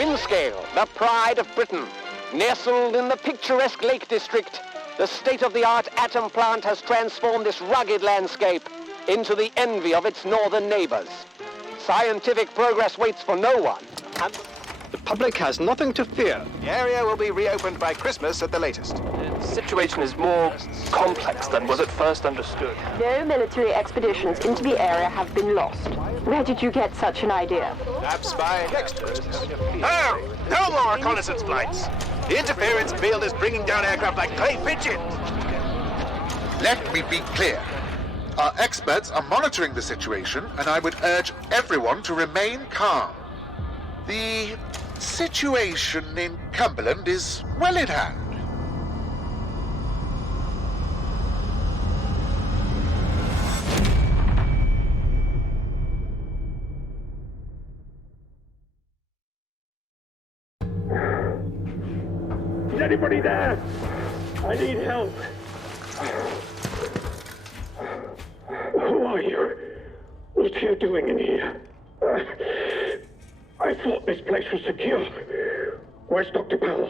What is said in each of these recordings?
Windscale, the pride of Britain. Nestled in the picturesque Lake District, the state-of-the-art atom plant has transformed this rugged landscape into the envy of its northern neighbors. Scientific progress waits for no one, and the public has nothing to fear. The area will be reopened by Christmas at the latest. The situation is more complex than was at first understood. No military expeditions into the area have been lost. Where did you get such an idea? Perhaps by next Oh! No more reconnaissance flights! The interference field is bringing down aircraft like clay pigeons! Let me be clear. Our experts are monitoring the situation, and I would urge everyone to remain calm. The situation in Cumberland is well in hand. Is anybody there? I need help. Who are you? What are you doing in here? I thought this place was secure. Where's Dr. Powell?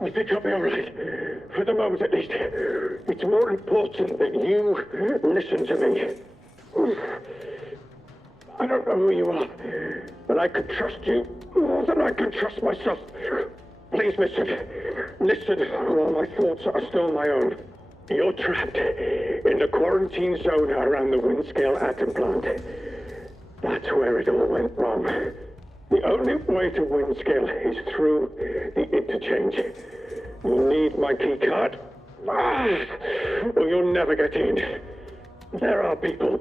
I think I'll be all right. For the moment, at least. It's more important that you listen to me. I don't know who you are, but I could trust you more than I can trust myself. Please listen. Listen, while my thoughts are still my own. You're trapped in the quarantine zone around the Windscale atom plant. That's where it all went wrong. The only way to Windscale is through the interchange. You'll need my key card, or you'll never get in. There are people,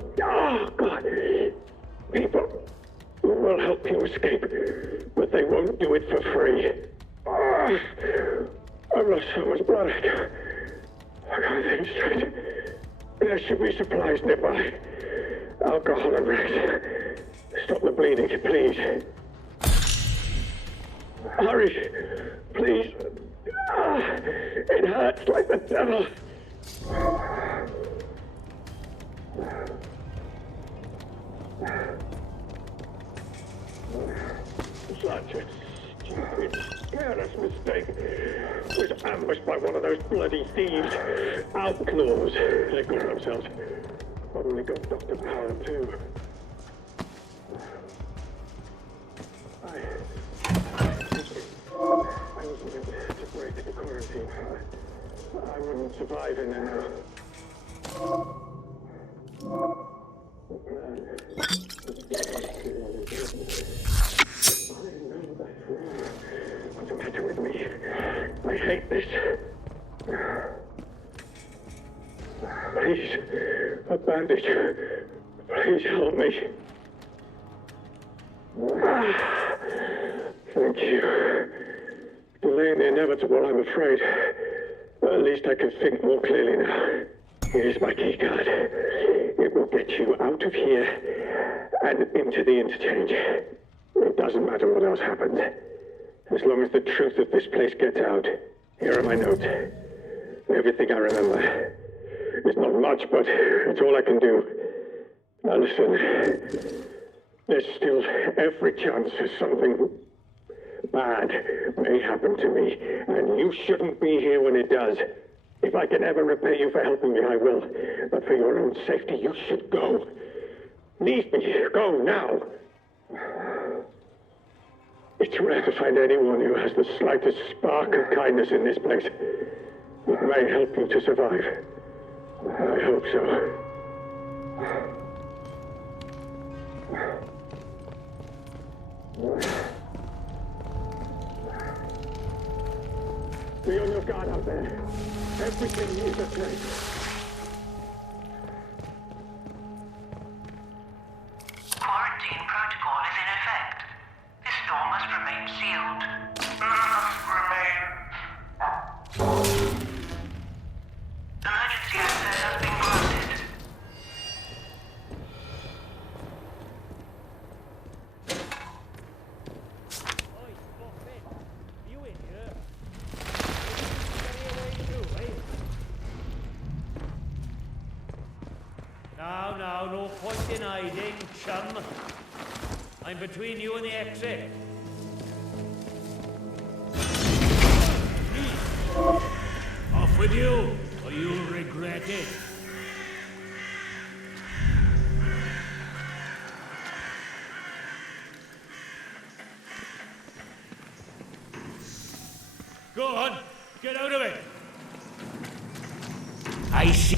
people who will help you escape, but they won't do it for free. I've lost so much blood. I can't think straight. There should be supplies nearby. Alcohol and rest. Stop the bleeding, please. Hurry, please. It hurts like the devil. Such a stupid, careless mistake. Was ambushed by one of those bloody thieves. Outlaws. They call themselves. Probably got Dr. Powell too. I wasn't able to break the quarantine. I wouldn't survive in there. What's the matter with me? I hate this. Please, a bandage. Please help me. Thank you. Delaying the inevitable, I'm afraid. But at least I can think more clearly now. Here's my key card. It will get you out of here and into the interchange. It doesn't matter what else happens. As long as the truth of this place gets out. Here are my notes. Everything I remember. It's not much, but it's all I can do. Now listen. There's still every chance that something bad may happen to me, and you shouldn't be here when it does. If I can ever repay you for helping me, I will. But for your own safety, you should go. Leave me. Go now. It's rare to find anyone who has the slightest spark of kindness in this place. It may help you to survive. I hope so. Be on your guard out there. Everything is at place. Quarantine protocol is in effect. This door must remain sealed. Emergency access has been granted. now, no point in hiding, chum. I'm between you and the exit. Off with you, or you'll regret it. Go on, get out of it. I see.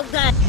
out there!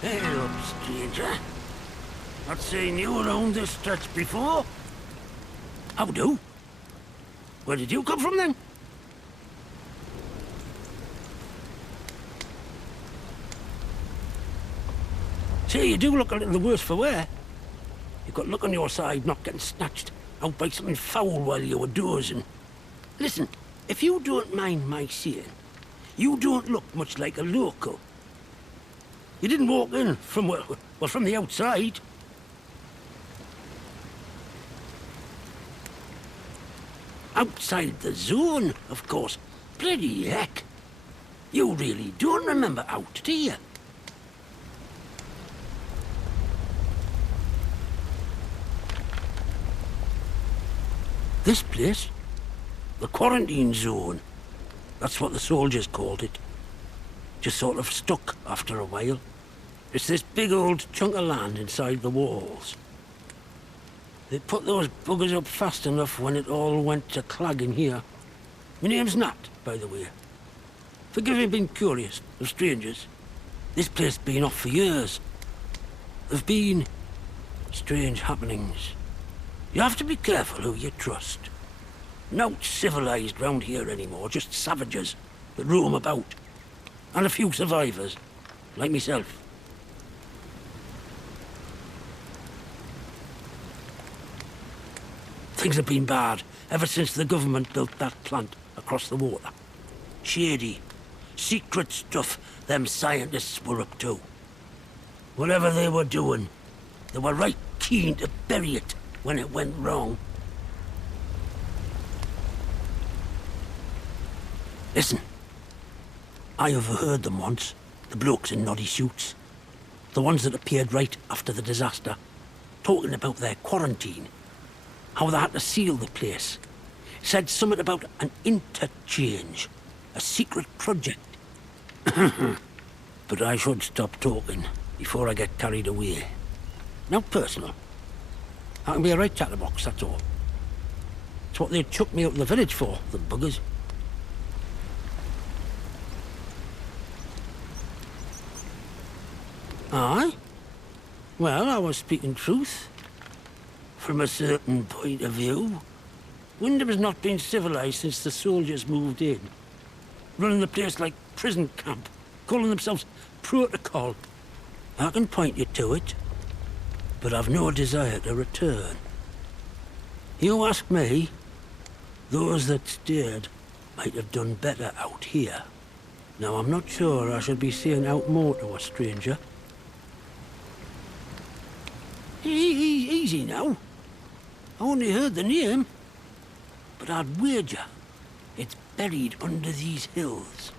Hey up, stranger. Not seen you around this stretch before. How do? Where did you come from then? Say, you do look a little the worse for wear. You've got luck on your side not getting snatched out by something foul while you were dozing. Listen, if you don't mind my saying, you don't look much like a local. You didn't walk in from, well, from the outside. Outside the zone, of course. Bloody heck. You really don't remember out, do you? This place? The quarantine zone. That's what the soldiers called it. Just sort of stuck after a while. It's this big old chunk of land inside the walls. They put those buggers up fast enough when it all went to clag in here. My name's Nat, by the way. Forgive me being curious of strangers. This place's been off for years. There've been strange happenings. You have to be careful who you trust. Not civilized round here anymore, just savages that roam about. And a few survivors, like myself. Things have been bad ever since the government built that plant across the water. Shady, secret stuff them scientists were up to. Whatever they were doing, they were right keen to bury it when it went wrong. Listen, I overheard them once, the blokes in noddy suits. The ones that appeared right after the disaster, talking about their quarantine. How they had to seal the place. Said something about an interchange, a secret project. But I should stop talking before I get carried away. Now personal. I can be a right chatterbox, that's all. It's what they chucked me out of the village for, the buggers. Aye? Well, I was speaking truth. From a certain point of view. Wyndham's not been civilized since the soldiers moved in. Running the place like prison camp, calling themselves protocol. I can point you to it, but I've no desire to return. You ask me, those that stayed might have done better out here. Now, I'm not sure I should be saying out more to a stranger. Easy now. I only heard the name, but I'd wager it's buried under these hills.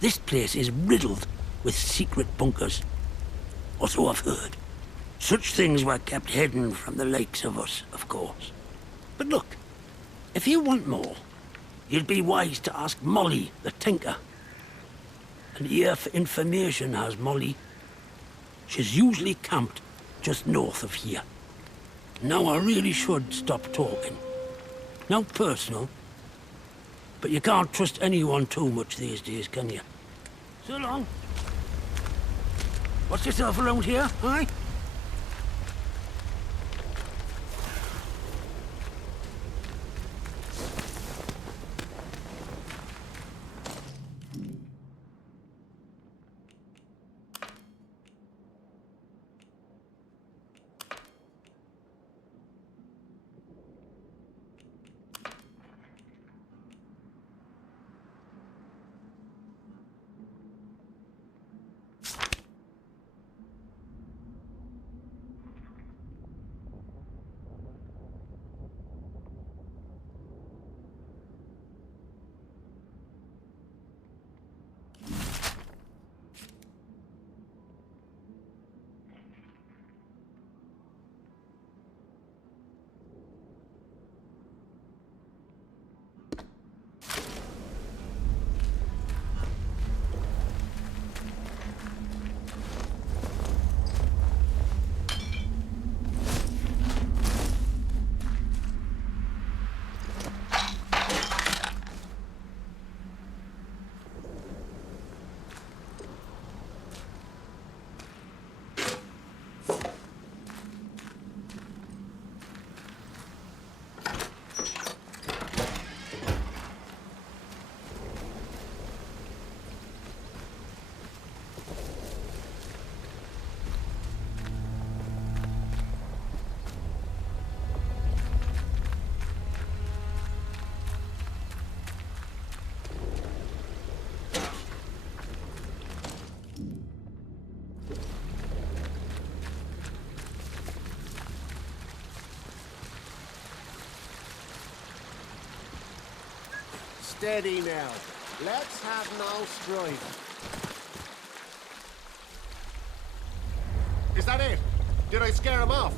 This place is riddled with secret bunkers, or so I've heard. Such things were kept hidden from the likes of us, of course. But look, if you want more, you'd be wise to ask Molly, the tinker. An ear for information has Molly. She's usually camped just north of here. Now I really should stop talking. Now personal, but you can't trust anyone too much these days, can you? So long. Watch yourself around here, aye? Steady now. Let's have no strife. Is that it? Did I scare him off?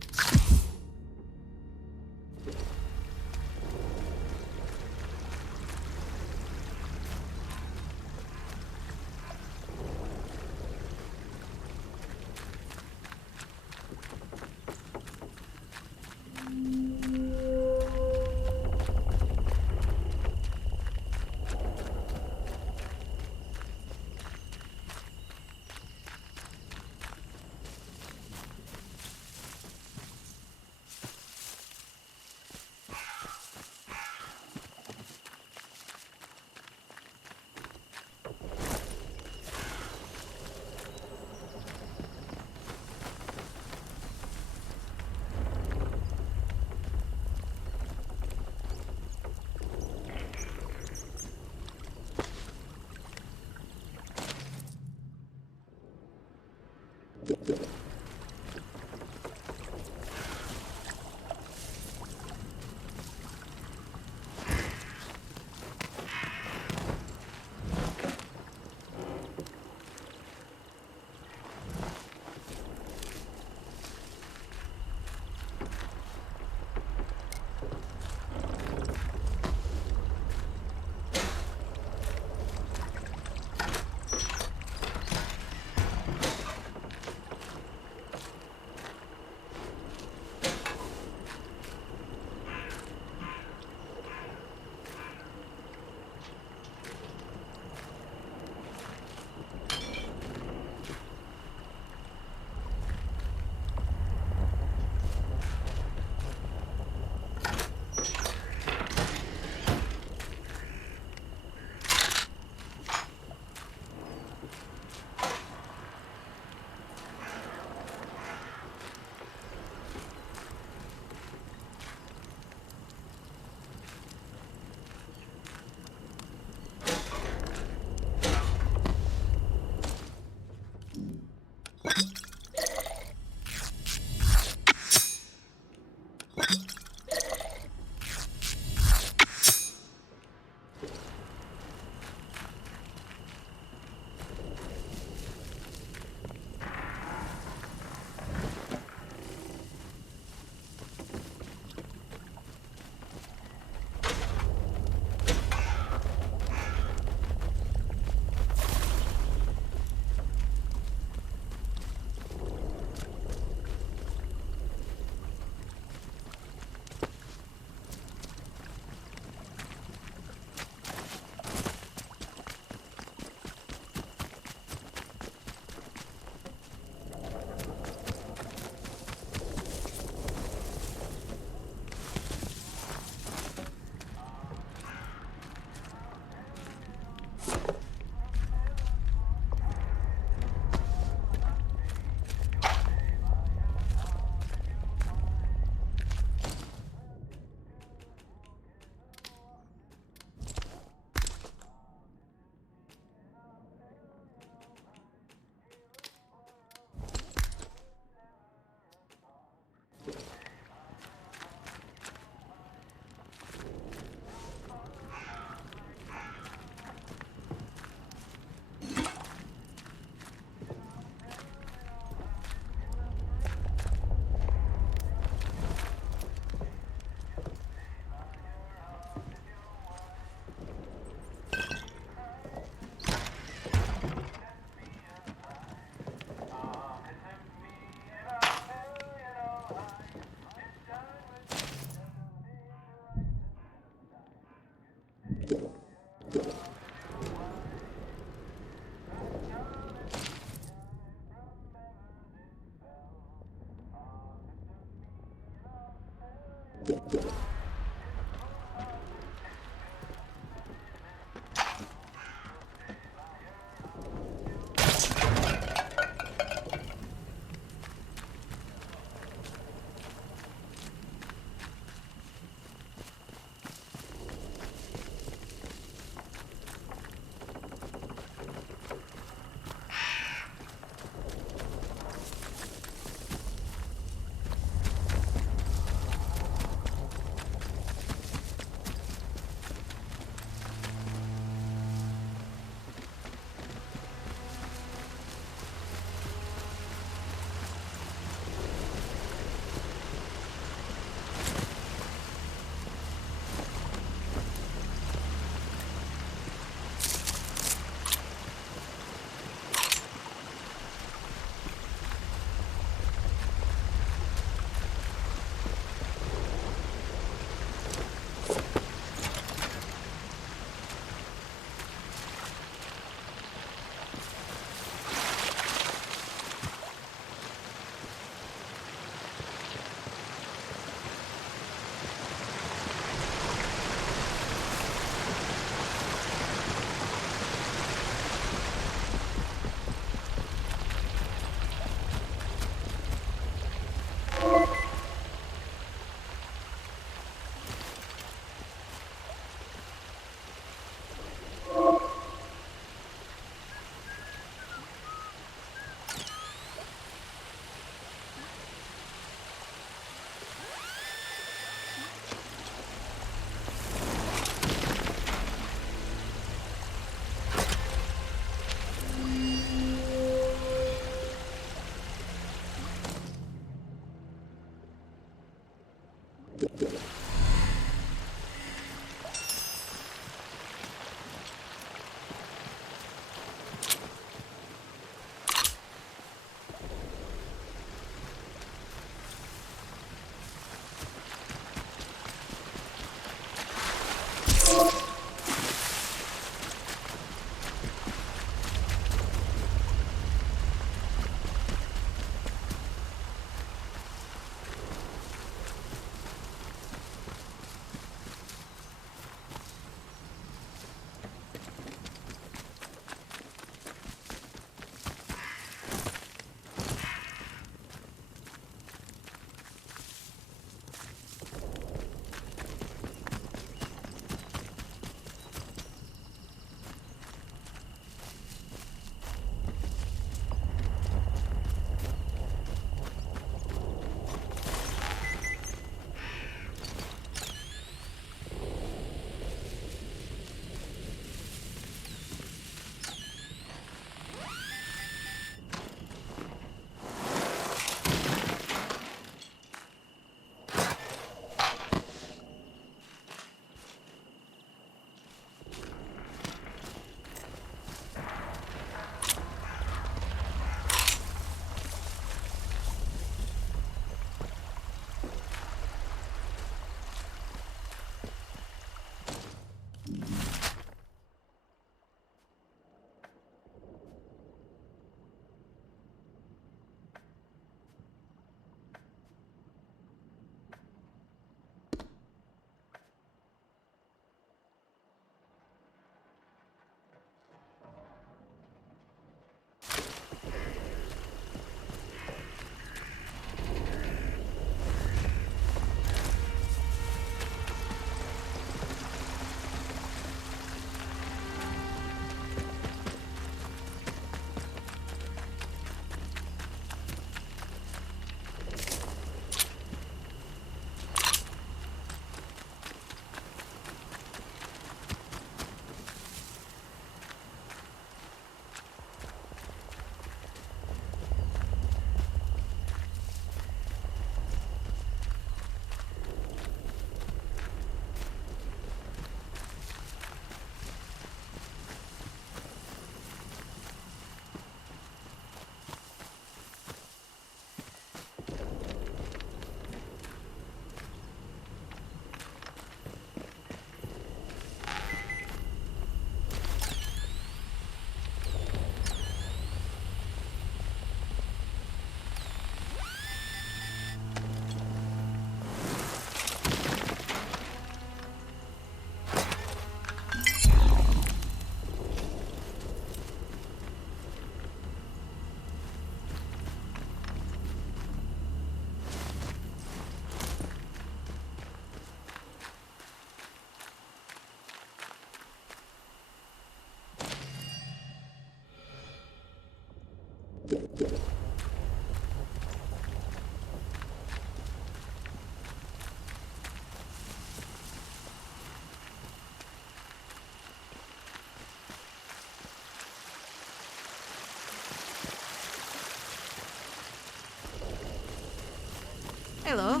Hello.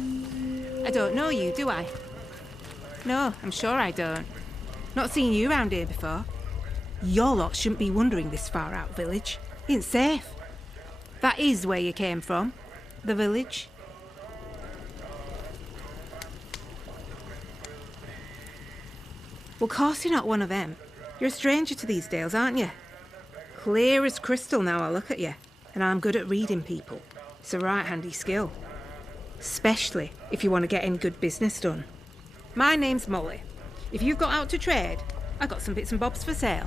I don't know you, do I? No, I'm sure I don't. Not seen you round here before. Your lot shouldn't be wandering this far out village. It ain't safe. That is where you came from, the village. Well, course you're not one of them. You're a stranger to these dales, aren't you? Clear as crystal now I look at you, and I'm good at reading people. It's a right handy skill. Especially if you want to get any good business done. My name's Molly. If you've got out to trade, I've got some bits and bobs for sale.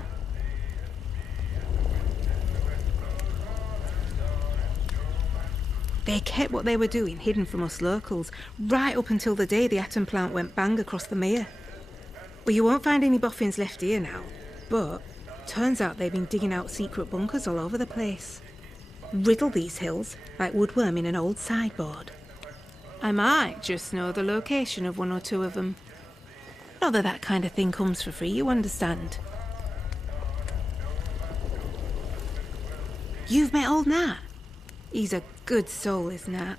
They kept what they were doing hidden from us locals, right up until the day the atom plant went bang across the mere. Well, you won't find any boffins left here now, but turns out they've been digging out secret bunkers all over the place. Riddle these hills like woodworm in an old sideboard. I might just know the location of one or two of them. Not that that kind of thing comes for free, you understand. You've met old Nat? He's a good soul, is Nat.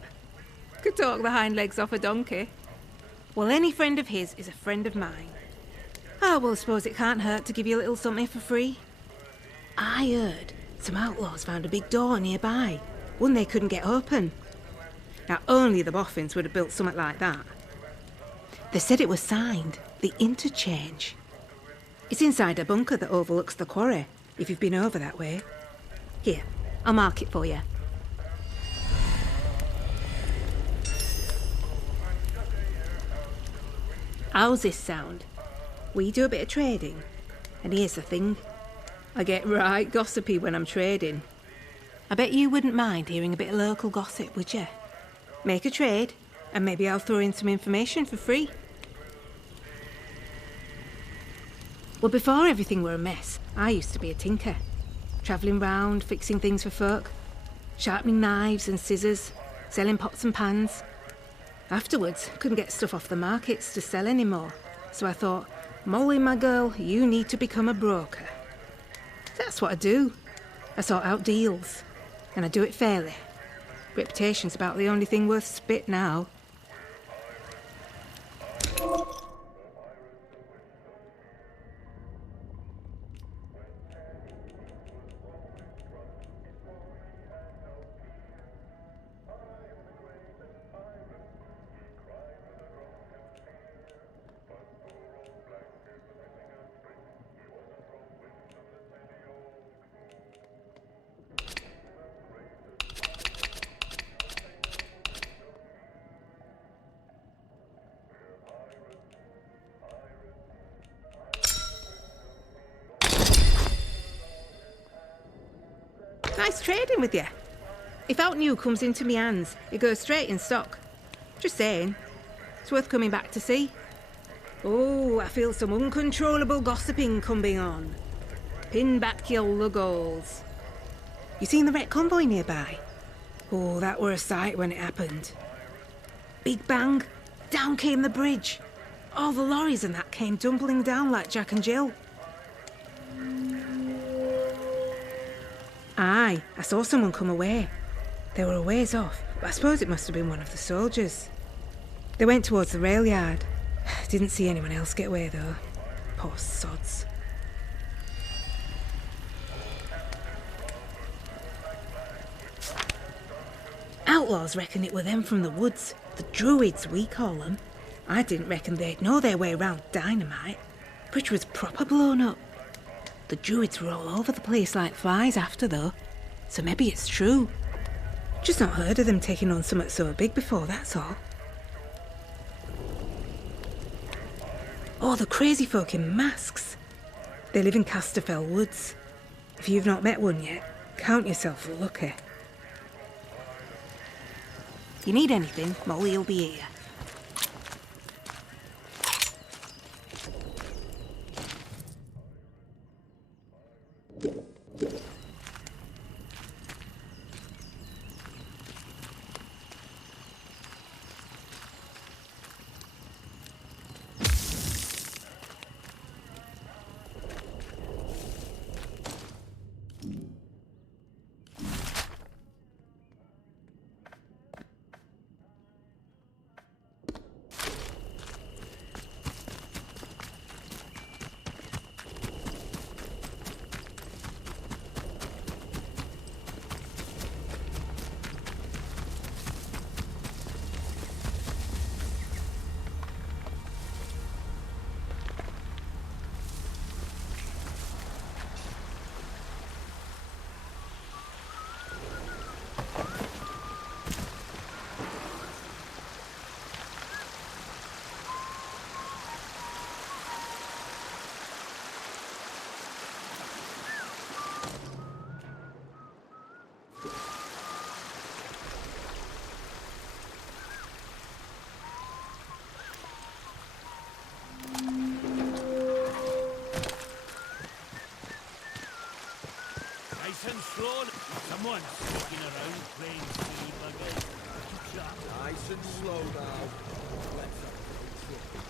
Could talk the hind legs off a donkey. Well, any friend of his is a friend of mine. Oh, well, I suppose it can't hurt to give you a little something for free. I heard some outlaws found a big door nearby, one they couldn't get open. Now, only the boffins would have built something like that. They said it was signed, the interchange. It's inside a bunker that overlooks the quarry, if you've been over that way. Here, I'll mark it for you. How's this sound? We do a bit of trading, and here's the thing. I get right gossipy when I'm trading. I bet you wouldn't mind hearing a bit of local gossip, would you? Make a trade, and maybe I'll throw in some information for free. Well, before everything were a mess, I used to be a tinker. Travelling round, fixing things for folk. Sharpening knives and scissors, selling pots and pans. Afterwards, couldn't get stuff off the markets to sell anymore. So I thought, Molly, my girl, you need to become a broker. That's what I do. I sort out deals, and I do it fairly. Reputation's about the only thing worth spit now. Nice trading with you. If out new comes into me hands, it goes straight in stock. Just saying. It's worth coming back to see. Oh, I feel some uncontrollable gossiping coming on. Pin back your luggles. You seen the wrecked convoy nearby? Oh, that were a sight when it happened. Big bang, down came the bridge. All the lorries and that came tumbling down like Jack and Jill. Aye, I saw someone come away. They were a ways off, but I suppose it must have been one of the soldiers. They went towards the rail yard. Didn't see anyone else get away though. Poor sods. Outlaws reckon it were them from the woods. The druids, we call them. I didn't reckon they'd know their way round dynamite. Bridge was proper blown up. The druids were all over the place like flies after, though. So maybe it's true. Just not heard of them taking on something so big before, that's all. Oh, the crazy folk in masks. They live in Casterfell Woods. If you've not met one yet, count yourself lucky. If you need anything, Molly'll be here. on, sticking around playing silly buggers. Nice and slow now. Let's have a trip.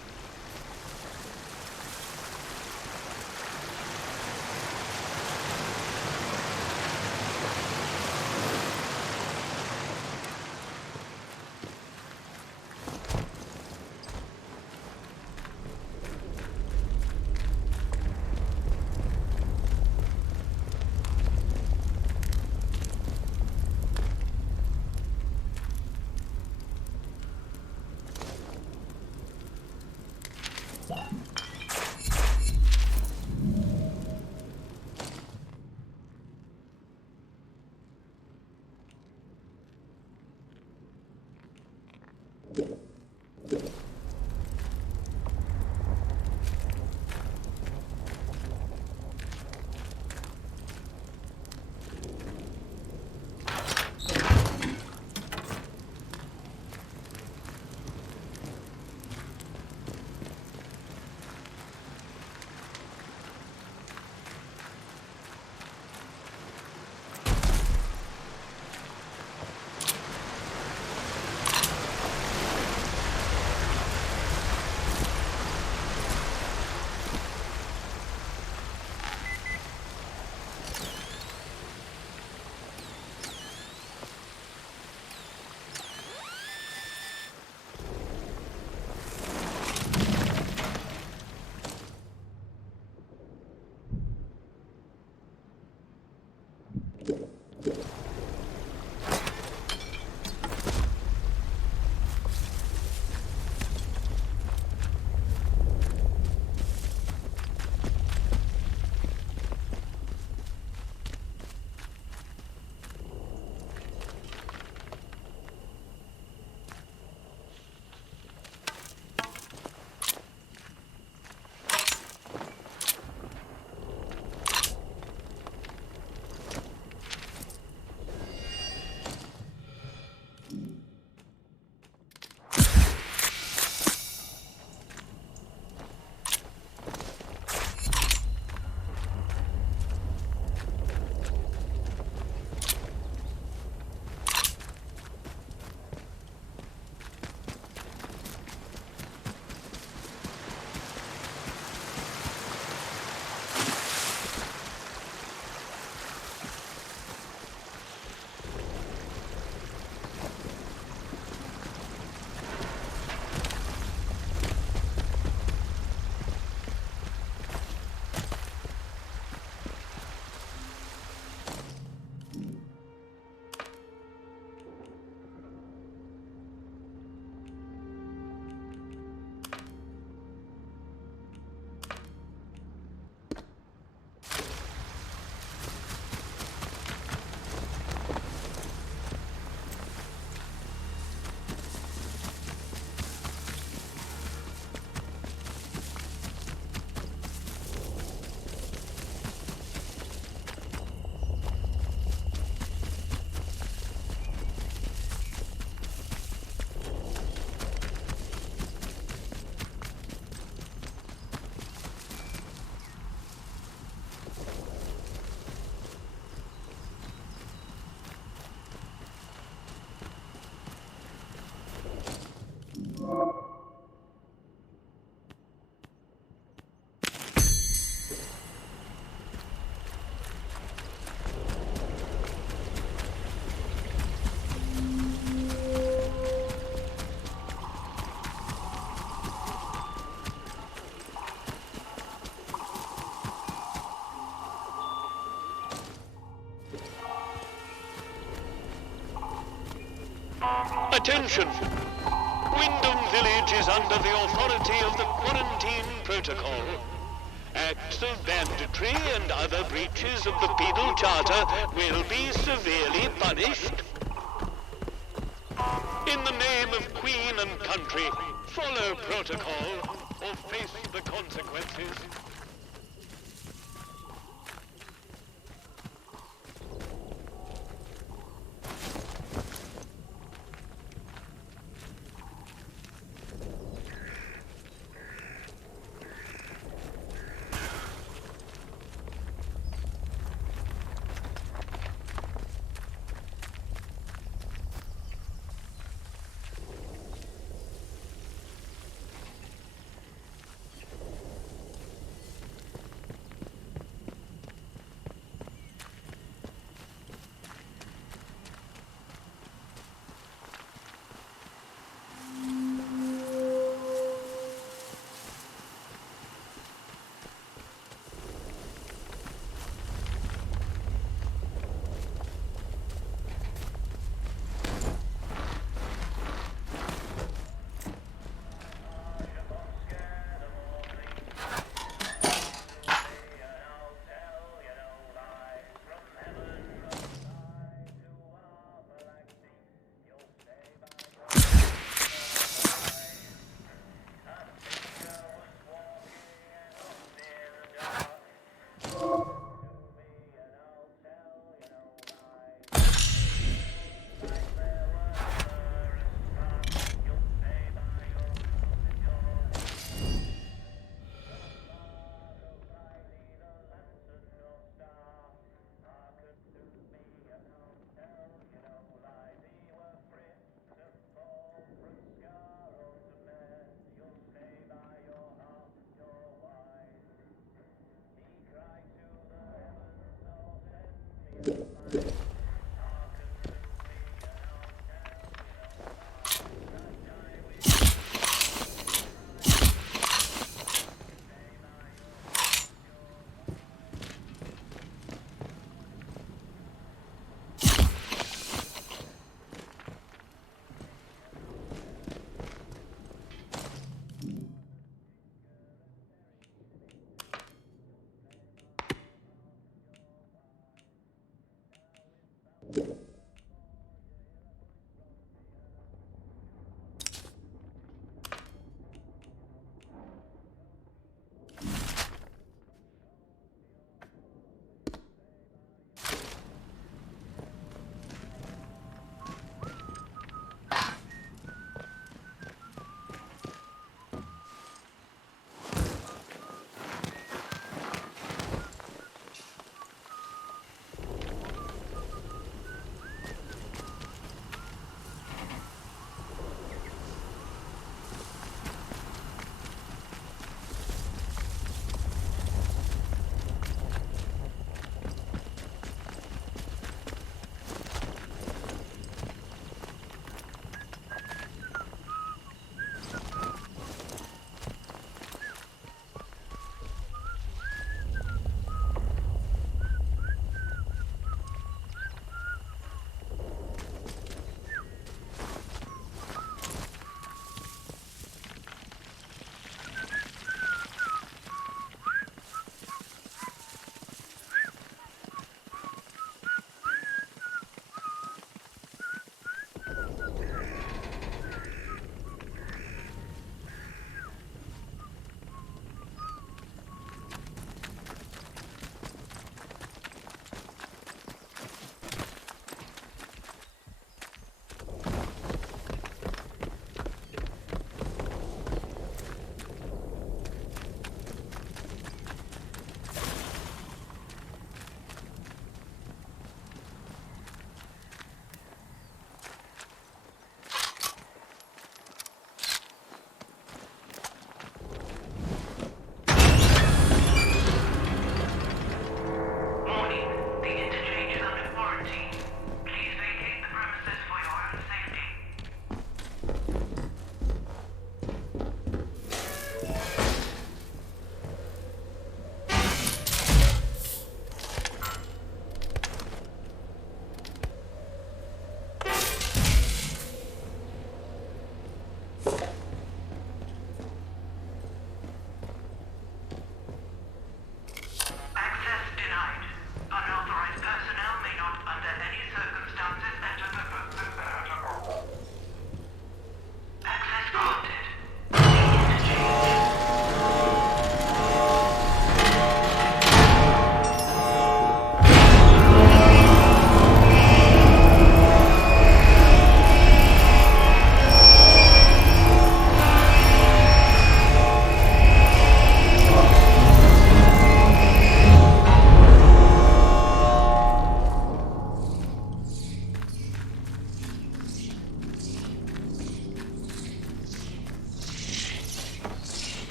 Attention! Wyndham Village is under the authority of the Quarantine Protocol. Acts of banditry and other breaches of the Penal Charter will be severely punished. In the name of Queen and country, follow protocol or face the consequences.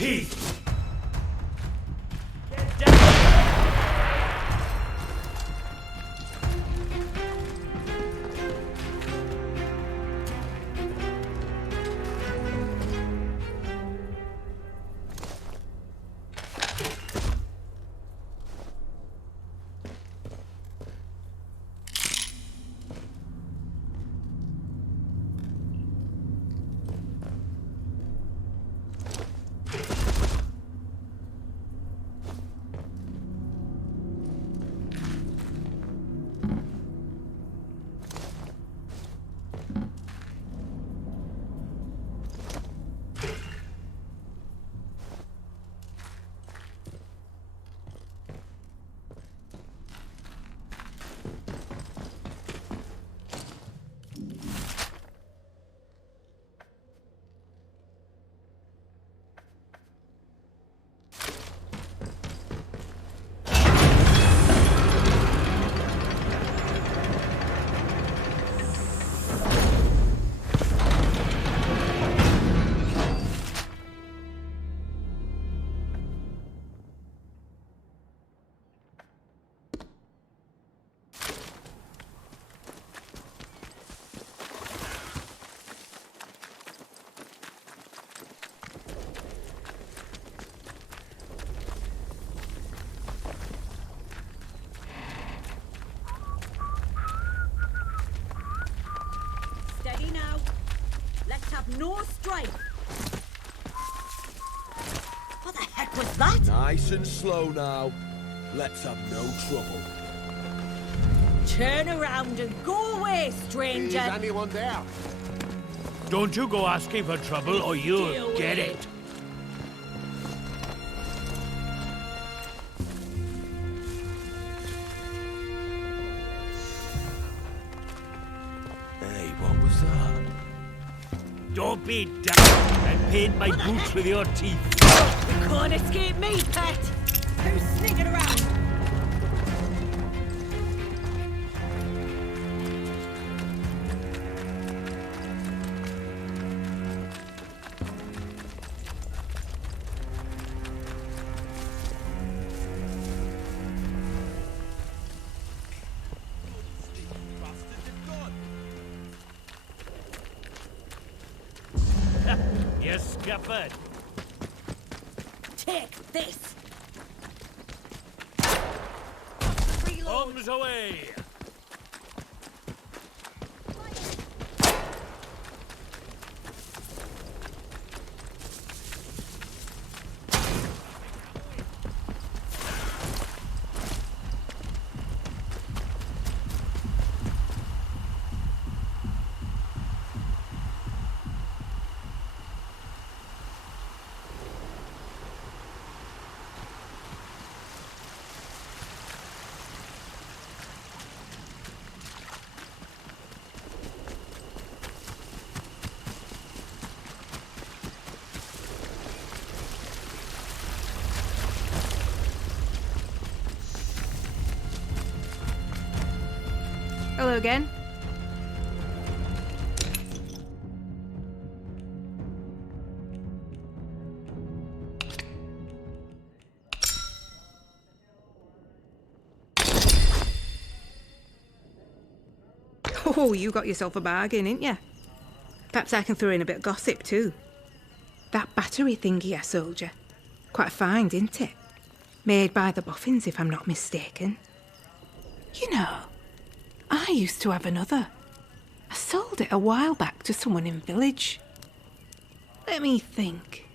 teeth! Steady now. Let's have no strife. What the heck was that? Nice and slow now. Let's have no trouble. Turn around and go away, stranger. Is anyone there? Don't you go asking for trouble or you'll get it. Hey, what was that? Don't be daft and paint my boots with your teeth. You can't escape me, pet. Who's sneaking around? You're scuppered. Take this. Bombs away. Hello again. Oh, you got yourself a bargain, didn't you? Perhaps I can throw in a bit of gossip too. That battery thingy I sold you. Quite a find, isn't it? Made by the Boffins, if I'm not mistaken. You know, I used to have another. I sold it a while back to someone in village. Let me think.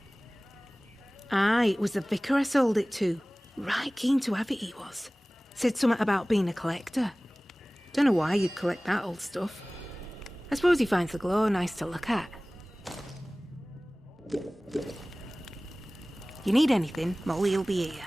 Aye, it was the vicar I sold it to. Right keen to have it, he was. Said something about being a collector. Don't know why you'd collect that old stuff. I suppose he finds the glow nice to look at. You need anything, Molly'll be here.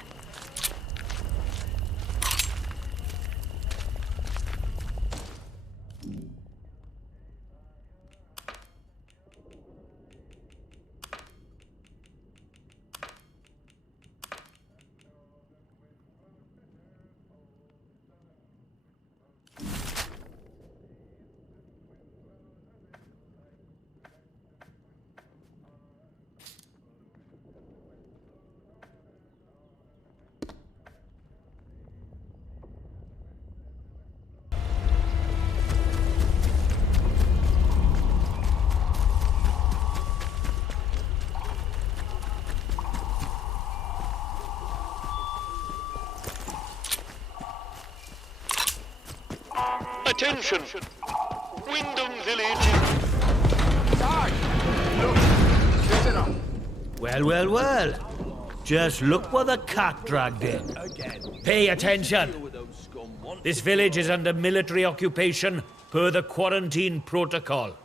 Attention! Wyndham Village. Sarge! Look! Listen up. Well, well, well. Just look what the cat dragged in. Pay attention. This village is under military occupation per the quarantine protocol.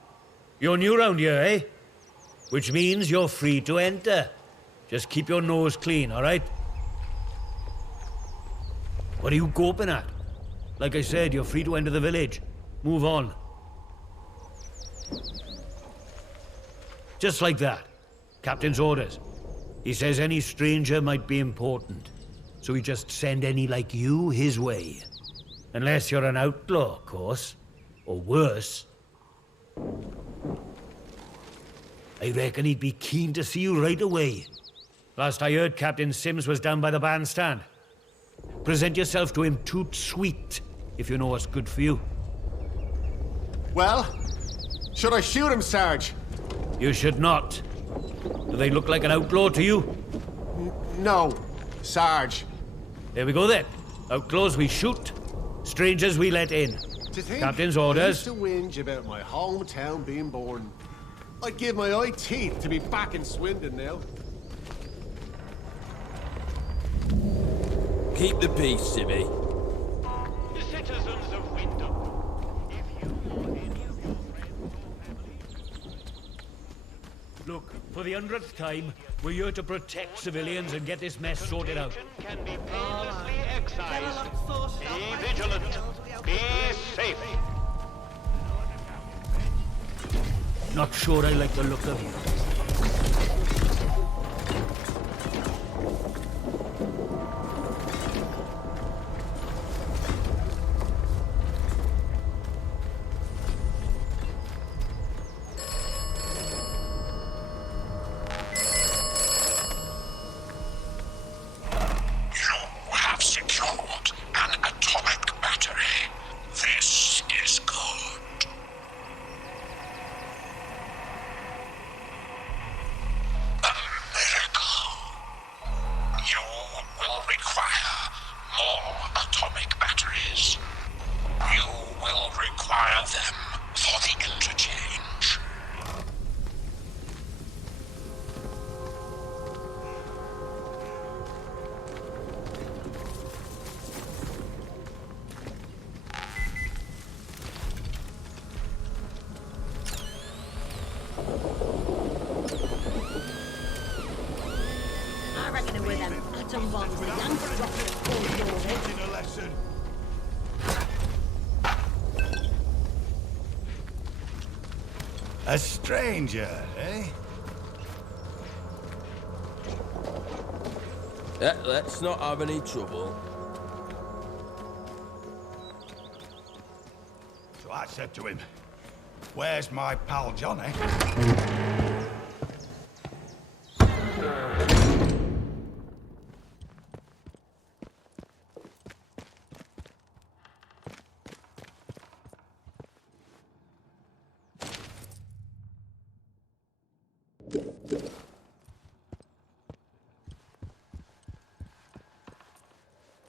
You're new round here, eh? Which means you're free to enter. Just keep your nose clean, all right? What are you gawping at? Like I said, you're free to enter the village. Move on. Just like that. Captain's orders. He says any stranger might be important. So he just send any like you his way. Unless you're an outlaw, of course. Or worse. I reckon he'd be keen to see you right away. Last I heard, Captain Sims was down by the bandstand. Present yourself to him toot sweet, if you know what's good for you. Well, should I shoot him, Sarge? You should not. Do they look like an outlaw to you? No, Sarge. There we go then. Outlaws we shoot, strangers we let in. To think Captain's I orders. used to whinge about my hometown being born. I'd give my eye teeth to be back in Swindon now. Keep the peace, Simmy. The citizens of Wyndham, if you or any of your friends or family... Look, for the 100th time, we're here to protect civilians and get this mess sorted out. can be painlessly excised. Be vigilant. Be safe. Not sure I like the look of you. A stranger, eh? Let's not have any trouble. So I said to him, "Where's my pal Johnny?"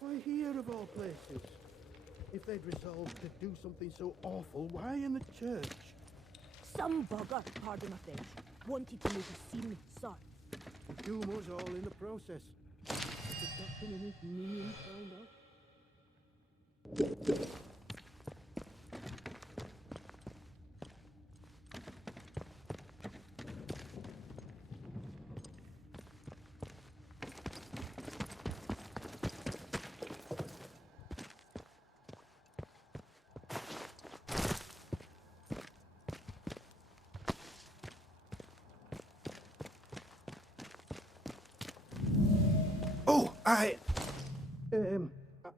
Why here of all places? If they'd resolved to do something so awful, why in the church? Some bugger, pardon my French, wanted to make a scene, sir. Doom us all in the process. If the captain and his minions found out.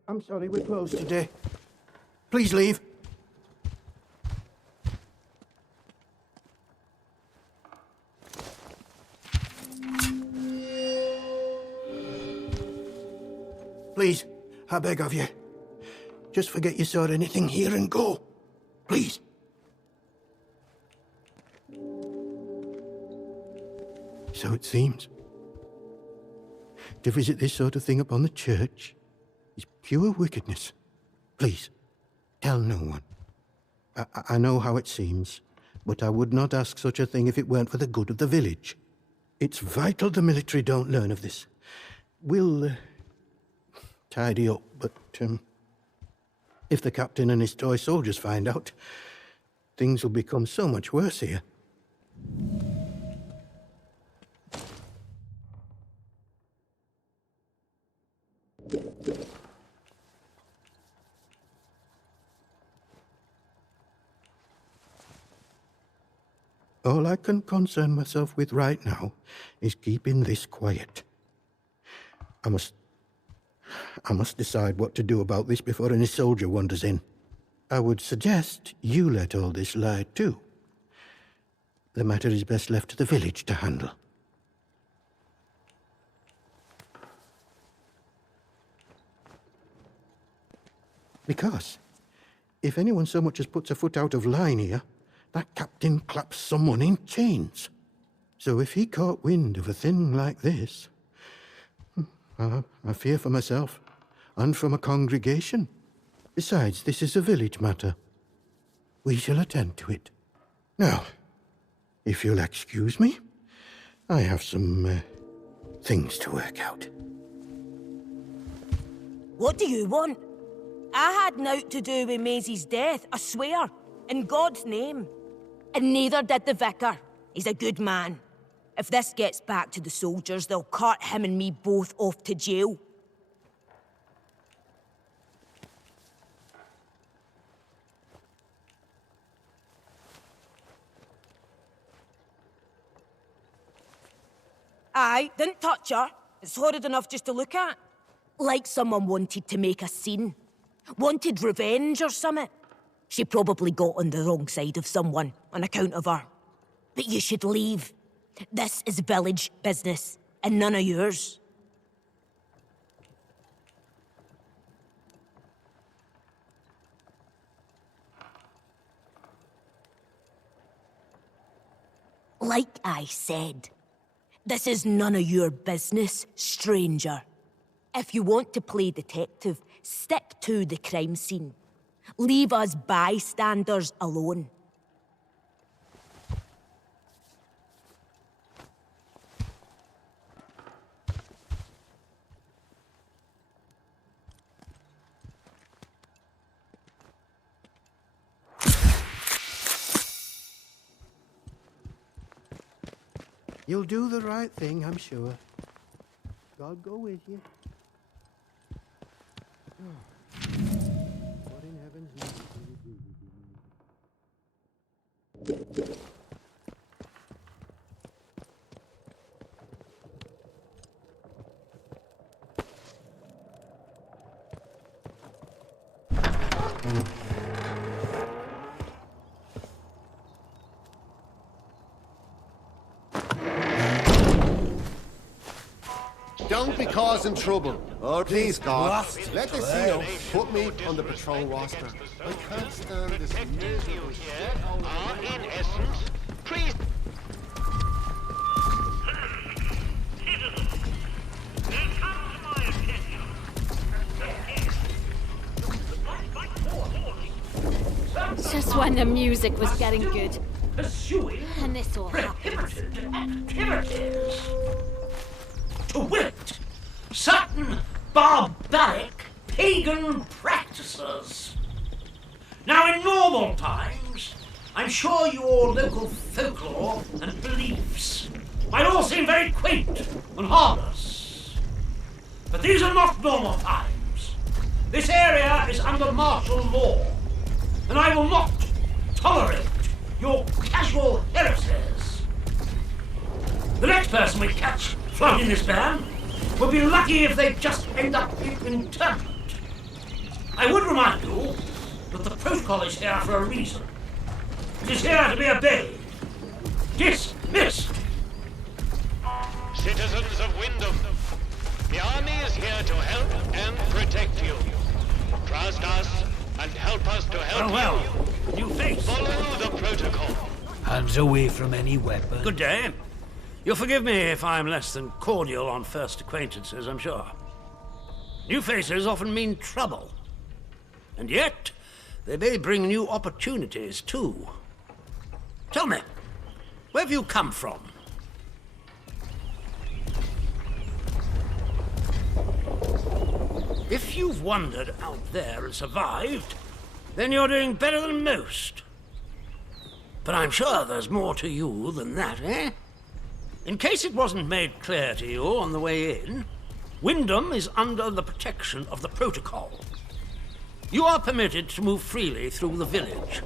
I'm sorry, we're closed today. Please leave. Please, I beg of you. Just forget you saw anything here and go. Please. So it seems. To visit this sort of thing upon the church is pure wickedness. Please, tell no one. I know how it seems, but I would not ask such a thing if it weren't for the good of the village. It's vital the military don't learn of this. We'll tidy up, but if the captain and his toy soldiers find out, things will become so much worse here. All I can concern myself with right now is keeping this quiet. I must decide what to do about this before any soldier wanders in. I would suggest you let all this lie too. The matter is best left to the village to handle. Because if anyone so much as puts a foot out of line here, that captain claps someone in chains. So if he caught wind of a thing like this, I fear for myself and for my congregation. Besides, this is a village matter. We shall attend to it. Now, if you'll excuse me, I have some things to work out. What do you want? I had naught to do with Maisie's death, I swear, in God's name. And neither did the vicar. He's a good man. If this gets back to the soldiers, they'll cart him and me both off to jail. Aye, didn't touch her. It's horrid enough just to look at. Like someone wanted to make a scene. Wanted revenge or something. She probably got on the wrong side of someone on account of her. But you should leave. This is village business, and none of yours. Like I said, this is none of your business, stranger. If you want to play detective, stick to the crime scene. Leave us bystanders alone. You'll do the right thing, I'm sure. God go with you. What in heaven's name will you do with me? Don't be causing trouble. Or please, God, let the seal put me on the patrol roster. I can't stand this miserable here are, in essence, priests. Just when the music was getting good. Pursuing And this all happened. prohibited activities. To wit, certain barbaric pagan practices. Now, in normal times, I'm sure your local folklore and beliefs might all seem very quaint and harmless. But these are not normal times. This area is under martial law, and I will not tolerate your casual heresies. The next person we catch flogging this band will be lucky if they just end up in internment. I would remind you that the protocol is here for a reason. It is here to be obeyed. Dismissed. Citizens of Wyndham, the army is here to help and protect you. Trust us and help us to help you. New face. Follow the protocol. Hands away from any weapon. Good day. You'll forgive me if I'm less than cordial on first acquaintances, I'm sure. New faces often mean trouble. And yet, they may bring new opportunities, too. Tell me, where have you come from? If you've wandered out there and survived, then you're doing better than most. But I'm sure there's more to you than that, eh? In case it wasn't made clear to you on the way in, Wyndham is under the protection of the protocol. You are permitted to move freely through the village.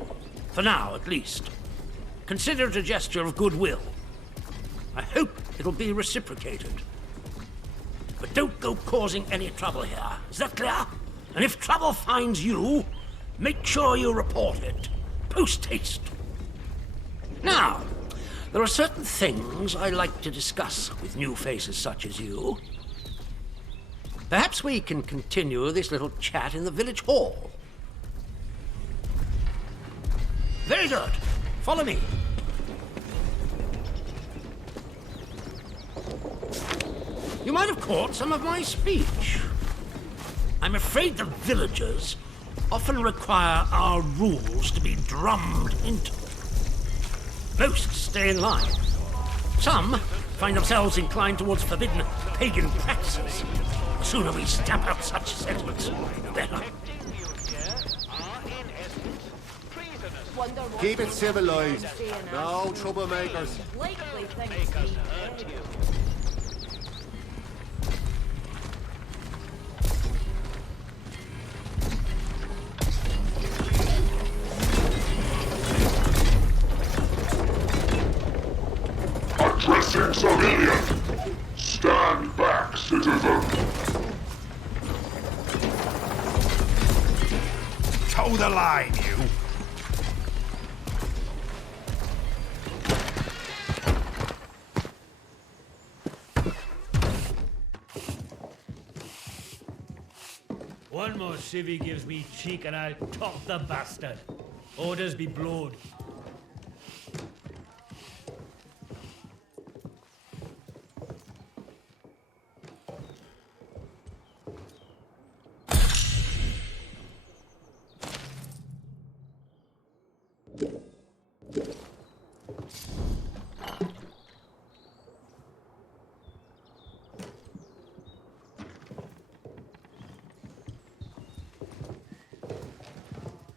For now, at least. Consider it a gesture of goodwill. I hope it'll be reciprocated. But don't go causing any trouble here. Is that clear? And if trouble finds you, make sure you report it. Post haste. Now, there are certain things I like to discuss with new faces such as you. Perhaps we can continue this little chat in the village hall. Very good. Follow me. You might have caught some of my speech. I'm afraid the villagers often require our rules to be drummed into them. Most stay in line. Some find themselves inclined towards forbidden pagan practices. The sooner we stamp out such sentiments, the better. Keep it civilized. No troublemakers. Addressing civilian! Stand back, citizen! Toe the line, you! One more civvy gives me cheek and I'll top the bastard. Orders be blowed.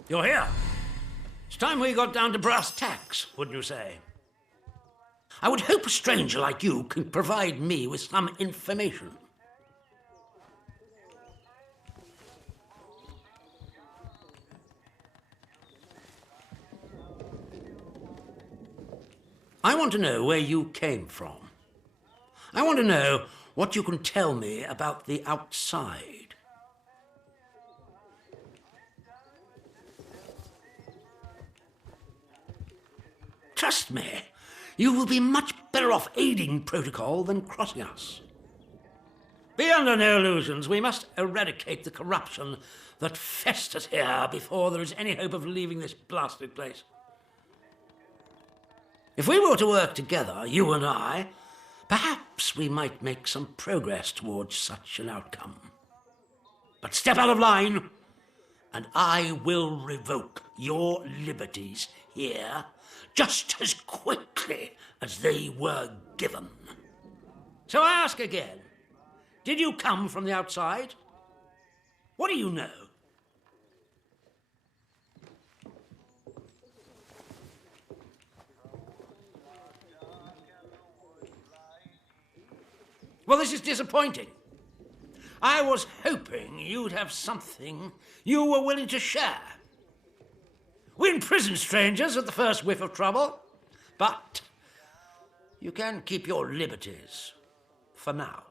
You're here. It's time we got down to brass tacks, wouldn't you say? I would hope a stranger like you can provide me with some information. I want to know where you came from. I want to know what you can tell me about the outside. Trust me, you will be much better off aiding protocol than crossing us. Be under no illusions. We must eradicate the corruption that festers here before there is any hope of leaving this blasted place. If we were to work together, you and I, perhaps we might make some progress towards such an outcome. But step out of line, and I will revoke your liberties here just as quickly as they were given. So I ask again, did you come from the outside? What do you know? Well, this is disappointing. I was hoping you'd have something you were willing to share. We imprison strangers at the first whiff of trouble, but you can keep your liberties for now.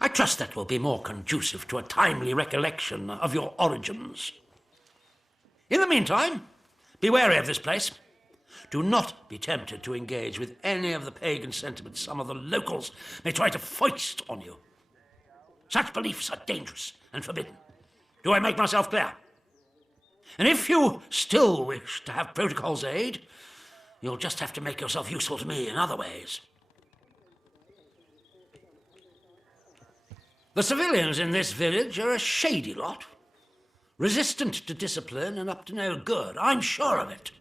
I trust that will be more conducive to a timely recollection of your origins. In the meantime, be wary of this place. Do not be tempted to engage with any of the pagan sentiments some of the locals may try to foist on you. Such beliefs are dangerous and forbidden. Do I make myself clear? And if you still wish to have protocol's aid, you'll just have to make yourself useful to me in other ways. The civilians in this village are a shady lot. Resistant to discipline and up to no good. I'm sure of it.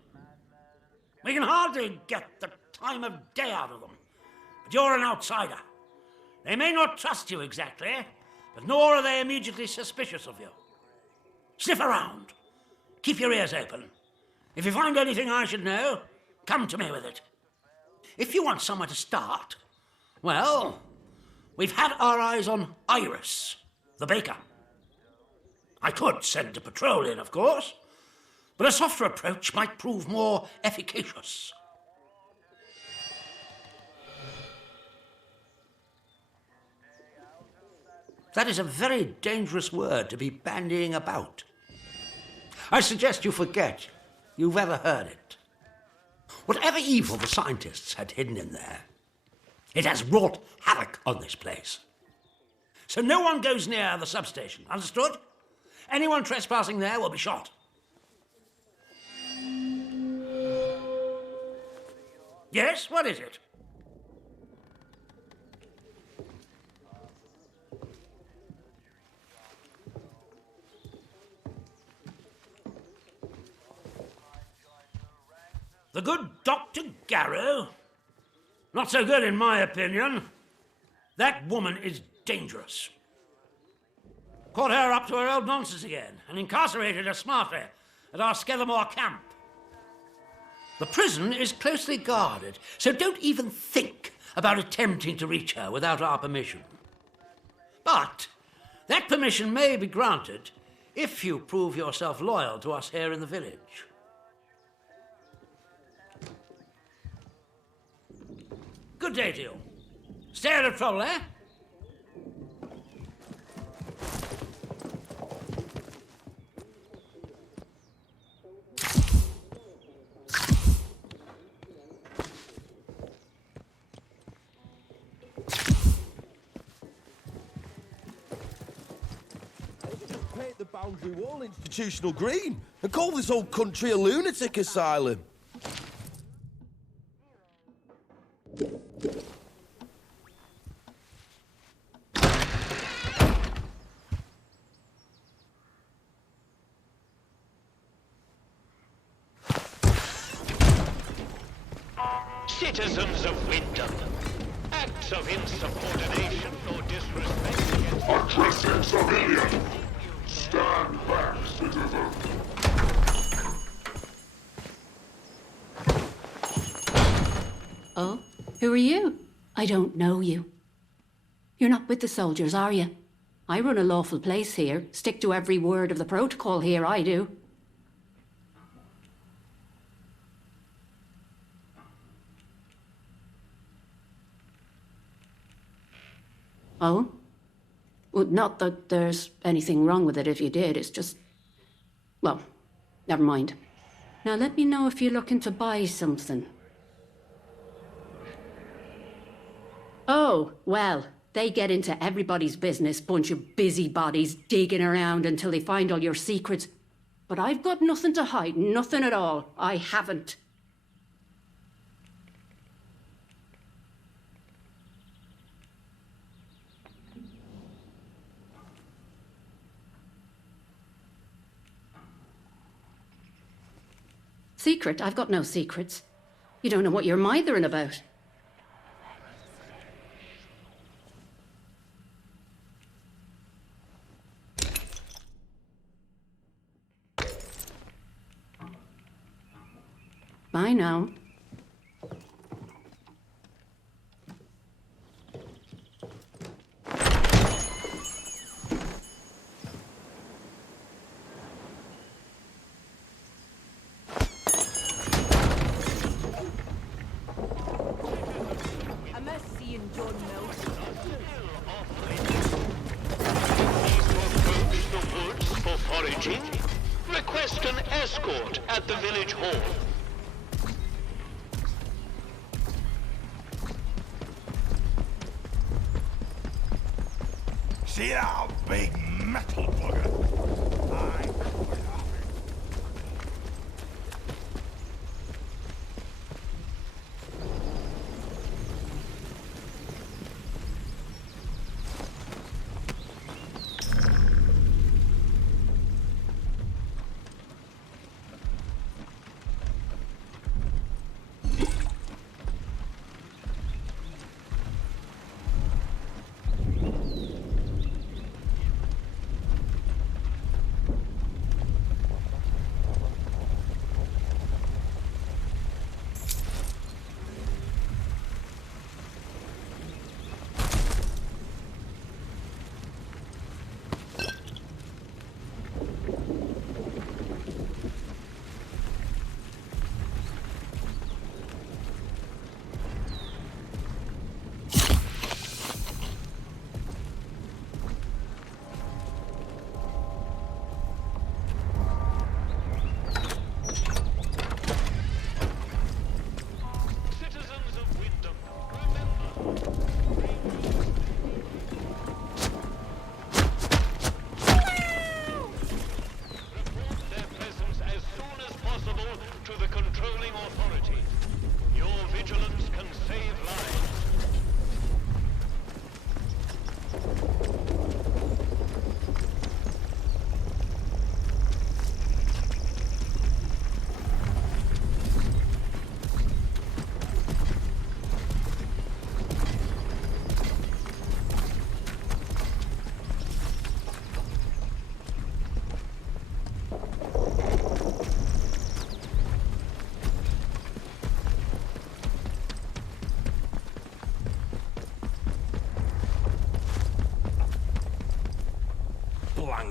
We can hardly get the time of day out of them. But you're an outsider. They may not trust you exactly, but nor are they immediately suspicious of you. Sniff around. Keep your ears open. If you find anything I should know, come to me with it. If you want somewhere to start, well, we've had our eyes on Iris, the baker. I could send a patrol in, of course, but a softer approach might prove more efficacious. That is a very dangerous word to be bandying about. I suggest you forget you've ever heard it. Whatever evil the scientists had hidden in there, it has wrought havoc on this place. So no one goes near the substation, understood? Anyone trespassing there will be shot. Yes, what is it? The good Dr. Garrow? Not so good, in my opinion. That woman is dangerous. Caught her up to her old nonsense again and incarcerated her smartly at our Skethermore camp. The prison is closely guarded, so don't even think about attempting to reach her without our permission. But that permission may be granted if you prove yourself loyal to us here in the village. Good day to you. Stay out of trouble, eh? Paint the boundary wall institutional green and call this whole country a lunatic asylum. Citizens of Wyndham, acts of insubordination or disrespect against... Addressing civilian! Stand back, citizen! Oh, who are you? I don't know you. You're not with the soldiers, are you? I run a lawful place here. Stick to every word of the protocol here, I do. Oh? Well, not that there's anything wrong with it if you did, it's just... Well, never mind. Now let me know if you're looking to buy something. Oh, well, they get into everybody's business, bunch of busybodies digging around until they find all your secrets. But I've got nothing to hide, nothing at all. I haven't. Secret? I've got no secrets. You don't know what you're mithering about. Bye now. Request an escort at the village hall. See that big metal bugger?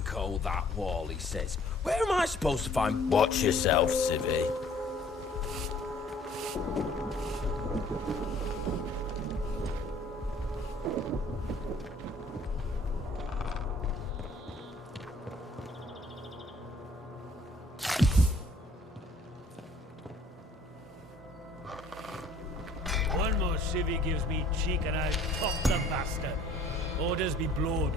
code that wall, he says. Where am I supposed to find... Watch yourself, civvy. One more civvy gives me cheek and I'll top the bastard. Orders be blowed.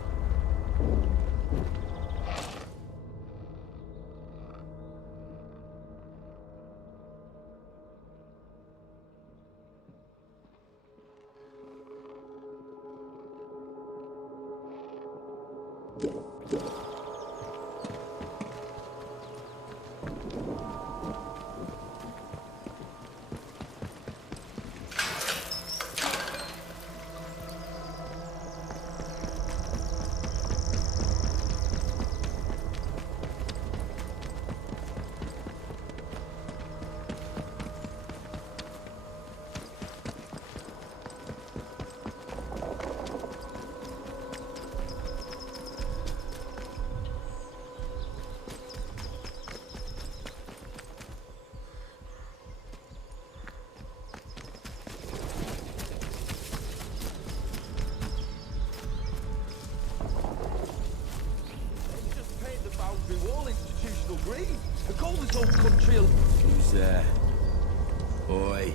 Institutional green and call this old country a... Who's there? Oi.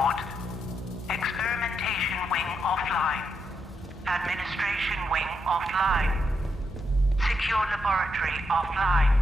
report. Experimentation wing offline. Administration wing offline. Secure laboratory offline.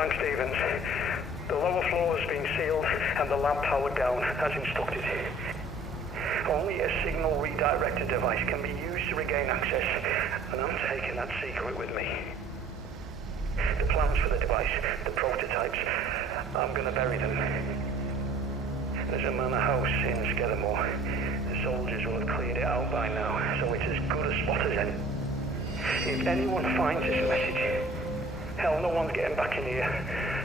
Frank Stevens. The lower floor has been sealed and the lab powered down, as instructed. Only a signal redirector device can be used to regain access, and I'm taking that secret with me. The plans for the device, the prototypes, I'm gonna bury them. There's a manor house in Skedamore. The soldiers will have cleared it out by now, so it's as good a spot as any. If anyone finds this message, hell, no one's getting back in here.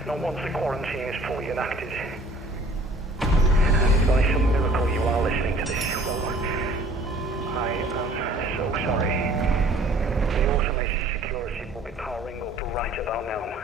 Not once the quarantine is fully enacted. And if by some miracle you are listening to this, well, I am so sorry. The automated security will be powering up right about now.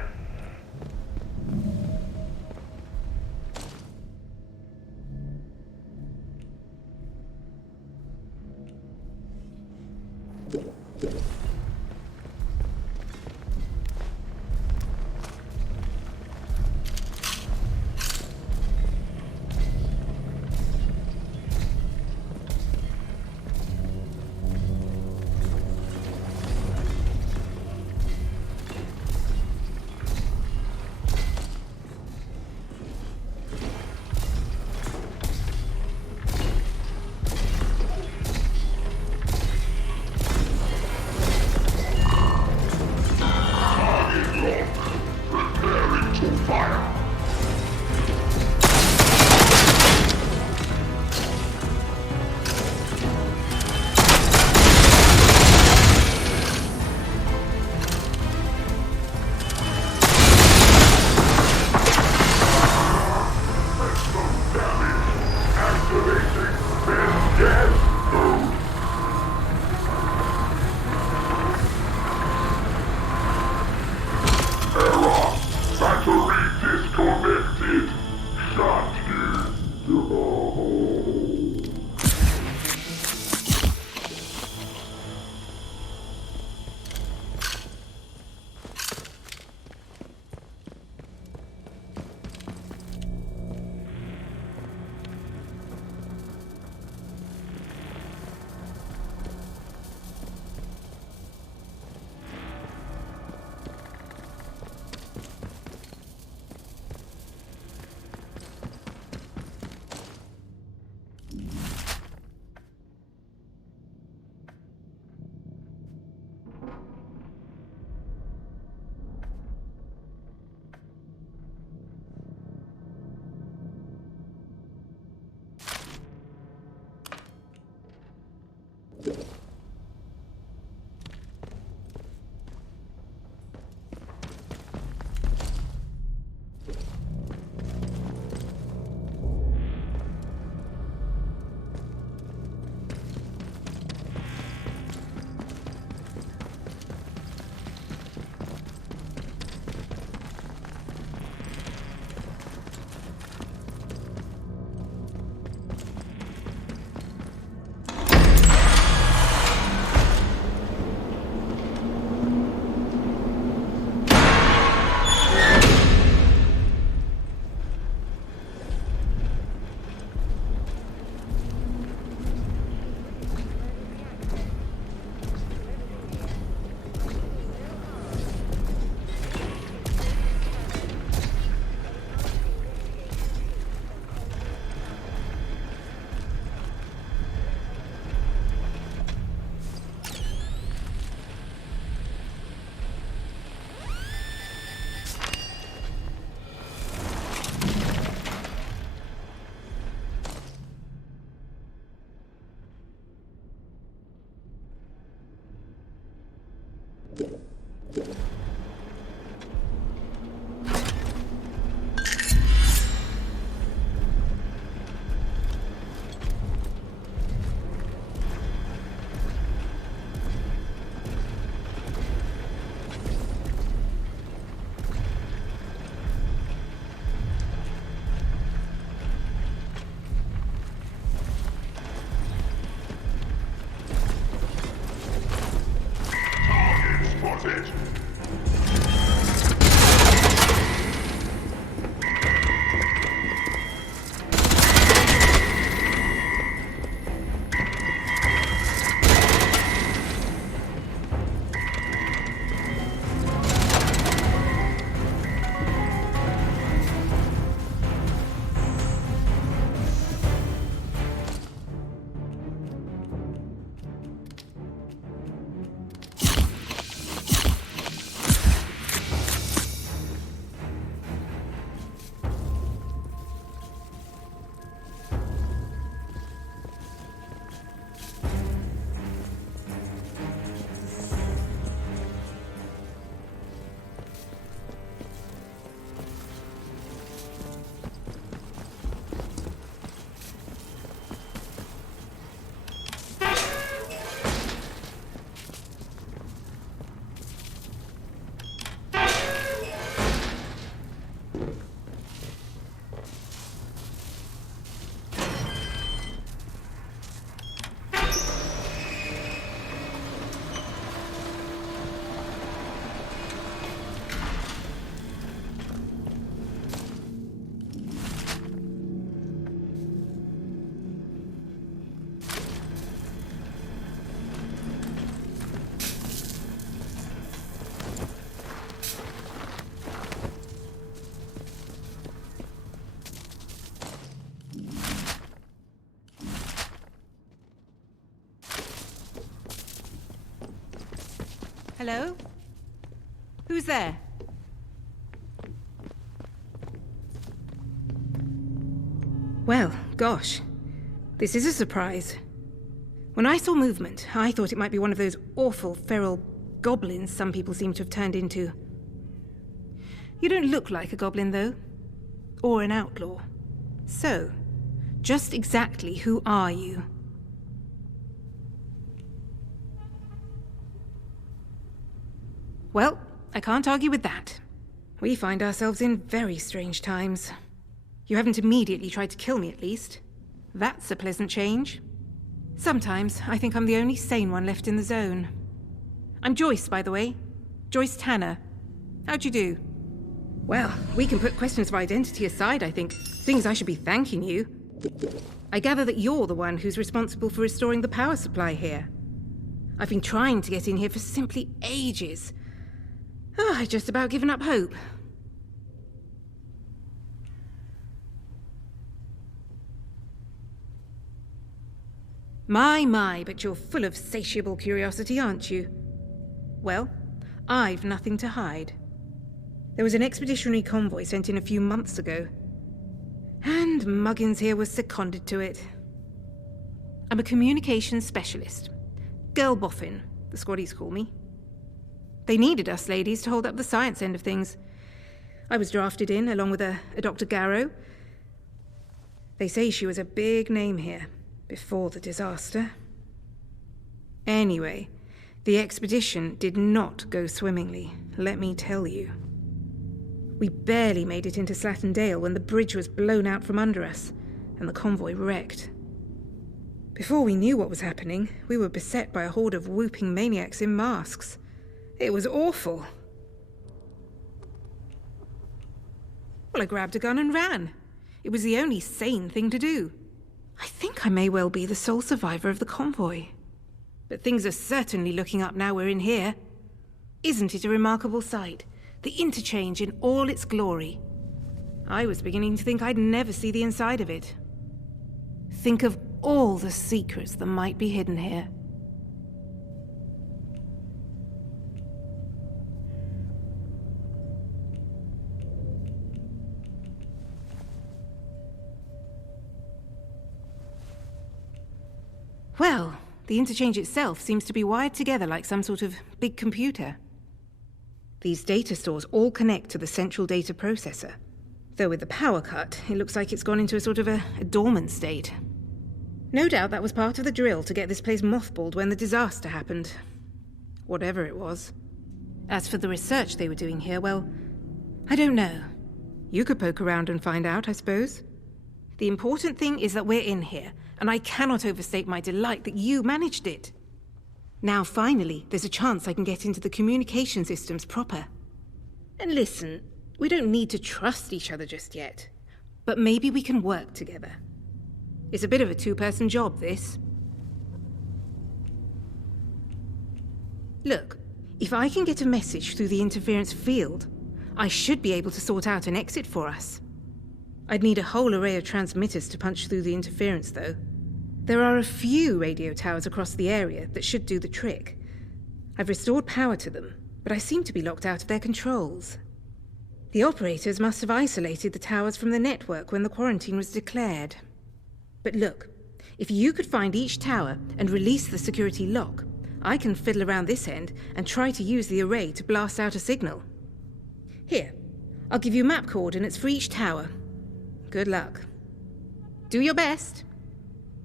Hello? Who's there? Well, gosh. This is a surprise. When I saw movement, I thought it might be one of those awful feral goblins some people seem to have turned into. You don't look like a goblin, though. Or an outlaw. So, just exactly who are you? Well, I can't argue with that. We find ourselves in very strange times. You haven't immediately tried to kill me, at least. That's a pleasant change. Sometimes I think I'm the only sane one left in the zone. I'm Joyce, by the way. Joyce Tanner. How'd you do? Well, we can put questions of identity aside, I think. Things I should be thanking you. I gather that you're the one who's responsible for restoring the power supply here. I've been trying to get in here for simply ages. I've just about given up hope. My, but you're full of satiable curiosity, aren't you? Well, I've nothing to hide. There was an expeditionary convoy sent in a few months ago, and Muggins here was seconded to it. I'm a communications specialist. Girl Boffin, the squaddies call me. They needed us ladies to hold up the science end of things. I was drafted in, along with a Dr. Garrow. They say she was a big name here, before the disaster. Anyway, the expedition did not go swimmingly, let me tell you. We barely made it into Slattendale when the bridge was blown out from under us, and the convoy wrecked. Before we knew what was happening, we were beset by a horde of whooping maniacs in masks. It was awful. Well, I grabbed a gun and ran. It was the only sane thing to do. I think I may well be the sole survivor of the convoy. But things are certainly looking up now we're in here. Isn't it a remarkable sight? The interchange in all its glory. I was beginning to think I'd never see the inside of it. Think of all the secrets that might be hidden here. Well, the interchange itself seems to be wired together like some sort of big computer. These data stores all connect to the central data processor. Though with the power cut, it looks like it's gone into a sort of a dormant state. No doubt that was part of the drill to get this place mothballed when the disaster happened. Whatever it was. As for the research they were doing here, well, I don't know. You could poke around and find out, I suppose. The important thing is that we're in here, and I cannot overstate my delight that you managed it. Now, finally, there's a chance I can get into the communication systems proper. And listen, we don't need to trust each other just yet, but maybe we can work together. It's a bit of a two-person job, this. Look, if I can get a message through the interference field, I should be able to sort out an exit for us. I'd need a whole array of transmitters to punch through the interference, though. There are a few radio towers across the area that should do the trick. I've restored power to them, but I seem to be locked out of their controls. The operators must have isolated the towers from the network when the quarantine was declared. But look, if you could find each tower and release the security lock, I can fiddle around this end and try to use the array to blast out a signal. Here, I'll give you map coordinates for each tower. Good luck. Do your best.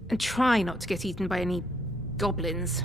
And try not to get eaten by any goblins.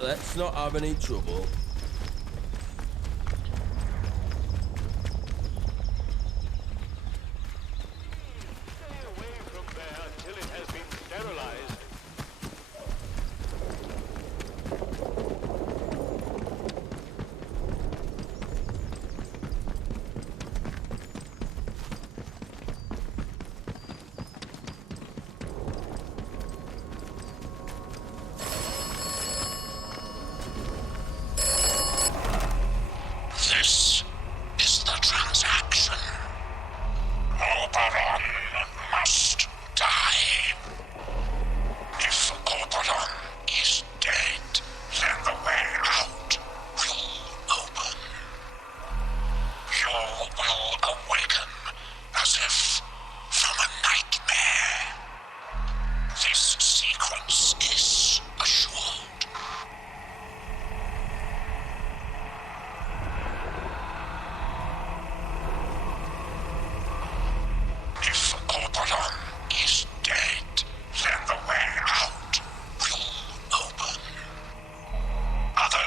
Let's not have any trouble.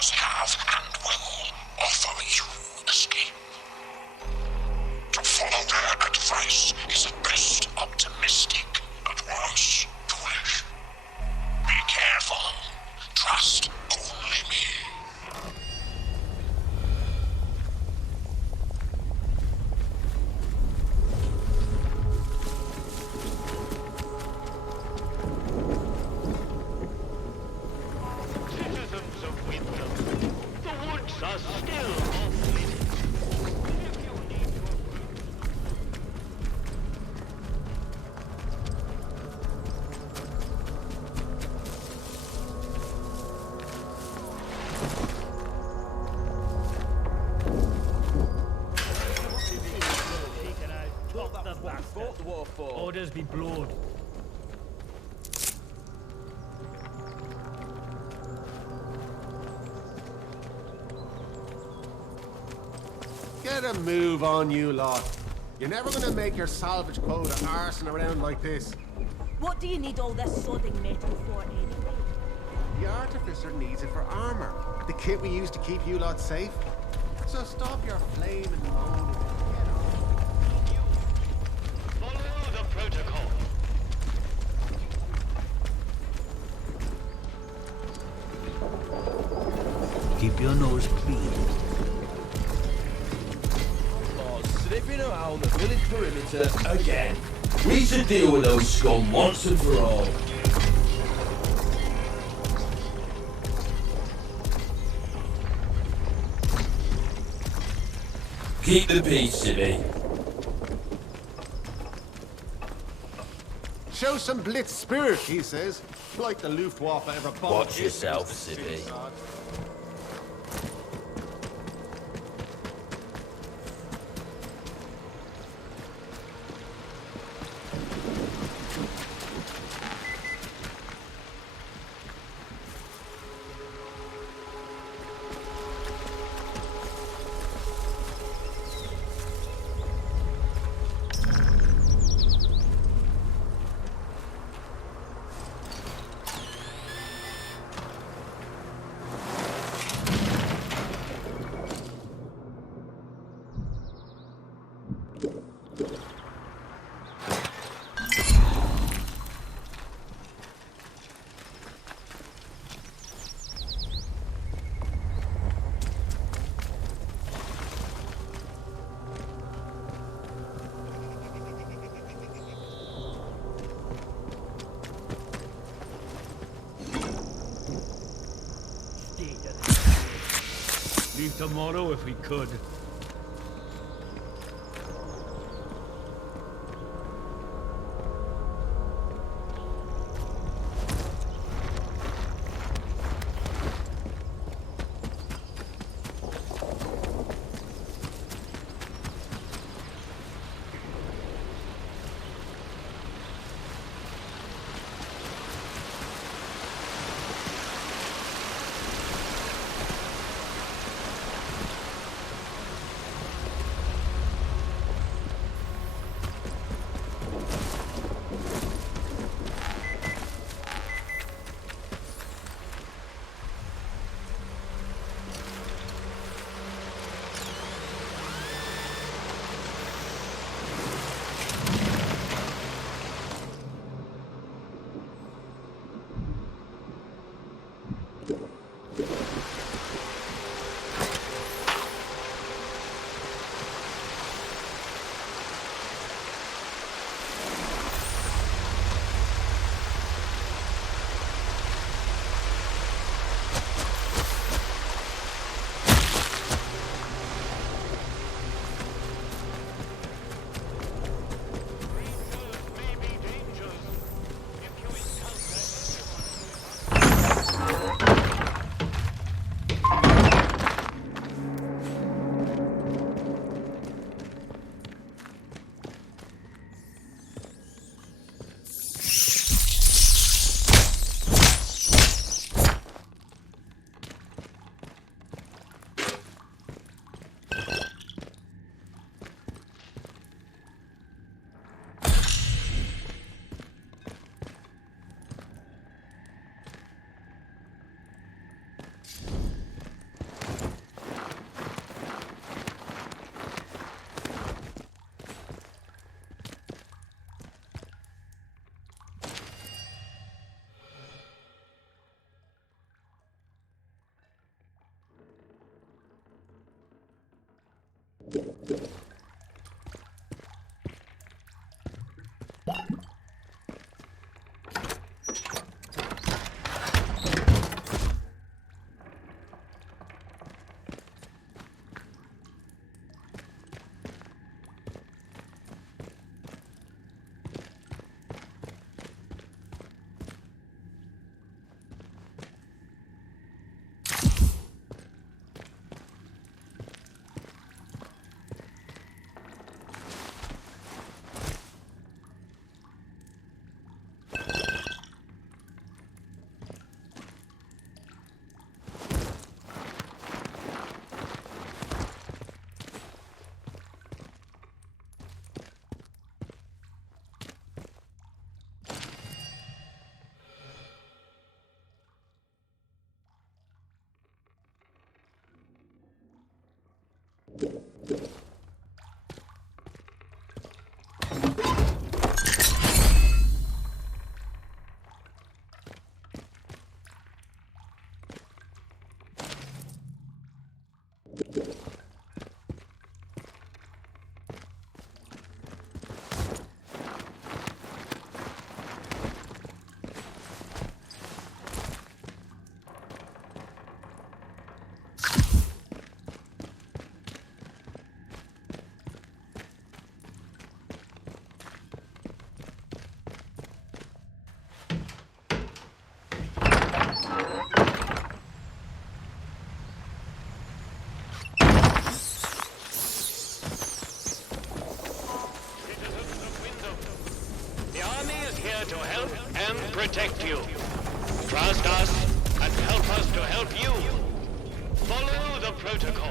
others have and will offer you escape. To follow their advice is at best optimistic, at worst foolish. Be careful. Trust only me. Citizens of Wyndham, the woods are still off-limits. Orders be blowed. Get a move on, you lot. You're never gonna make your salvage quota arsing around like this. What do you need all this sodding metal for, anyway? The artificer needs it for armor. The kit we use to keep you lot safe. So stop your flaming moaning. Follow the protocol. Keep your nose clean. Oh, slipping around the village perimeter again. We should deal with those scum once and for all. Keep the peace, Civvy. Show some blitz spirit, he says. Like the Luftwaffe ever bombed. Watch yourself, Civvy. Leave tomorrow if we could. To help and protect you. Trust us and help us to help you. Follow the protocol.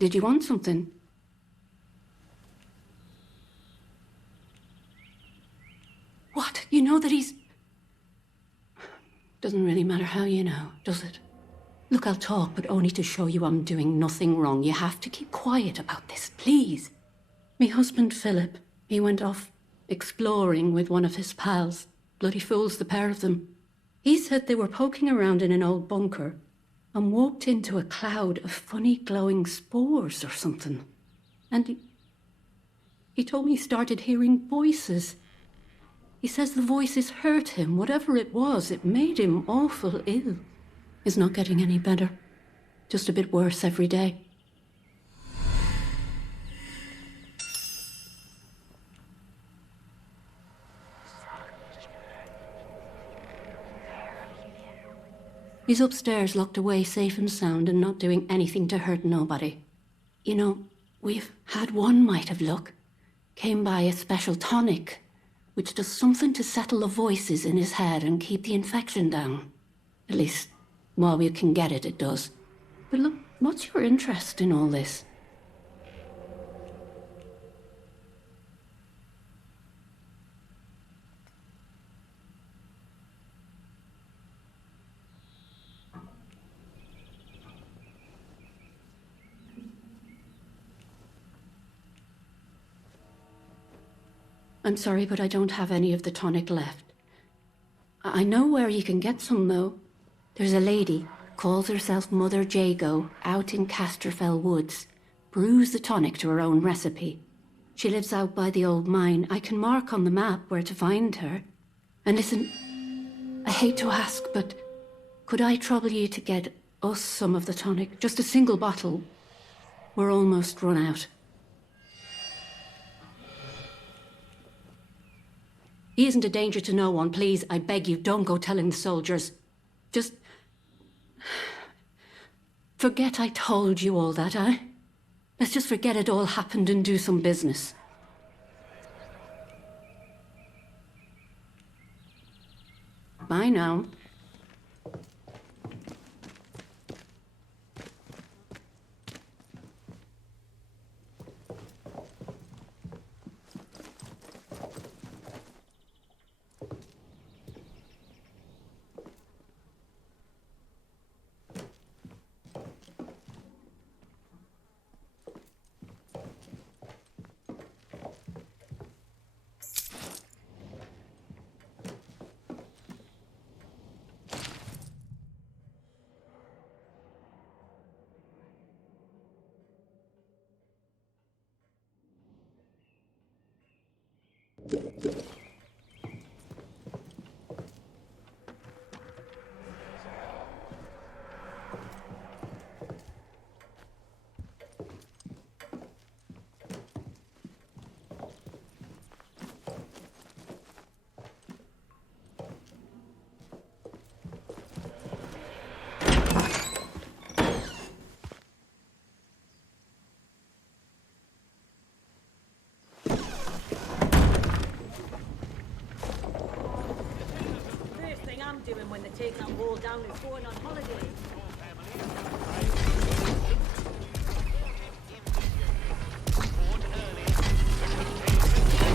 Did you want something? What? You know that he's... Doesn't really matter how you know, does it? Look, I'll talk, but only to show you I'm doing nothing wrong. You have to keep quiet about this, please. Me husband, Philip, he went off exploring with one of his pals. Bloody fools, the pair of them. He said they were poking around in an old bunker and walked into a cloud of funny glowing spores or something. And he told me he started hearing voices. He says the voices hurt him. Whatever it was, it made him awful ill. He's not getting any better. Just a bit worse every day. He's upstairs, locked away, safe and sound, and not doing anything to hurt nobody. You know, we've had one mite of luck. Came by a special tonic, which does something to settle the voices in his head and keep the infection down. At least, while we can get it, it does. But look, what's your interest in all this? I'm sorry, but I don't have any of the tonic left. I know where you can get some, though. There's a lady, calls herself Mother Jago, out in Casterfell Woods. Brews the tonic to her own recipe. She lives out by the old mine. I can mark on the map where to find her. And listen, I hate to ask, but could I trouble you to get us some of the tonic? Just a single bottle. We're almost run out. He isn't a danger to no one. Please, I beg you, don't go telling the soldiers. Just forget I told you all that, eh? Let's just forget it all happened and do some business. Bye now. Doing when they take that wall down is going on holiday.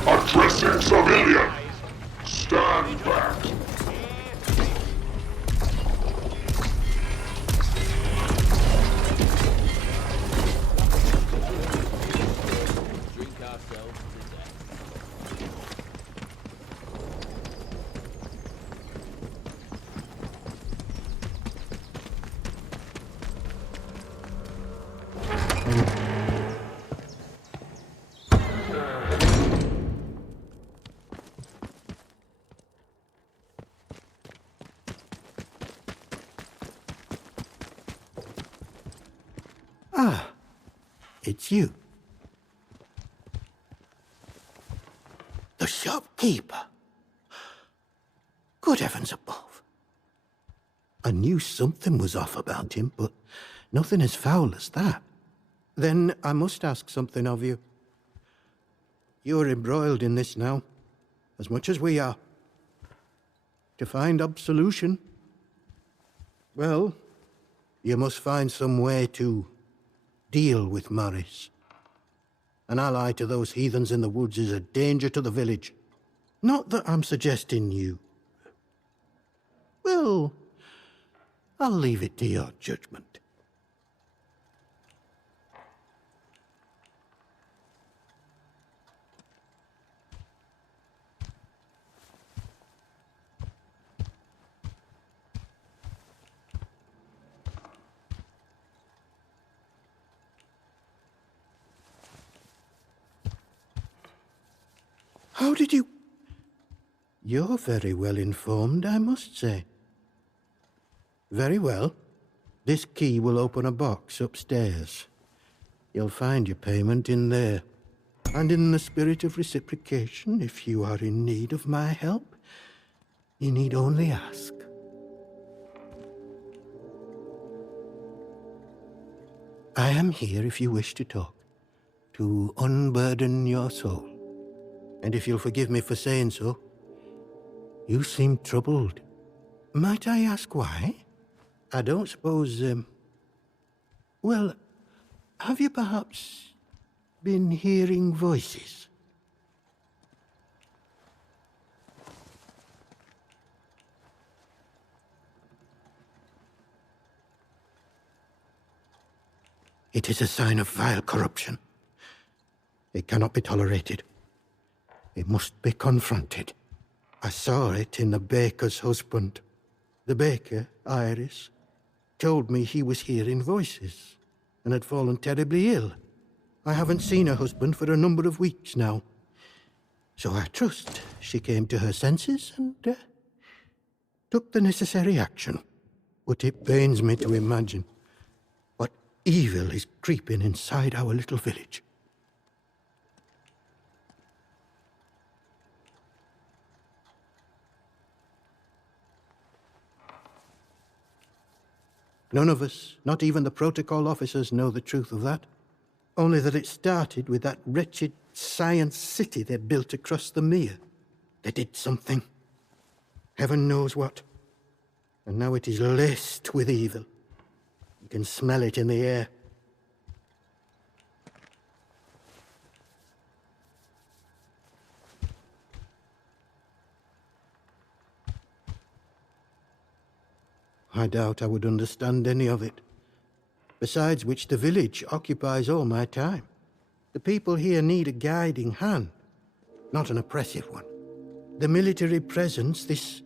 Addressing civilian! Stand back! Drink ourselves to death. Ah, it's you. The shopkeeper. Good heavens above. I knew something was off about him, but nothing as foul as that. Then I must ask something of you. You're embroiled in this now, as much as we are. To find absolution, well, you must find some way to deal with Morris. An ally to those heathens in the woods is a danger to the village. Not that I'm suggesting you... Well, I'll leave it to your judgment. How did you... You're very well informed, I must say. Very well. This key will open a box upstairs. You'll find your payment in there. And in the spirit of reciprocation, if you are in need of my help, you need only ask. I am here if you wish to talk, to unburden your soul. And if you'll forgive me for saying so, you seem troubled. Might I ask why? I don't suppose, well, have you perhaps been hearing voices? It is a sign of vile corruption. It cannot be tolerated. It must be confronted. I saw it in the baker's husband. The baker, Iris, told me he was hearing voices and had fallen terribly ill. I haven't seen her husband for a number of weeks now. So I trust she came to her senses and took the necessary action. But it pains me to imagine what evil is creeping inside our little village. None of us, not even the protocol officers, know the truth of that. Only that it started with that wretched science city they built across the mere. They did something. Heaven knows what. And now it is laced with evil. You can smell it in the air. I doubt I would understand any of it. Besides which, the village occupies all my time. The people here need a guiding hand, not an oppressive one. The military presence, this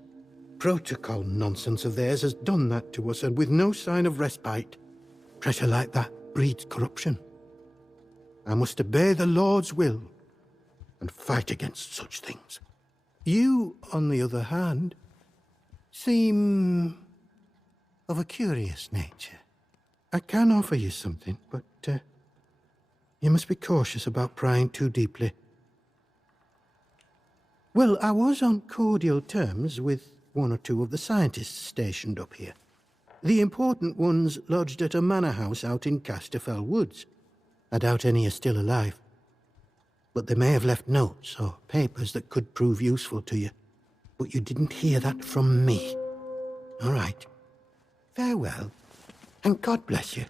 protocol nonsense of theirs, has done that to us, and with no sign of respite. Pressure like that breeds corruption. I must obey the Lord's will and fight against such things. You, on the other hand, seem of a curious nature. I can offer you something, but you must be cautious about prying too deeply. Well, I was on cordial terms with one or two of the scientists stationed up here. The important ones lodged at a manor house out in Casterfell Woods. I doubt any are still alive. But they may have left notes or papers that could prove useful to you. But you didn't hear that from me. All right. Farewell, and God bless you.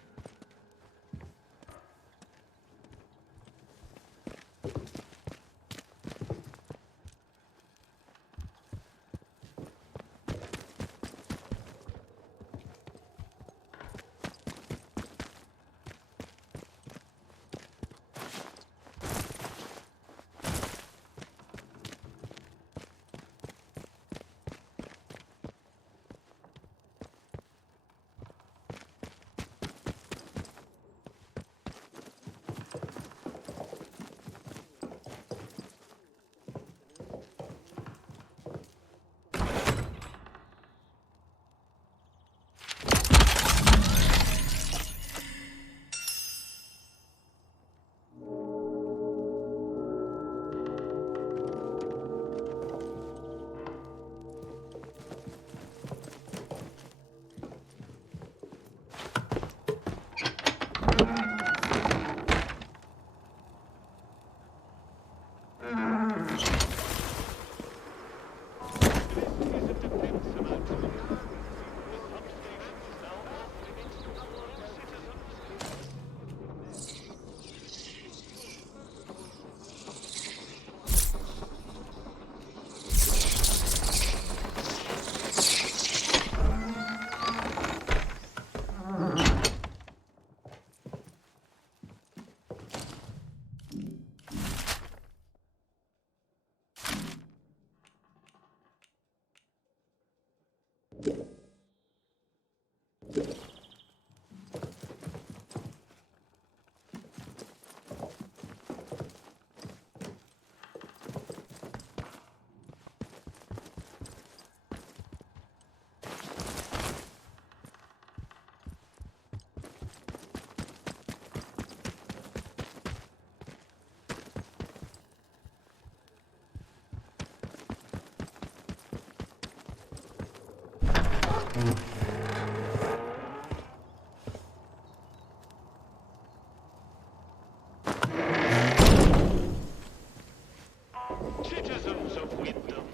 Citizens of Wyndham,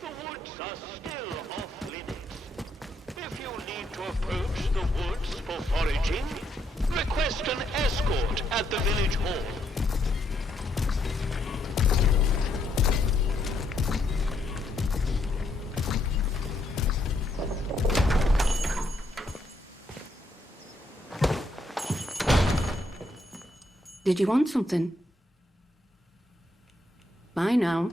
the woods are still off limits. If you need to approach the woods for foraging, request an escort at the village hall. Did you want something? Bye now.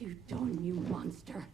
You done, you monster.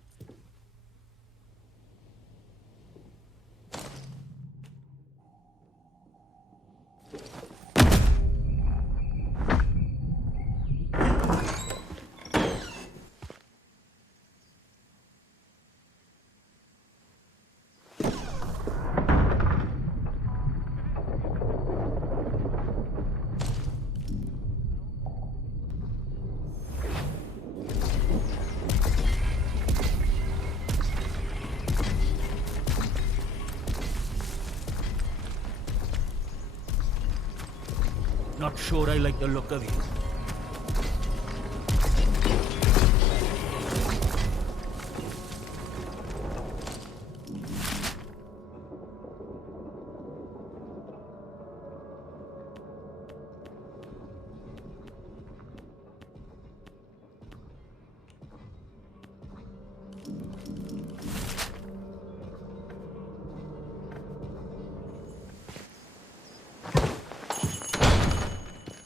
Not sure I like the look of you.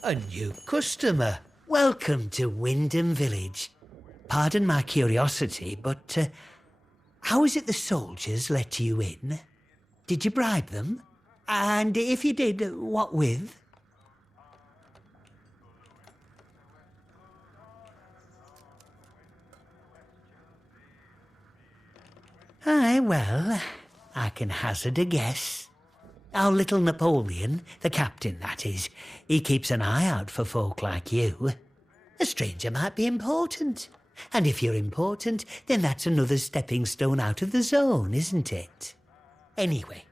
A new customer. Welcome to Wyndham Village. Pardon my curiosity, but how is it the soldiers let you in? Did you bribe them? And if you did, what with? Aye, well, I can hazard a guess. Our little Napoleon, the captain that is, he keeps an eye out for folk like you. A stranger might be important. And if you're important, then that's another stepping stone out of the zone, isn't it? Anyway,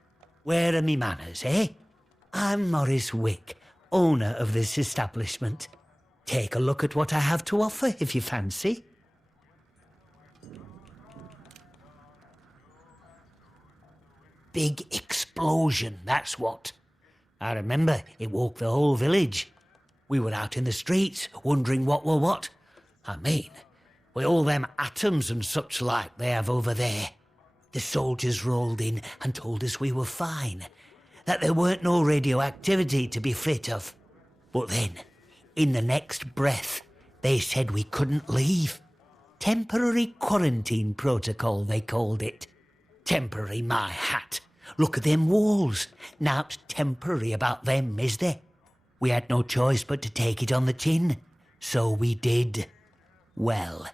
where are me manners, eh? I'm Morris Wick, owner of this establishment. Take a look at what I have to offer if you fancy. Big explosion, that's what. I remember it woke the whole village. We were out in the streets, wondering what were what. I mean, with all them atoms and such like they have over there. The soldiers rolled in and told us we were fine, that there weren't no radioactivity to be frit of. But then, in the next breath, they said we couldn't leave. Temporary quarantine protocol, they called it. Temporary, my hat. Look at them walls. Nowt temporary about them, is there? We had no choice but to take it on the chin. So we did. Well,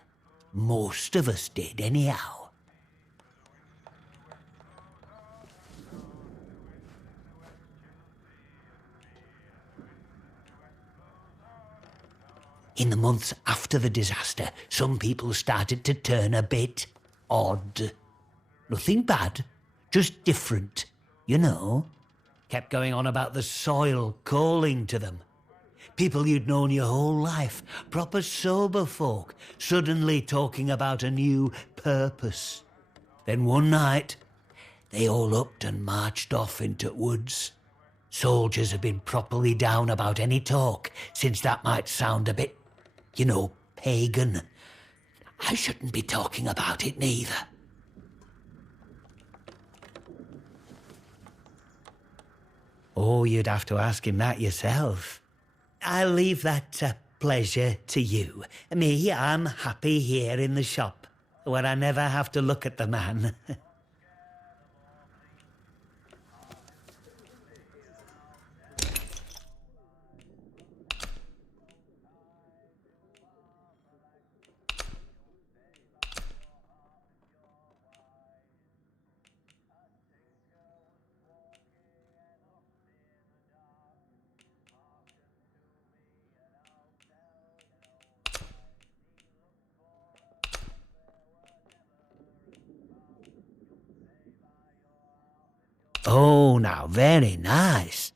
most of us did, anyhow. In the months after the disaster, some people started to turn a bit odd. Nothing bad, just different, you know. Kept going on about the soil calling to them. People you'd known your whole life, proper sober folk, suddenly talking about a new purpose. Then one night, they all upped and marched off into woods. Soldiers have been properly down about any talk, since that might sound a bit, you know, pagan. I shouldn't be talking about it neither. Oh, you'd have to ask him that yourself. I'll leave that pleasure to you. Me, I'm happy here in the shop, where I never have to look at the man. Oh, now, very nice.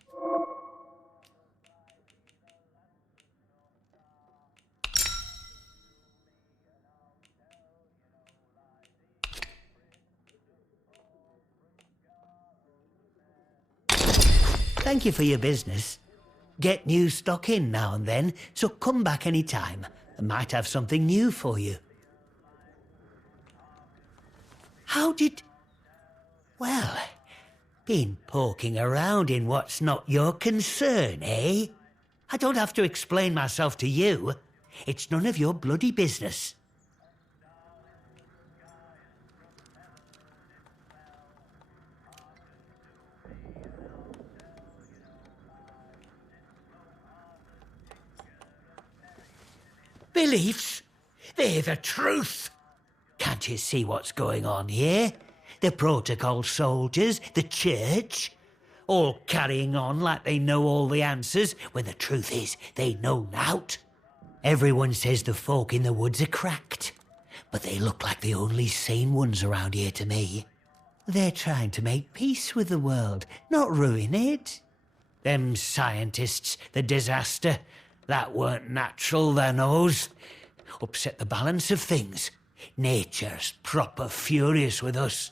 Thank you for your business. Get new stock in now and then, so come back any time. I might have something new for you. How did... Well... Been poking around in what's not your concern, eh? I don't have to explain myself to you. It's none of your bloody business. beliefs. They're the truth. Can't you see what's going on here? The protocol soldiers, the church, all carrying on like they know all the answers, when the truth is they know nought. Everyone says the folk in the woods are cracked, but they look like the only sane ones around here to me. They're trying to make peace with the world, not ruin it. Them scientists, the disaster, that weren't natural, thou knows. Upset the balance of things. Nature's proper furious with us.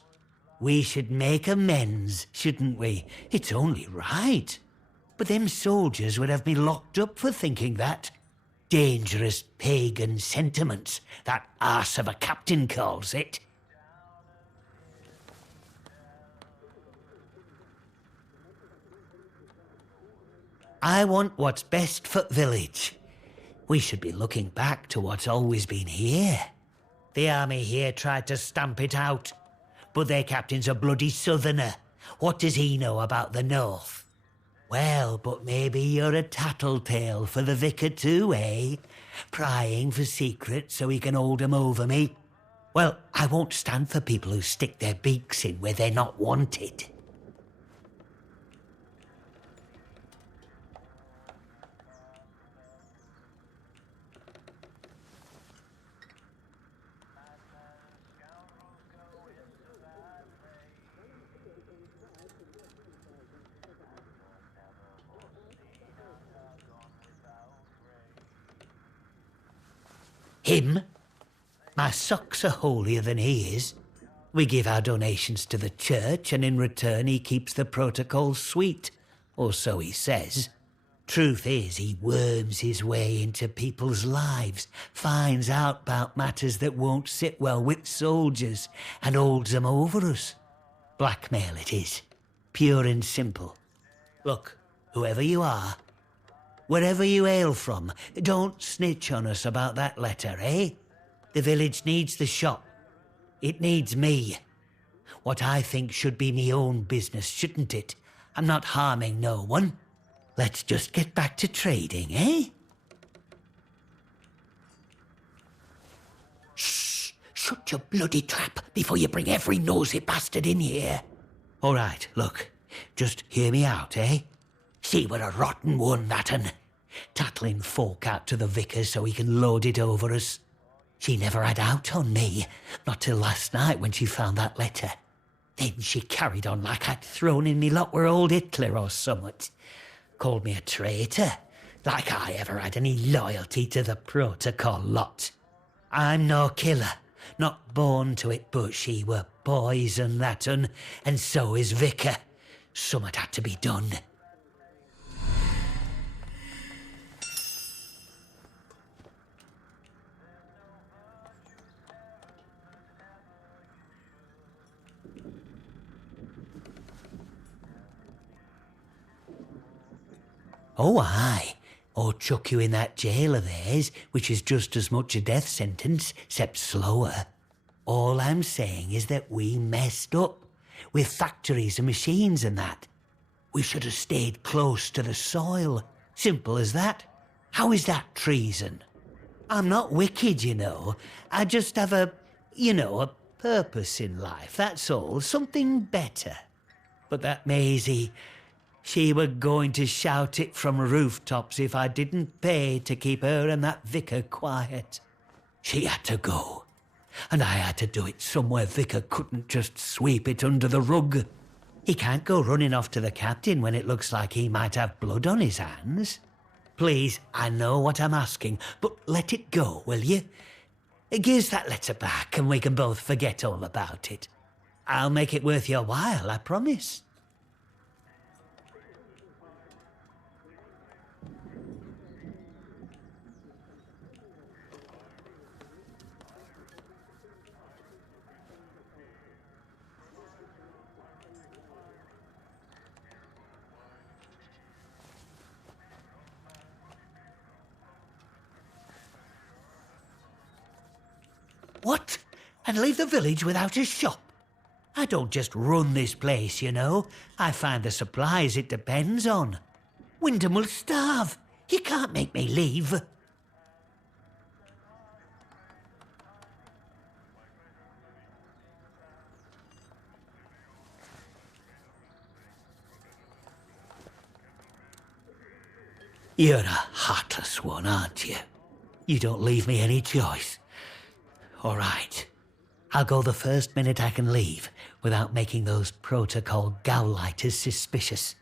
We should make amends, shouldn't we? It's only right. But them soldiers would have me locked up for thinking that. Dangerous pagan sentiments, that arse of a captain calls it. I want what's best for village. We should be looking back to what's always been here. The army here tried to stamp it out, but their captain's a bloody southerner. What does he know about the north? Well, but maybe you're a tattletale for the vicar too, eh? Prying for secrets so he can hold 'em over me. Well, I won't stand for people who stick their beaks in where they're not wanted. Him? My socks are holier than he is. We give our donations to the church, and in return he keeps the protocols sweet, or so he says. Truth is, he worms his way into people's lives, finds out about matters that won't sit well with soldiers, and holds them over us. Blackmail it is, pure and simple. Look, whoever you are, wherever you hail from, don't snitch on us about that letter, eh? The village needs the shop. It needs me. What I think should be me own business, shouldn't it? I'm not harming no one. Let's just get back to trading, eh? Shh! Shut your bloody trap before you bring every nosy bastard in here. All right, look, just hear me out, eh? See, we're a rotten one, that un. Tattling folk out to the vicar so he can load it over us. She never had out on me, not till last night when she found that letter. Then she carried on like I'd thrown in me lot were old Hitler or summat. Called me a traitor, like I ever had any loyalty to the protocol lot. I'm no killer, not born to it, but she were poison, that un, and so is vicar. Summat had to be done. Oh, aye. Or chuck you in that jail of theirs, which is just as much a death sentence, except slower. All I'm saying is that we messed up, with factories and machines and that. We should have stayed close to the soil. Simple as that. How is that treason? I'm not wicked, you know. I just have a purpose in life, that's all. Something better. But that Maisie, she were going to shout it from rooftops if I didn't pay to keep her and that vicar quiet. She had to go, and I had to do it somewhere vicar couldn't just sweep it under the rug. He can't go running off to the captain when it looks like he might have blood on his hands. Please, I know what I'm asking, but let it go, will you? Give us that letter back and we can both forget all about it. I'll make it worth your while, I promise. What? And leave the village without a shop? I don't just run this place, you know. I find the supplies it depends on. Wyndham will starve. You can't make me leave. You're a heartless one, aren't you? You don't leave me any choice. All right. I'll go the first minute I can leave without making those protocol gowlighters suspicious.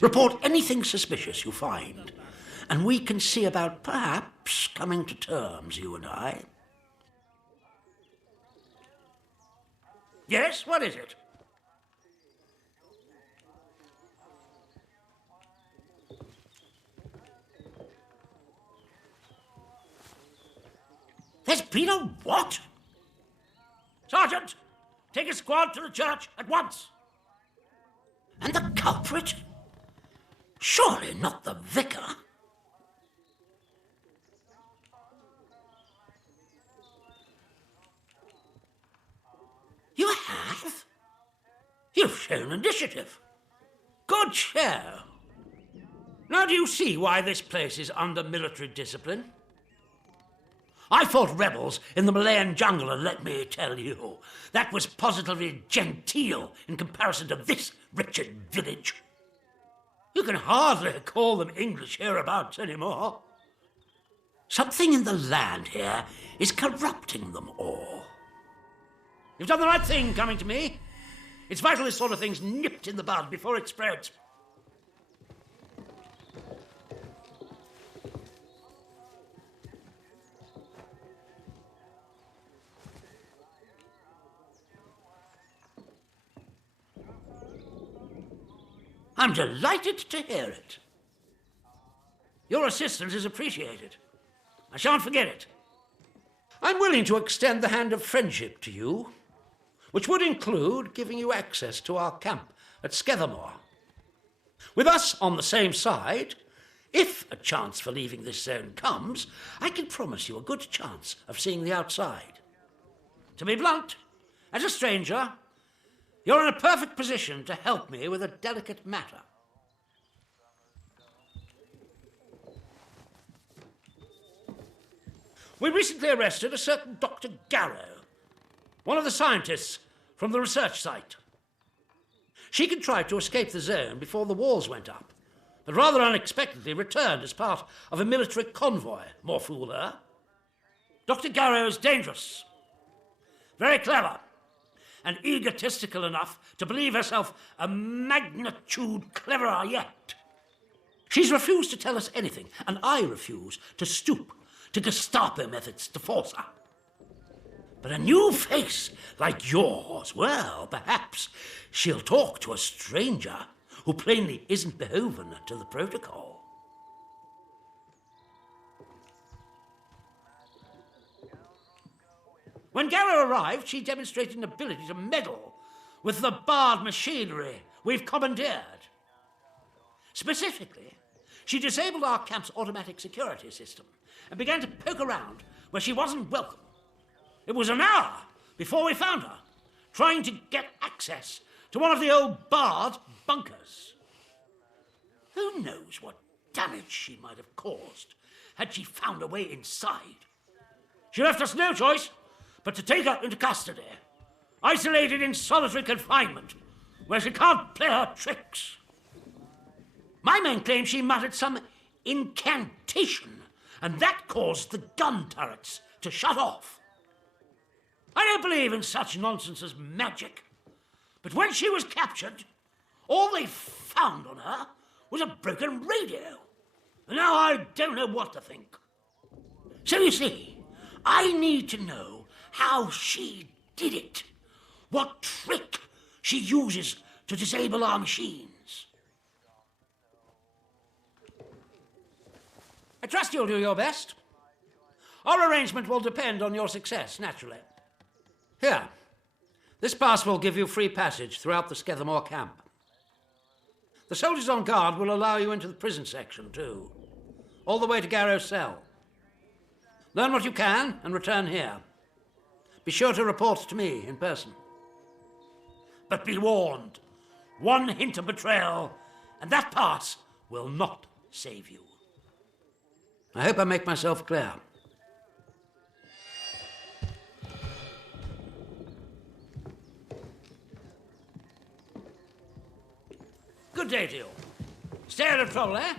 Report anything suspicious you find, and we can see about perhaps coming to terms, you and I. Yes, what is it? There's been a what? Sergeant, take a squad to the church at once. And the culprit? Surely not the vicar. You have? You've shown initiative. Good show. Now do you see why this place is under military discipline? I fought rebels in the Malayan jungle, and let me tell you, that was positively genteel in comparison to this wretched village. You can hardly call them English hereabouts anymore. Something in the land here is corrupting them all. You've done the right thing coming to me. It's vital this sort of thing's nipped in the bud before it spreads. I'm delighted to hear it. Your assistance is appreciated. I shan't forget it. I'm willing to extend the hand of friendship to you, which would include giving you access to our camp at Skethermore. With us on the same side, if a chance for leaving this zone comes, I can promise you a good chance of seeing the outside. To be blunt, as a stranger, you're in a perfect position to help me with a delicate matter. We recently arrested a certain Dr. Garrow, one of the scientists from the research site. She contrived to escape the zone before the walls went up, but rather unexpectedly returned as part of a military convoy. More fool her. Dr. Garrow is dangerous, very clever, and egotistical enough to believe herself a magnitude cleverer yet. She's refused to tell us anything, and I refuse to stoop to Gestapo methods to force her. But a new face like yours, well, perhaps she'll talk to a stranger who plainly isn't beholden to the protocol. When Garrow arrived, she demonstrated an ability to meddle with the barred machinery we've commandeered. Specifically, She disabled our camp's automatic security system and began to poke around where she wasn't welcome. It was an hour before we found her, trying to get access to one of the old barred bunkers. Who knows what damage she might have caused had she found a way inside. She left us no choice but to take her into custody, isolated in solitary confinement, where she can't play her tricks. My men claim she muttered some incantation, and that caused the gun turrets to shut off. I don't believe in such nonsense as magic, but when she was captured, all they found on her was a broken radio. And now I don't know what to think. So you see, I need to know how she did it. What trick she uses to disable our machines. I trust you'll do your best. Our arrangement will depend on your success, naturally. Here, this pass will give you free passage throughout the Skethermore camp. The soldiers on guard will allow you into the prison section, too, all the way to Garrow's cell. Learn what you can and return here. Be sure to report to me in person. But be warned, one hint of betrayal, and that pass will not save you. I hope I make myself clear. Good day to you. Stay out of trouble, eh?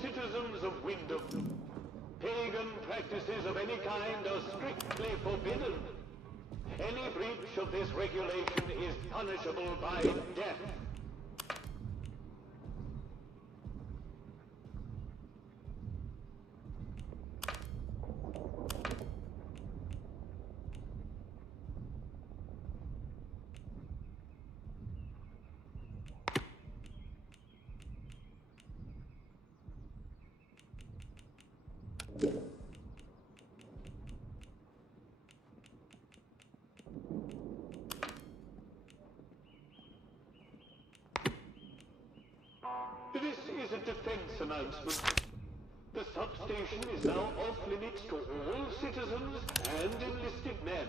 Citizens of Wyndham, pagan practices of any kind are strictly forbidden. Any breach of this regulation is punishable by death. This is a defense announcement. The substation is now off limits to all citizens and enlisted men.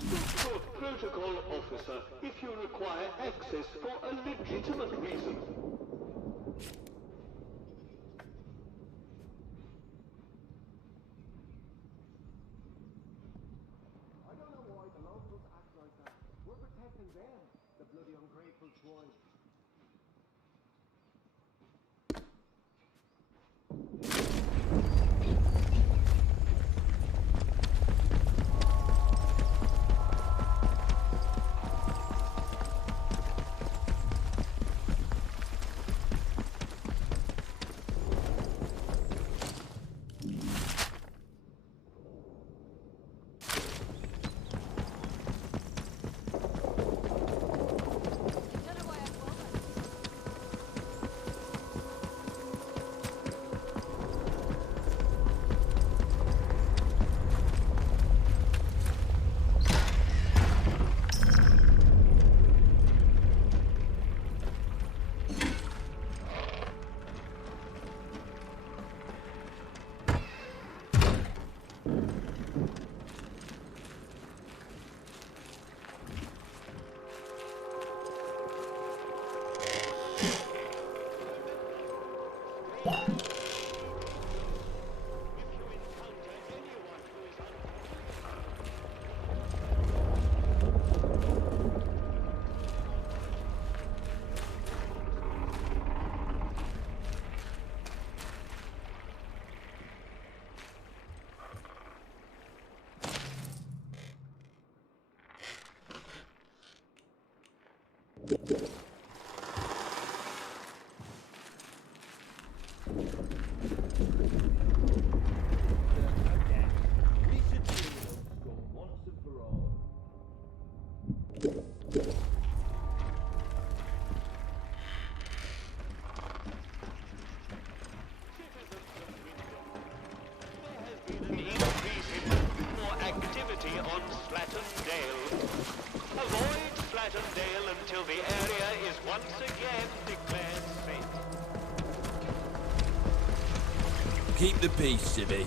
Report protocol officer if you require access for a legitimate reason. I don't know why the locals act like that. We're protecting them, the bloody ungrateful swine. Activity on Slatterdale. Avoid Slatterdale until the area is once again declared safe. Keep the peace, Jimmy.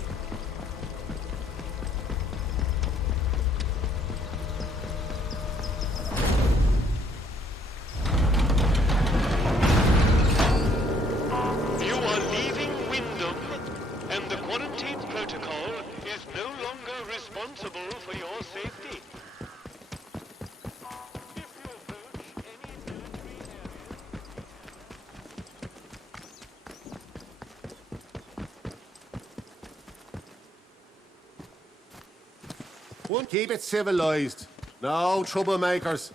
You are leaving Wyndham, and the quarantine protocol is no longer responsible for your safety. Keep it civilized. No troublemakers.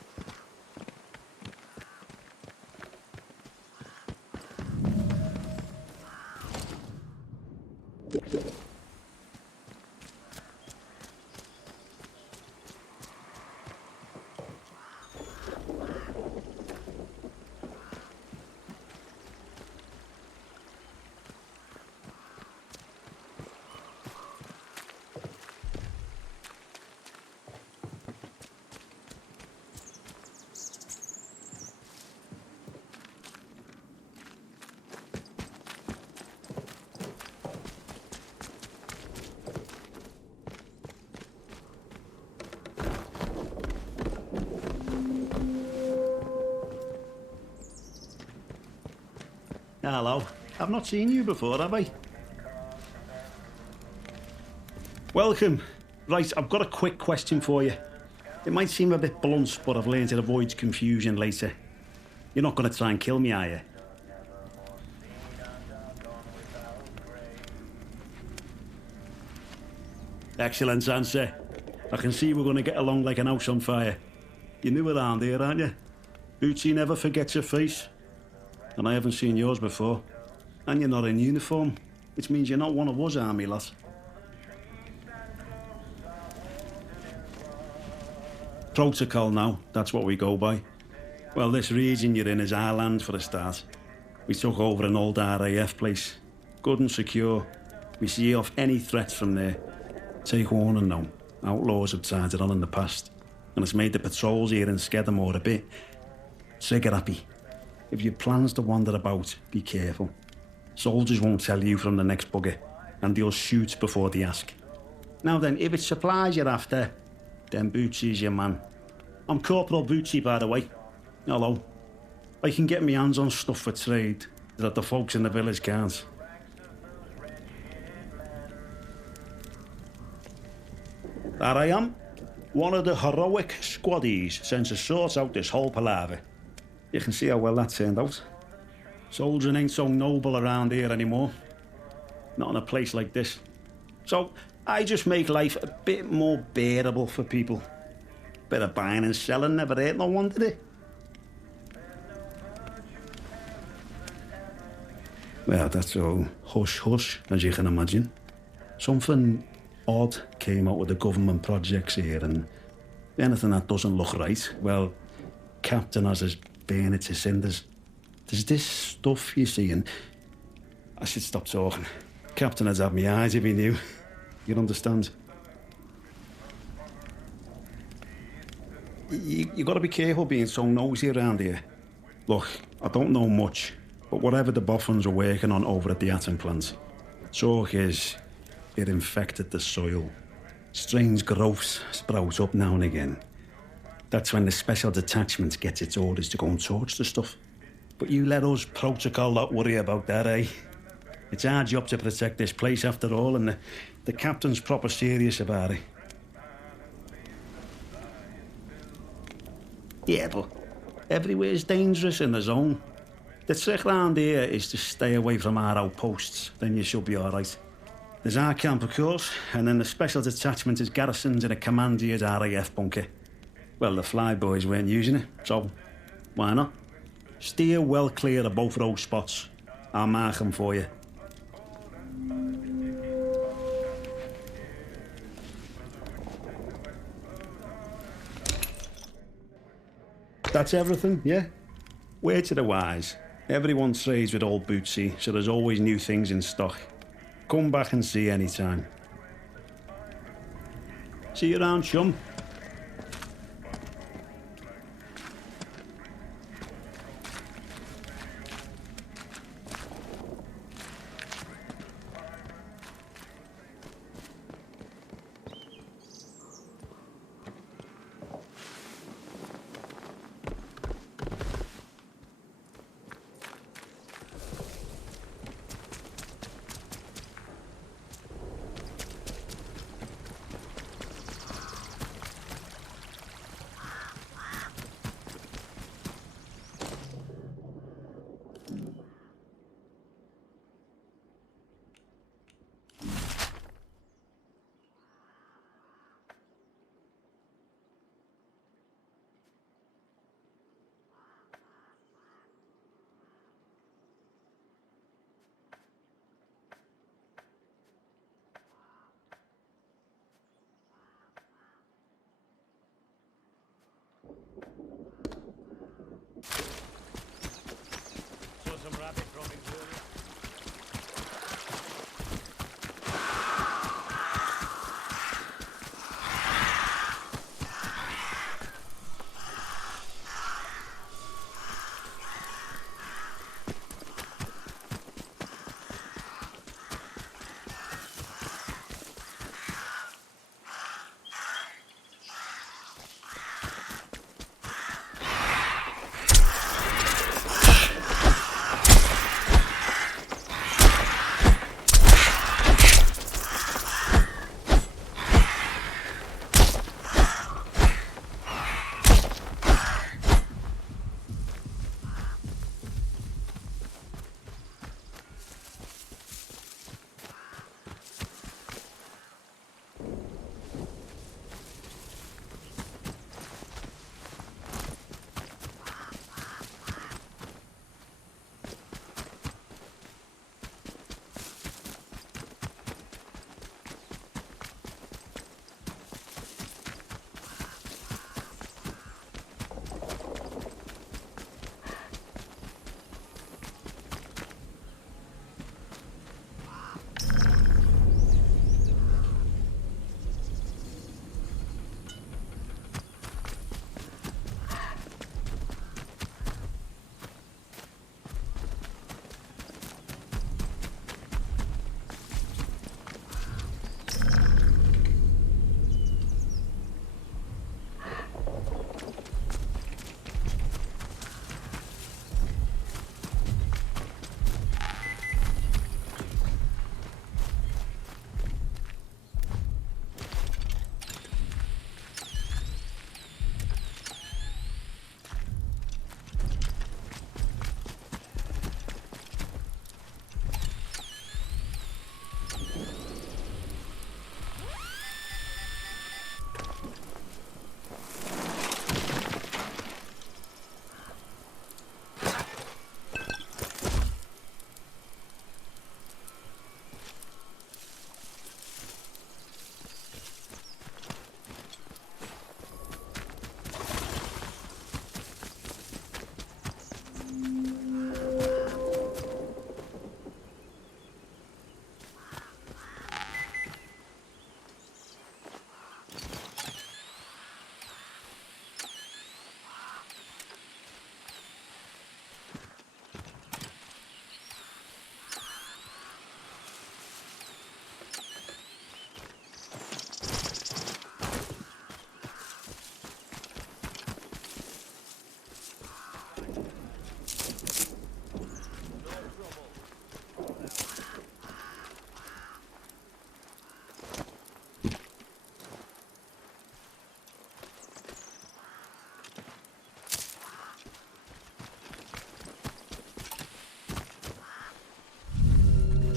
Hello. I've not seen you before, have I? Welcome. Right, I've got a quick question for you. It might seem a bit blunt, but I've learned it avoids confusion later. You're not going to try and kill me, are you? Excellent answer. I can see we're going to get along like an house on fire. You're new around here, aren't you? Bootsy never forgets your face. And I haven't seen yours before. And you're not in uniform, which means you're not one of us army lads. Protocol now, that's what we go by. Well, this region you're in is our land for a start. We took over an old RAF place. Good and secure. We see off any threats from there. Take warning now. Outlaws have tried it on in the past. And it's made the patrols here in Skedamore a bit trigger happy. If your plans to wander about, be careful. Soldiers won't tell you from the next bugger, and they'll shoot before they ask. Now then, if it's supplies you're after, then Bootsy's your man. I'm Corporal Bootsy, by the way. Hello. I can get my hands on stuff for trade that the folks in the village can't. There I am. One of the heroic squaddies sent to sort out this whole palaver. You can see how well that turned out. Soldiering ain't so noble around here anymore. Not in a place like this. So I just make life a bit more bearable for people. Bit of buying and selling never hurt no one, did it? Well, that's all hush-hush, as you can imagine. Something odd came out with the government projects here, and anything that doesn't look right, well, Captain has us burn it to cinders. There's this stuff you see, and I should stop talking. Captain has had me eyes if he knew. You'd understand. You got to be careful being so nosy around here. Look, I don't know much, but whatever the boffins are working on over at the atom plant, talk is it infected the soil. Strange growths sprout up now and again. That's when the special detachment gets its orders to go and torch the stuff. But you let us protocol not worry about that, eh? It's our job to protect this place after all, and the captain's proper serious about it. Yeah, but everywhere's dangerous in the zone. The trick round here is to stay away from our outposts, then you should be all right. There's our camp, of course, and then the special detachment is garrisoned in a commander's RAF bunker. Well, the flyboys weren't using it, so why not? Steer well clear of both of those spots. I'll mark them for you. That's everything, yeah? Word to the wise. Everyone trades with old Bootsy, so there's always new things in stock. Come back and see anytime. See you around, chum.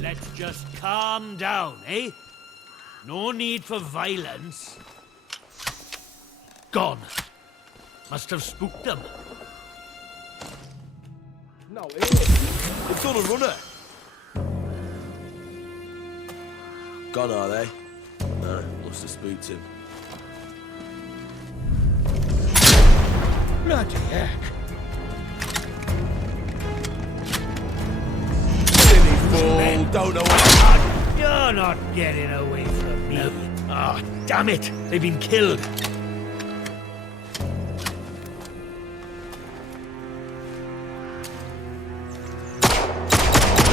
Let's just calm down, eh? No need for violence. Gone. Must have spooked them. No, it's on a runner. Gone, are they? No, must have spooked him. Bloody heck. Silly fool, don't know what... You're not getting away from me. Ah, damn it! They've been killed.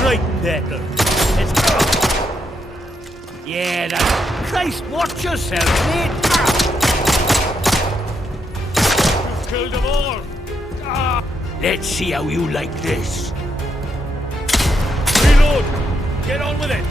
Right, Petal. Let's go. Yeah, that's... Christ, watch yourself, mate! You've killed them all. Ah. Let's see how you like this. Reload! Get on with it!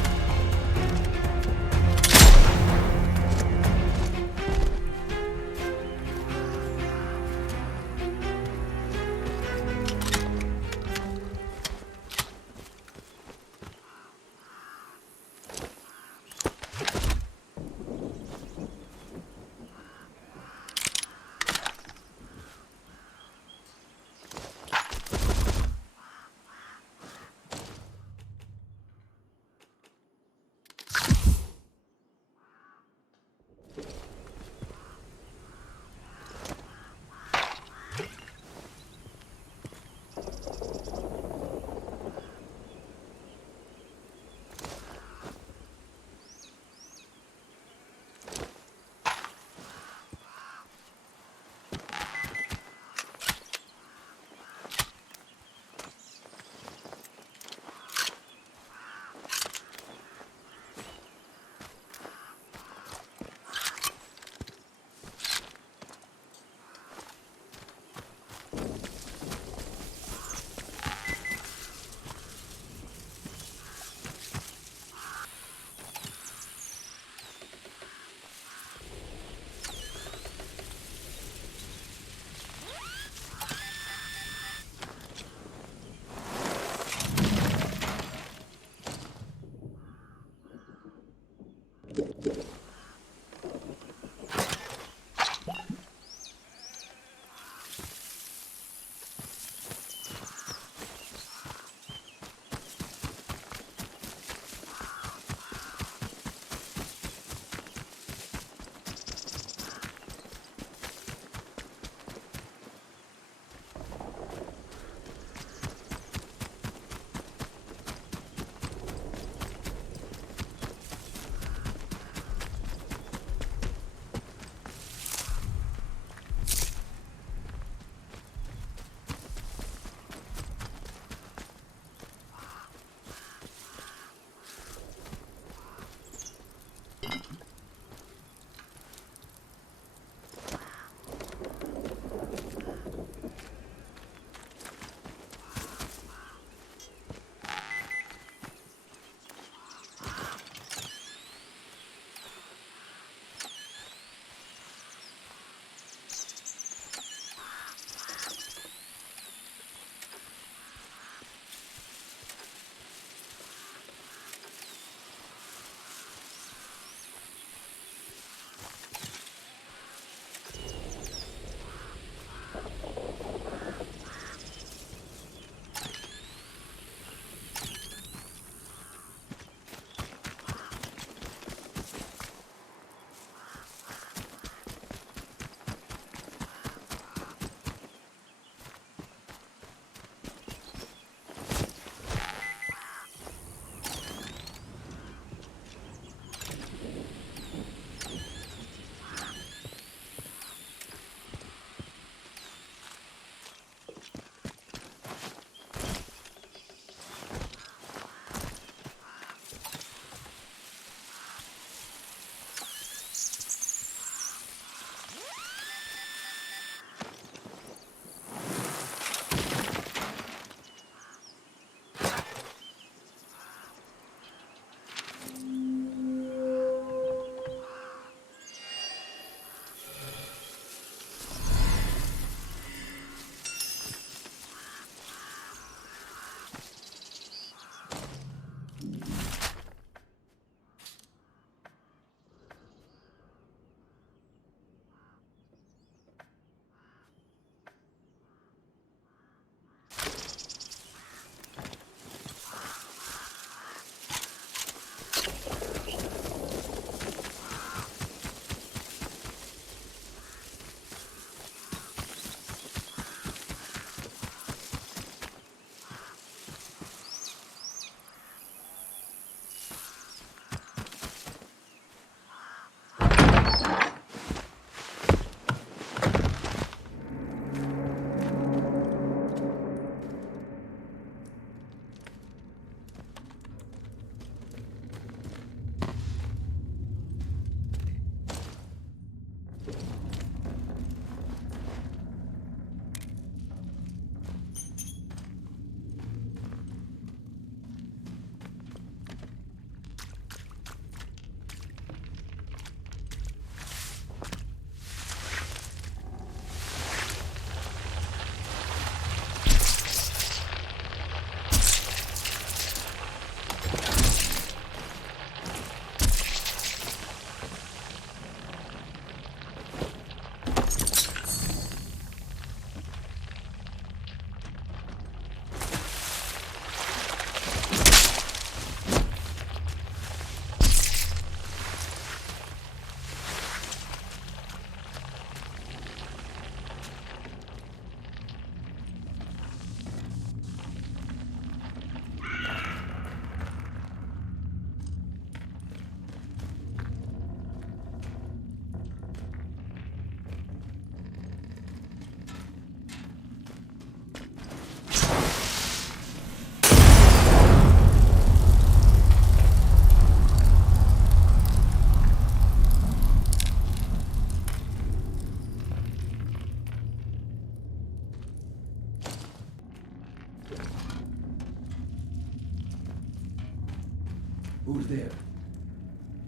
Who's there?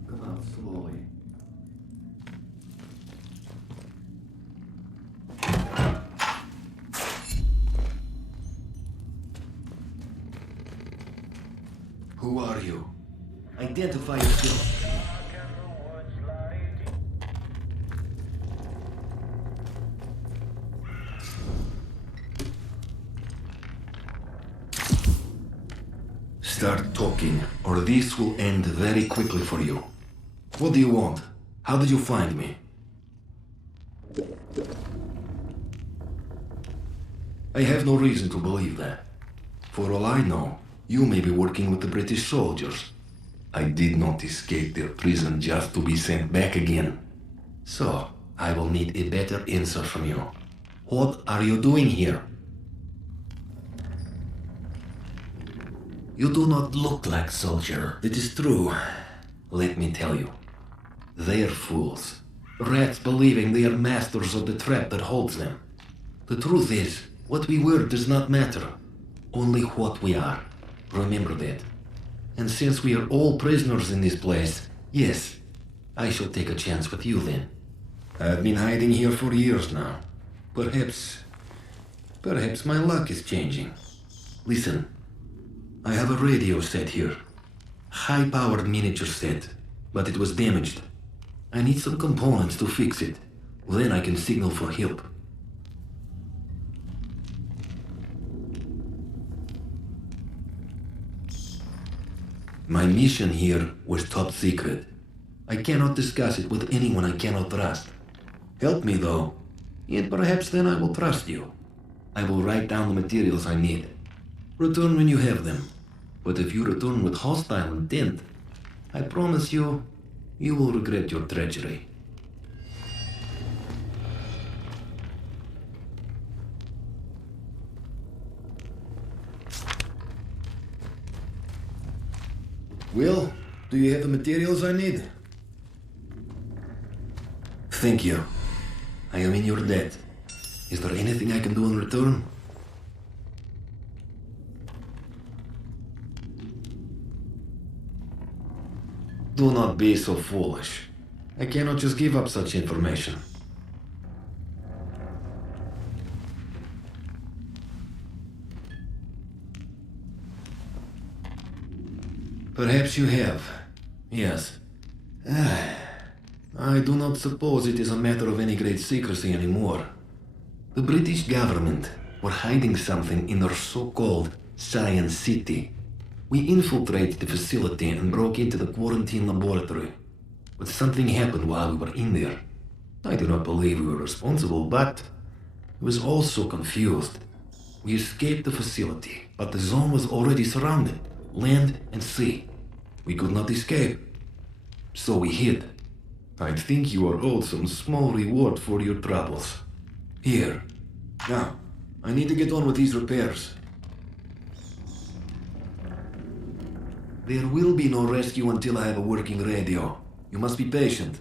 Come out slowly. Who are you? Identify yourself. Start talking, or this will end very quickly for you. What do you want? How did you find me? I have no reason to believe that. For all I know, you may be working with the British soldiers. I did not escape their prison just to be sent back again. So, I will need a better answer from you. What are you doing here? You do not look like soldier. It is true. Let me tell you. They are fools. Rats believing they are masters of the trap that holds them. The truth is, what we were does not matter. Only what we are. Remember that. And since we are all prisoners in this place, yes, I shall take a chance with you then. I've been hiding here for years now. Perhaps my luck is changing. Listen. I have a radio set here. High-powered miniature set, but it was damaged. I need some components to fix it. Then I can signal for help. My mission here was top secret. I cannot discuss it with anyone I cannot trust. Help me though, and perhaps then I will trust you. I will write down the materials I need. Return when you have them. But if you return with hostile intent, I promise you, you will regret your treachery. Will, do you have the materials I need? Thank you. I am in your debt. Is there anything I can do in return? Do not be so foolish. I cannot just give up such information. Perhaps you have. Yes. I do not suppose it is a matter of any great secrecy anymore. The British government were hiding something in their so-called Science City. We infiltrated the facility and broke into the quarantine laboratory. But something happened while we were in there. I do not believe we were responsible, but I was also confused. We escaped the facility, but the zone was already surrounded, land and sea. We could not escape, so we hid. I think you are owed some small reward for your troubles. Here. Now, I need to get on with these repairs. There will be no rescue until I have a working radio. You must be patient.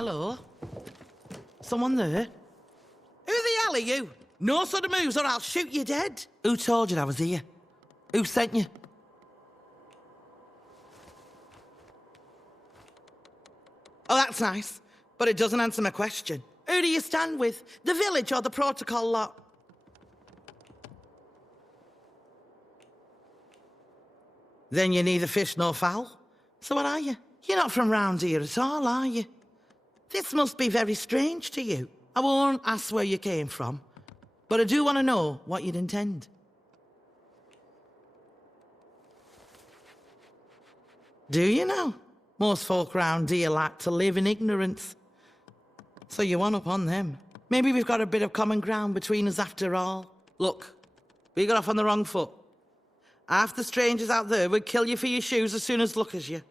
Hello? Someone there? Who the hell are you? No sudden moves or I'll shoot you dead. Who told you I was here? Who sent you? Oh, that's nice, but it doesn't answer my question. Who do you stand with? The village or the protocol lot? Then you're neither fish nor fowl. So what are you? You're not from round here at all, are you? This must be very strange to you. I won't ask where you came from, but I do want to know what you'd intend. Do you know? Most folk round here like to live in ignorance. So you one up on them. Maybe we've got a bit of common ground between us after all. Look, we got off on the wrong foot. Half the strangers out there would kill you for your shoes as soon as look at you.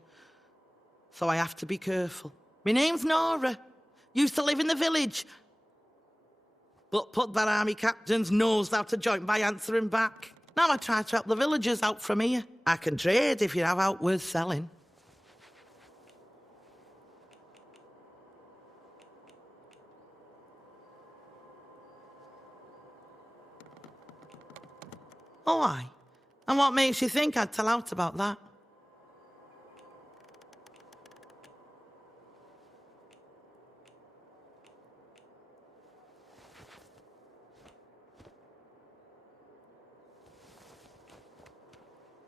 So I have to be careful. My name's Nora. Used to live in the village. But put that army captain's nose out of joint by answering back. Now I try to help the villagers out from here. I can trade if you have out worth selling. Oh, aye. And what makes you think I'd tell out about that?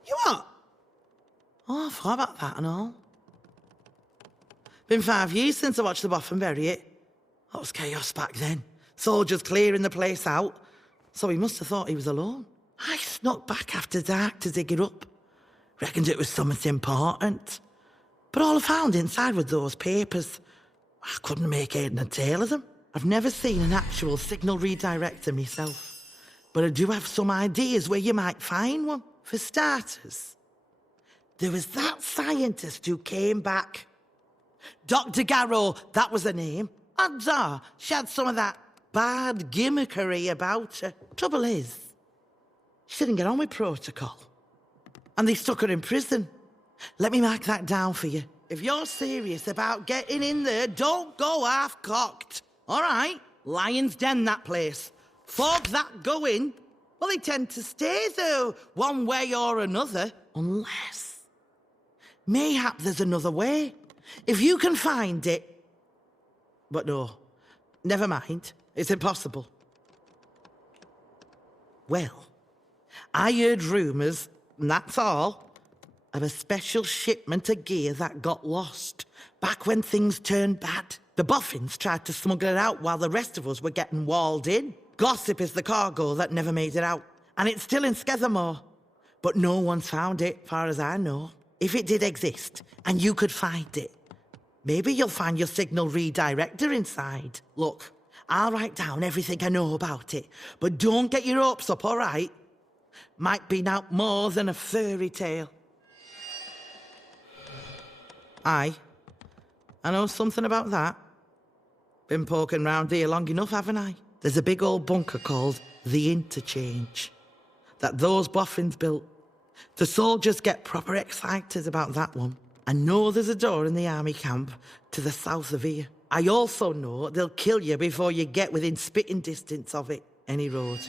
You what? Oh, I forgot about that and all. Been 5 years since I watched the Boffin bury it. That was chaos back then. Soldiers clearing the place out. So he must have thought he was alone. I snuck back after dark to dig it up. Reckoned it was something important. But all I found inside were those papers. I couldn't make head and tail of them. I've never seen an actual signal redirector myself. But I do have some ideas where you might find one. For starters, there was that scientist who came back. Dr. Garrow, that was her name. Odds are she had some of that bad gimmickry about her. Trouble is, she didn't get on with protocol. And they stuck her in prison. Let me mark that down for you. If you're serious about getting in there, don't go half-cocked. All right? Lion's Den, that place. Folk that go in, well, they tend to stay there one way or another. Unless, mayhap there's another way. If you can find it... But no, never mind. It's impossible. Well, I heard rumours, and that's all, of a special shipment of gear that got lost back when things turned bad. The Boffins tried to smuggle it out while the rest of us were getting walled in. Gossip is the cargo that never made it out, and it's still in Skethermore. But no one's found it, far as I know. If it did exist, and you could find it, maybe you'll find your signal redirector inside. Look, I'll write down everything I know about it, but don't get your hopes up, all right? Might be now more than a fairy tale. Aye, I know something about that. Been poking round here long enough, haven't I? There's a big old bunker called the Interchange that those Boffins built. The soldiers get proper excited about that one. I know there's a door in the army camp to the south of here. I also know they'll kill you before you get within spitting distance of it, any road.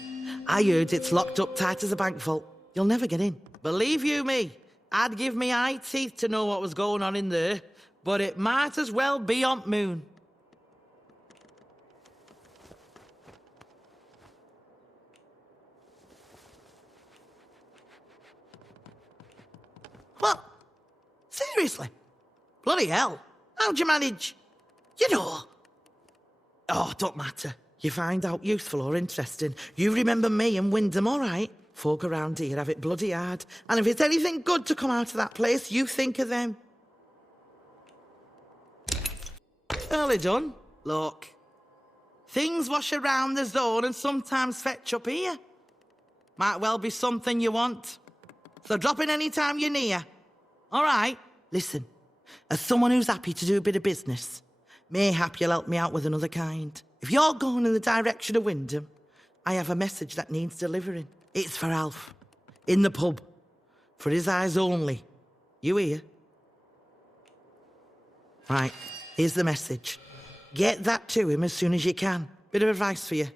I heard it's locked up tight as a bank vault. You'll never get in. Believe you me, I'd give me eye teeth to know what was going on in there, but it might as well be on moon. What? Seriously? Bloody hell. How'd you manage? You know. Oh, don't matter. You find out useful or interesting. You remember me and Wyndham, all right? Folk around here have it bloody hard. And if it's anything good to come out of that place, you think of them. Early done. Look. Things wash around the zone and sometimes fetch up here. Might well be something you want. So drop in any time you're near. All right? Listen, as someone who's happy to do a bit of business, mayhap you'll help me out with another kind. If you're going in the direction of Wyndham, I have a message that needs delivering. It's for Alf. In the pub. For his eyes only. You hear? Right, here's the message. Get that to him as soon as you can. Bit of advice for you.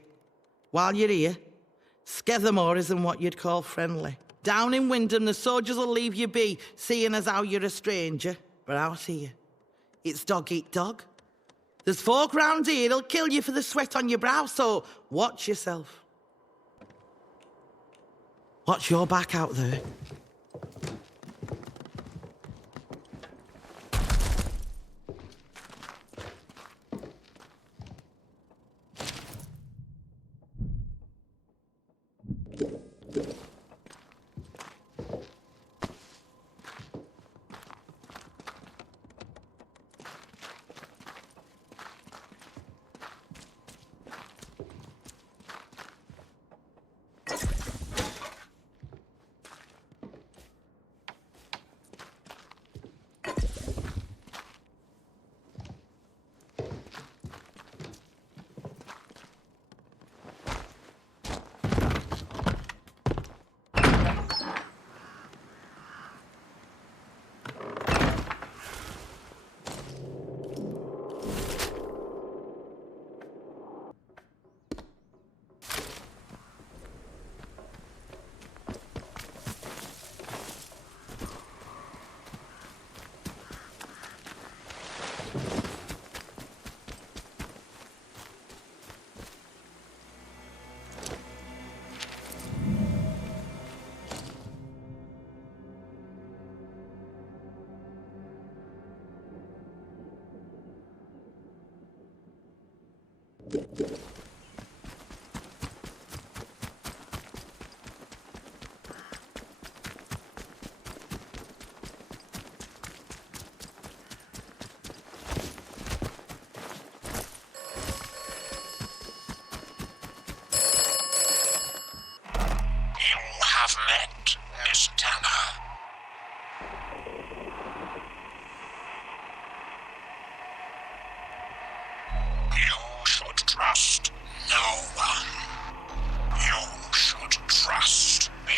While you're here, Skethermore isn't what you'd call friendly. Down in Wyndham, the soldiers will leave you be, seeing as how you're a stranger. But out here, it's dog eat dog. There's folk round here that'll kill you for the sweat on your brow, so watch yourself. Watch your back out there. Trust no one. You should trust me.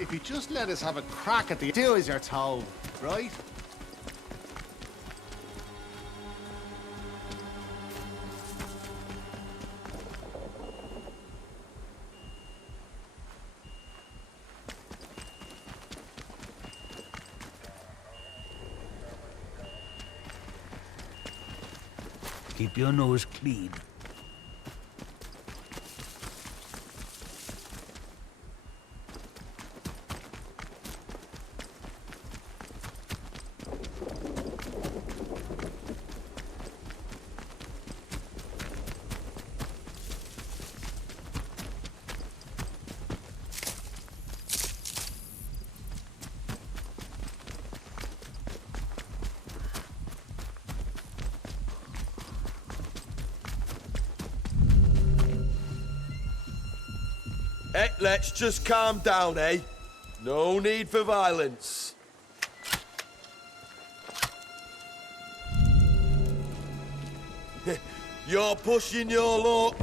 If you just let us have a crack at the do as you're told, right? Keep your nose clean. Hey, let's just calm down, eh? No need for violence. You're pushing your luck.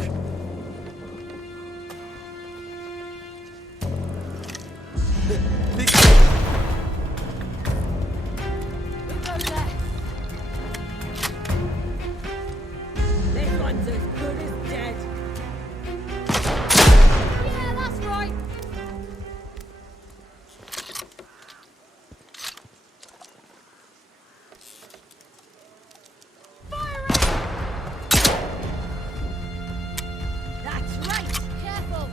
This one's as good as dead. Yeah, that's right. That's right. Careful.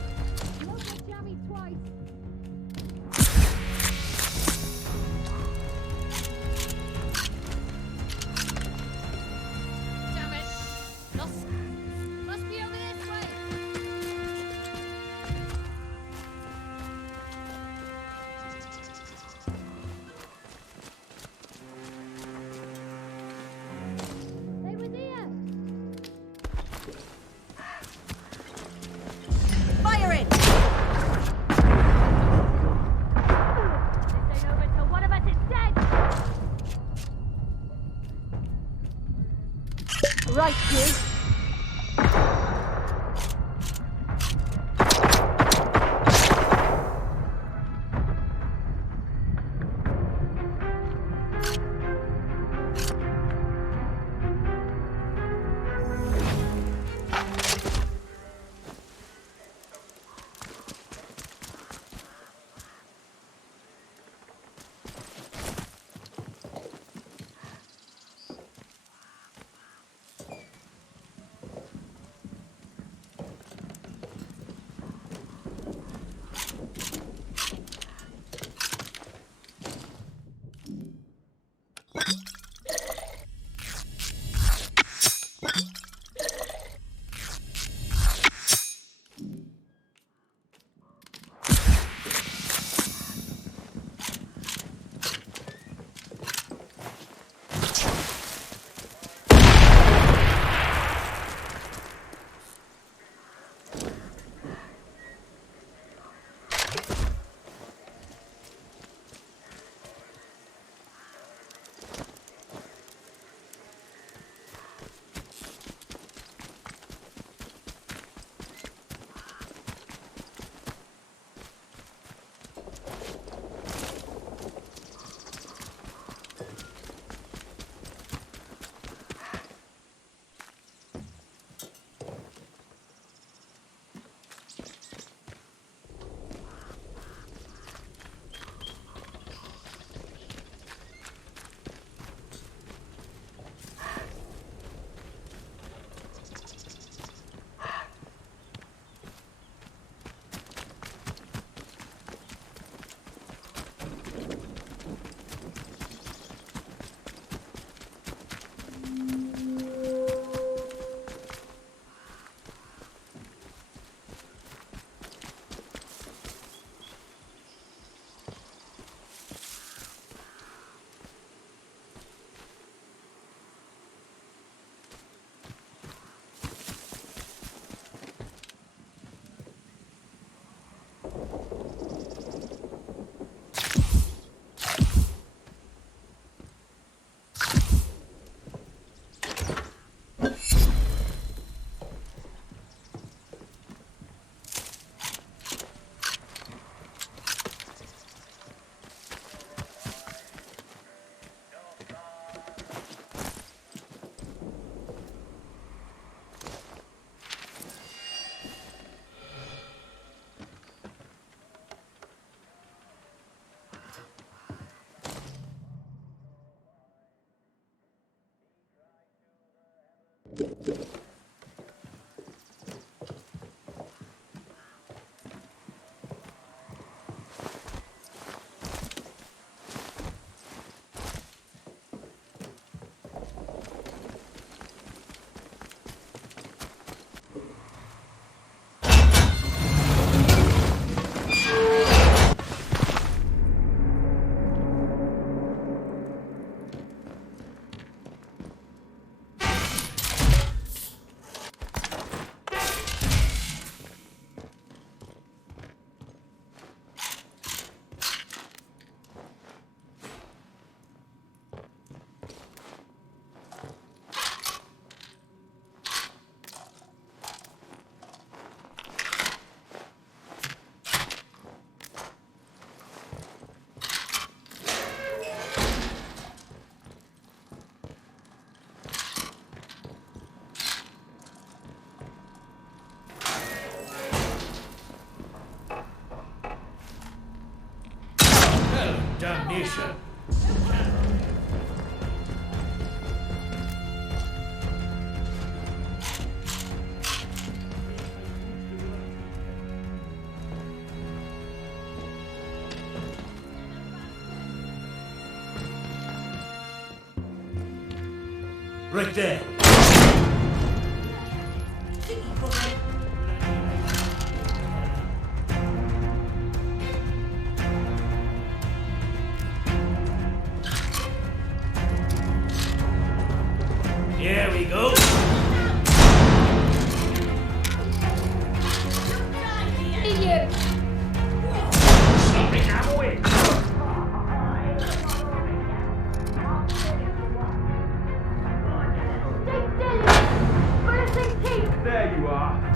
You won't get jammy twice. Damnation. Right there. Here we go. Idiot! Stop it, I'm away. There you are.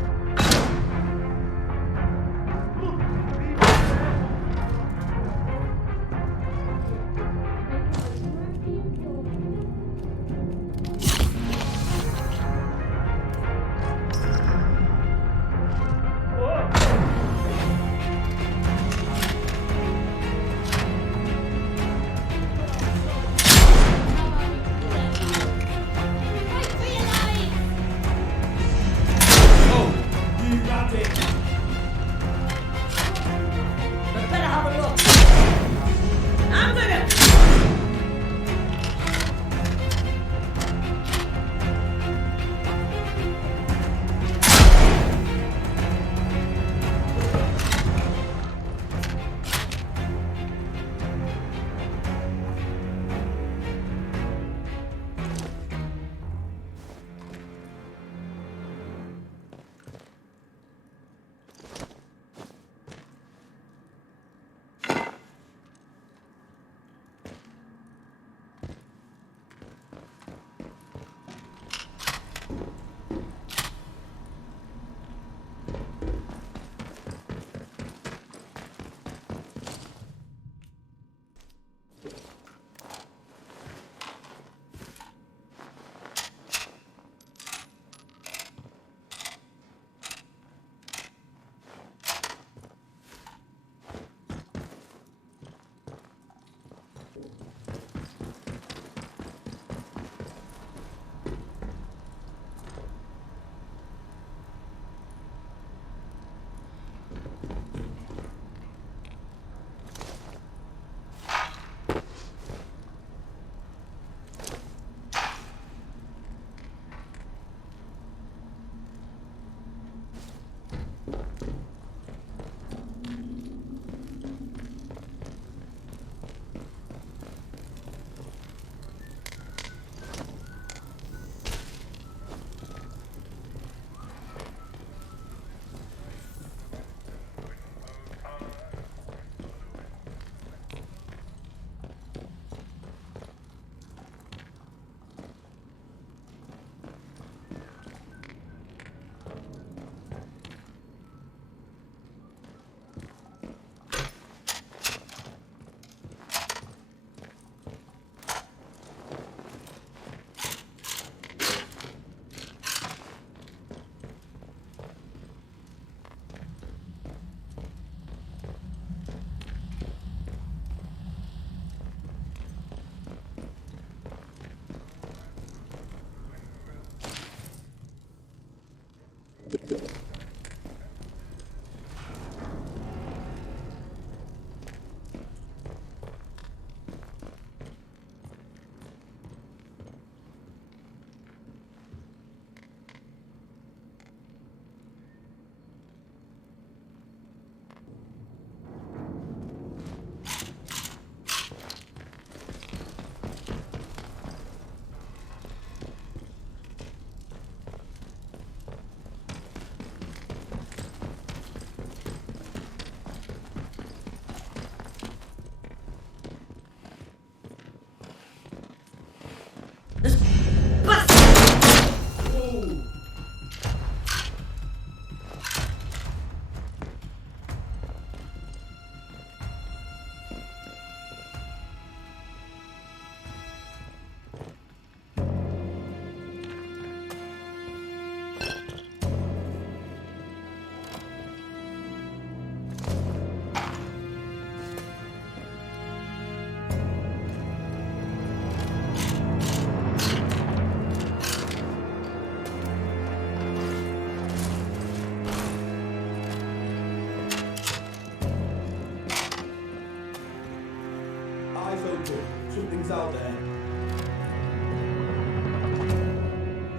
careful. Something's out there.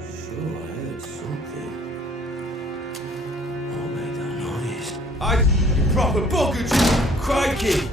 Sure, I heard something. What made that noise? You proper buggered, you! Crikey!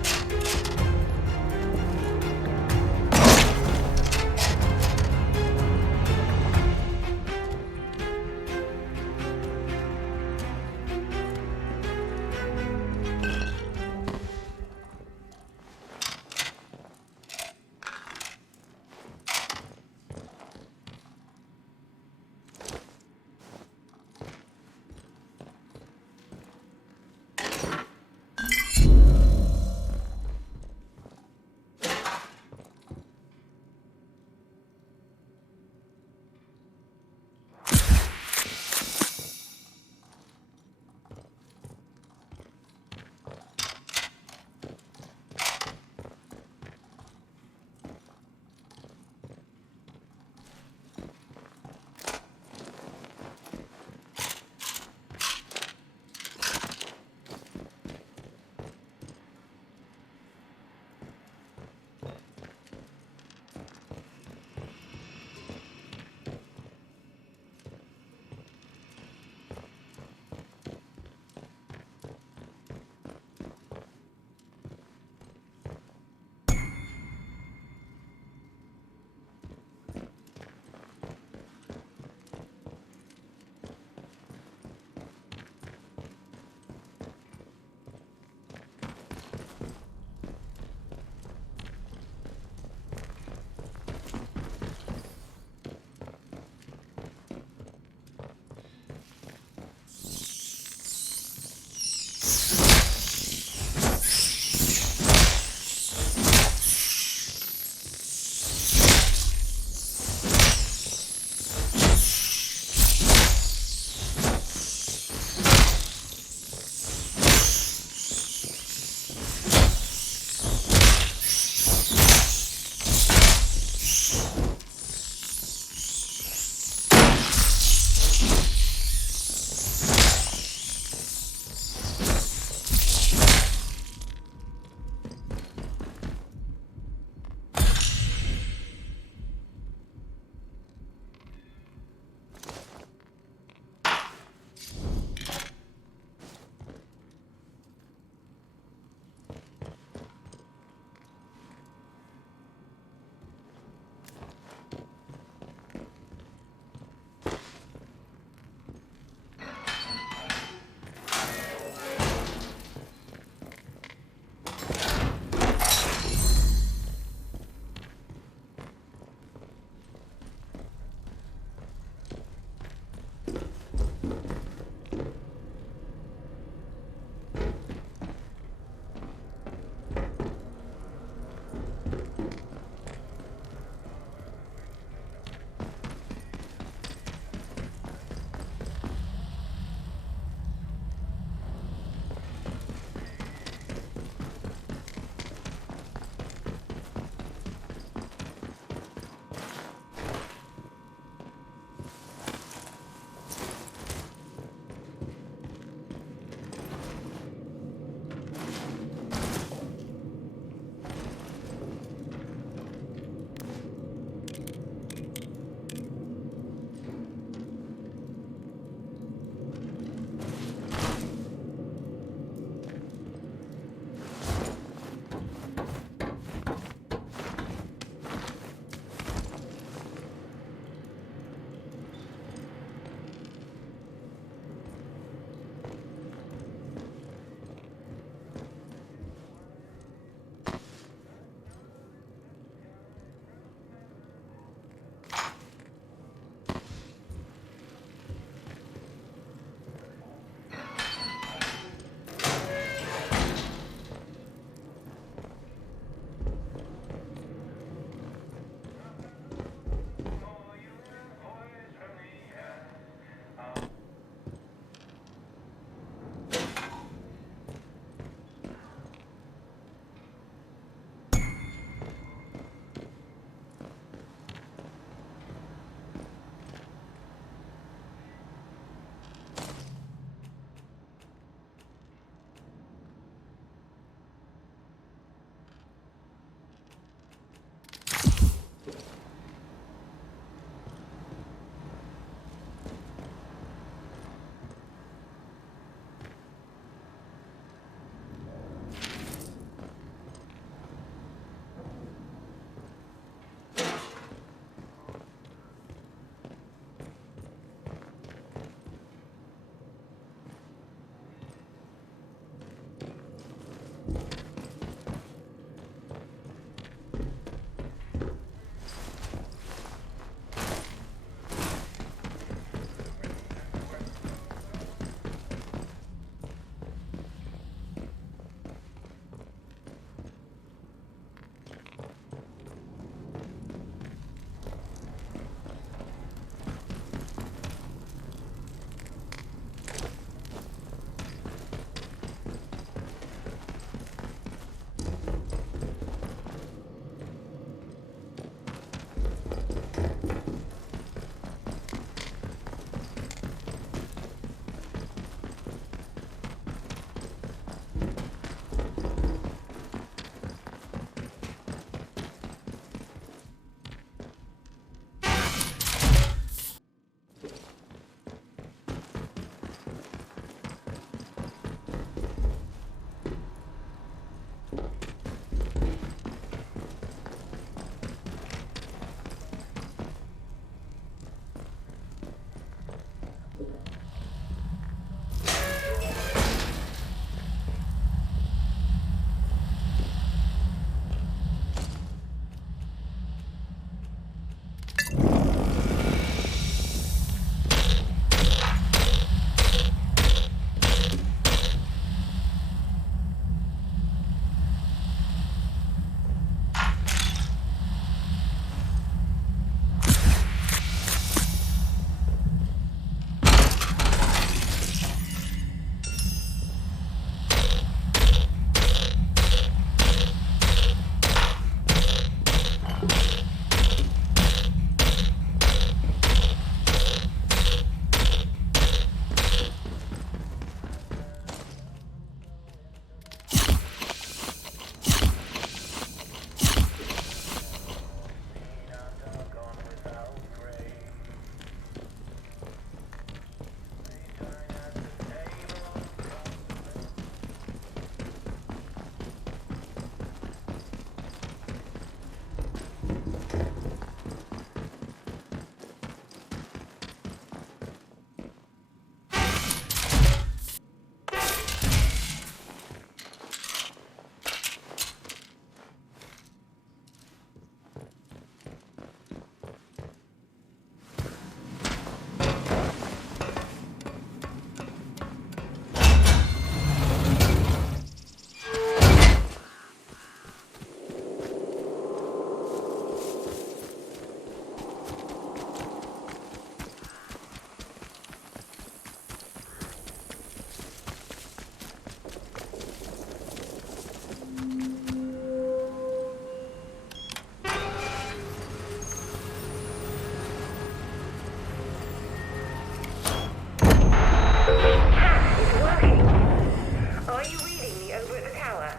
Over at the tower?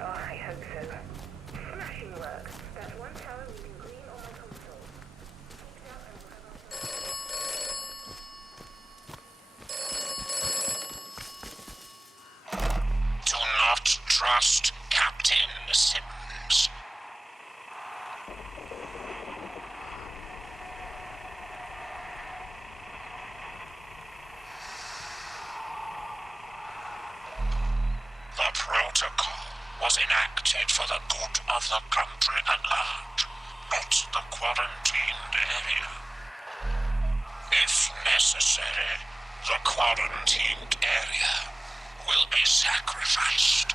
Oh, I hope so. Smashing work. That's one tower reading green on my console. Do not trust Captain Simmons. The protocol was enacted for the good of the country at large, not the quarantined area. If necessary, the quarantined area will be sacrificed.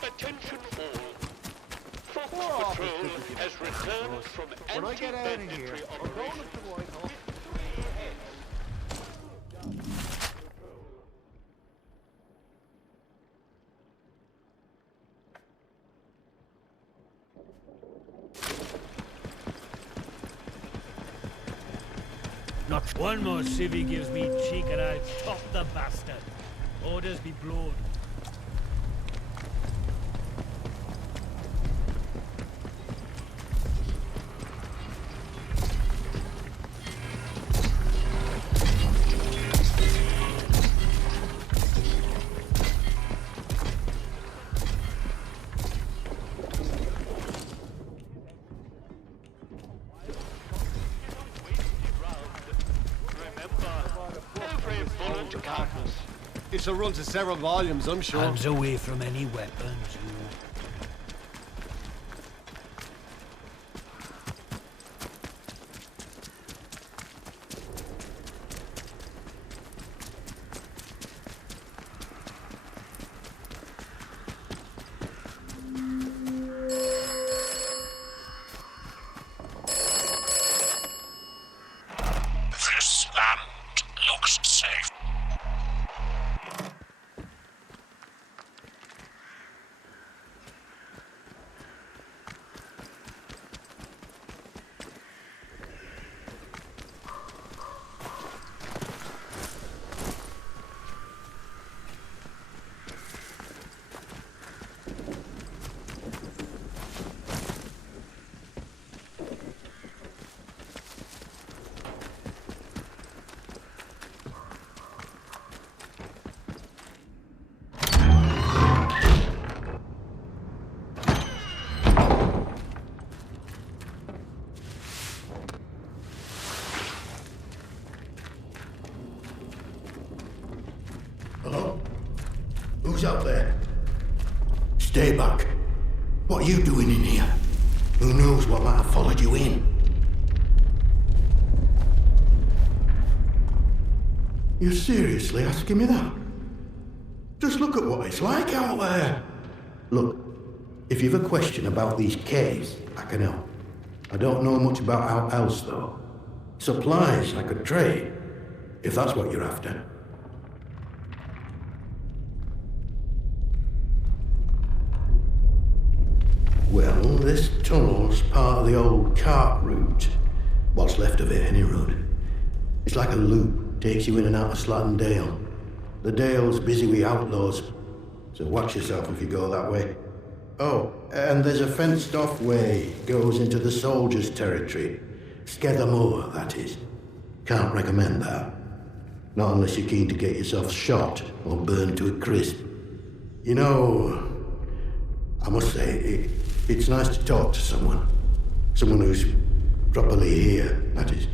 Attention all. Fox Patrol has returned from anti-banditry operations. Not one more civvy gives me cheek and I'll top the bastard. Orders be blown. It's a run to several volumes, I'm sure. Hands away from any weapons, you. This land looks safe. Hello? Who's out there? Stay back. What are you doing in here? Who knows what might have followed you in? You're seriously asking me that? Just look at what it's like out there. Look, If you've a question about these caves, I can help. I don't know much about how else, though. Supplies I could trade, if that's what you're after. Well, this tunnel's part of the old cart route. What's left of it, any road. It's like a loop, takes you in and out of Slatton Dale. The Dale's busy with outlaws, so watch yourself if you go that way. Oh, and there's a fenced-off way, goes into the soldiers' territory. Skether Moor, that is. Can't recommend that. Not unless you're keen to get yourself shot or burned to a crisp. You know, I must say, it's nice to talk to someone. Someone who's properly here, that is.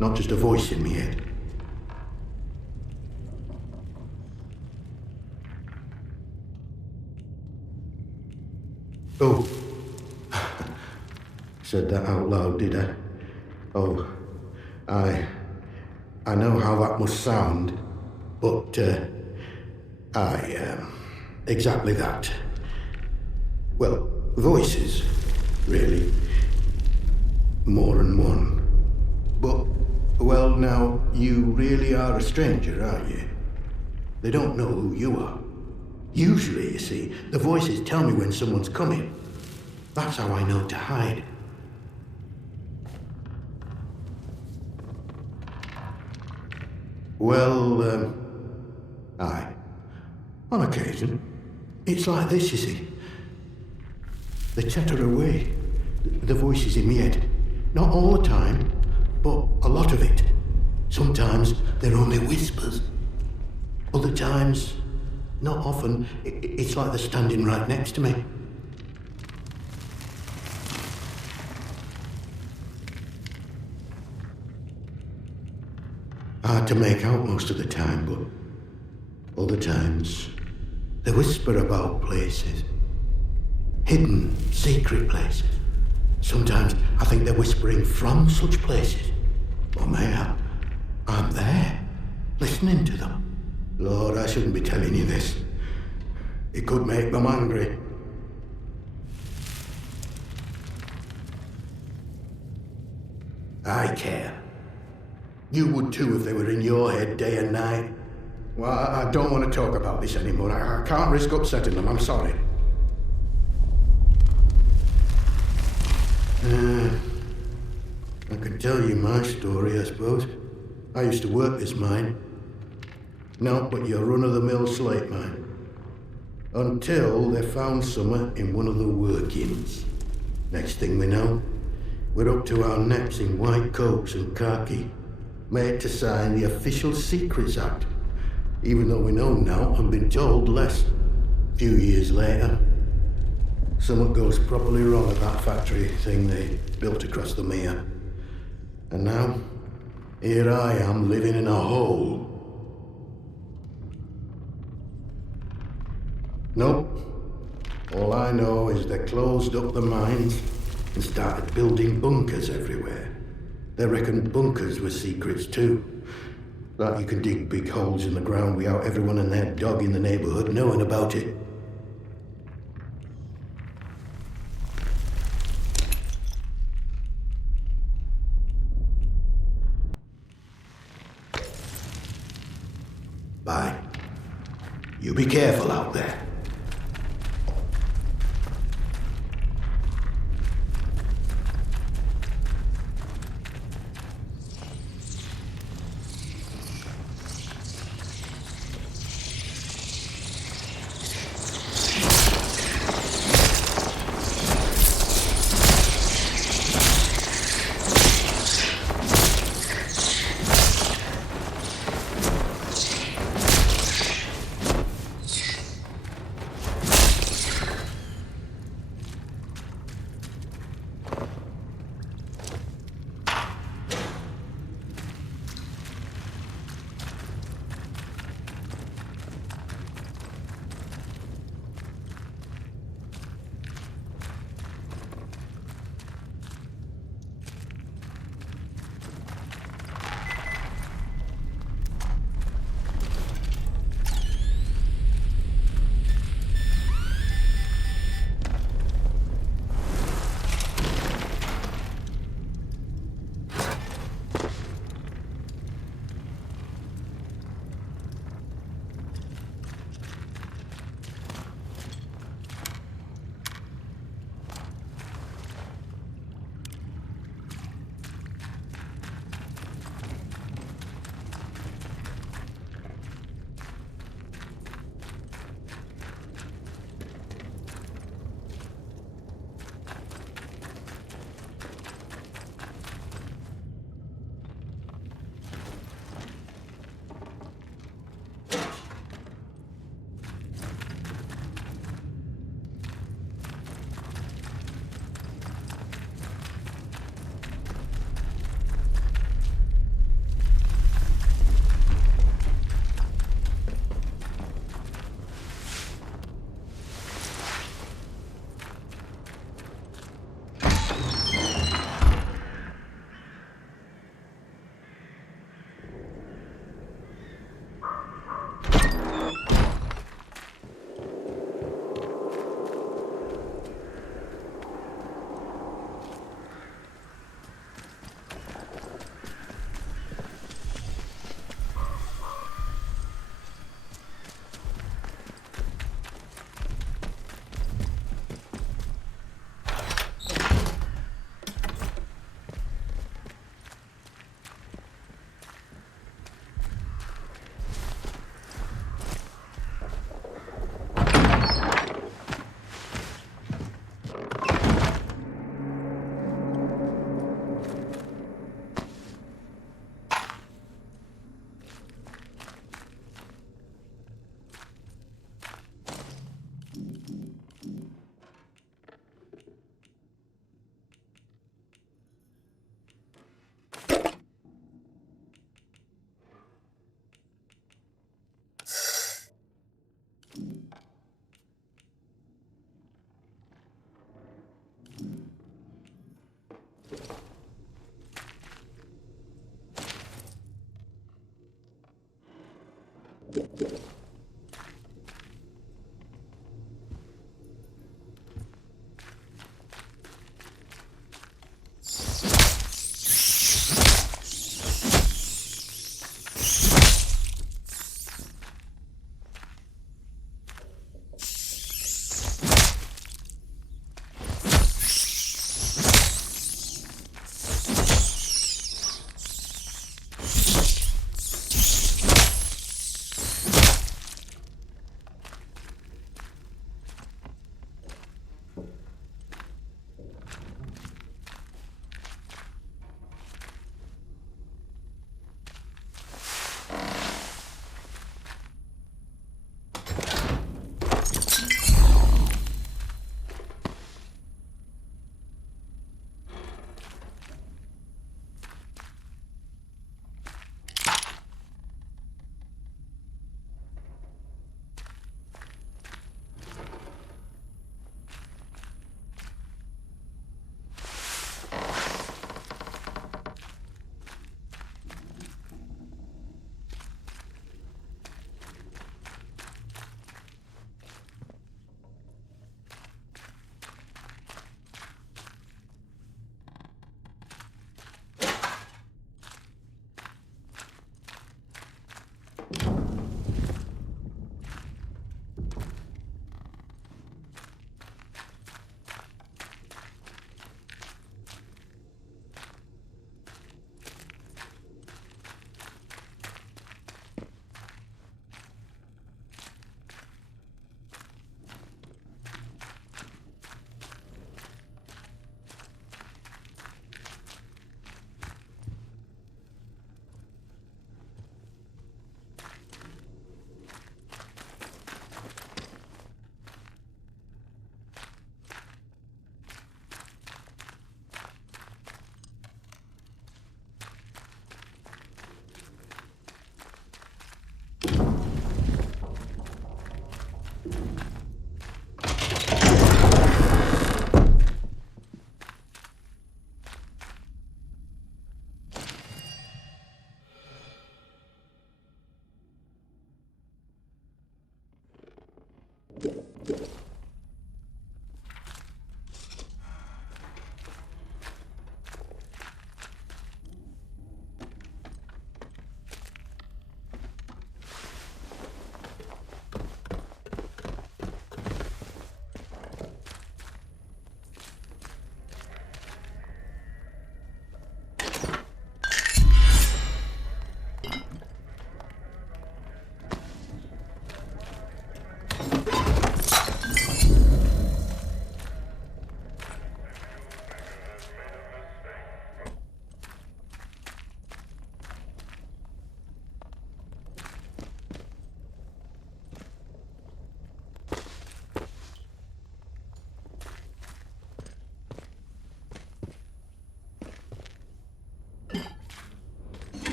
Not just a voice in my head. Oh. Said that out loud, did I? Oh, I know how that must sound, but, exactly that. Well, voices, really. More than one. But, well, now, you really are a stranger, aren't you? They don't know who you are. Usually, you see, the voices tell me when someone's coming. That's how I know to hide. Well, aye. On occasion. It's like this, you see. They chatter away. The voices in my head. Not all the time, but a lot of it. Sometimes they're only whispers. Other times, not often, it's like they're standing right next to me. Hard to make out most of the time, but other times they whisper about places. Hidden, secret places. Sometimes I think they're whispering from such places. Or maybe I'm there, listening to them. Lord, I shouldn't be telling you this. It could make them angry. I care. You would too if they were in your head day and night. Well, I don't want to talk about this anymore. I can't risk upsetting them, I'm sorry. I can tell you my story, I suppose. I used to work this mine. Not but your run-of-the-mill slate mine. Until they found summer in one of the workings. Next thing we know, we're up to our necks in white coats and khaki, made to sign the Official Secrets Act, even though we know now and been told less. A few years later, something goes properly wrong at that factory thing they built across the mere. And now, here I am living in a hole. Nope. All I know is they closed up the mines and started building bunkers everywhere. They reckoned bunkers were secrets too. Like you can dig big holes in the ground without everyone and their dog in the neighborhood knowing about it. Bye. You be careful out there.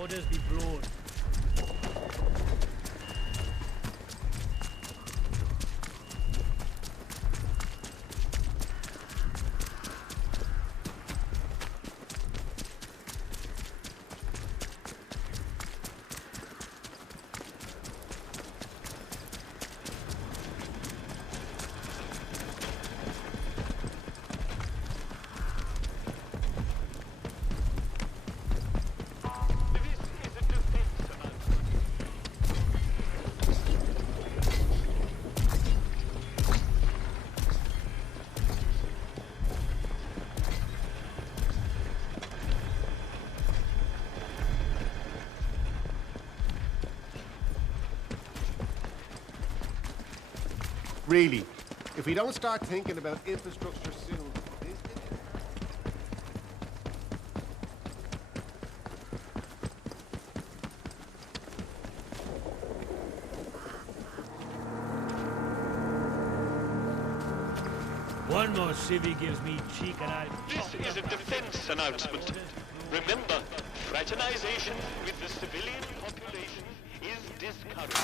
Orders be blown. Really, if we don't start thinking about infrastructure soon, One more civvy gives me cheek and I'll... This is a defense announcement. Remember, fraternization with the civilian population is discouraged.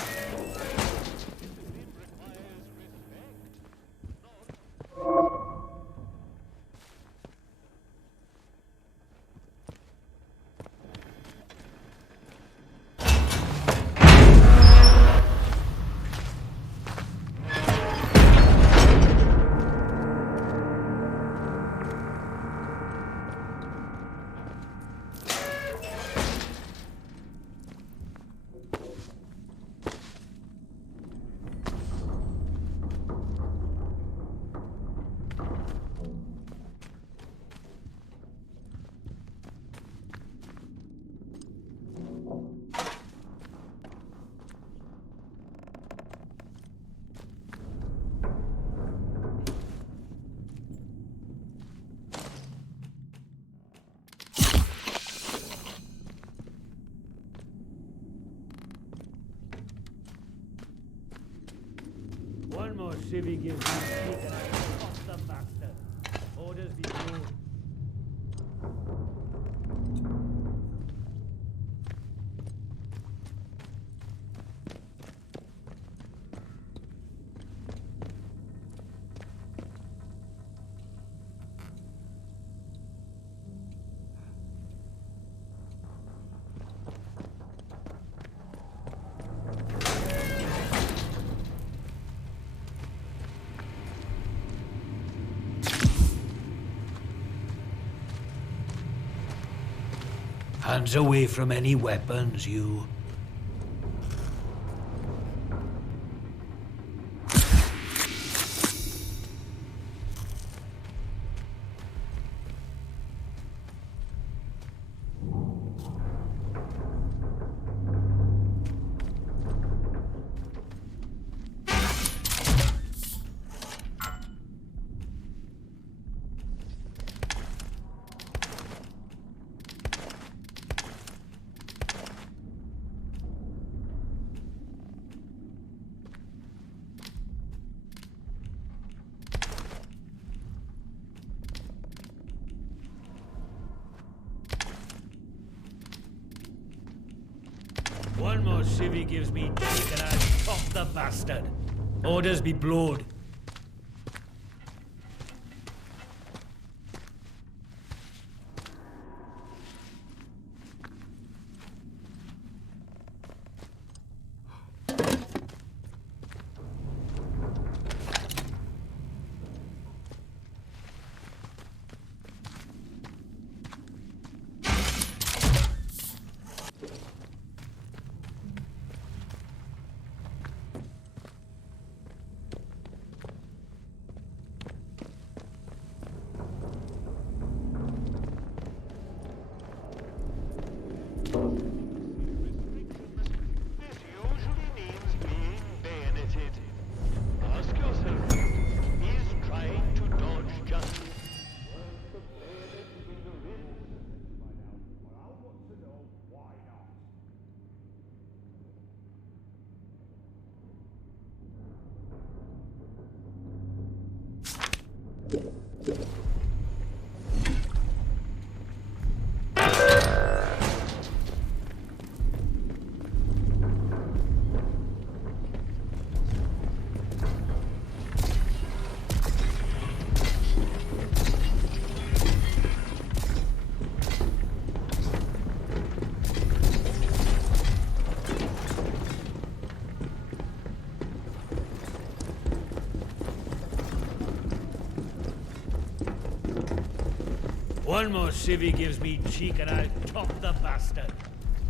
One more civvy gives me cheek and I'll fuck the bastard. Orders be blown. Hands away from any weapons, you. One more civvy gives me cheek and I'll chop the bastard. Orders be blowed. One more civvy gives me cheek and I'll top the bastard.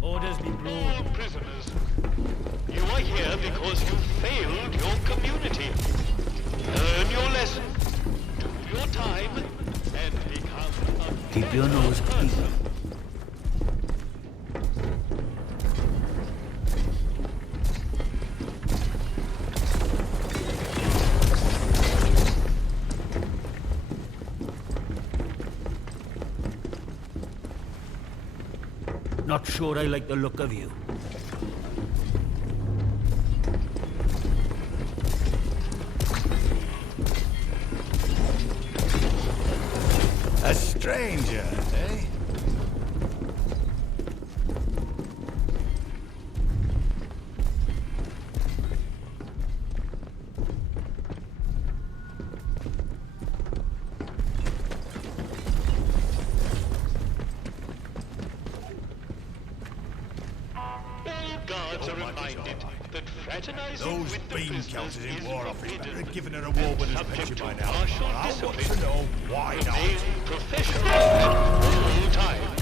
Orders be blown. All prisoners, you are here because you failed your community. Learn your lesson, do your time, and become a Keep your nose clean. Not sure I like the look of you. A stranger, eh? guards are reminded that fraternizing Those with the bean prisoners counters in is war office forbidden better have given her a reward and pension by now. martial I want to discipline. know why not. Remain professional at all times.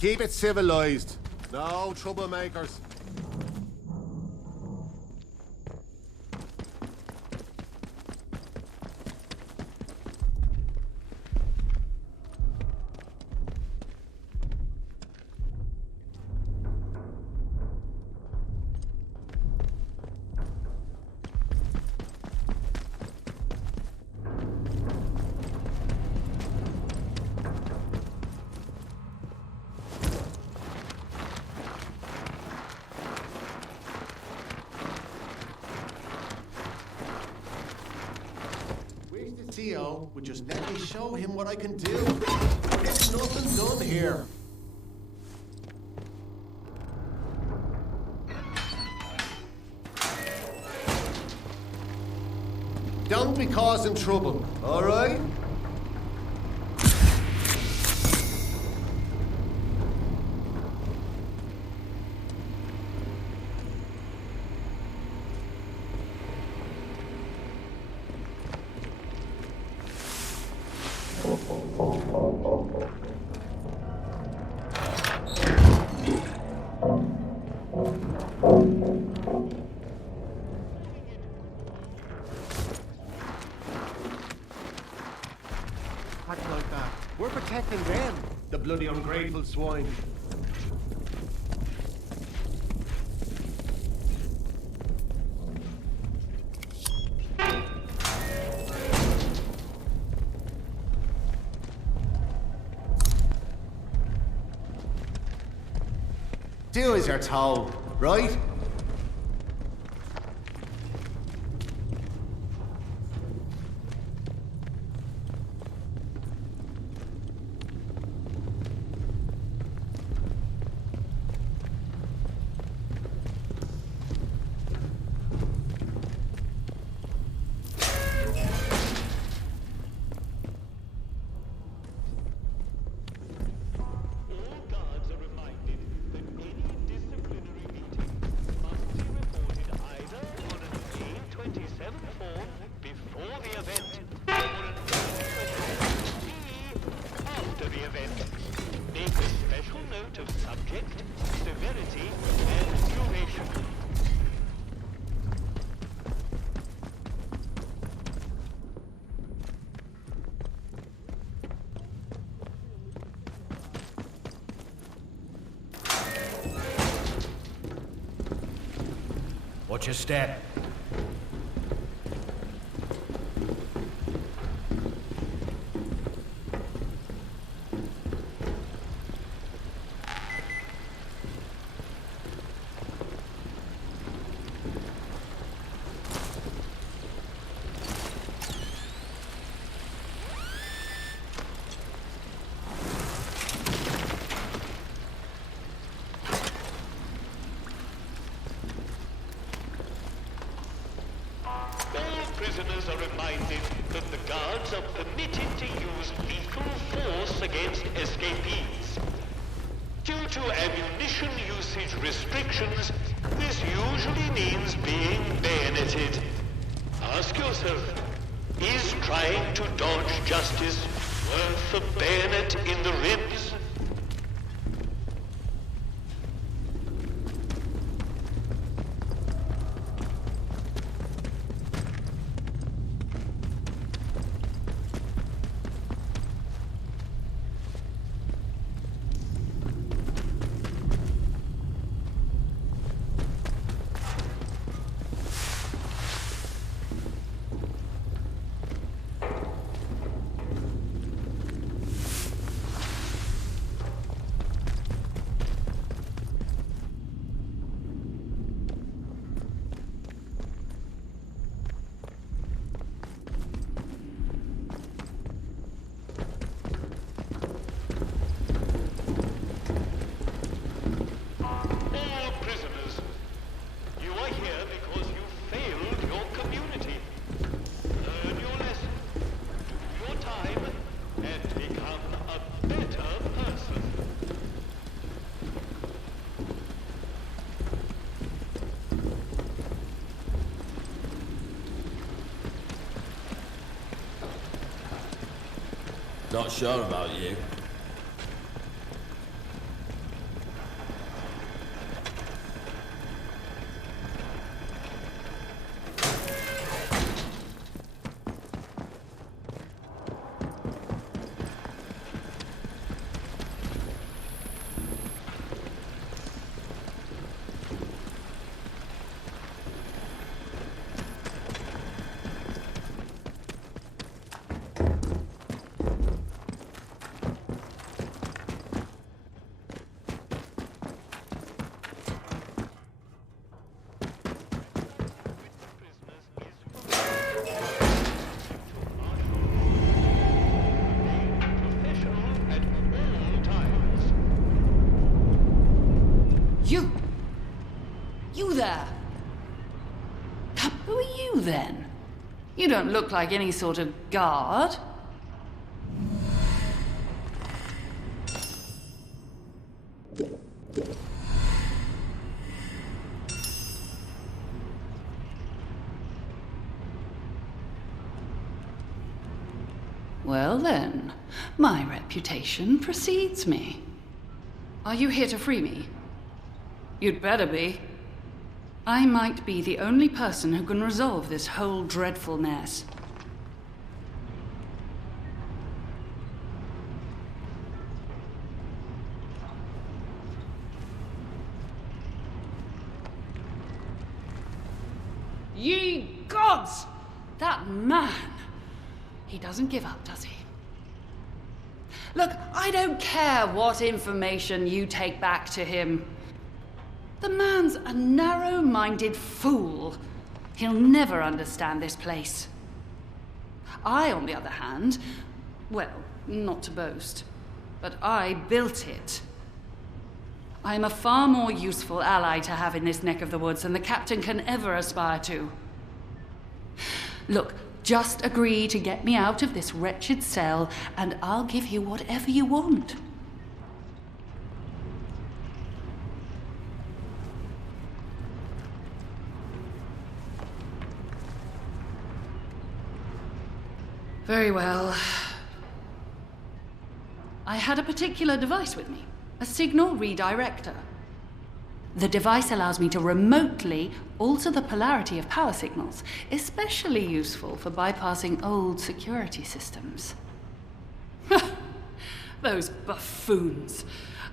Keep it civilized. No troublemakers. CEO would just let me show him what I can do. It's nothing done here. Don't be causing trouble, all right? Act like that. We're protecting them, the bloody ungrateful swine. Do as you're told, right? Watch your step. Prisoners are reminded that the guards are permitted to use lethal force against escapees. Due to ammunition usage restrictions, this usually means being bayoneted. Ask yourself, is trying to dodge justice worth a bayonet in the ribs? Not sure about you. there? Who are you, then? You don't look like any sort of guard. Well then, my reputation precedes me. Are you here to free me? You'd better be. I might be the only person who can resolve this whole dreadful mess. Ye gods! That man! He doesn't give up, does he? Look, I don't care what information you take back to him. The man's a narrow-minded fool. He'll never understand this place. I, on the other hand, well, not to boast, but I built it. I'm a far more useful ally to have in this neck of the woods than the captain can ever aspire to. Look, just agree to get me out of this wretched cell, and I'll give you whatever you want. Very well. I had a particular device with me, a signal redirector. The device allows me to remotely alter the polarity of power signals, especially useful for bypassing old security systems. Those buffoons.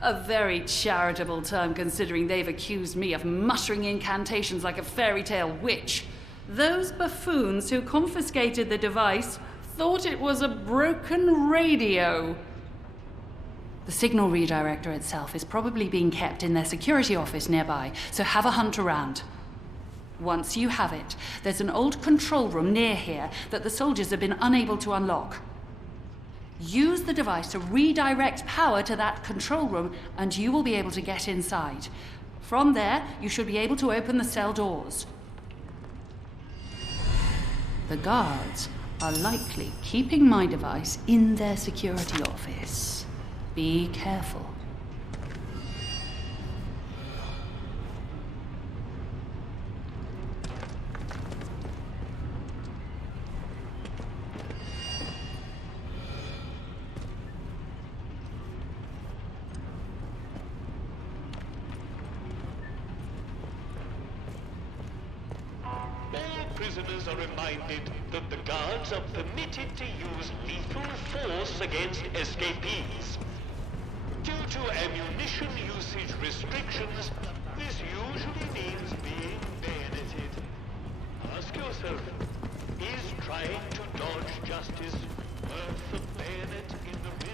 A very charitable term considering they've accused me of muttering incantations like a fairy tale witch. Those buffoons who confiscated the device thought it was a broken radio. The signal redirector itself is probably being kept in their security office nearby, so have a hunt around. Once you have it, there's an old control room near here that the soldiers have been unable to unlock. Use the device to redirect power to that control room, and you will be able to get inside. From there, you should be able to open the cell doors. The guards are likely keeping my device in their security office. Be careful. Prisoners are reminded that the guards are permitted to use lethal force against escapees. Due to ammunition usage restrictions, this usually means being bayoneted. Ask yourself, is trying to dodge justice worth the bayonet in the ribs?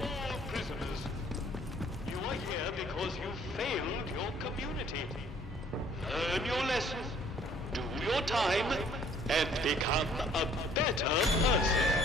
All prisoners, you are here because you failed your community. Learn your lesson, do your time, and become a better person.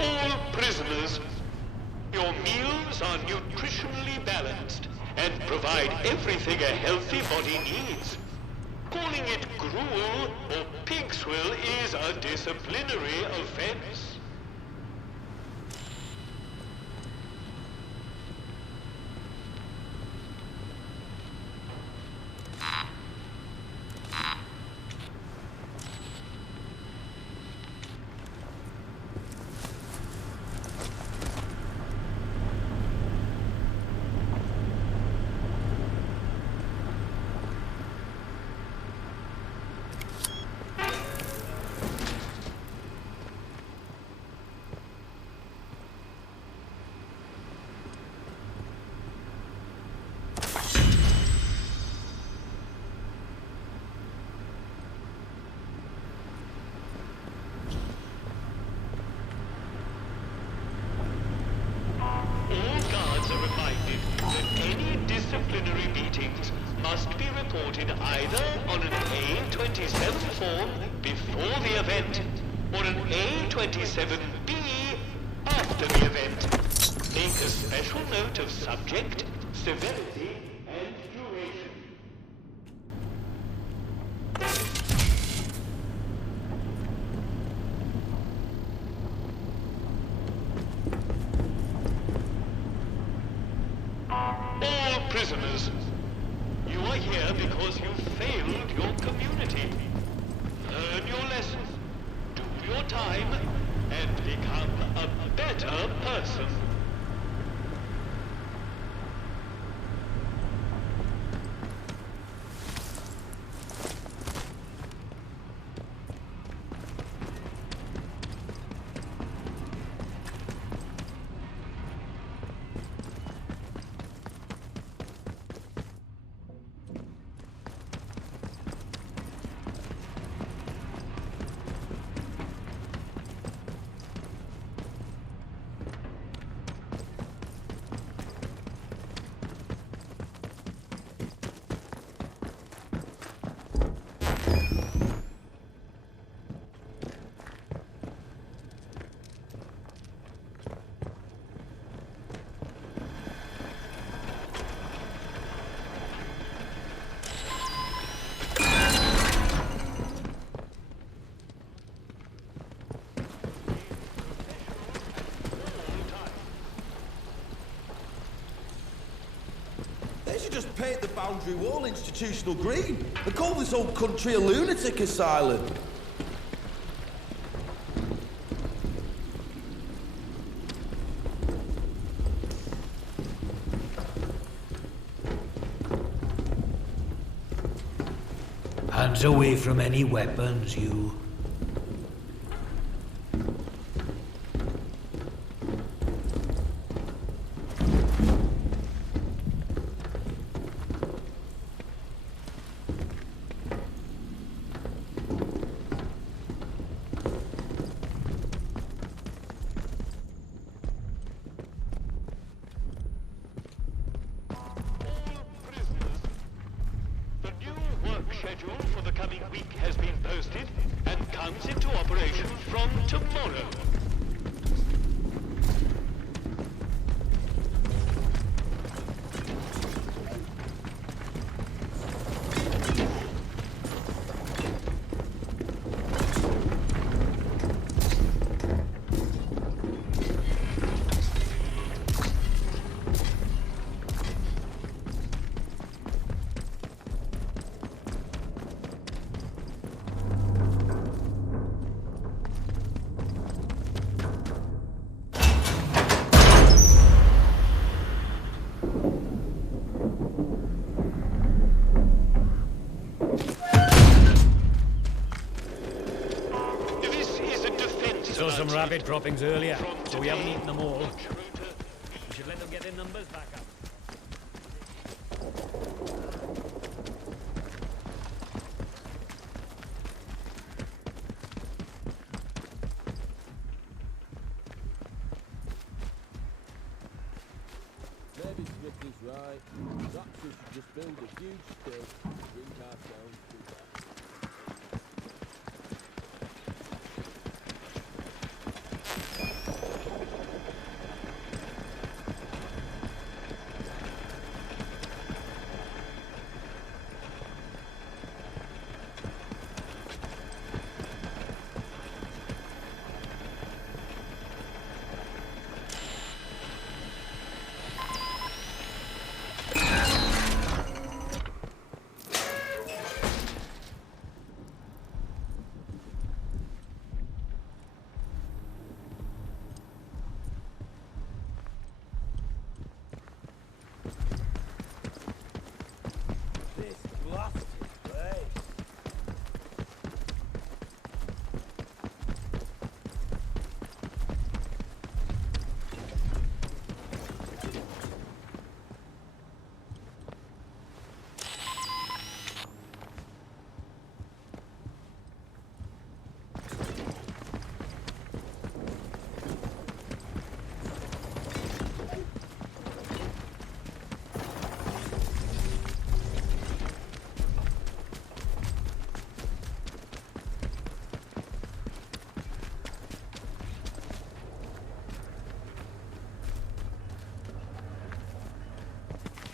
All prisoners, your meals are nutritionally balanced and provide everything a healthy body needs. Calling it gruel or pig swill is a disciplinary offense. Disciplinary beatings must be reported either on an A27 form before the event or an A27B after the event. Make a special note of subject, severity, and duration. All prisoners, you are here because you failed your community. Learn your lesson, do your time, and become a better person. They should just paint the boundary wall institutional green and call this old country a lunatic asylum. Hands away from any weapons, you. incoming week has been posted and comes into operation from tomorrow. Saw some rabbit droppings earlier, so we haven't eaten them all. We should let them get their numbers back up. Maybe Smith is right. Perhaps we should just build a huge stake and drink ourselves to death.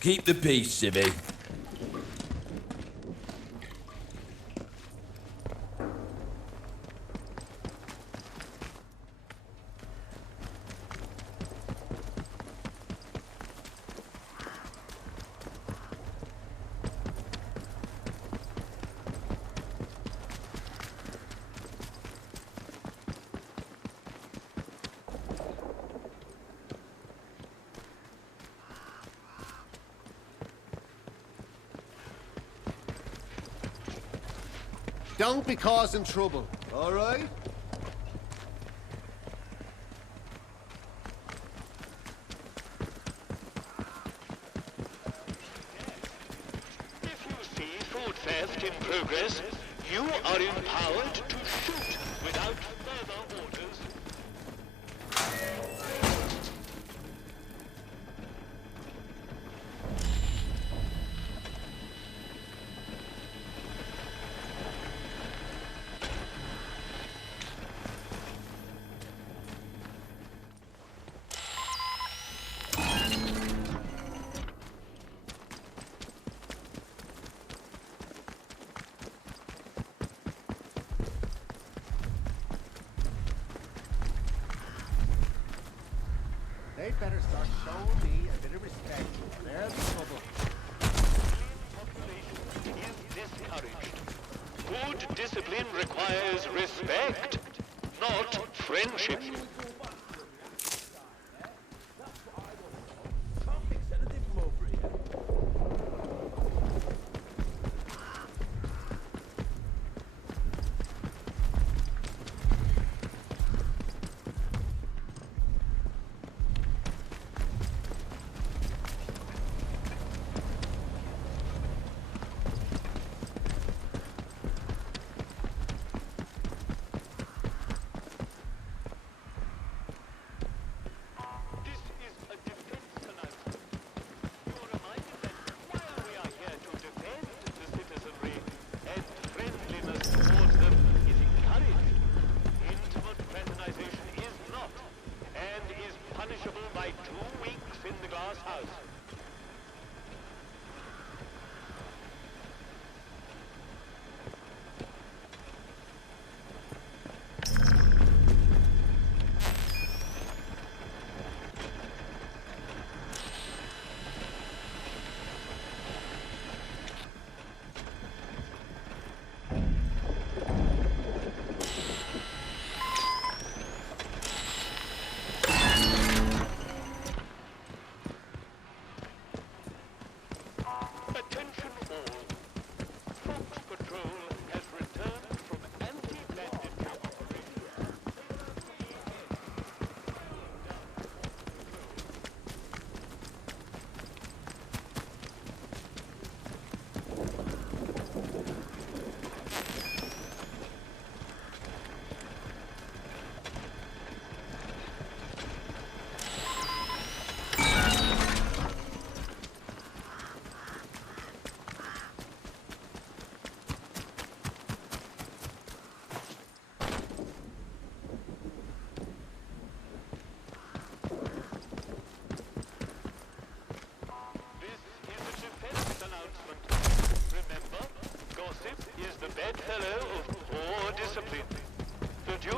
Keep the peace, Civvy. Don't be causing trouble, all right? If you see food theft in progress, you are empowered to shoot without further orders. They'd better start showing me a bit of respect. There's trouble. Is discouraged. Good discipline requires respect, not friendship.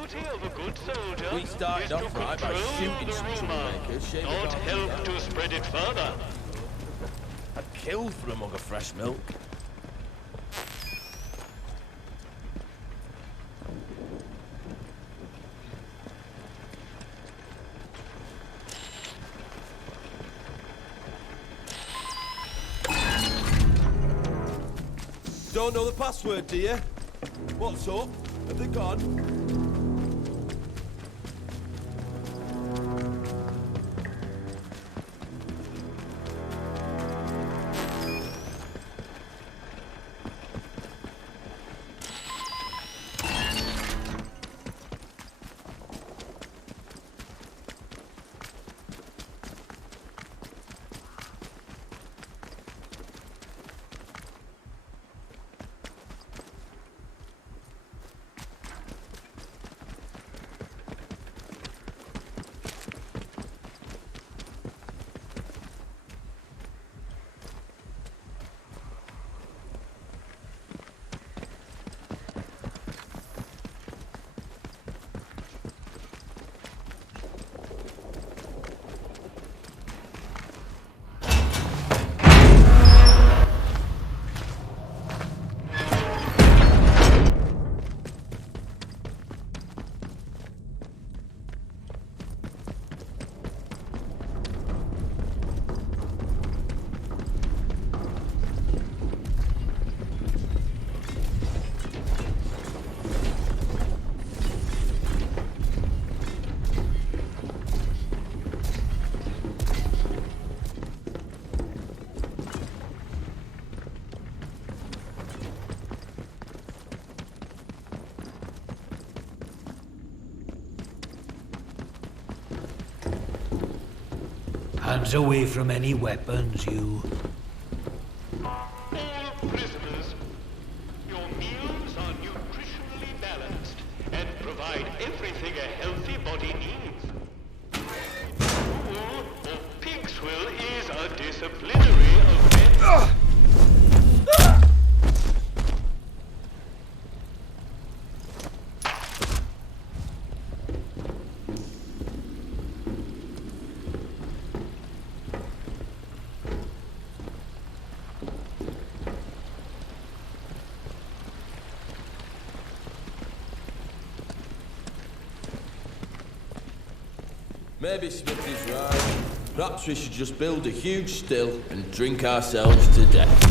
duty of a good soldier We started is off to right by control shooting the some rumor, troublemakers. Shame we not can't do help that. to spread it further. I'd kill for a mug of fresh milk. Don't know the password, do you? What's up? Have they gone? Hands away from any weapons, you. All prisoners, your meals are nutritionally balanced and provide everything a healthy body needs. Fool or pig swill is a disciplinary offense. Maybe Smith is right. Perhaps we should just build a huge still and drink ourselves to death.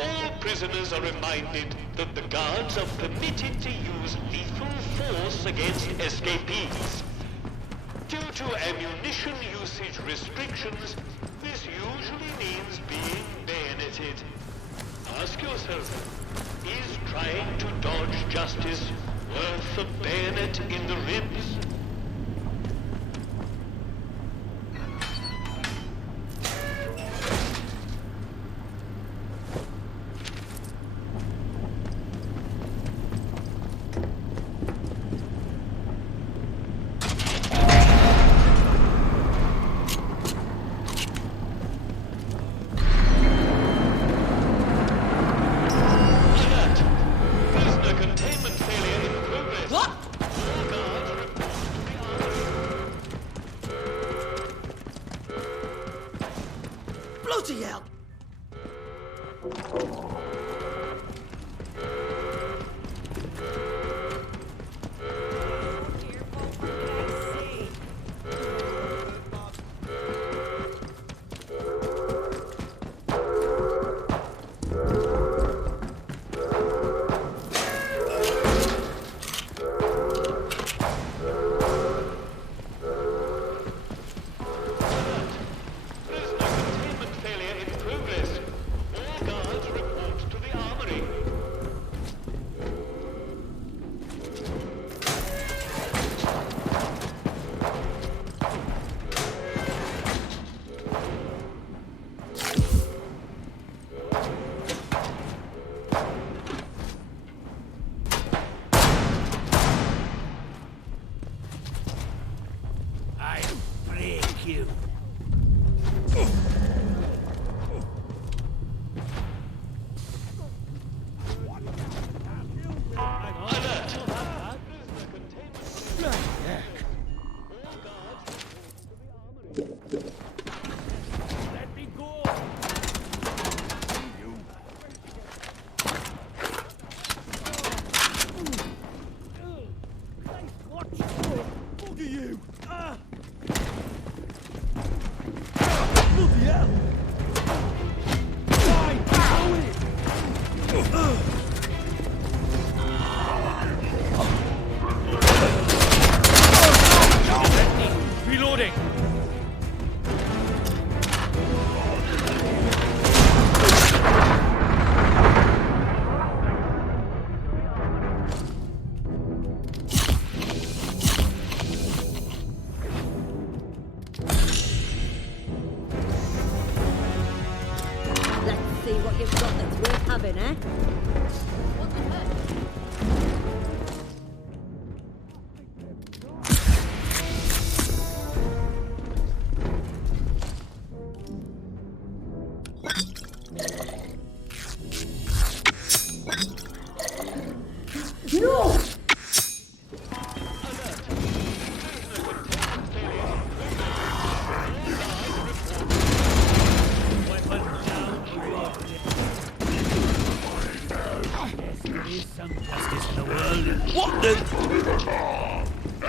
All prisoners are reminded that the guards are permitted to use lethal force against escapees. Due to ammunition usage restrictions, this usually means being bayoneted. Ask yourself, is trying to dodge justice worth a bayonet in the ribs? Bloody hell!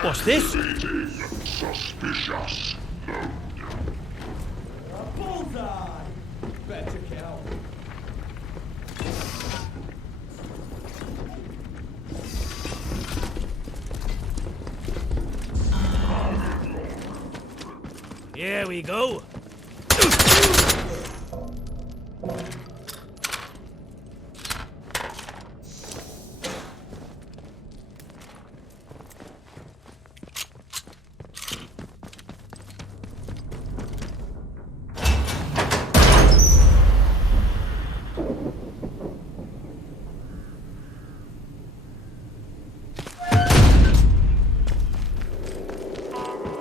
What's this? Suspicious. Bullseye! Better check it out. Here we go.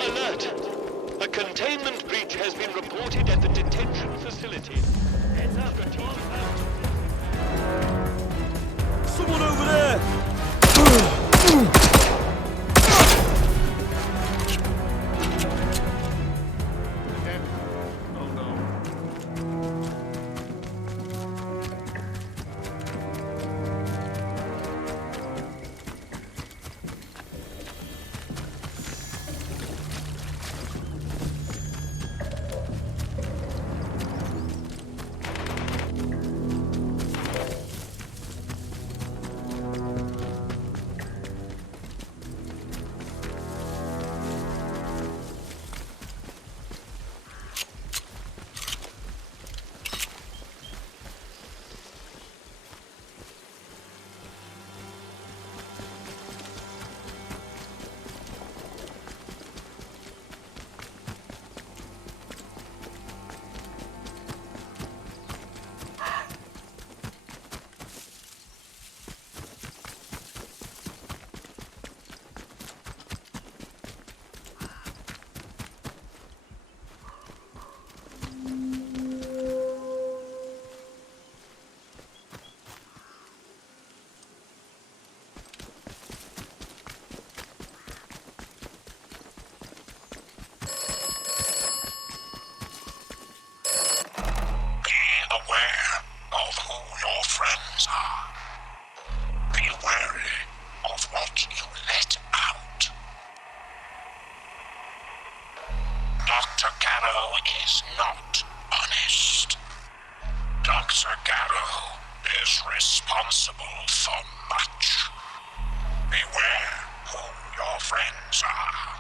Alert! A containment breach has been Garrow is not honest. Dr. Garrow is responsible for much. Beware who your friends are.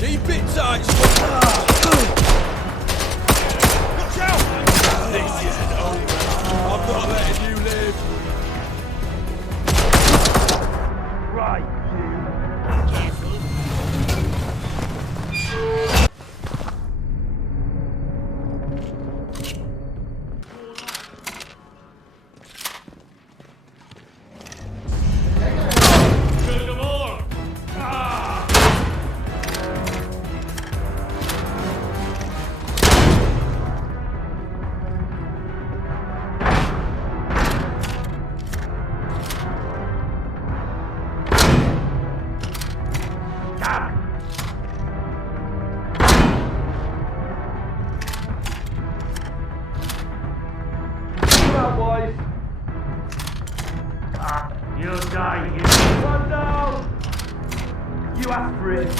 Keep it tight, Watch out! This isn't over. I'm not letting you live. Right. You'll die here. Run down! You asked for it.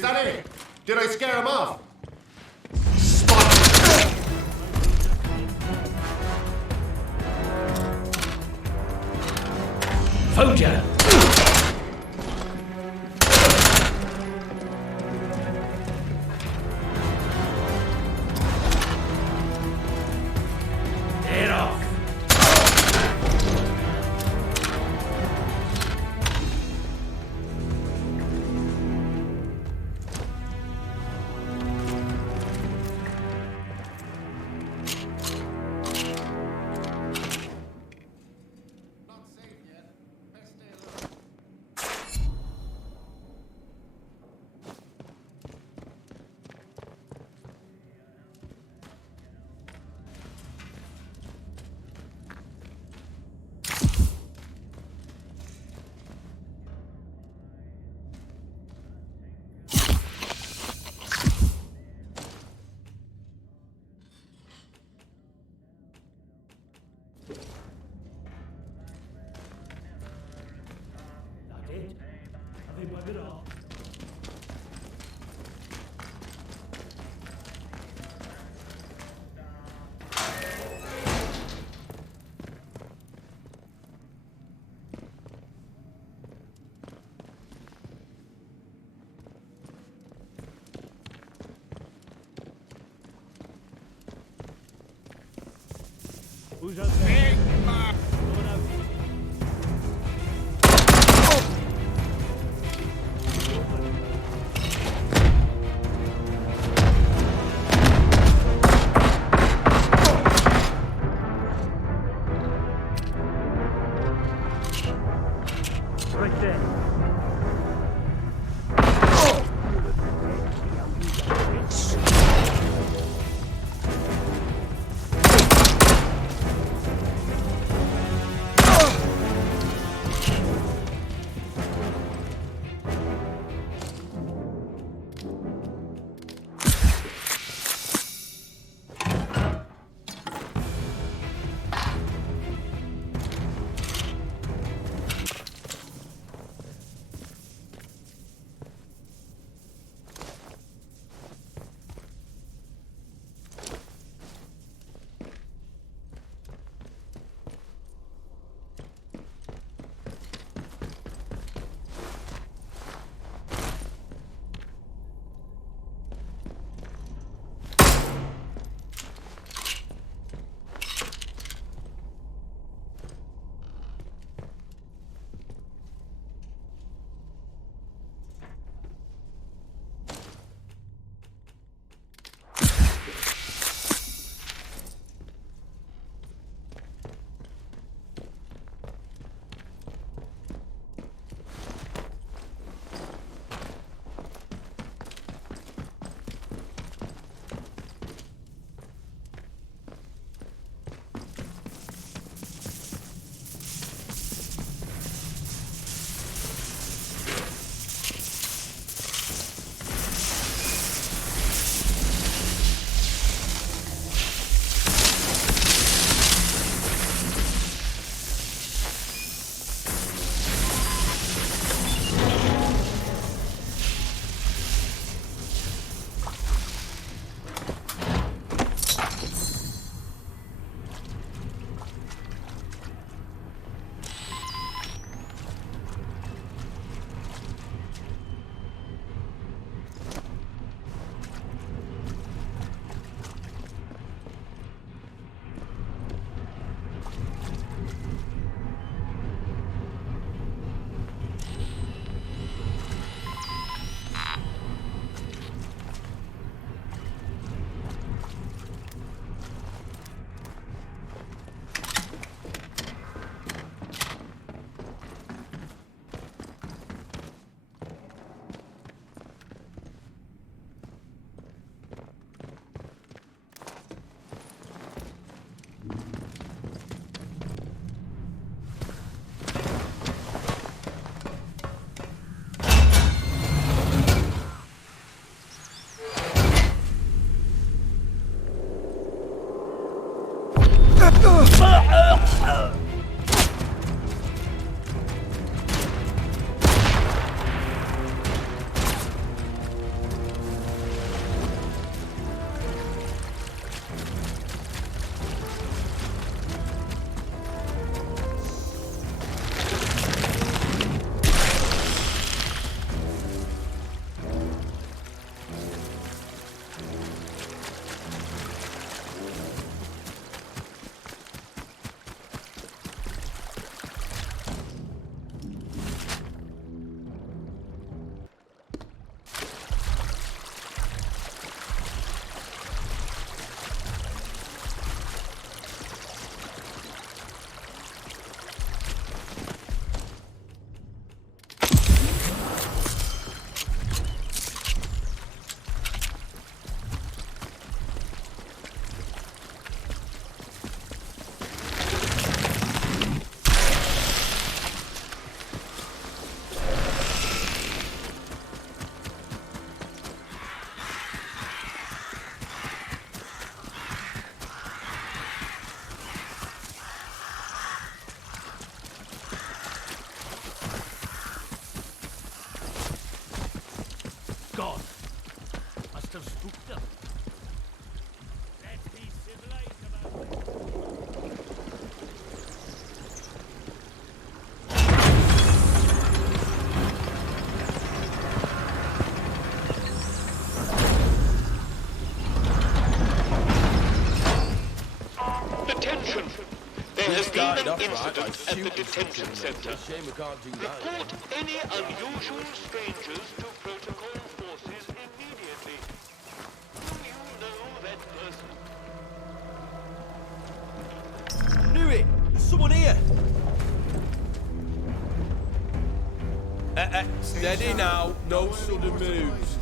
Is that it? Did I scare him off? Soldier! Get off! Who's out there? Right there. spooked them. Let's be civilized about it. Attention! There has been an incident at the detention center. Shame we can't do that. Report any unusual strangers to protocol forces immediately. Do you know that person? Knew it! There's someone here! Steady now, no sudden moves.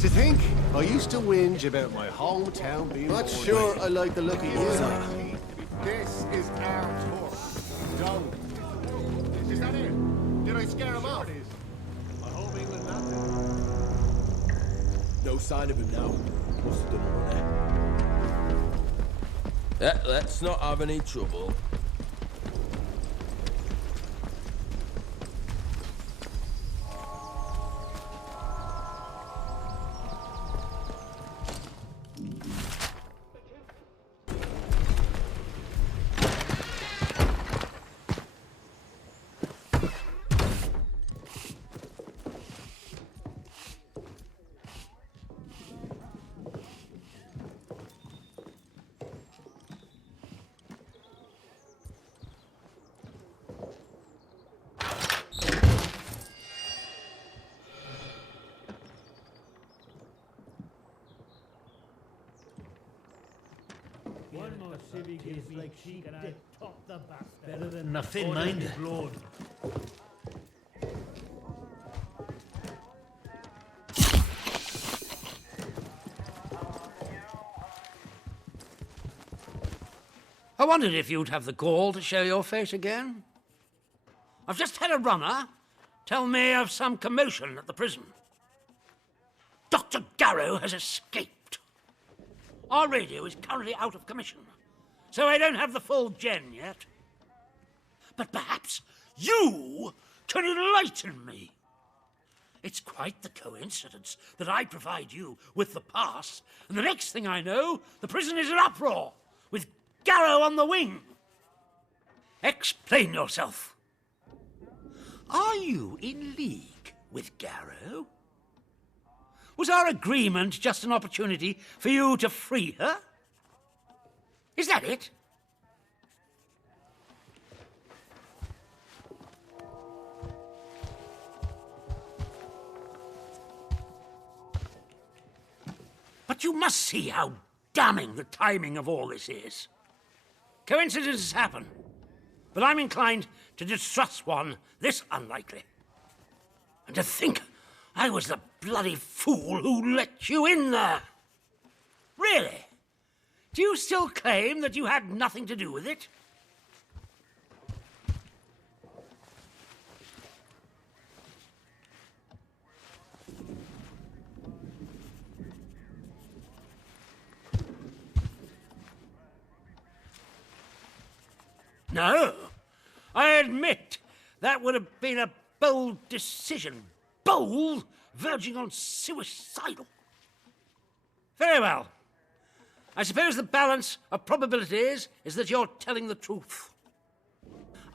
To think, I used to whinge about my hometown being Not bored. sure I like the look of you. This is our tour. Don't. Is that it? Did I scare him off? I hope England landed. No sign of him now. Must have done running. Let's not have any trouble. One more civvy gives like she can top the bastard. Better than nothing, mind. Lord. I wondered if you'd have the gall to show your face again. I've just had a runner tell me of some commotion at the prison. Dr. Garrow has escaped. Our radio is currently out of commission, so I don't have the full gen yet. But perhaps you can enlighten me. It's quite the coincidence that I provide you with the pass, and the next thing I know, the prison is in uproar, with Garrow on the wing. Explain yourself. Are you in league with Garrow? Was our agreement just an opportunity for you to free her? Is that it? But you must see how damning the timing of all this is. Coincidences happen, but I'm inclined to distrust one this unlikely. And to think I was the bloody fool who let you in there. Really? Do you still claim that you had nothing to do with it? No. I admit that would have been a bold decision. Bold, verging on suicidal. Very well. I suppose the balance of probabilities is that you're telling the truth.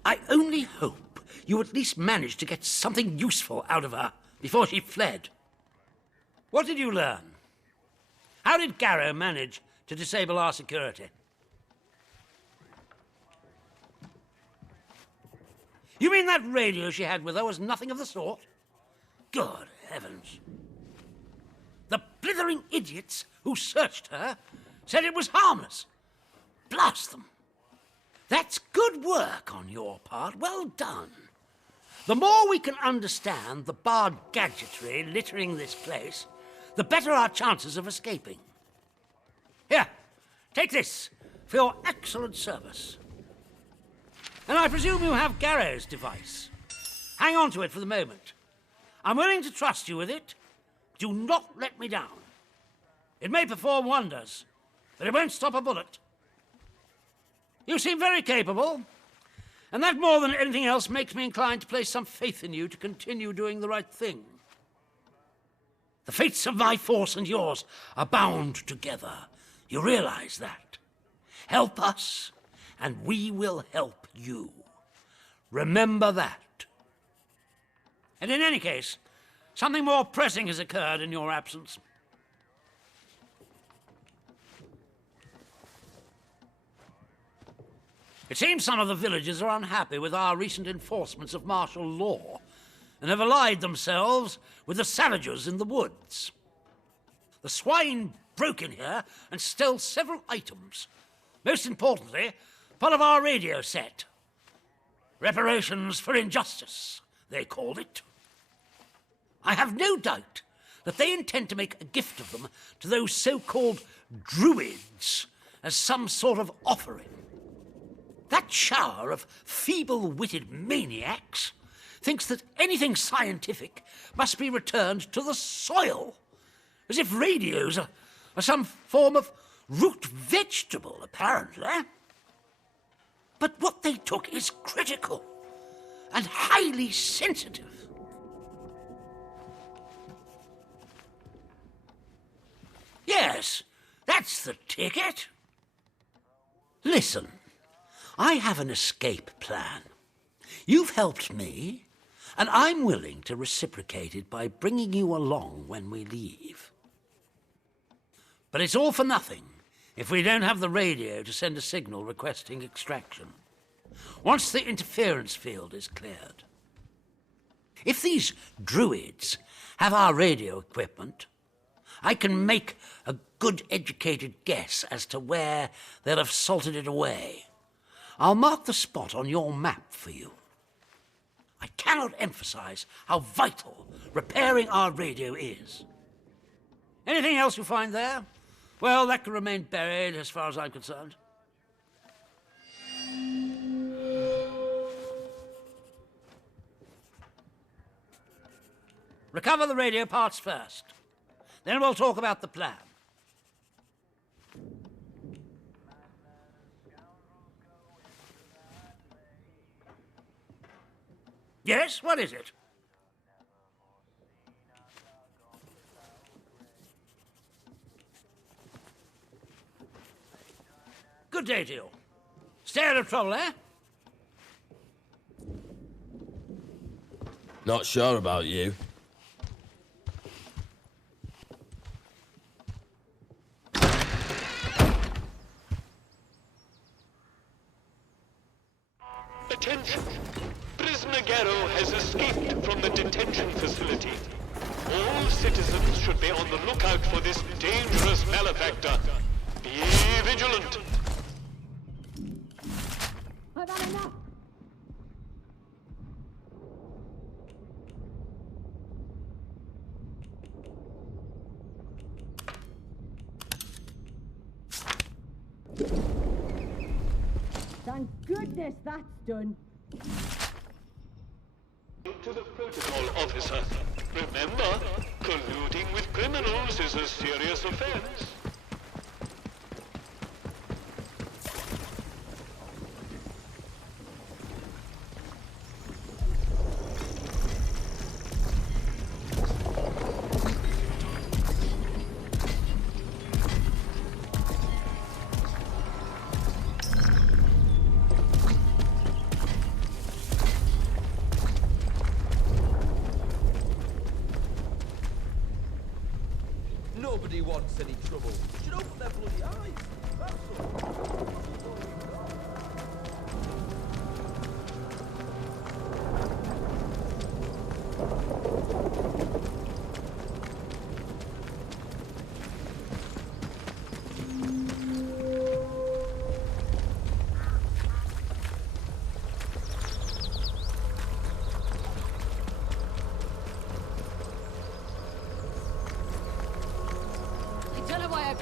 I only hope you at least managed to get something useful out of her before she fled. What did you learn? How did Garrow manage to disable our security? You mean that radio she had with her was nothing of the sort? Good heavens. The blithering idiots who searched her said it was harmless. Blast them. That's good work on your part. Well done. The more we can understand the barred gadgetry littering this place, the better our chances of escaping. Here, take this for your excellent service. And I presume you have Garrow's device. Hang on to it for the moment. I'm willing to trust you with it. Do not let me down. It may perform wonders, but it won't stop a bullet. You seem very capable, and that more than anything else makes me inclined to place some faith in you to continue doing the right thing. The fates of my force and yours are bound together. You realize that? Help us, and we will help you. Remember that. And in any case, something more pressing has occurred in your absence. It seems some of the villagers are unhappy with our recent enforcements of martial law and have allied themselves with the savages in the woods. The swine broke in here and stole several items. Most importantly, part of our radio set. Reparations for injustice, they called it. I have no doubt that they intend to make a gift of them to those so-called druids as some sort of offering. That shower of feeble-witted maniacs thinks that anything scientific must be returned to the soil, as if radios are some form of root vegetable, apparently. But what they took is critical and highly sensitive. Yes, that's the ticket. Listen, I have an escape plan. You've helped me, and I'm willing to reciprocate it by bringing you along when we leave. But it's all for nothing if we don't have the radio to send a signal requesting extraction. Once the interference field is cleared. If these druids have our radio equipment, I can make a good educated guess as to where they'll have salted it away. I'll mark the spot on your map for you. I cannot emphasize how vital repairing our radio is. Anything else you find there? Well, that can remain buried as far as I'm concerned. Recover the radio parts first. Then we'll talk about the plan. Yes, what is it? Good day to you. Stay out of trouble, eh? Not sure about you. Attention! Prisoner Garrow has escaped from the detention facility. All citizens should be on the lookout for this dangerous malefactor. Be vigilant. I've had enough. Thank goodness that's done. To the protocol officer. Remember, colluding with criminals is a serious offense. Nobody wants any trouble. You should open their bloody eyes. That's all.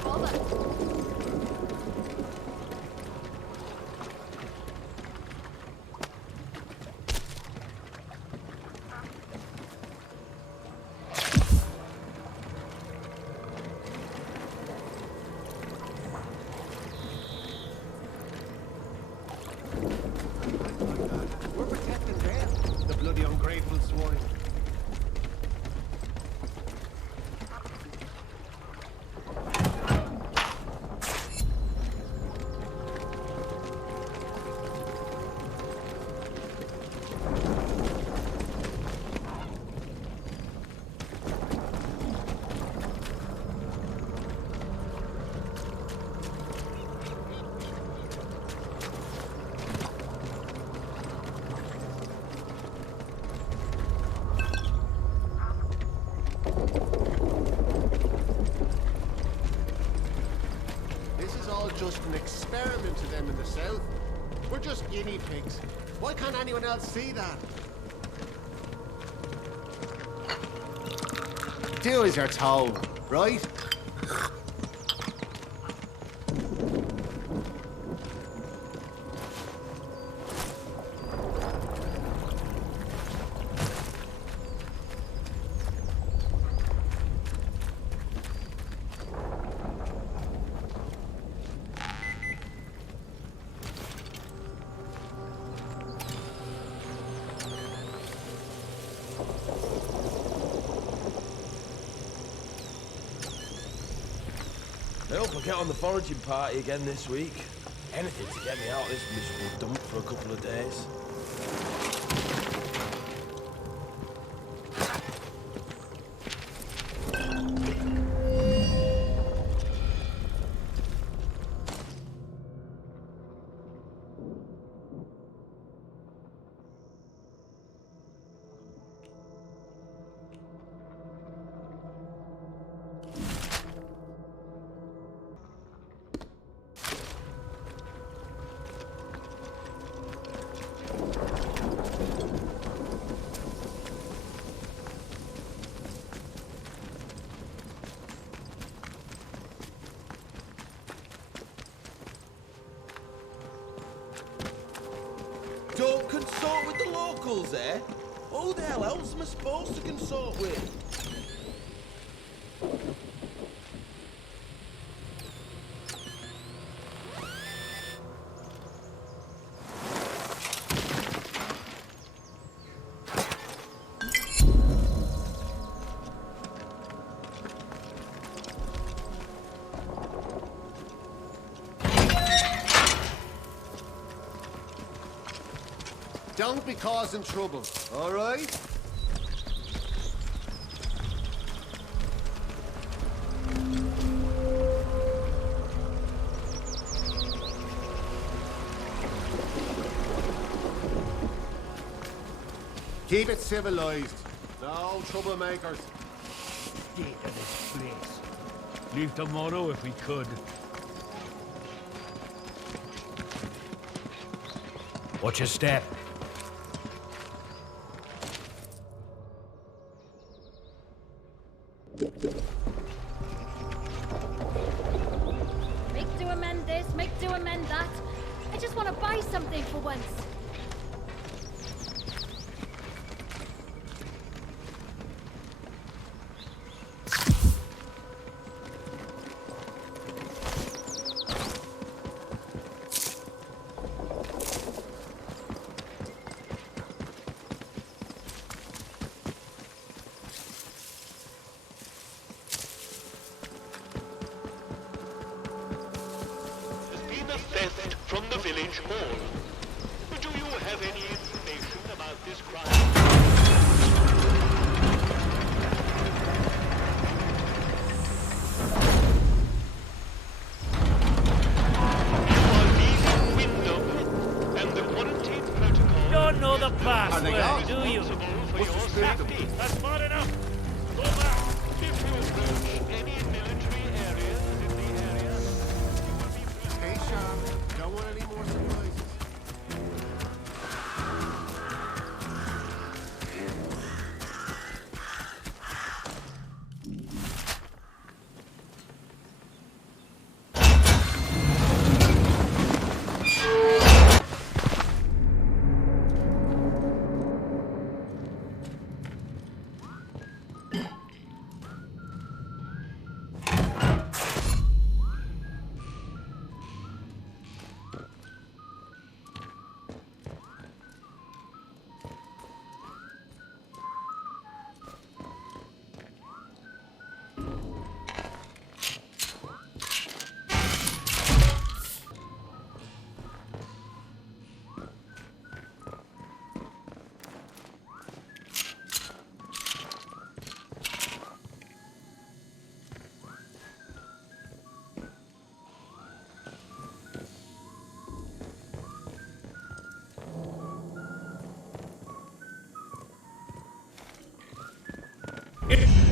bother? We're protecting them, the bloody ungrateful swine. This is all just an experiment to them in the south. We're just guinea pigs. Why can't anyone else see that? Do as you're told, right? I hope I get on the foraging party again this week. Anything to get me out of this miserable dump for a couple of days. Don't consort with the locals, eh? Who the hell else am I supposed to consort with? Don't be causing trouble, all right? Keep it civilized. No troublemakers. State of this place. Leave tomorrow if we could. Watch your step. Make do amend this, make do amend that. I just want to buy something for once. Theft from the village hall. Do you have any information about this crime? And the quarantine protocol. Don't know the password, Are do you? For your safety. That's far enough. Go back. If you approach any military areas in the area, Stay sharp. Don't want any more surprises.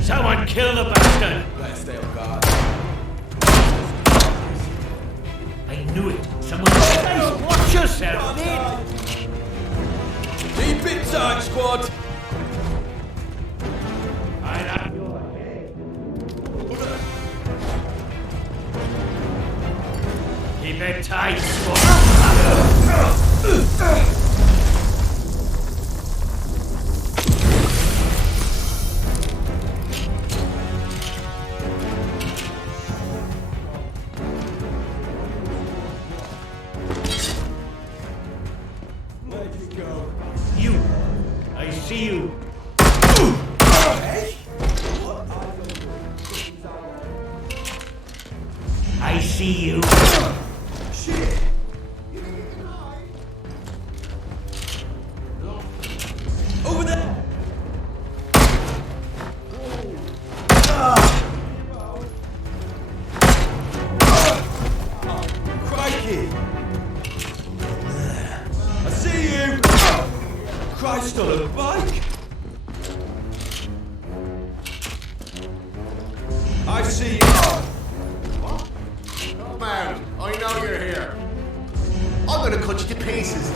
Someone kill the bastard! Let's stay on guard. I knew it. Someone... Guys, watch yourself, mate! Keep it tight, squad! Keep it tight, squad! You! I see you! I see you! Shit! Over there! Crikey! I see you! Christ on a bike! I see you! Come out. I know you're here. I'm gonna cut you to pieces.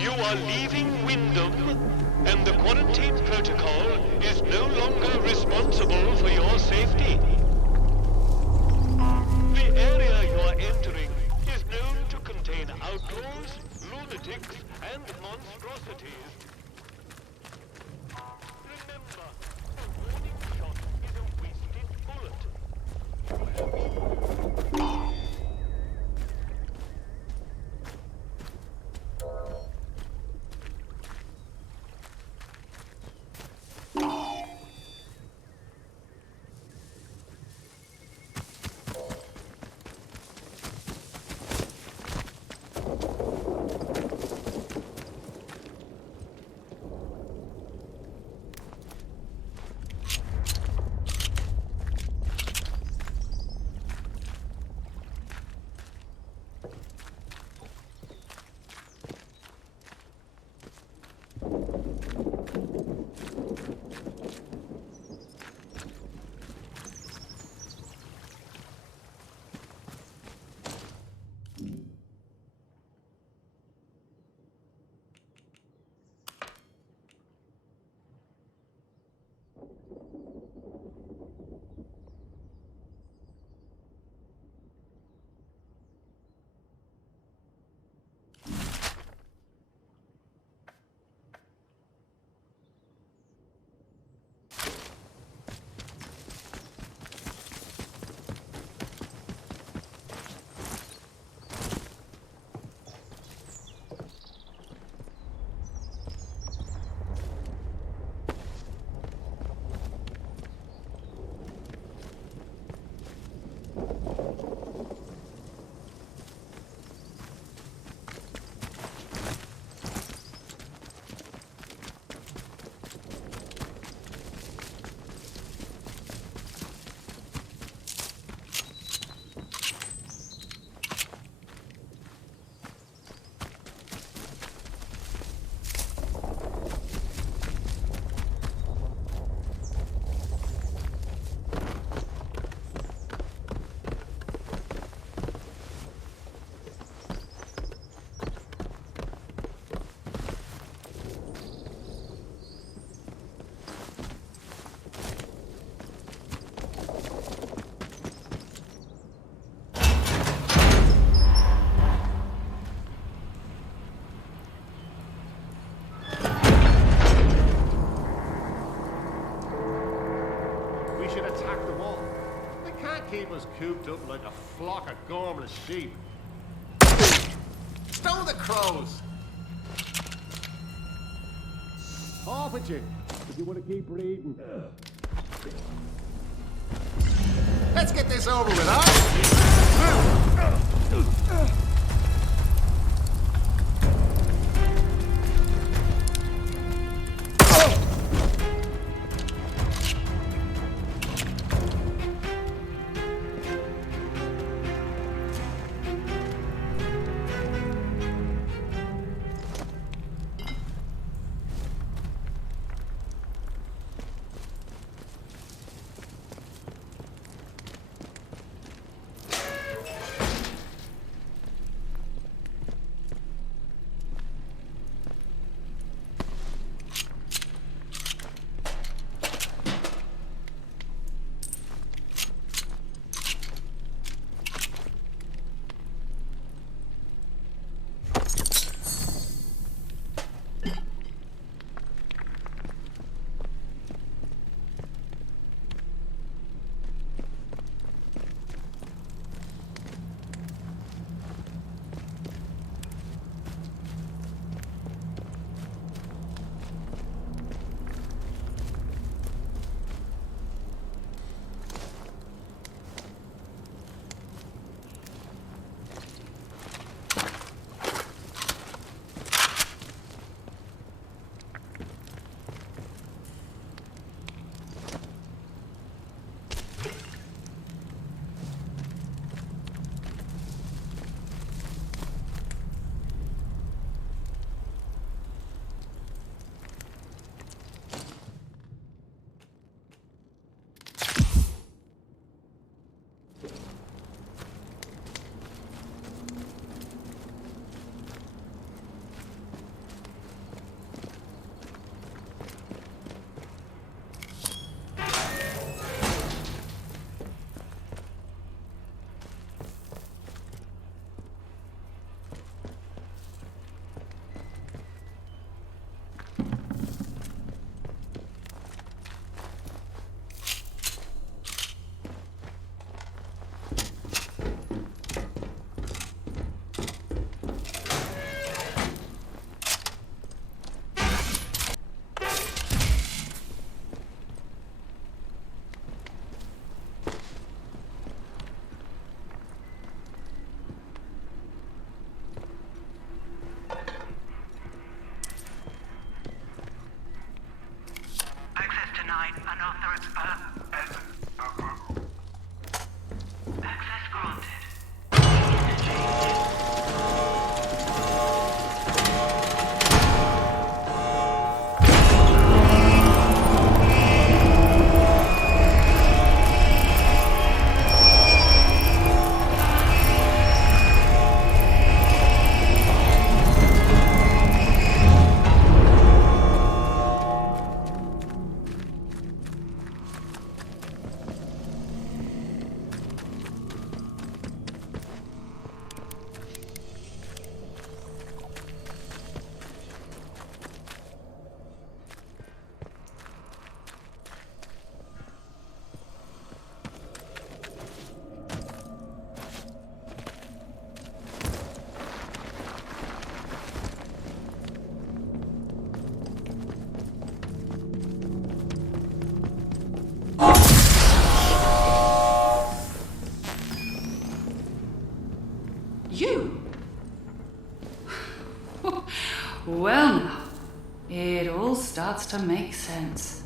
You are leaving Wyndham, and the quarantine protocol is no longer responsible for your safety. The area you are entering is known to contain outlaws, lunatics, and monstrosities. Remember, a warning shot is a wasted bullet. keep us cooped up like a flock of gormless sheep. Stow the crows! Off with you, if you want to keep reading. Let's get this over with, huh? You? Well now, it all starts to make sense.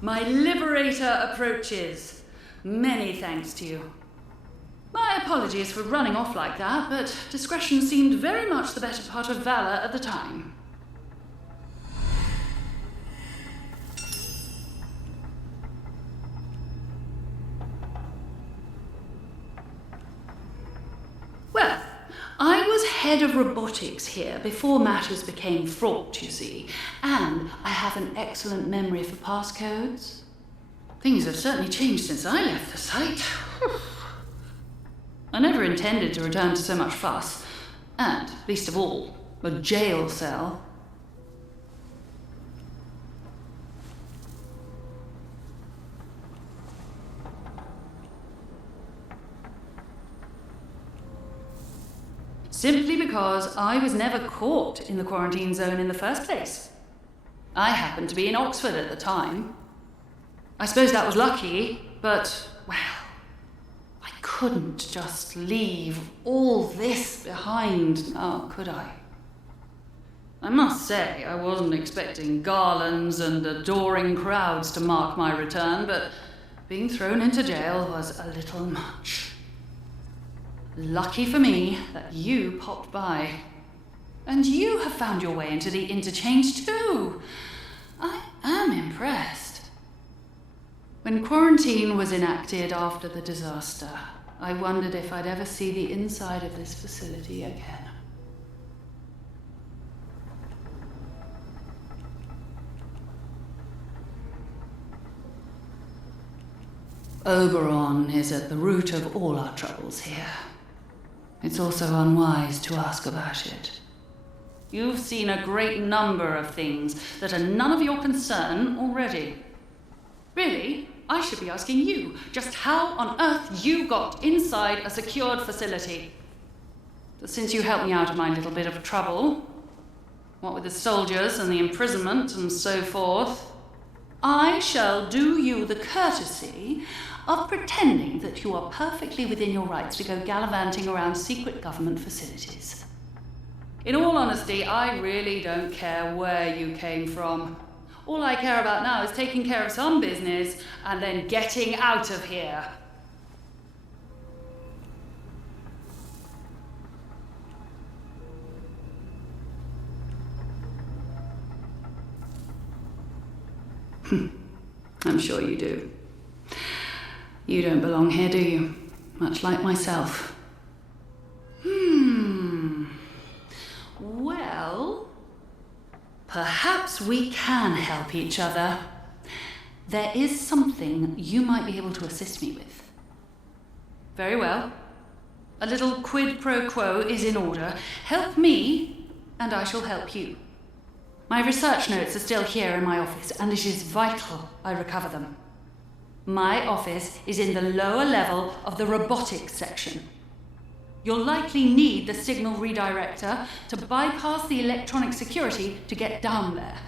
My liberator approaches. Many thanks to you. My apologies for running off like that, but discretion seemed very much the better part of valor at the time. Well, I was head of robotics here before matters became fraught, you see, and I have an excellent memory for passcodes. Things have certainly changed since I left the site. I never intended to return to so much fuss, and, least of all, a jail cell. Simply because I was never caught in the quarantine zone in the first place. I happened to be in Oxford at the time. I suppose that was lucky, but, well, I couldn't just leave all this behind now, could I? I must say, I wasn't expecting garlands and adoring crowds to mark my return, but being thrown into jail was a little much. Lucky for me that you popped by. And you have found your way into the interchange too. I am impressed. When quarantine was enacted after the disaster, I wondered if I'd ever see the inside of this facility again. Oberon is at the root of all our troubles here. It's also unwise to ask about it. You've seen a great number of things that are none of your concern already. Really, I should be asking you just how on earth you got inside a secured facility. But since you helped me out of my little bit of trouble, what with the soldiers and the imprisonment and so forth, I shall do you the courtesy of pretending that you are perfectly within your rights to go gallivanting around secret government facilities. In all honesty, I really don't care where you came from. All I care about now is taking care of some business and then getting out of here. I'm sure you do. You don't belong here, do you? Much like myself. Well, perhaps we can help each other. There is something you might be able to assist me with. Very well. A little quid pro quo is in order. Help me, and I shall help you. My research notes are still here in my office, and it is vital I recover them. My office is in the lower level of the robotics section. You'll likely need the signal redirector to bypass the electronic security to get down there.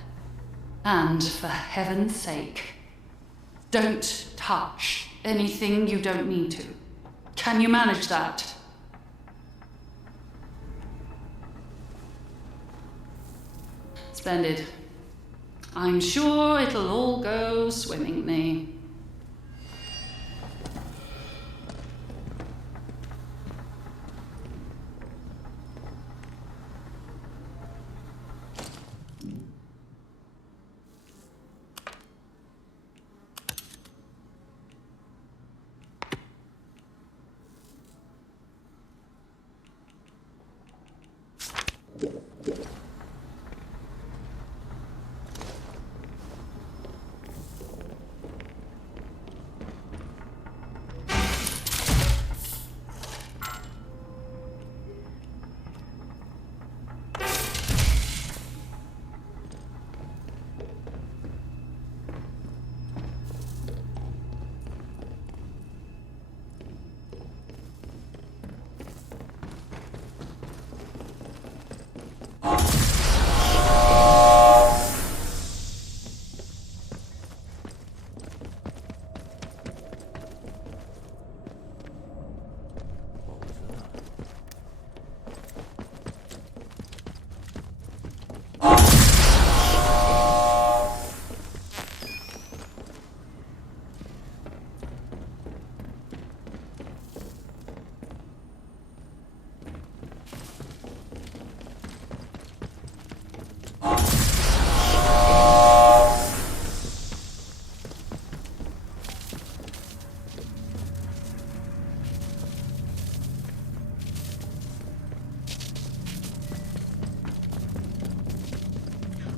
And for heaven's sake, don't touch anything you don't need to. Can you manage that? Splendid. I'm sure it'll all go swimmingly.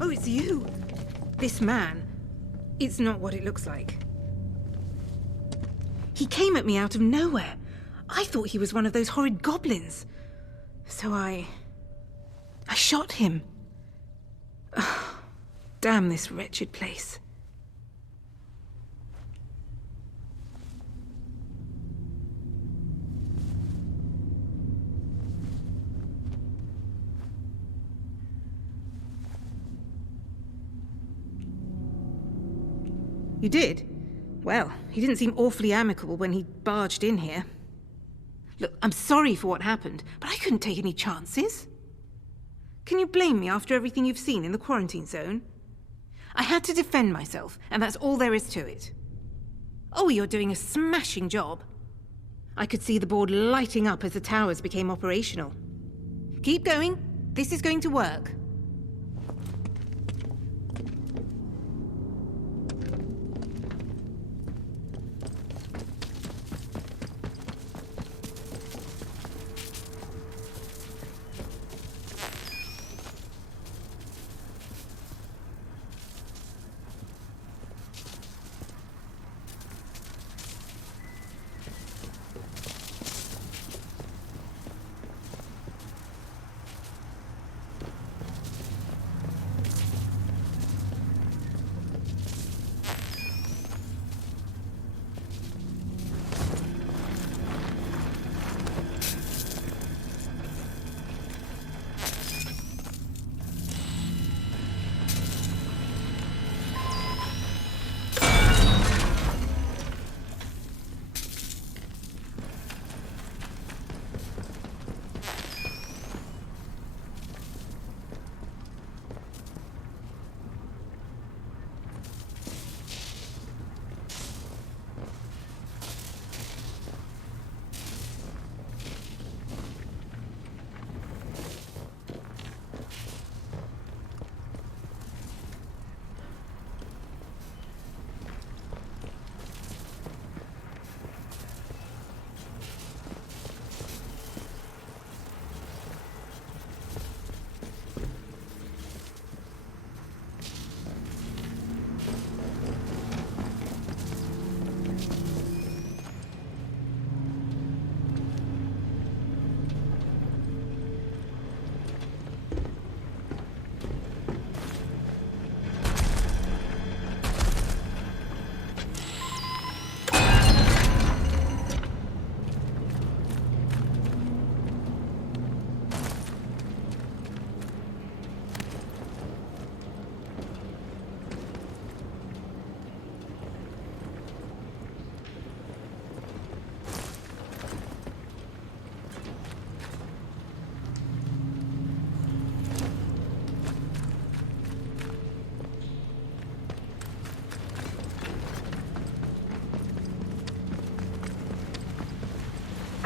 Oh, it's you. This man, it's not what it looks like. He came at me out of nowhere. I thought he was one of those horrid goblins. So I shot him. Oh, damn this wretched place. You did? Well, he didn't seem awfully amicable when he barged in here. Look, I'm sorry for what happened, but I couldn't take any chances. Can you blame me after everything you've seen in the quarantine zone? I had to defend myself, and that's all there is to it. Oh, you're doing a smashing job. I could see the board lighting up as the towers became operational. Keep going. This is going to work.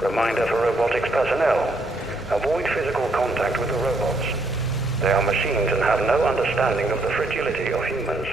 Reminder for robotics personnel. Avoid physical contact with the robots. They are machines and have no understanding of the fragility of humans.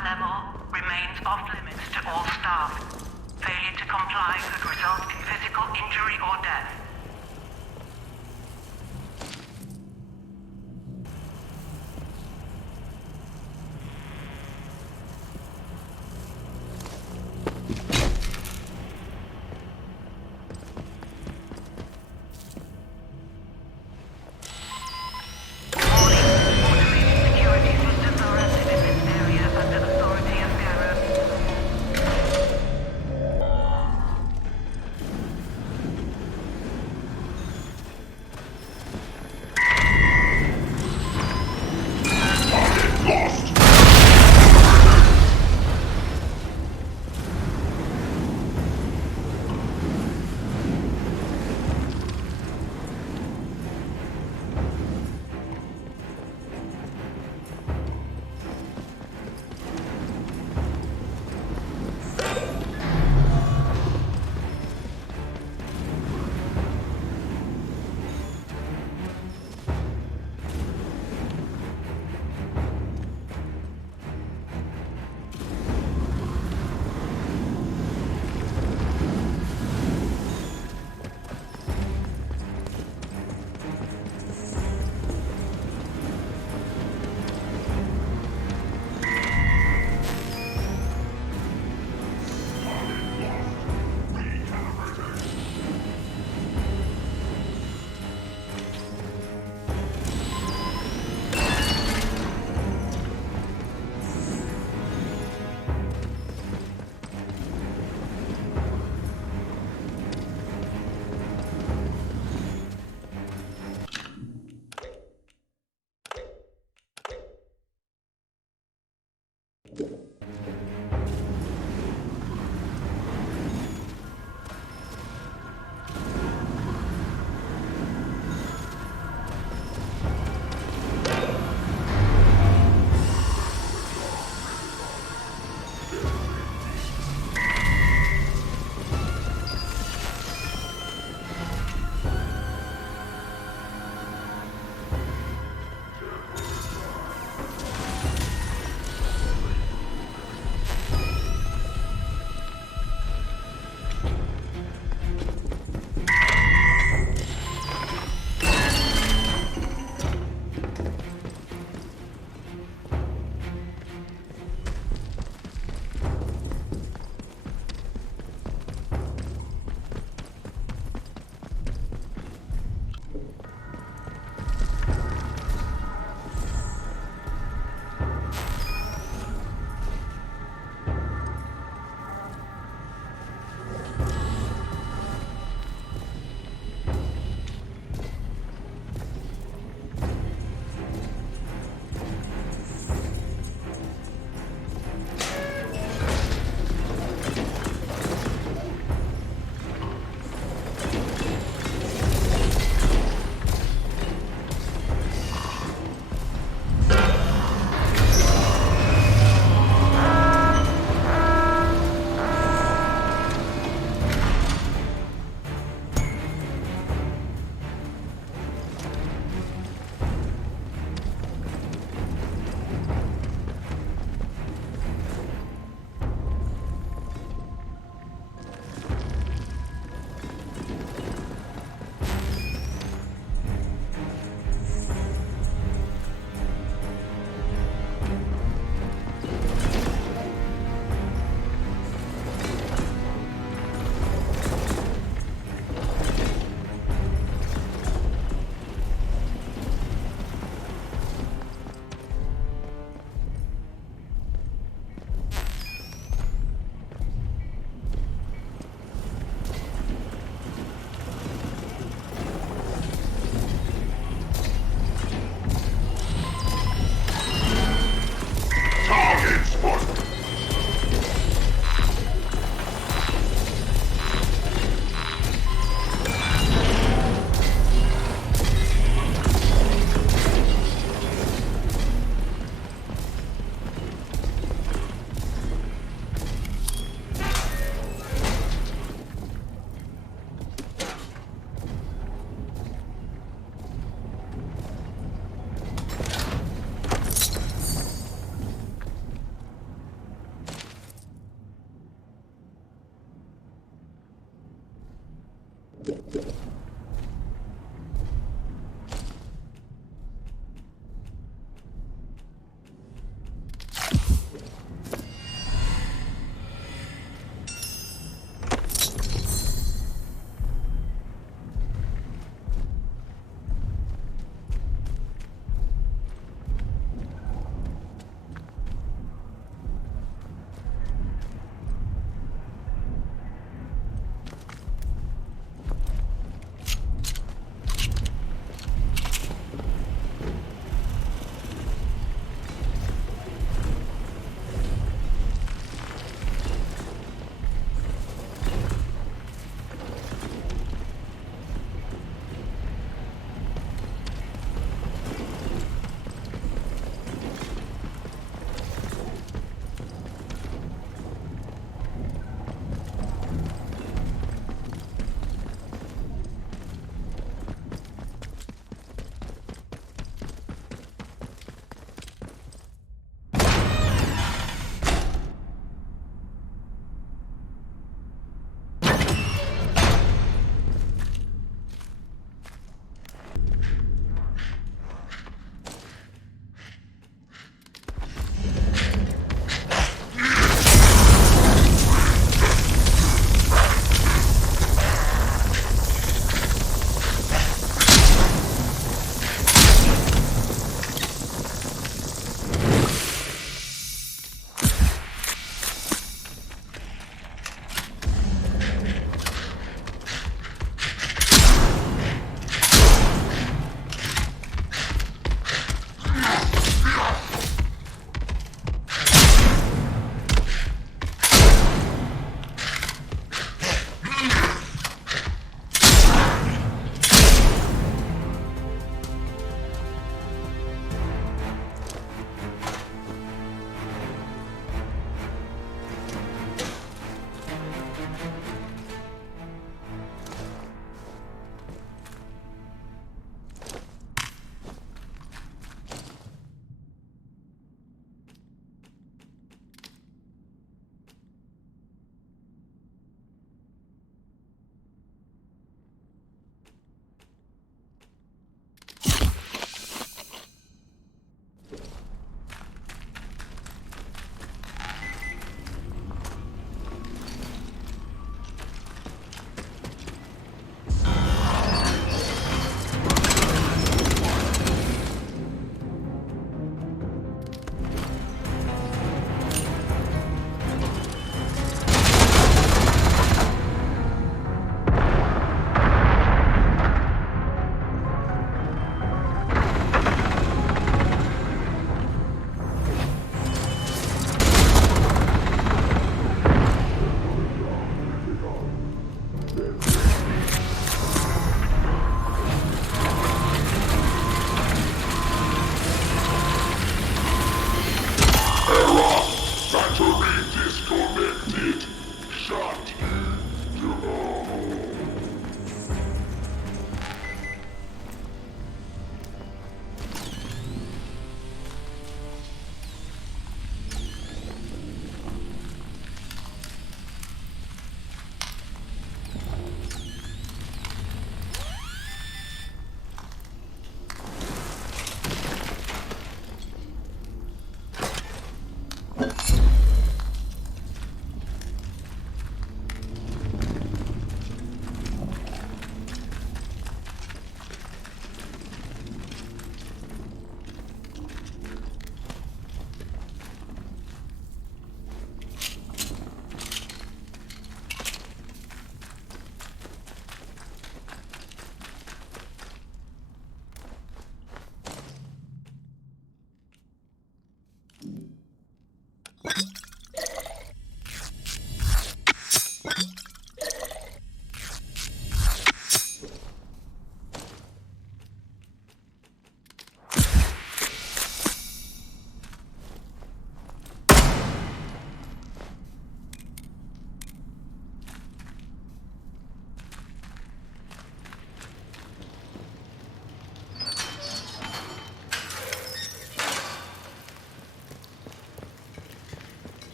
power level remains off limits to all staff. Failure to comply could result in physical injury or death.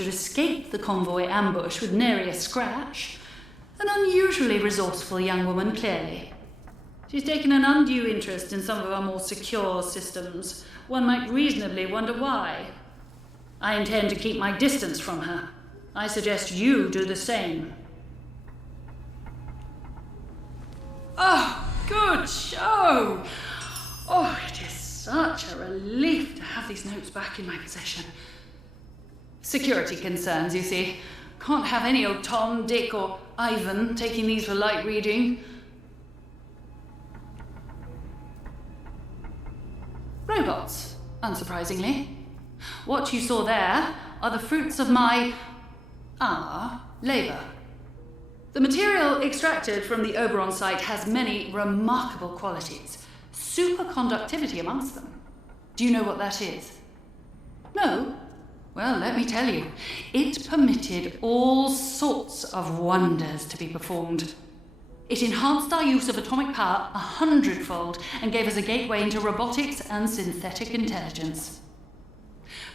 should escape the convoy ambush with nary a scratch. An unusually resourceful young woman, clearly. She's taken an undue interest in some of our more secure systems. One might reasonably wonder why. I intend to keep my distance from her. I suggest you do the same. Oh, good show! Oh, it is such a relief to have these notes back in my possession. Security concerns, you see. Can't have any old Tom, Dick, or Ivan taking these for light reading. Robots, unsurprisingly. What you saw there are the fruits of our labour. The material extracted from the Oberon site has many remarkable qualities, superconductivity amongst them. Do you know what that is? No? Well, let me tell you. It permitted all sorts of wonders to be performed. It enhanced our use of atomic power 100-fold and gave us a gateway into robotics and synthetic intelligence.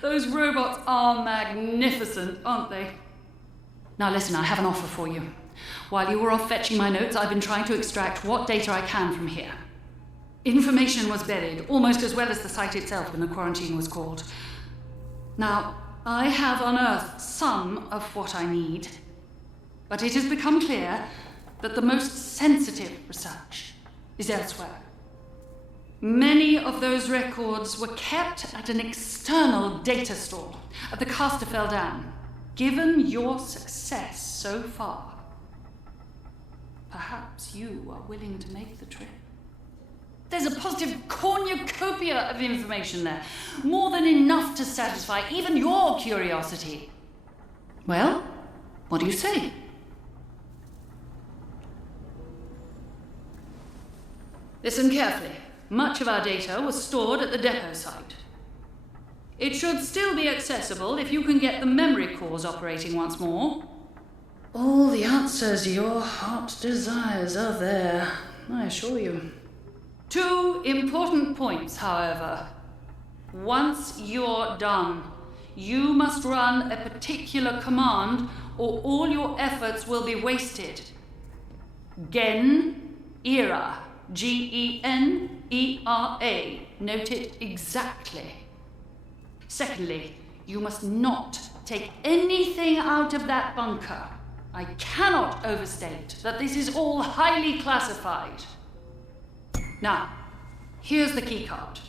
Those robots are magnificent, aren't they? Now listen, I have an offer for you. While you were off fetching my notes, I've been trying to extract what data I can from here. Information was buried, almost as well as the site itself when the quarantine was called. Now, I have unearthed some of what I need, but it has become clear that the most sensitive research is elsewhere. Many of those records were kept at an external data store at the Casterfell Dam. Given your success so far, perhaps you are willing to make the trip. There's a positive cornucopia of information there, more than enough to satisfy even your curiosity. Well, what do you say? Listen carefully. Much of our data was stored at the depot site. It should still be accessible if you can get the memory cores operating once more. All the answers your heart desires are there, I assure you. 2 important points, however. Once you're done, you must run a particular command or all your efforts will be wasted. Gen-era. Genera. Note it exactly. Secondly, you must not take anything out of that bunker. I cannot overstate that this is all highly classified. Now, here's the keycard.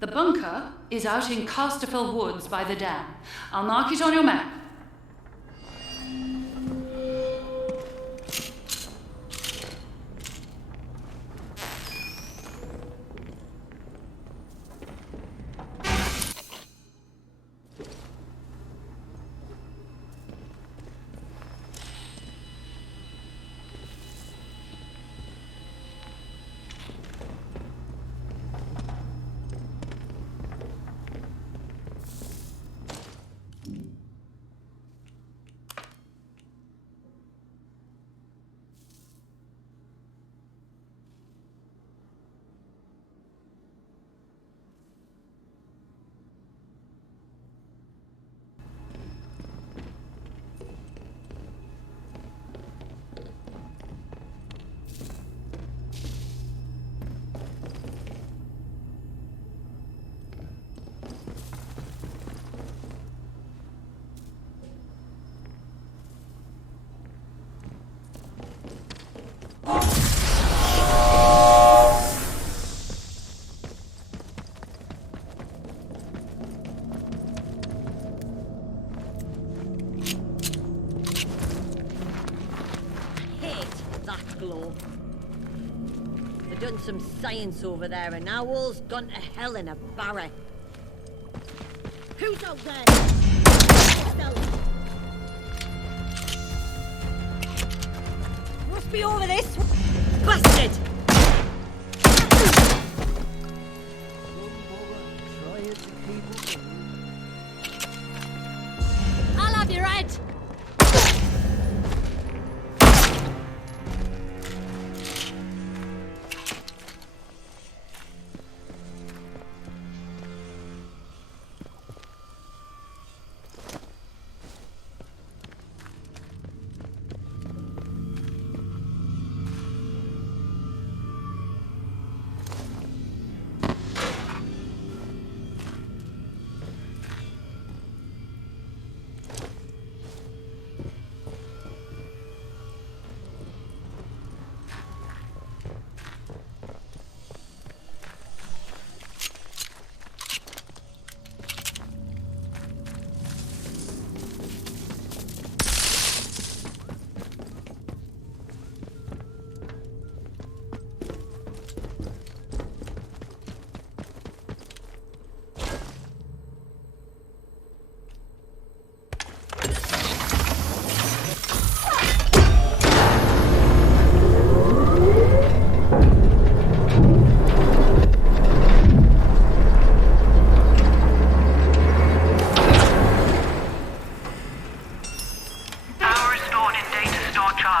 The bunker is out in Casterfell Woods by the dam. I'll mark it on your map. They've done some science over there, and now all's gone to hell in a barrack. Who's out there? Must be over this bastard! I'll have your head!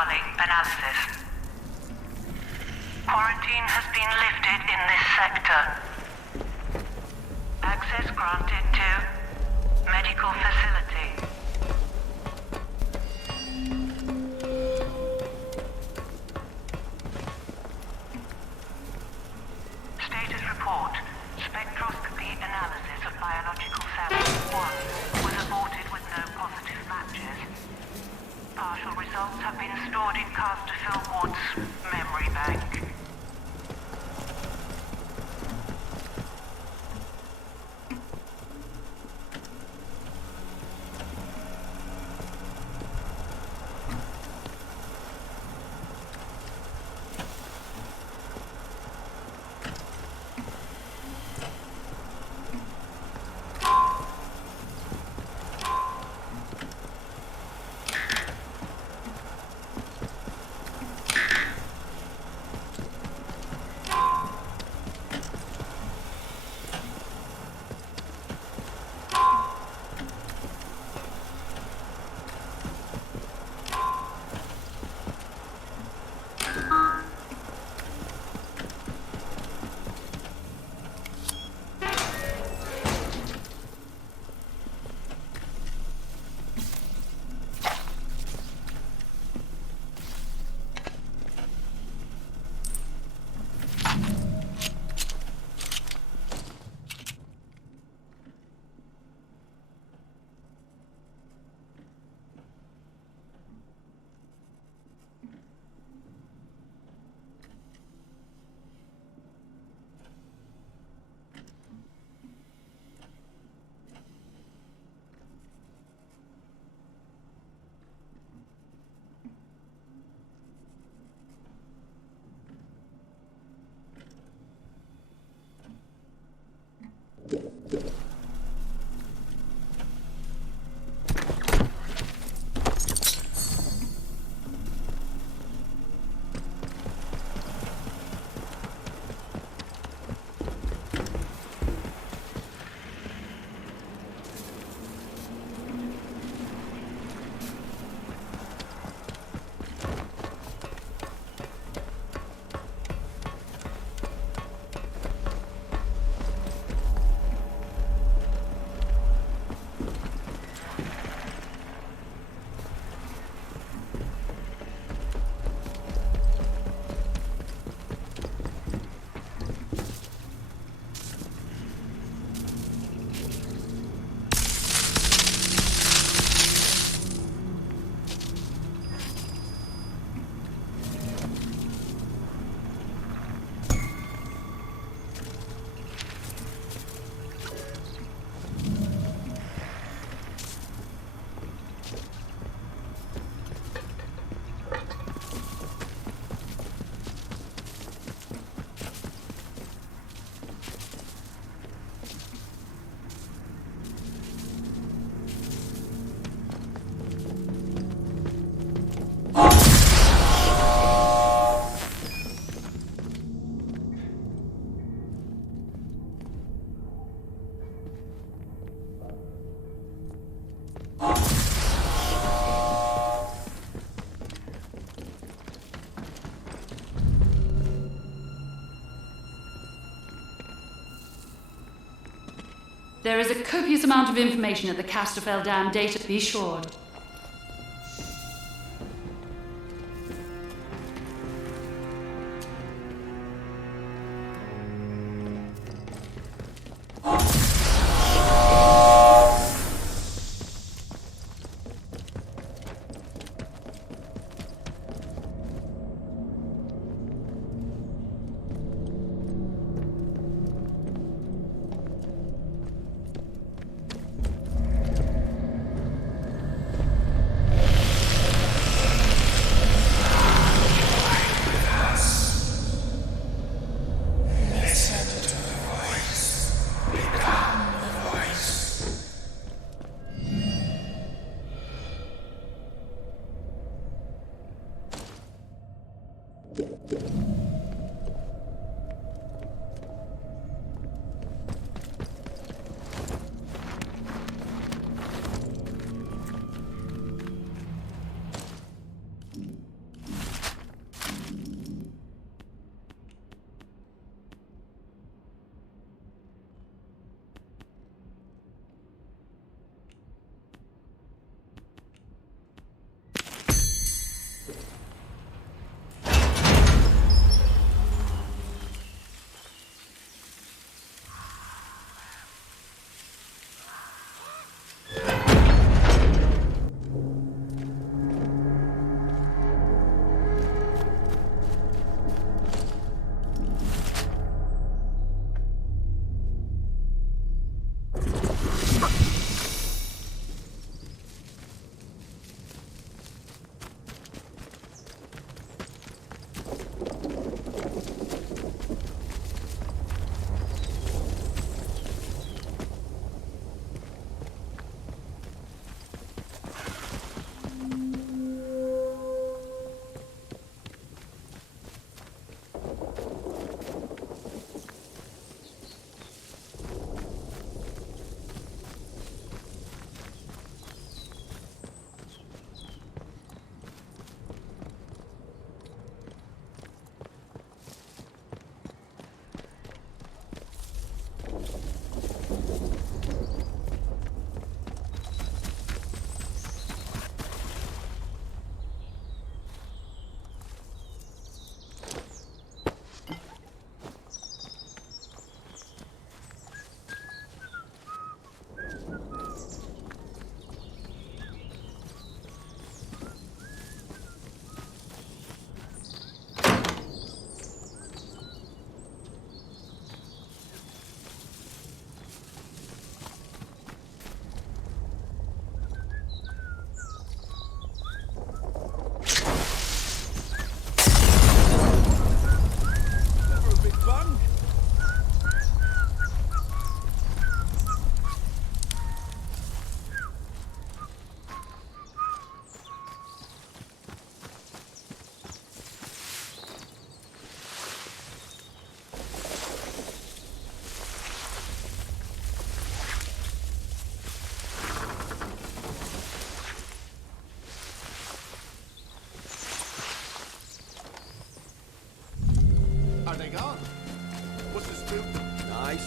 Charlie, analysis. Quarantine has been lifted in this sector. Access granted to medical facility. Status report. Spectroscopy analysis of biological sample 1 was aborted with no positive matches. Partial results have been stored in Casterfield Wood's memory bank. There is a copious amount of information at the Casterfell Dam data, be sure.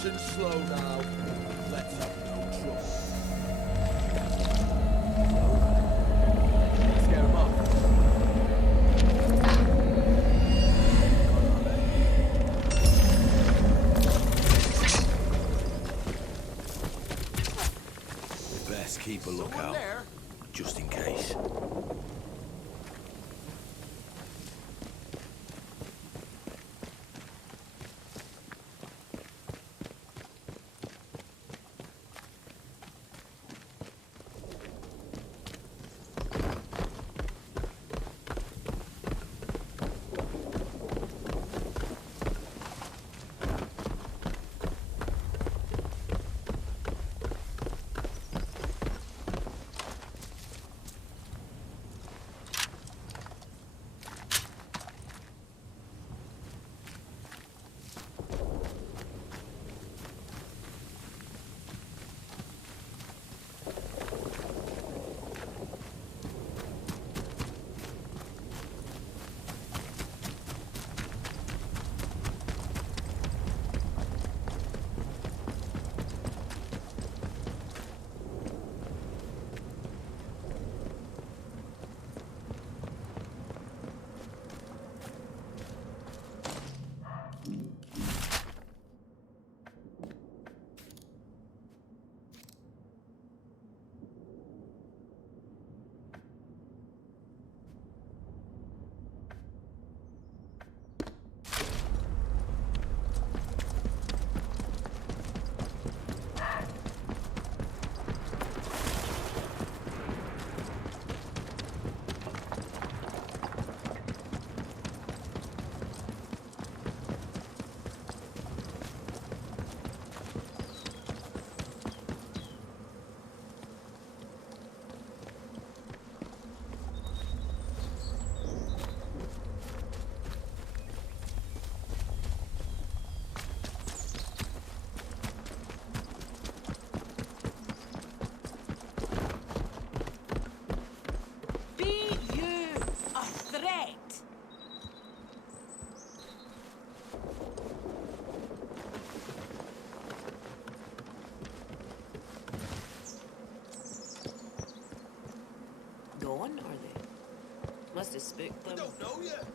Nice and slow now. Let's have no trouble. Scare him off. Best keep a lookout, just in case. Gone, are they? Must have spooked them. I don't know yet.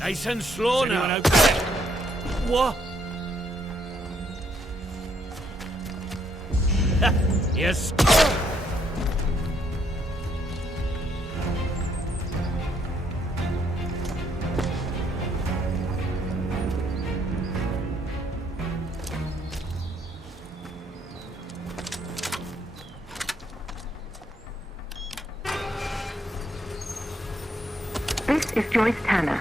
Nice and slow now. Out there? What? Yes. This is Joyce Tanner.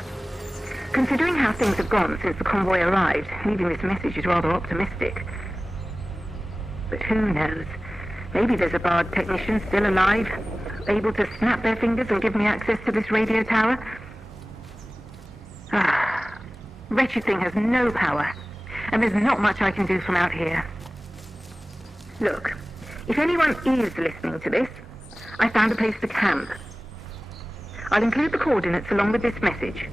Considering how things have gone since the convoy arrived, leaving this message is rather optimistic. But who knows? Maybe there's a Bard technician still alive, able to snap their fingers and give me access to this radio tower. Wretched thing has no power, and there's not much I can do from out here. Look, if anyone is listening to this, I found a place to camp. I'll include the coordinates along with this message.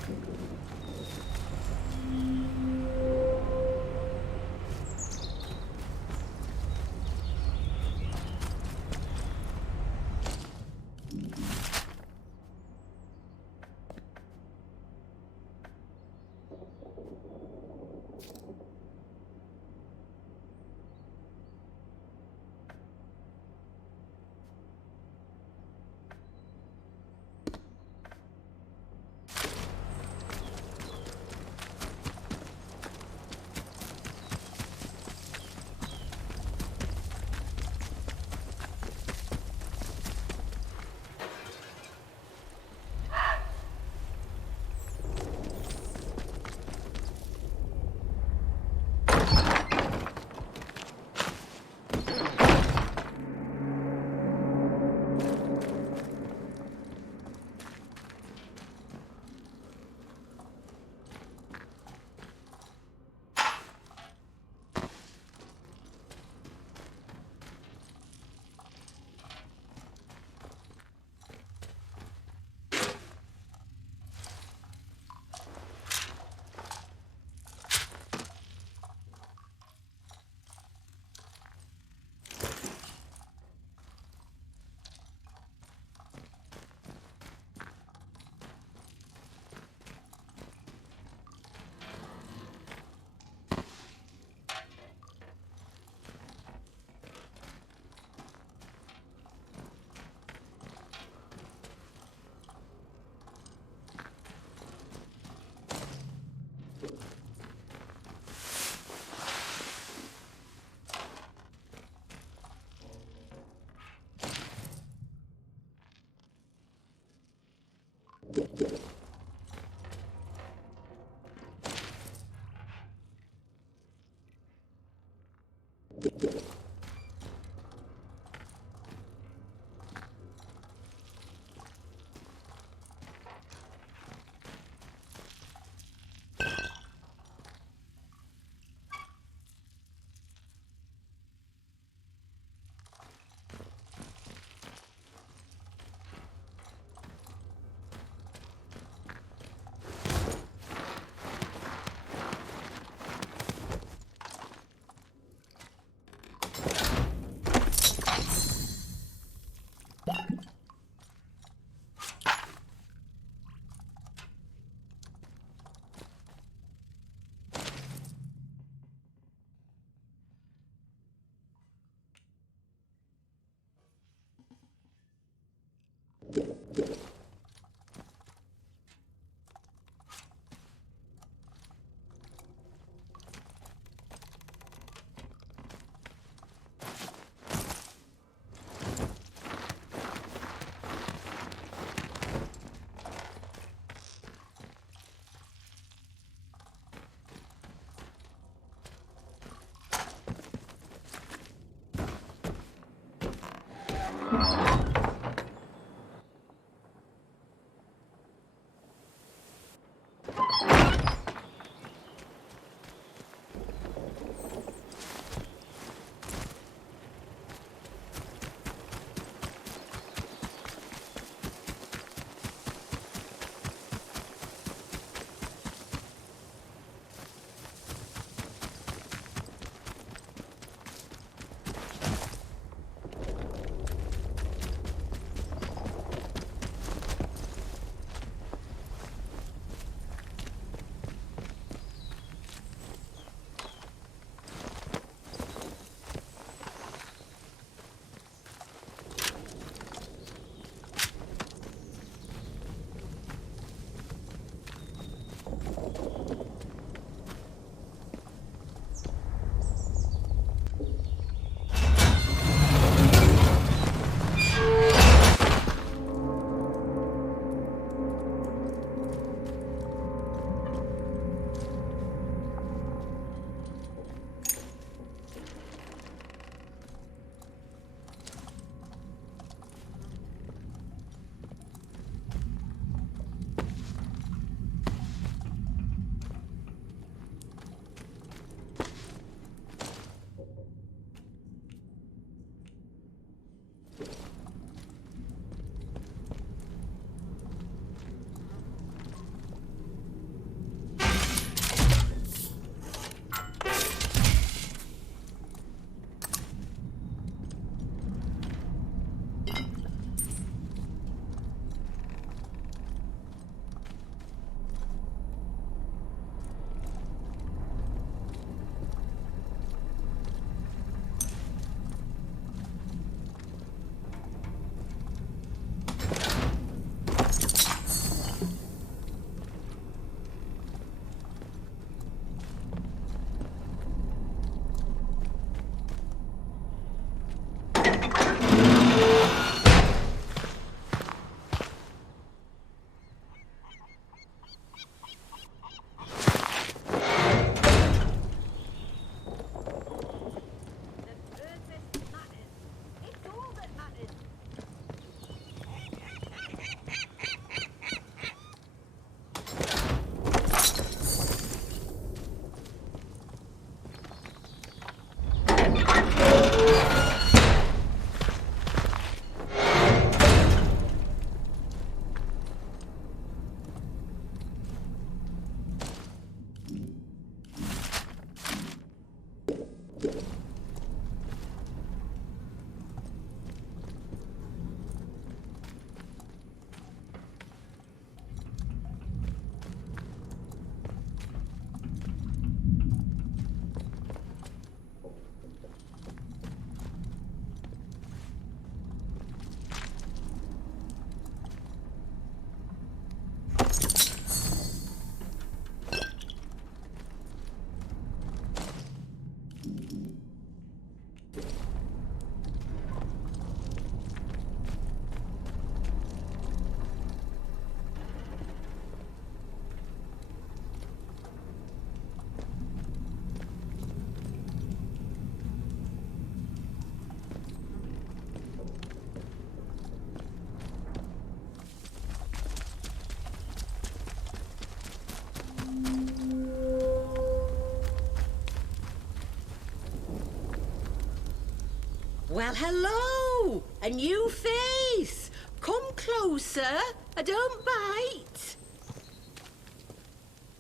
Well, hello! A new face! Come closer, I don't bite.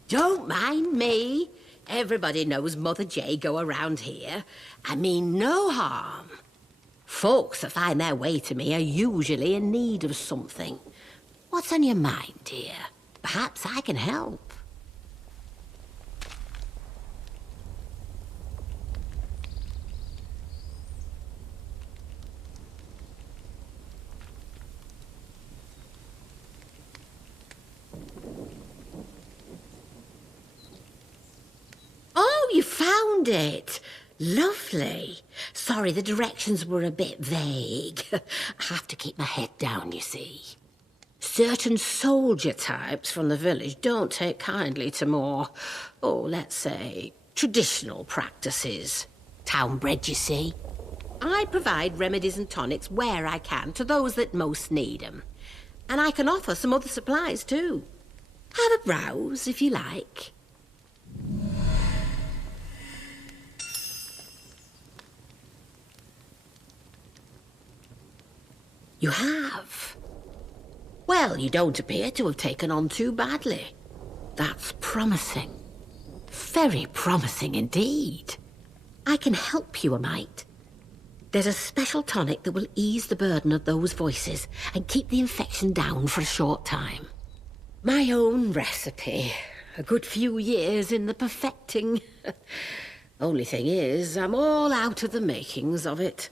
Don't mind me. Everybody knows Mother Jay go around here. I mean no harm. Folks that find their way to me are usually in need of something. What's on your mind, dear? Perhaps I can help. Oh, you found it. Lovely. Sorry, the directions were a bit vague. I have to keep my head down, you see. Certain soldier types from the village don't take kindly to more, let's say, traditional practices. Town-bred, you see. I provide remedies and tonics where I can to those that most need them. And I can offer some other supplies, too. Have a browse, if you like. You have? Well, you don't appear to have taken on too badly. That's promising. Very promising indeed. I can help you a mite. There's a special tonic that will ease the burden of those voices and keep the infection down for a short time. My own recipe. A good few years in the perfecting. Only thing is, I'm all out of the makings of it.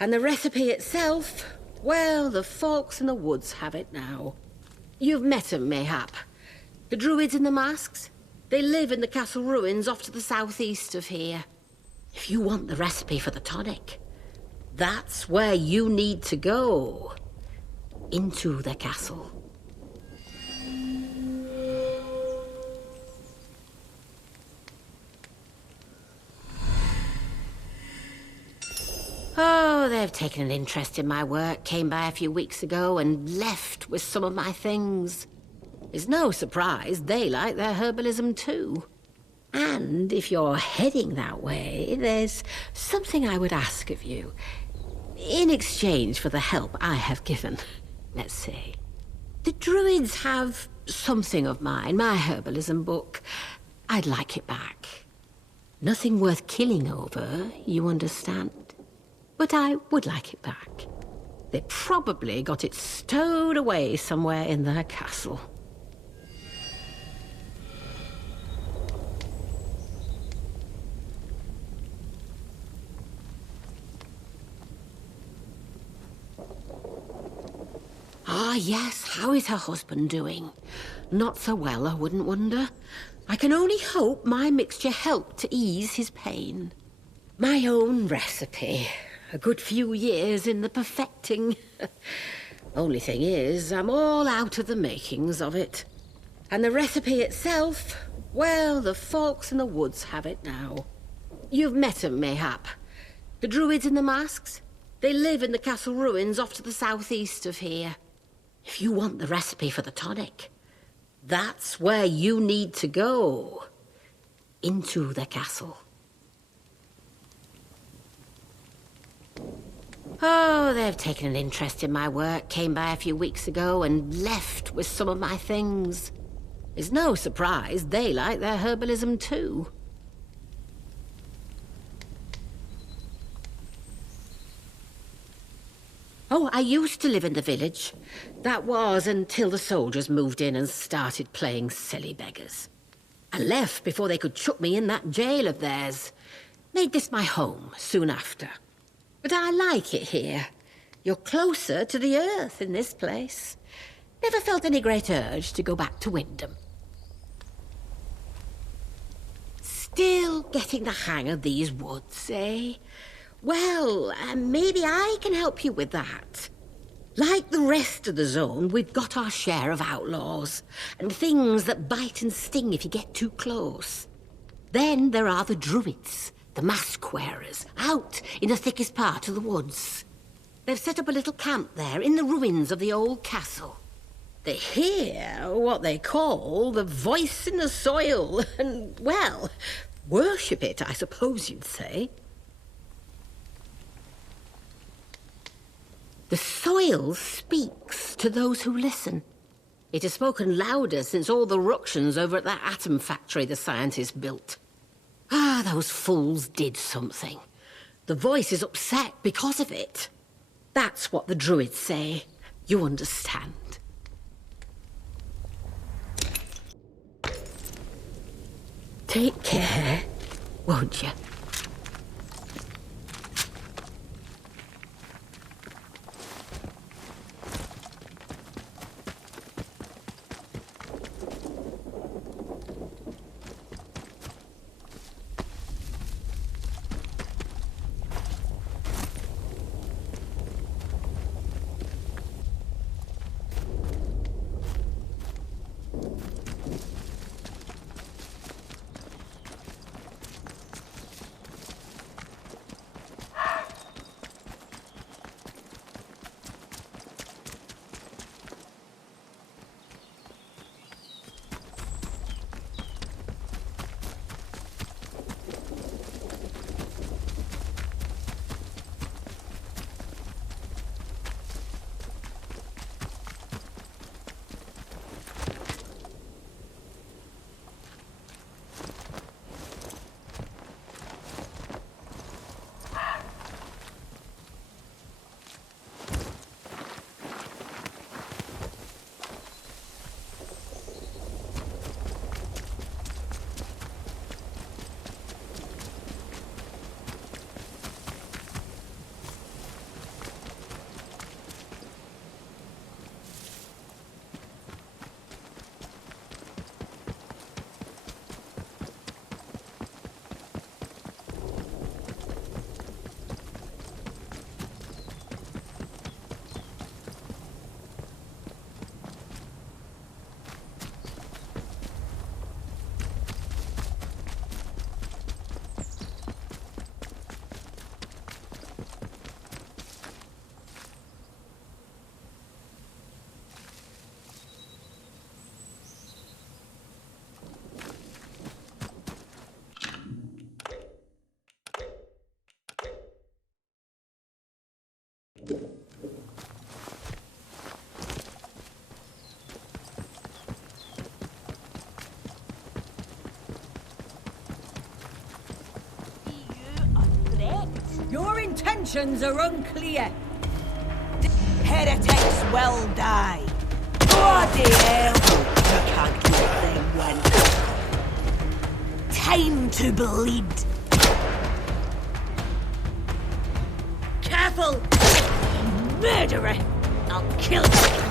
And the recipe itself... well, the folks in the woods have it now. You've met 'em, mayhap. The druids in the masks? They live in the castle ruins off to the southeast of here. If you want the recipe for the tonic, that's where you need to go. Into the castle. Oh, they've taken an interest in my work, came by a few weeks ago and left with some of my things. It's no surprise they like their herbalism too. And if you're heading that way, there's something I would ask of you. In exchange for the help I have given, let's say. The druids have something of mine, my herbalism book. I'd like it back. Nothing worth killing over, you understand? But I would like it back. They probably got it stowed away somewhere in their castle. Ah, yes, how is her husband doing? Not so well, I wouldn't wonder. I can only hope my mixture helped to ease his pain. My own recipe. A good few years in the perfecting. Only thing is, I'm all out of the makings of it. And the recipe itself, well, the folks in the woods have it now. You've met 'em, mayhap. The druids in the masks? They live in the castle ruins off to the southeast of here. If you want the recipe for the tonic, that's where you need to go. Into the castle. Oh, they've taken an interest in my work, came by a few weeks ago and left with some of my things. It's no surprise they like their herbalism too. Oh, I used to live in the village. That was until the soldiers moved in and started playing silly beggars. I left before they could chuck me in that jail of theirs. Made this my home soon after. But I like it here. You're closer to the earth in this place. Never felt any great urge to go back to Wyndham. Still getting the hang of these woods, eh? Well, maybe I can help you with that. Like the rest of the zone, we've got our share of outlaws, and things that bite and sting if you get too close. Then there are the druids, the mask wearers, out in the thickest part of the woods. They've set up a little camp there in the ruins of the old castle. They hear what they call the voice in the soil, and, well, worship it, I suppose you'd say. The soil speaks to those who listen. It has spoken louder since all the ructions over at that atom factory the scientists built. Ah, those fools did something. The voice is upset because of it. That's what the druids say. You understand. Take care, won't you? Your intentions are unclear. Heretics will die. Bloody hell! You can't do them when. Time to bleed. Careful! Murderer! I'll kill you!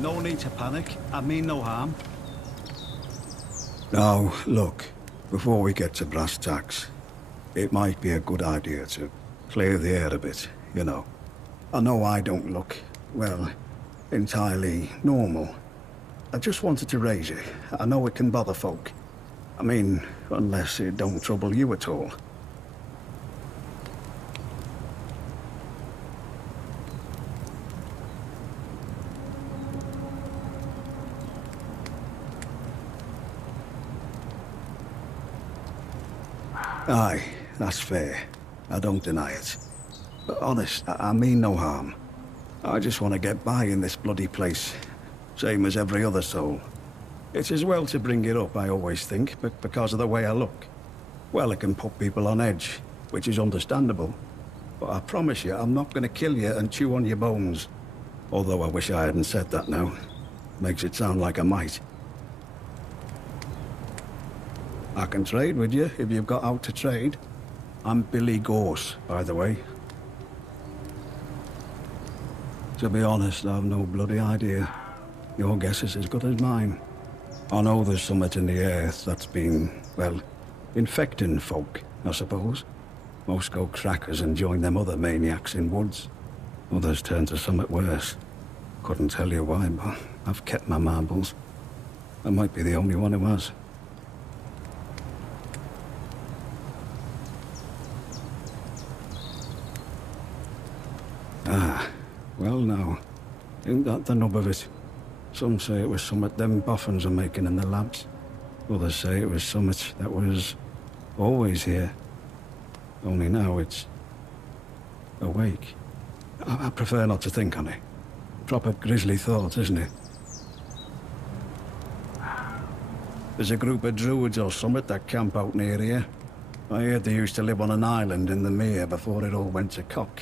no need to panic. I mean no harm. Now, look, before we get to brass tacks, it might be a good idea to clear the air a bit, you know. I know I don't look, well, entirely normal. I just wanted to raise it. I know it can bother folk. I mean, unless it don't trouble you at all. Aye, that's fair. I don't deny it. But honest, I mean no harm. I just want to get by in this bloody place. Same as every other soul. It's as well to bring it up, I always think, but because of the way I look. Well, it can put people on edge, which is understandable. But I promise you, I'm not going to kill you and chew on your bones. Although I wish I hadn't said that now. Makes it sound like I might. I can trade with you if you've got out to trade. I'm Billy Gorse, by the way. To be honest, I've no bloody idea. Your guess is as good as mine. I know there's something in the earth that's been, well, infecting folk, I suppose. Most go crackers and join them other maniacs in woods. Others turn to something worse. Couldn't tell you why, but I've kept my marbles. I might be the only one who has. Ah, well now, ain't that the nub of it? Some say it was something them boffins are making in the labs. Others say it was something that was always here. Only now it's awake. I prefer not to think on it. Proper grisly thought, isn't it? There's a group of druids or something that camp out near here. I heard they used to live on an island in the mere before it all went to cock.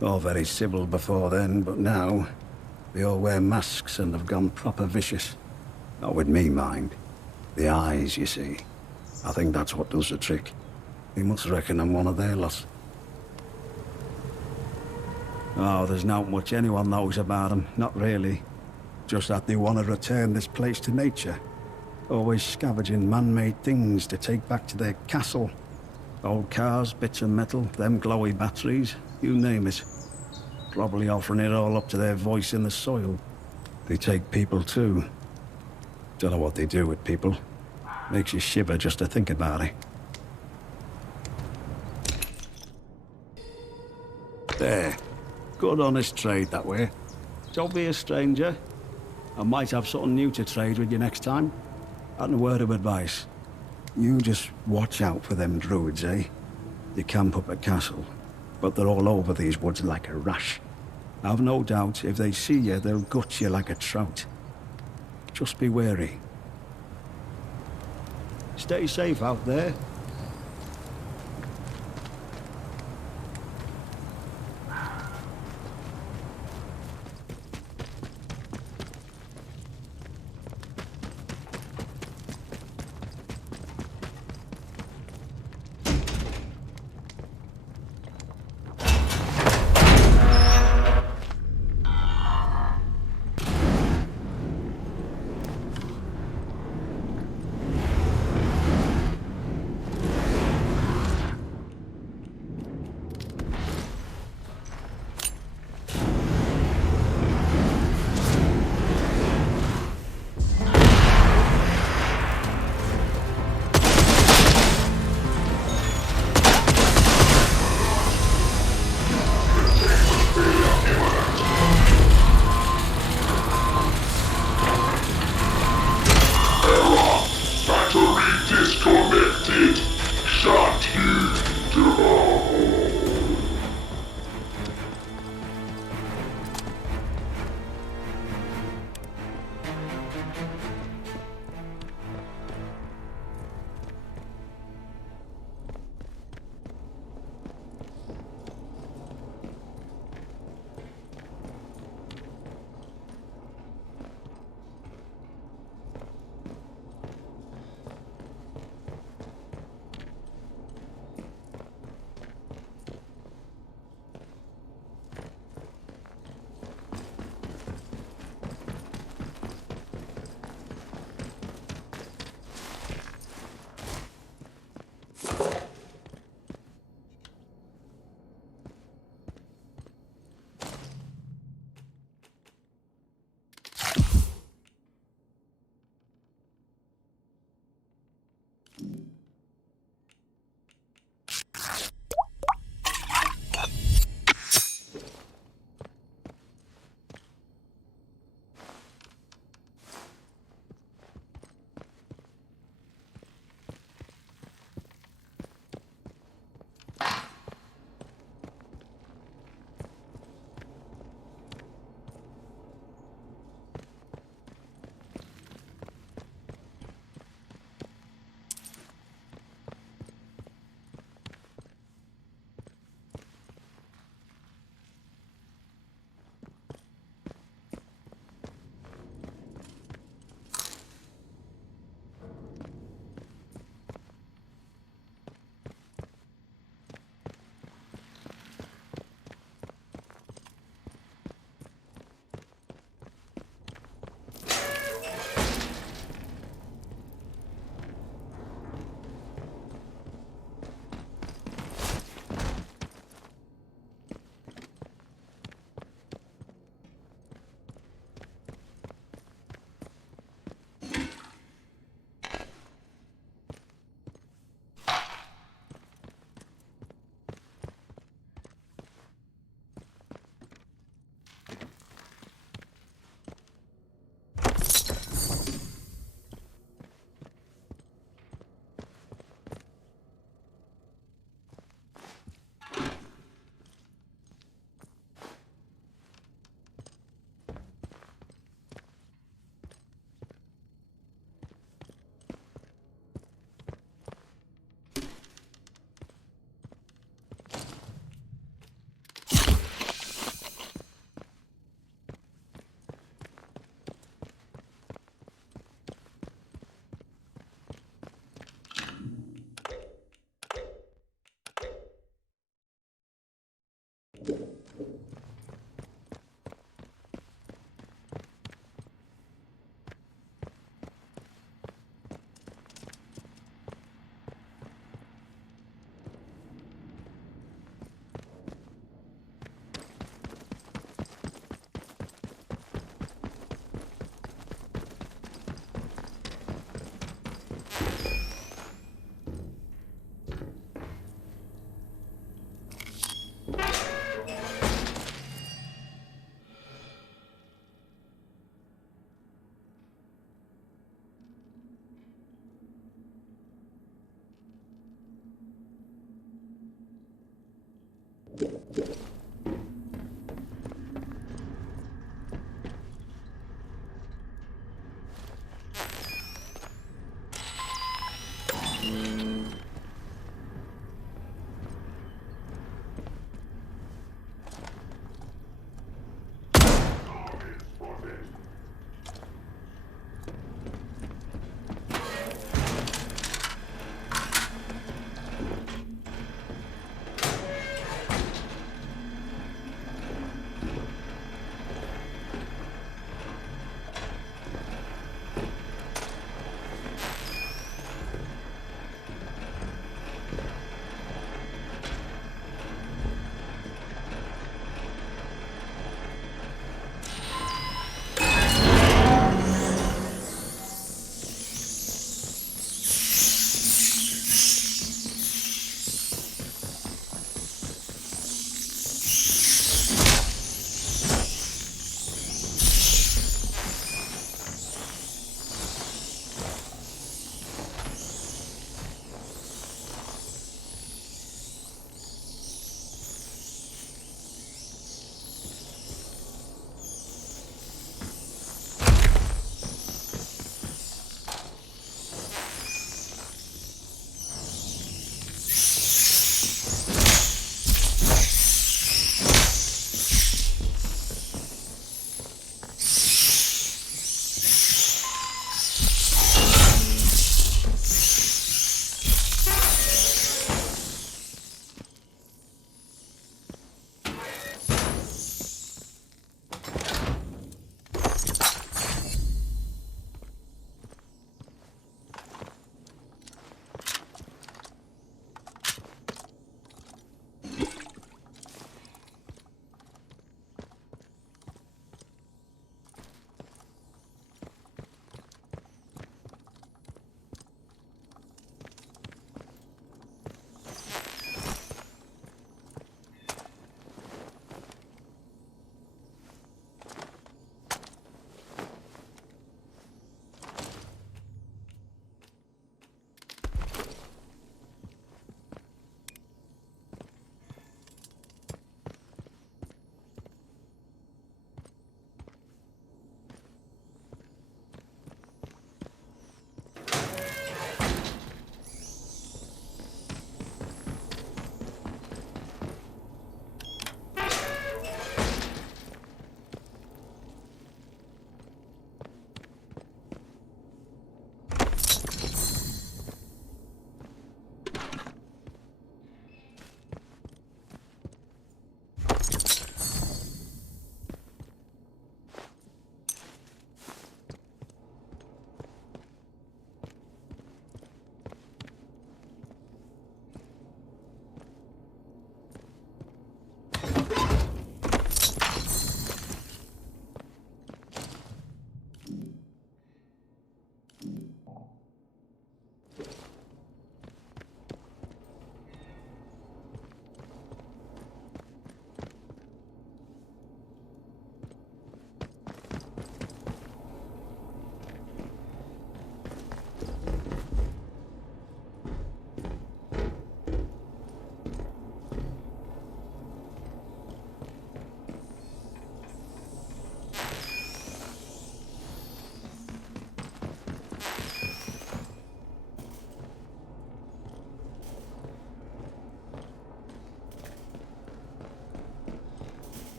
All very civil before then, but now they all wear masks and have gone proper vicious. Not with me, mind. The eyes, you see. I think that's what does the trick. They must reckon I'm one of their lot. Oh, there's not much anyone knows about them. Not really. Just that they want to return this place to nature. Always scavenging man-made things to take back to their castle. Old cars, bits of metal, them glowy batteries, you name it. Probably offering it all up to their voice in the soil. They take people too. Don't know what they do with people. Makes you shiver just to think about it. There. Good honest trade that way. Don't be a stranger. I might have something new to trade with you next time. And a word of advice. You just watch out for them druids, eh? They camp up at castle, but they're all over these woods like a rash. I've no doubt if they see you, they'll gut you like a trout. Just be wary. Stay safe out there.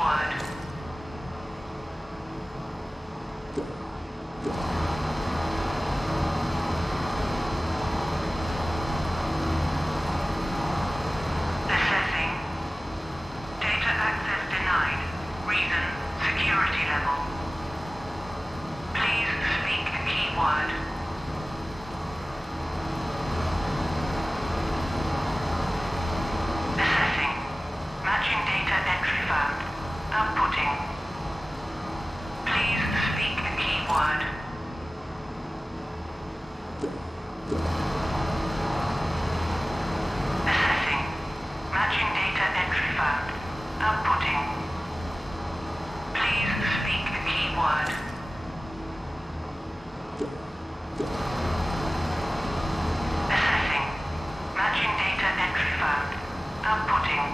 keyword. Assessing. Data access denied. Reason, security level. Please speak the keyword. Assessing. Matching data entry found. Outputting. Please speak the keyword. Assessing. Matching data entry found. Outputting. Please speak the keyword. Assessing. Matching data entry found. Outputting.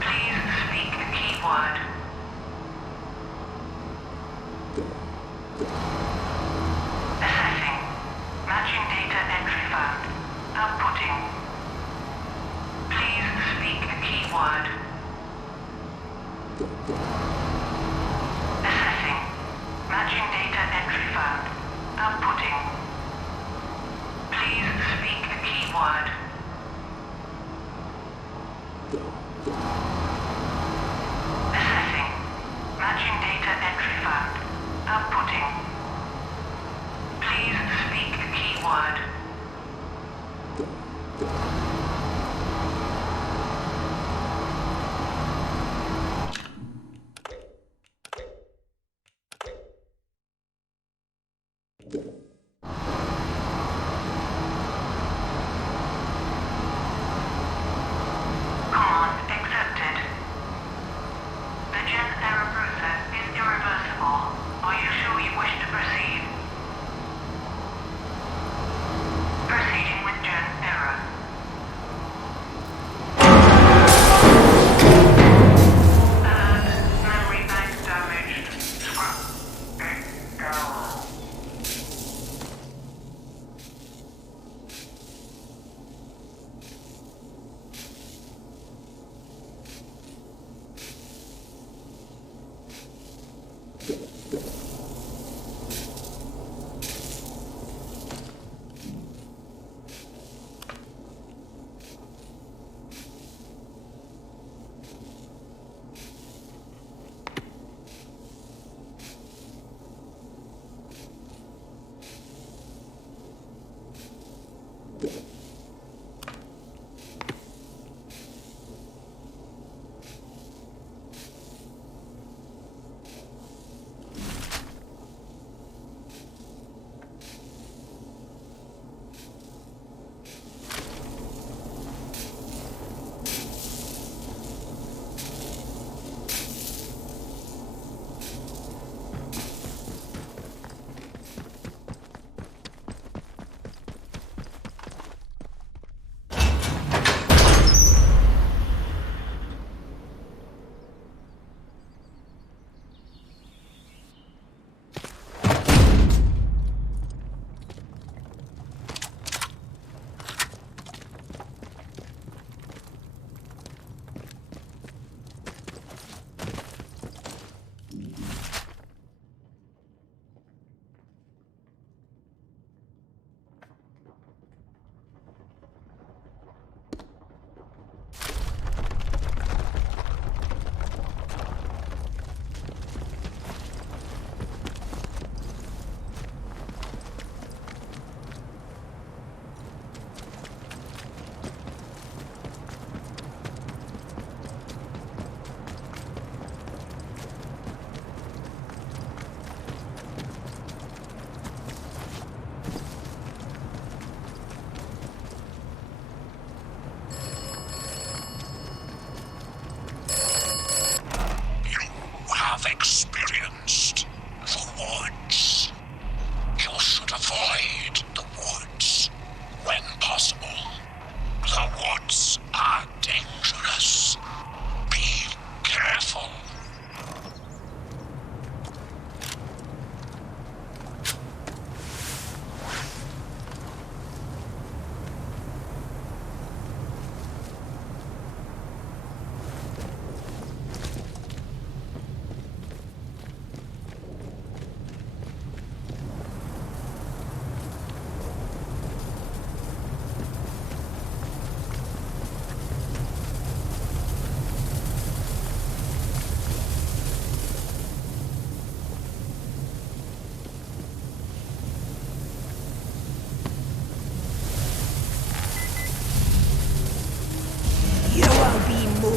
Please speak the keyword. Assessing. Matching data entry found. Outputting. Please speak the keyword. Assessing. Matching data entry found. Outputting. Please speak the keyword. Assessing. Matching data entry found. Outputting. Please speak the keyword. Command accepted.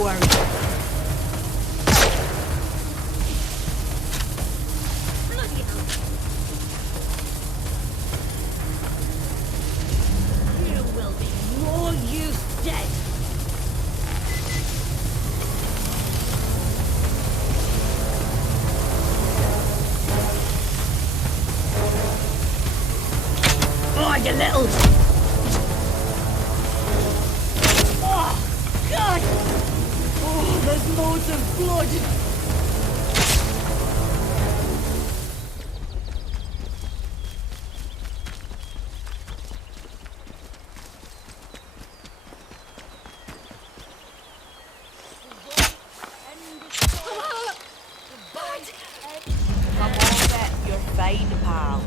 worry. You will be more use dead. Oh, you little... Oh, God! Oh, there's loads of blood. Come on, Bet, you're fine, pal.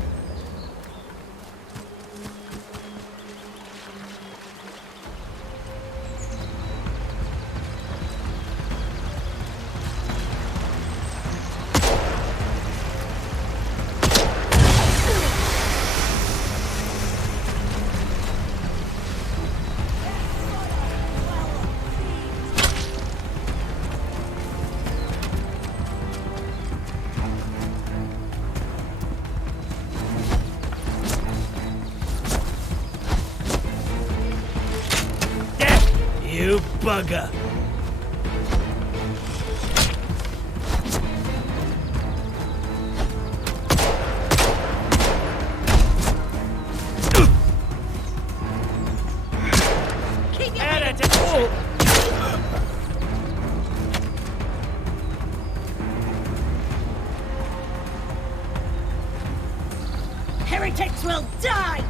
You bugger! Heretics will die!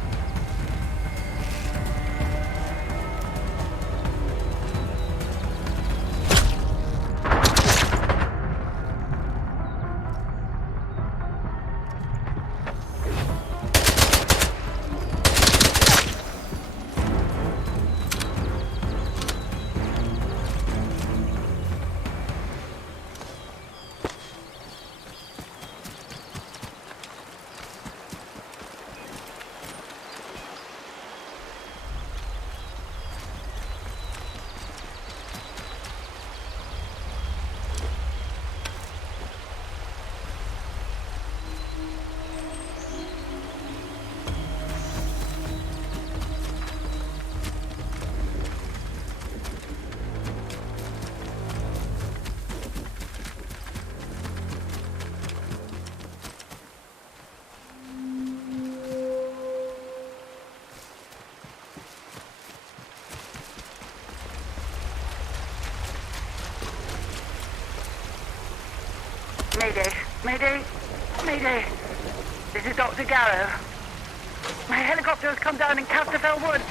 Mayday, Mayday, Mayday. This is Dr. Garrow. My helicopter has come down in Atomfall Woods.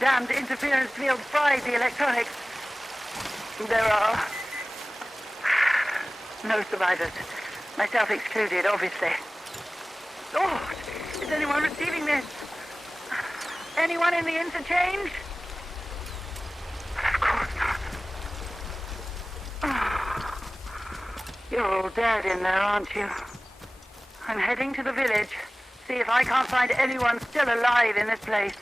Damned interference field fried the electronics. There are no survivors. Myself excluded, obviously. Oh, is anyone receiving this? Anyone in the interchange? Of course not. You're all dead in there, aren't you? I'm heading to the village. See if I can't find anyone still alive in this place.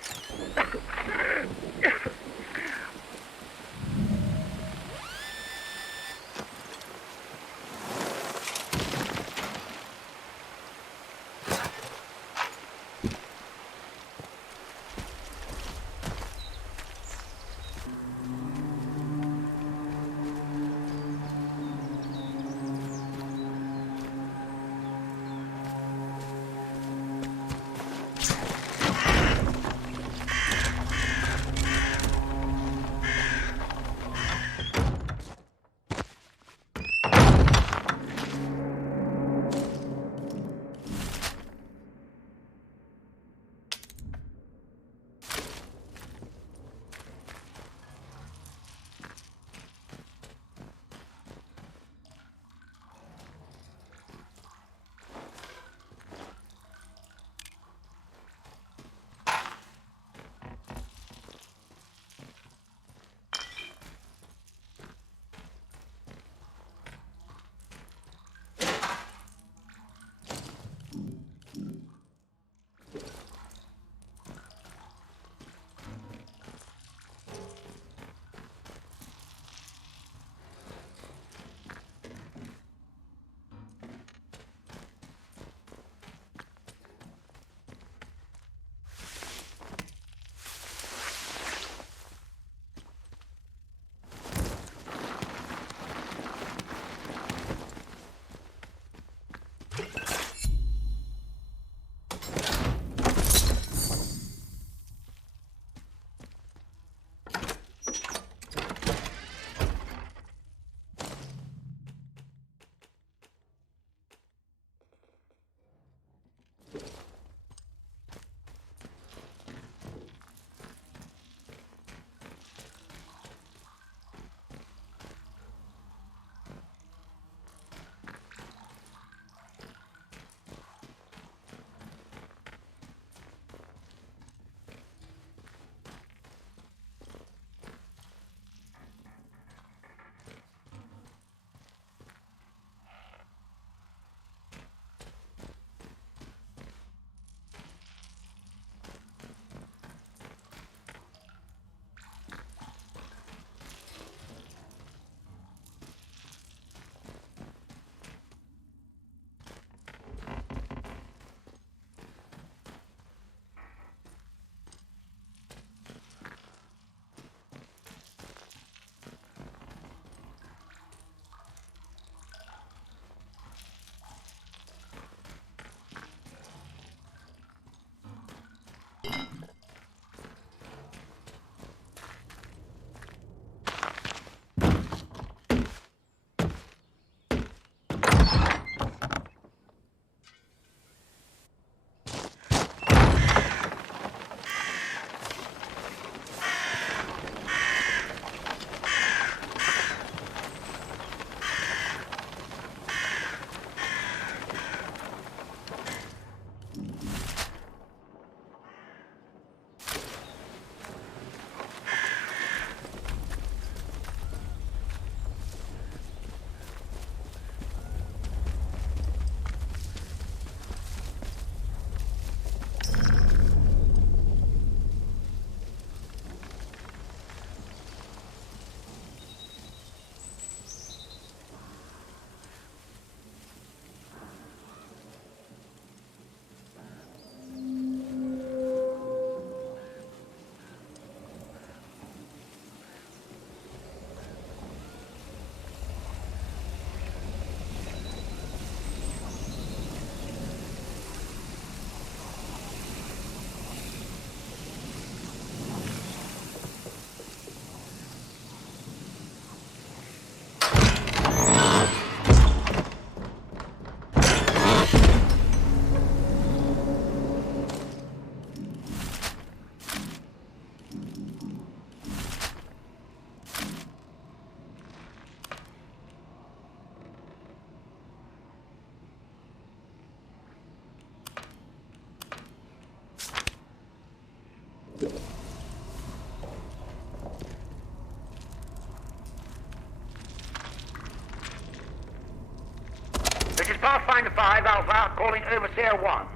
Pathfinder 5 Alpha calling Overseer 1.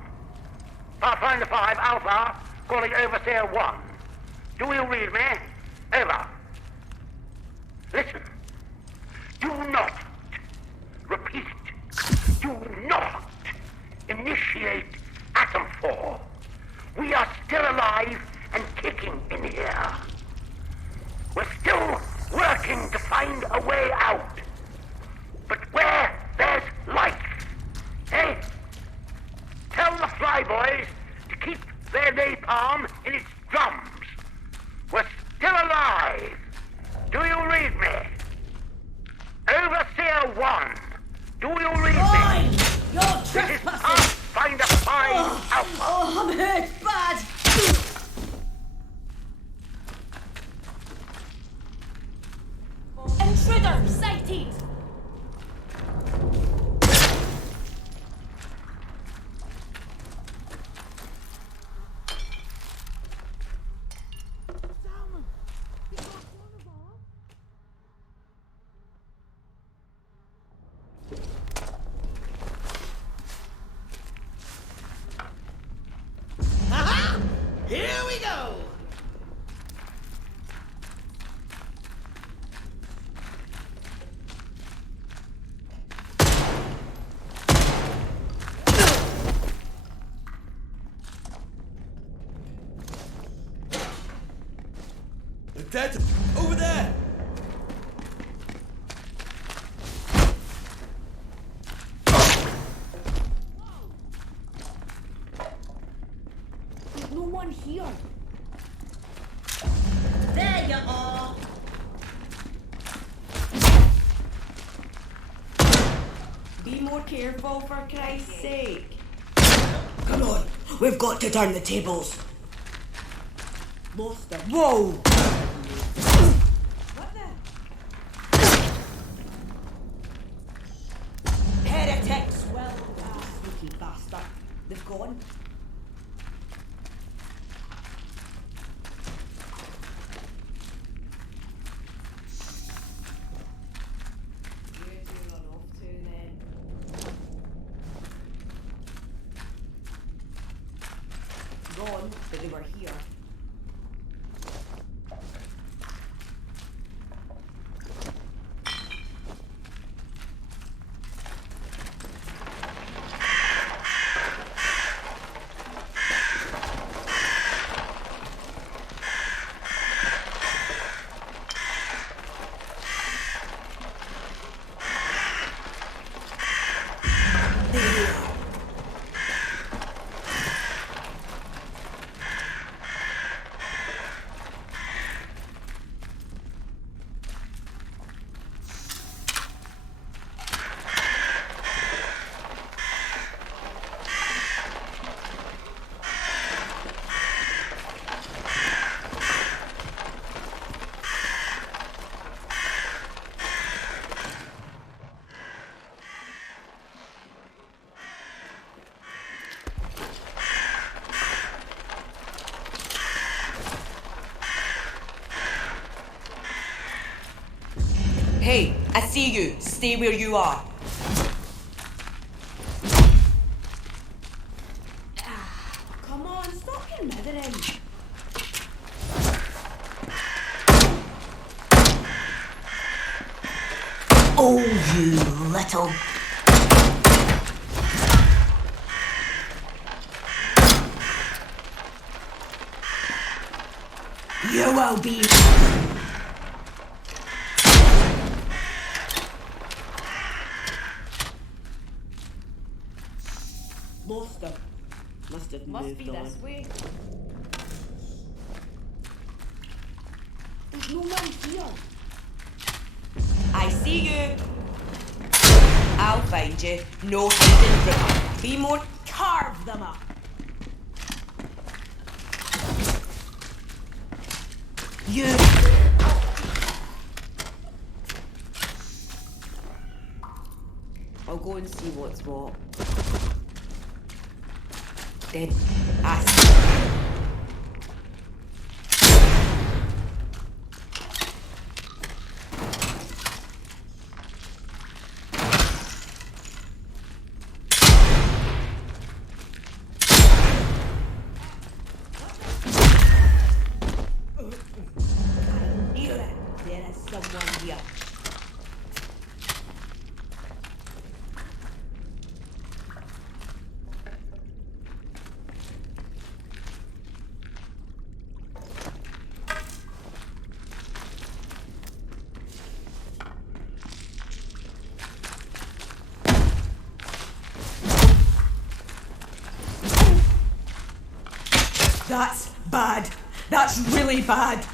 Pathfinder 5 Alpha calling Overseer 1. Do you read me? Over. Listen. Do not, repeat, do not initiate Atomfall. We are still alive and kicking in here. We're still working to find a way out. But where there's life, eh? Tell the Flyboys to keep their napalm in its drums. We're still alive. Do you read me? Overseer 1, do you read me? You're This is trespassing! Pathfinder 5 Alpha. Oh, I'm hurt bad! Intruder sighted! Aha! Here we go! They're dead! Over there! There's no one here. There you are! Be more careful, for Christ's sake. Come on, we've got to turn the tables. Lost them. Whoa! What the? Heretics! Well, sneaky bastard. They've gone. Where'd you run off to then? Gone, but they were here. Hey, I see you. Stay where you are. Come on, stop your mithering. Oh, you little... You will be... Lost them. Must have moved be on. this way. There's no one here. I see you. I'll find you. No hiding from them. Be more. Carve them up. You... I'll go and see what's what. Then ask. someone here. That's bad. That's really bad.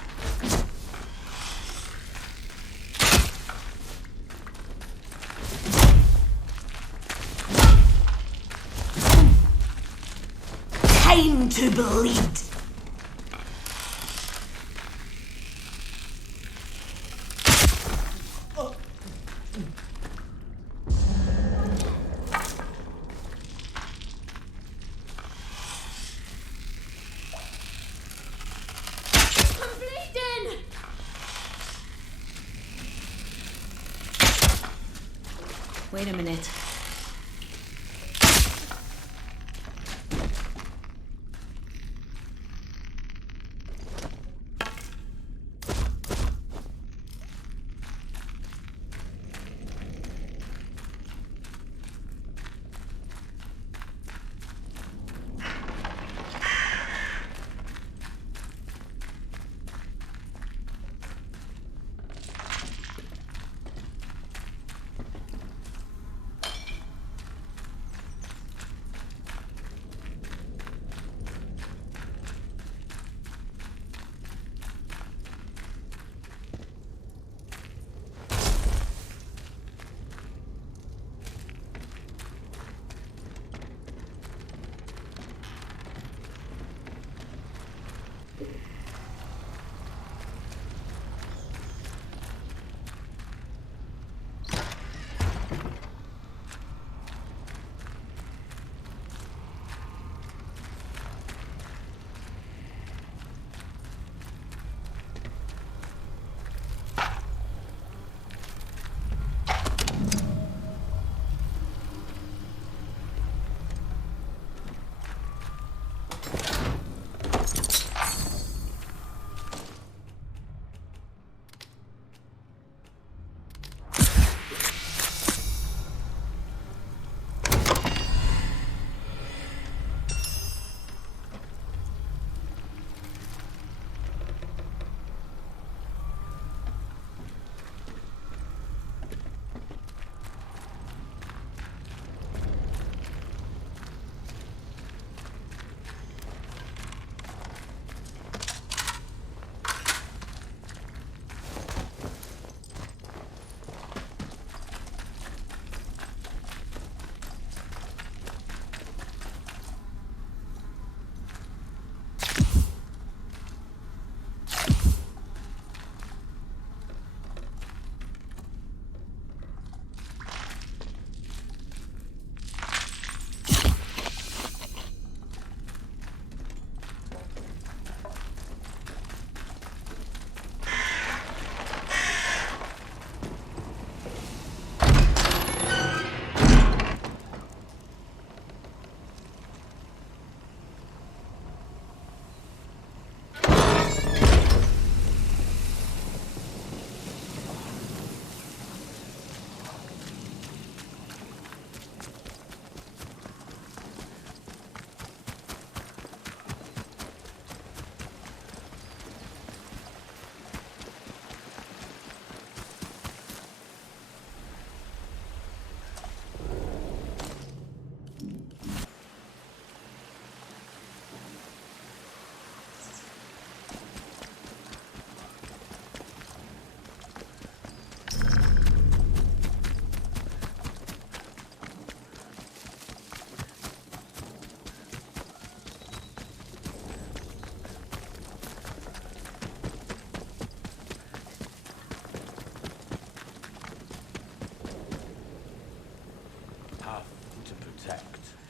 Time to bleed. Wait a minute.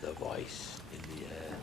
The voice in the air.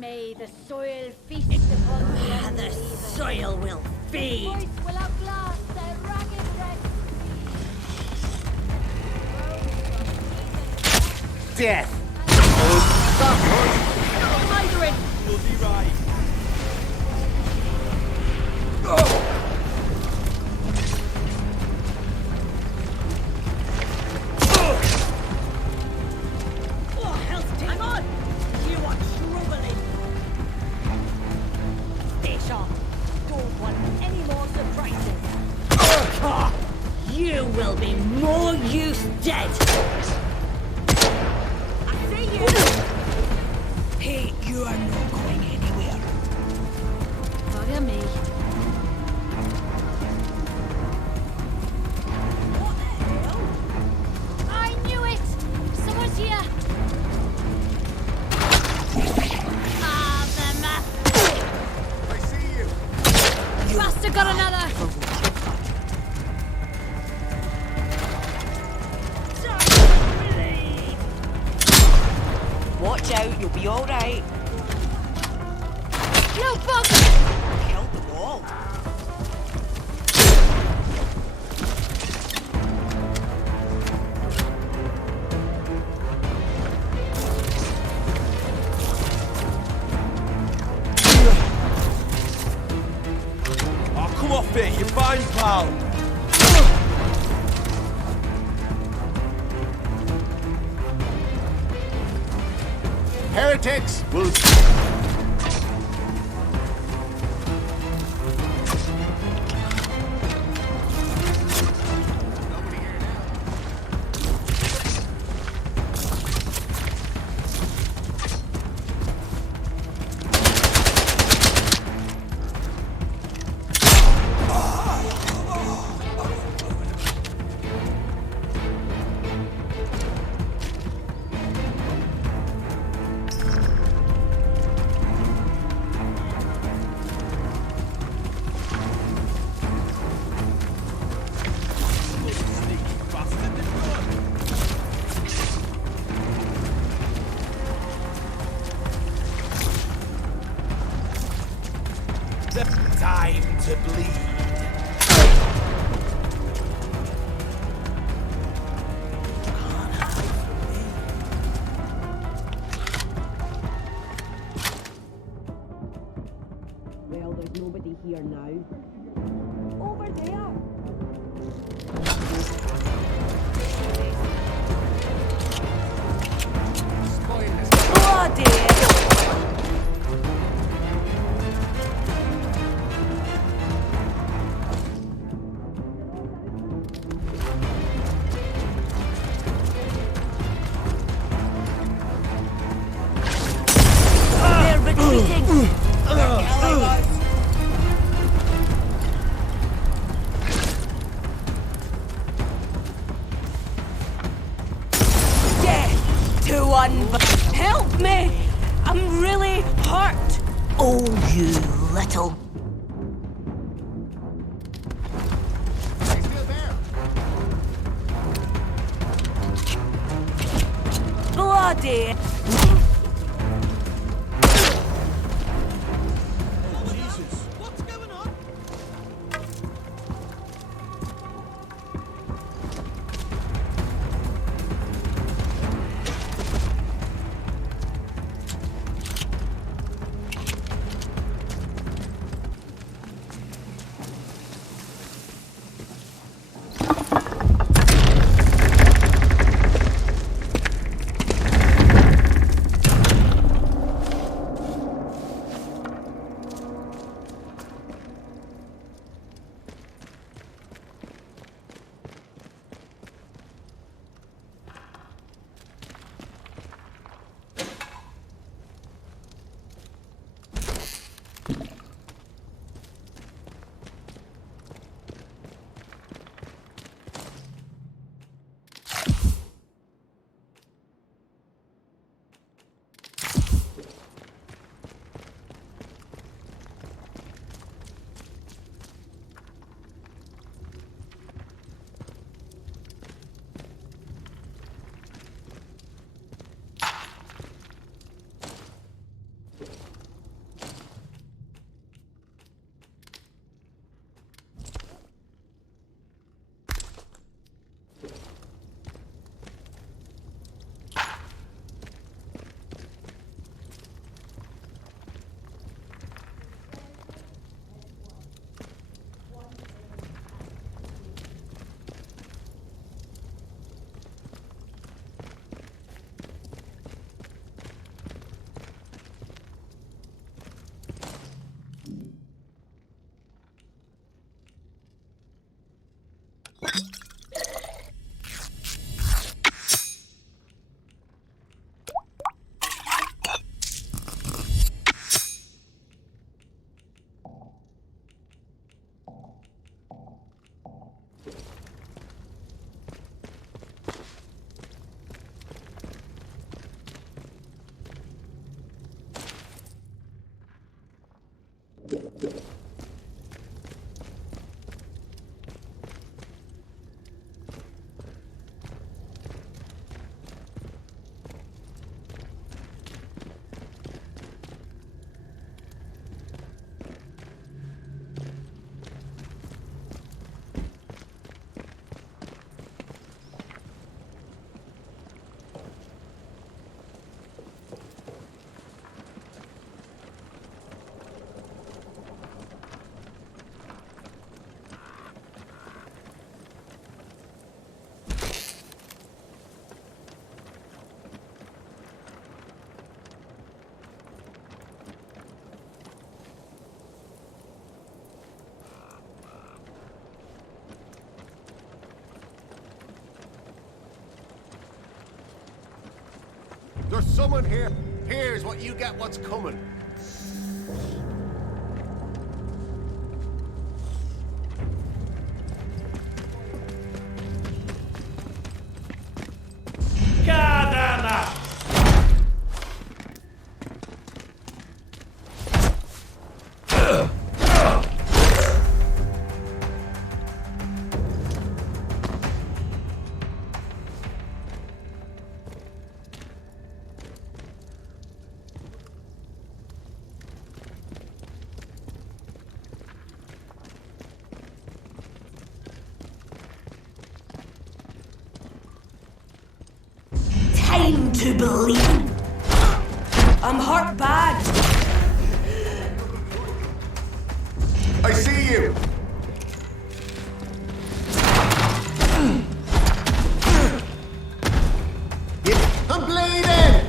May the soil feast upon the The soil will feed. Voice will outlast their ragged wreck. Death! Murdering! Bloody right. Oh, hell's hang on! You are troubling. Stay sharp. Don't want any more surprises. You will be more use dead. I see you. Hey, you are not going anywhere. Bugger me. What the hell? I knew it! Someone's here! Ah, I see you. the bastard got another! Watch out, you'll be alright. No bug! Killed the wall. Oh, come off it, you're fine, pal. Heretics will... The time to bleed. Well, there's nobody here now. Over there! Bloody hell! They're retreating! Death to one. Help me! I'm really hurt. Oh, you little. He's still there. Bloody. Jesus, what's going on? There's someone here. Here's what you get what's coming. Gather up! Time to believe. I'm hurt bad. I see you. I'm bleeding.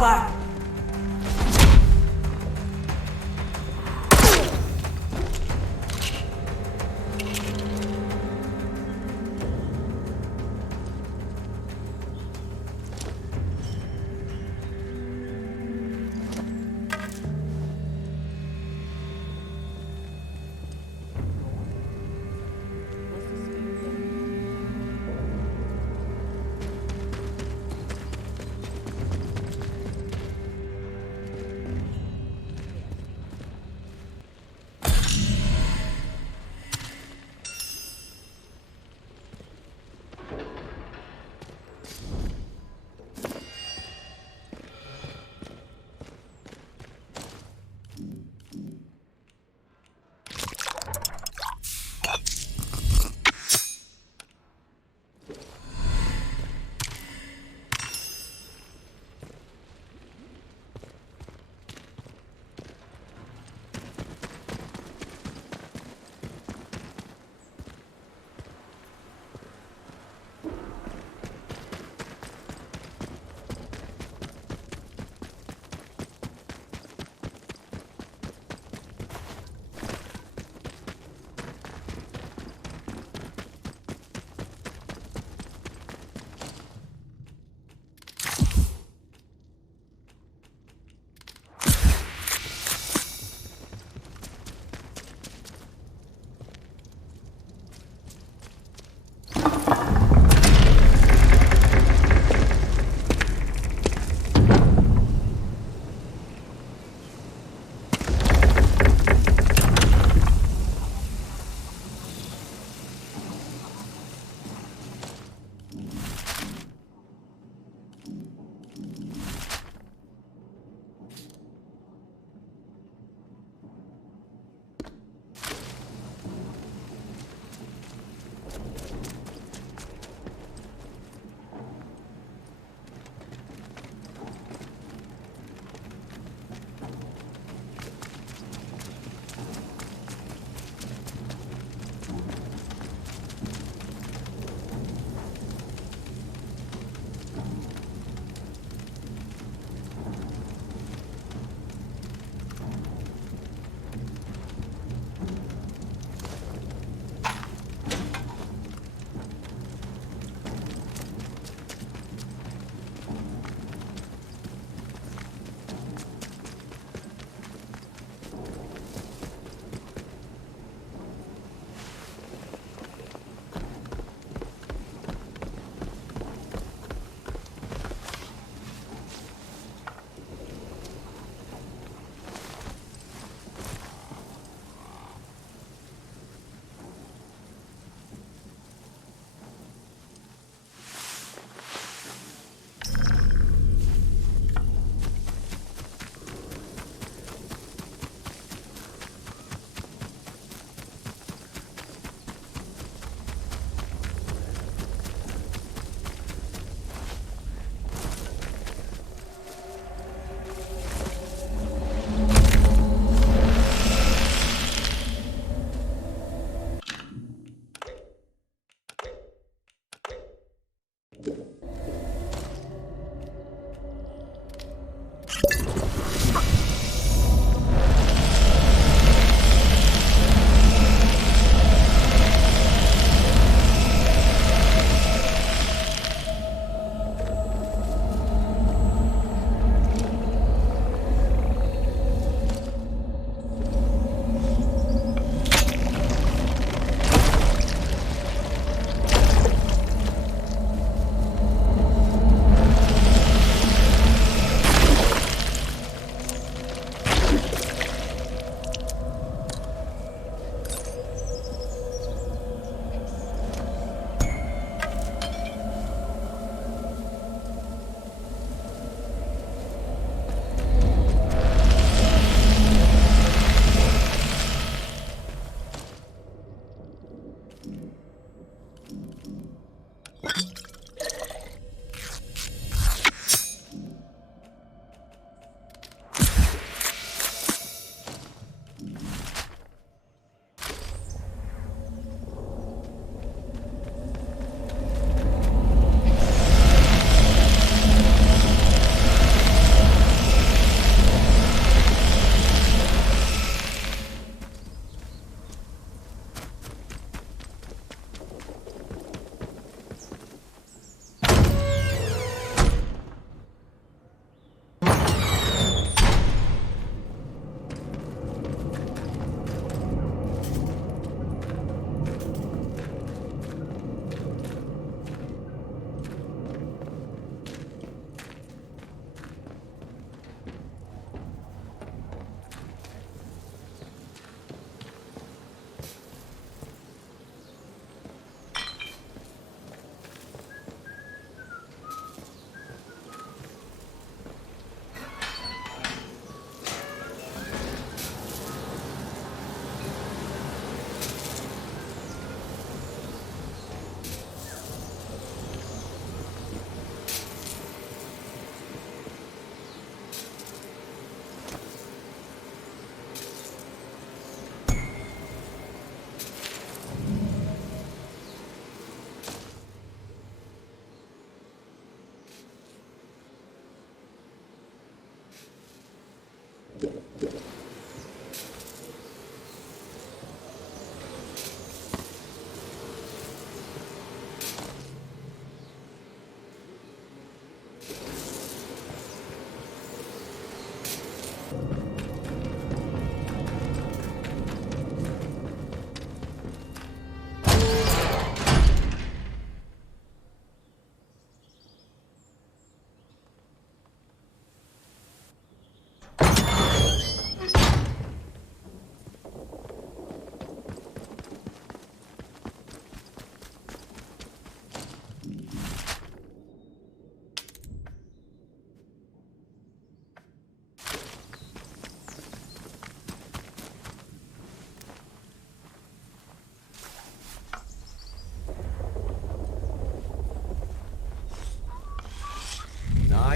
fucker!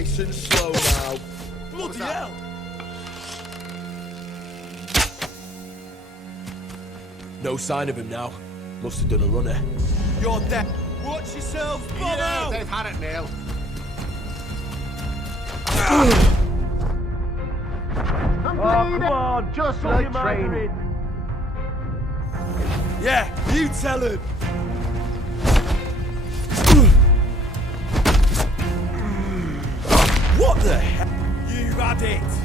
Nice and slow now. Bloody hell! No sign of him now. Must have done a runner. You're dead. Watch yourselves, brother! Yeah, they've had it, Neil. I'm bleeding. Come on, Just like training. Yeah, you tell him. What the hell? You had it.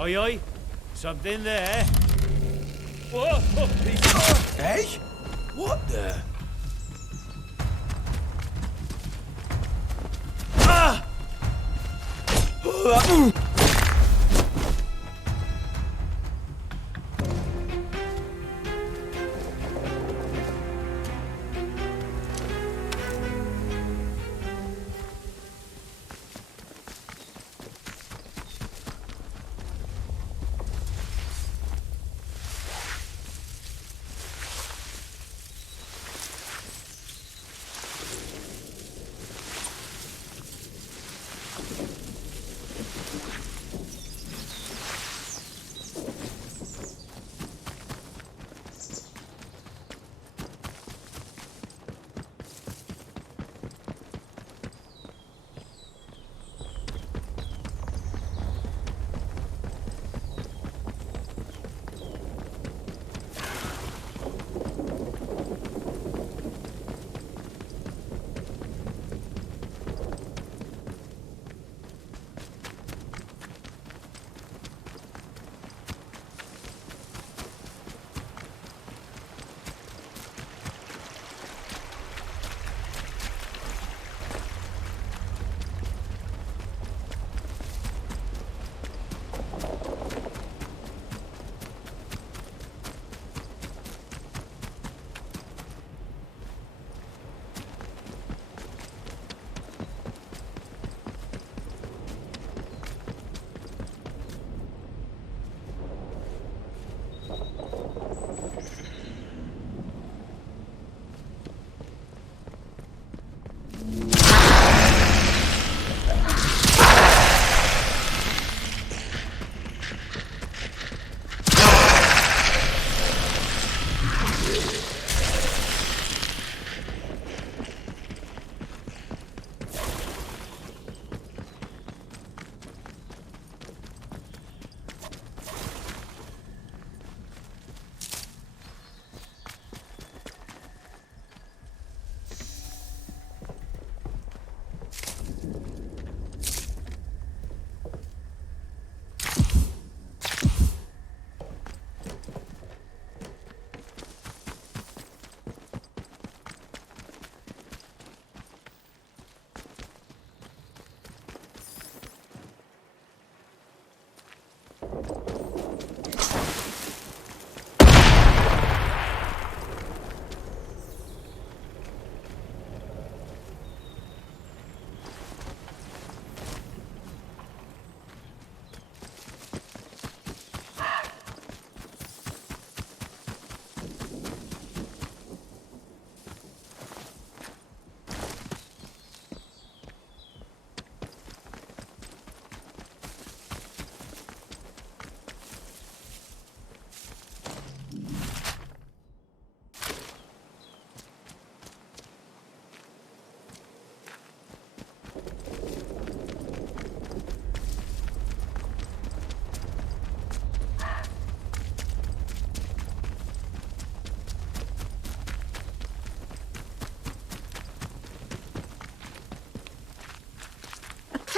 Oi, oi. Something there. Whoa! Hey? What the? Ah!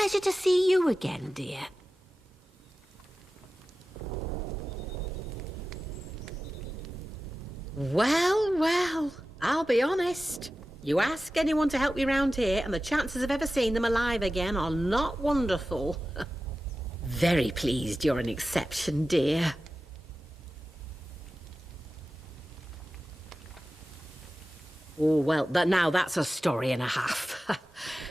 pleasure to see you again, dear. Well, well, I'll be honest. You ask anyone to help you round here, and the chances of ever seeing them alive again are not wonderful. Very pleased you're an exception, dear. Oh, well, now that's a story and a half.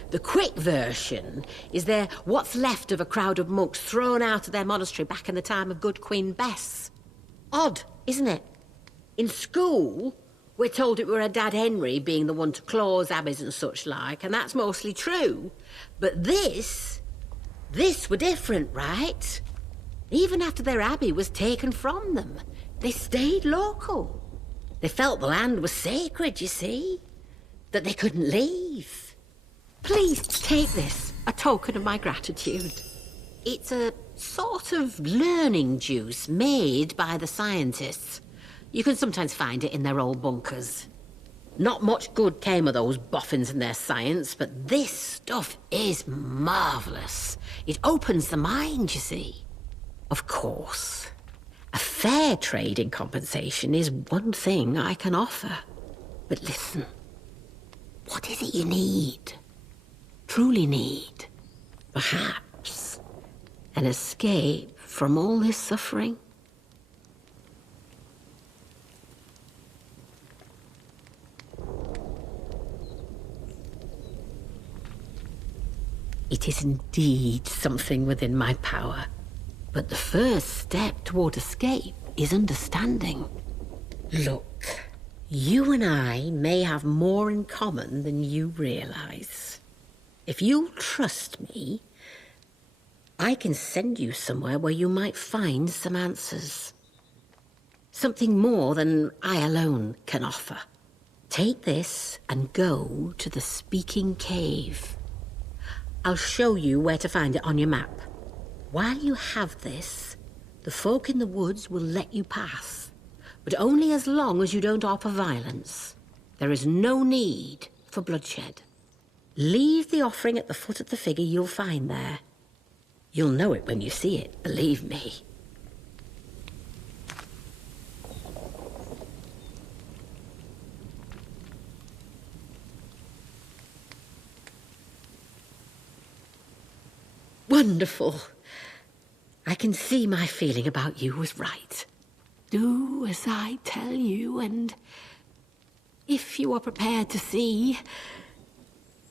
The quick version is they're what's left of a crowd of monks thrown out of their monastery back in the time of good Queen Bess. Odd, isn't it? In school, we're told it were her dad Henry being the one to close abbeys and such like, and that's mostly true. But this were different, right? Even after their abbey was taken from them, they stayed local. They felt the land was sacred, you see, that they couldn't leave. Please take this, a token of my gratitude. It's a sort of learning juice made by the scientists. You can sometimes find it in their old bunkers. Not much good came of those boffins and their science, but this stuff is marvellous. It opens the mind, you see. Of course, a fair trade in compensation is one thing I can offer. But listen, what is it you need? Truly need? Perhaps an escape from all this suffering? It is indeed something within my power. But the first step toward escape is understanding. Look, you and I may have more in common than you realize. If you'll trust me, I can send you somewhere where you might find some answers. Something more than I alone can offer. Take this and go to the Speaking Cave. I'll show you where to find it on your map. While you have this, the folk in the woods will let you pass, but only as long as you don't offer violence. There is no need for bloodshed. Leave the offering at the foot of the figure you'll find there. You'll know it when you see it, believe me. Wonderful. I can see my feeling about you was right. Do as I tell you, and if you are prepared to see,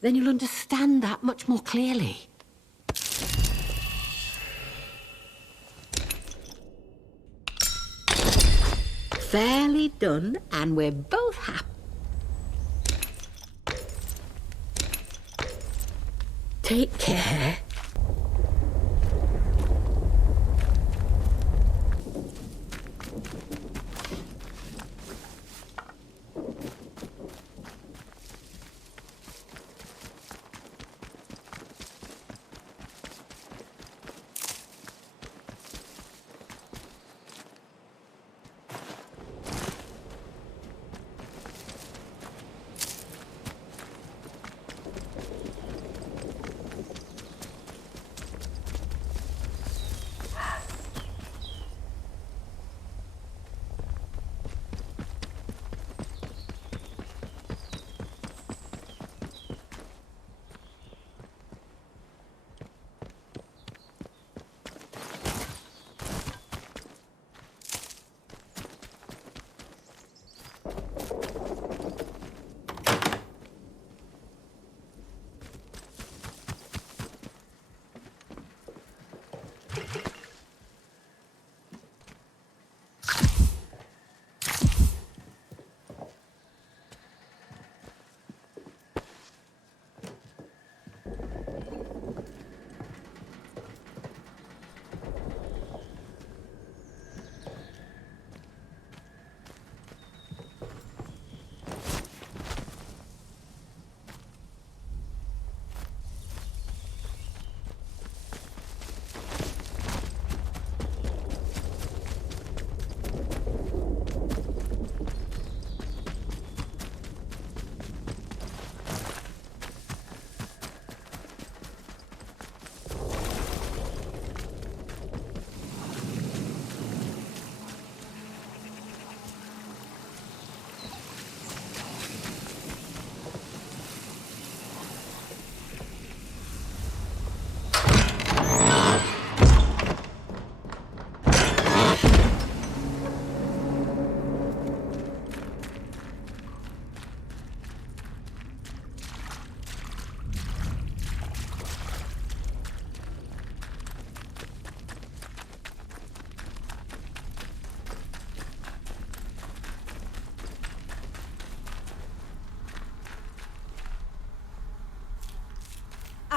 then you'll understand that much more clearly. Fairly done, and we're both happy. Take care.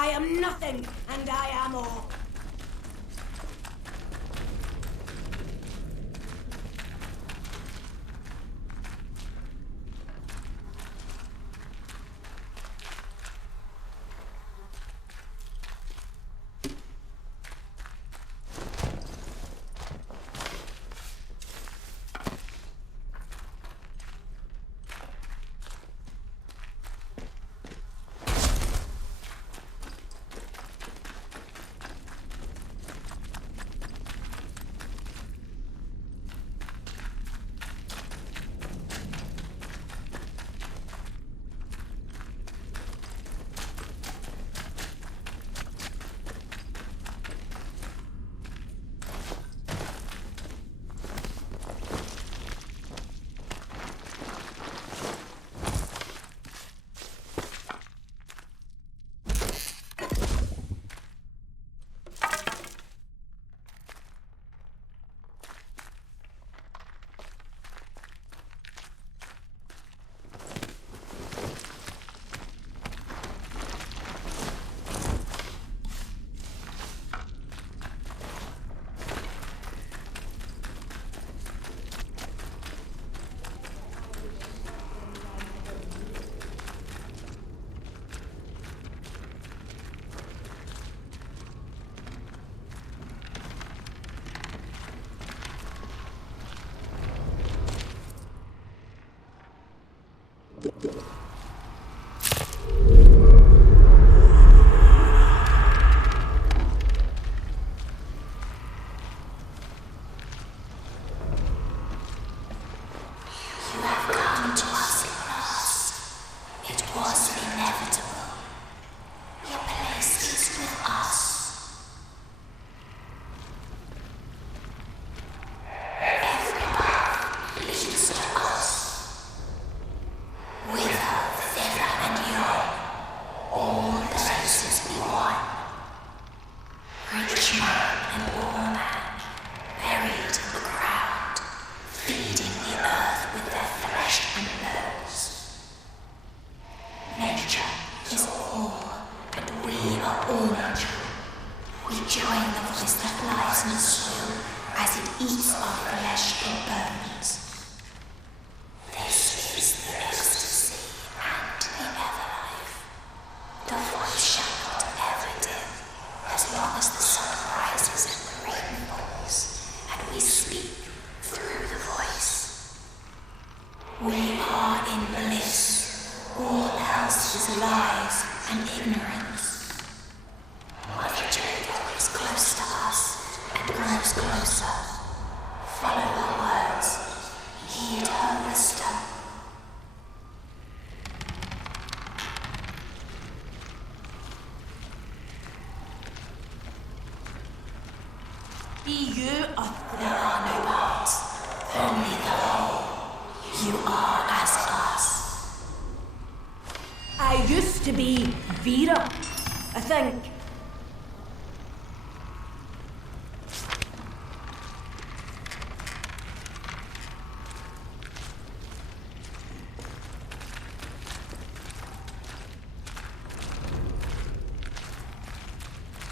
I am nothing, and I am all.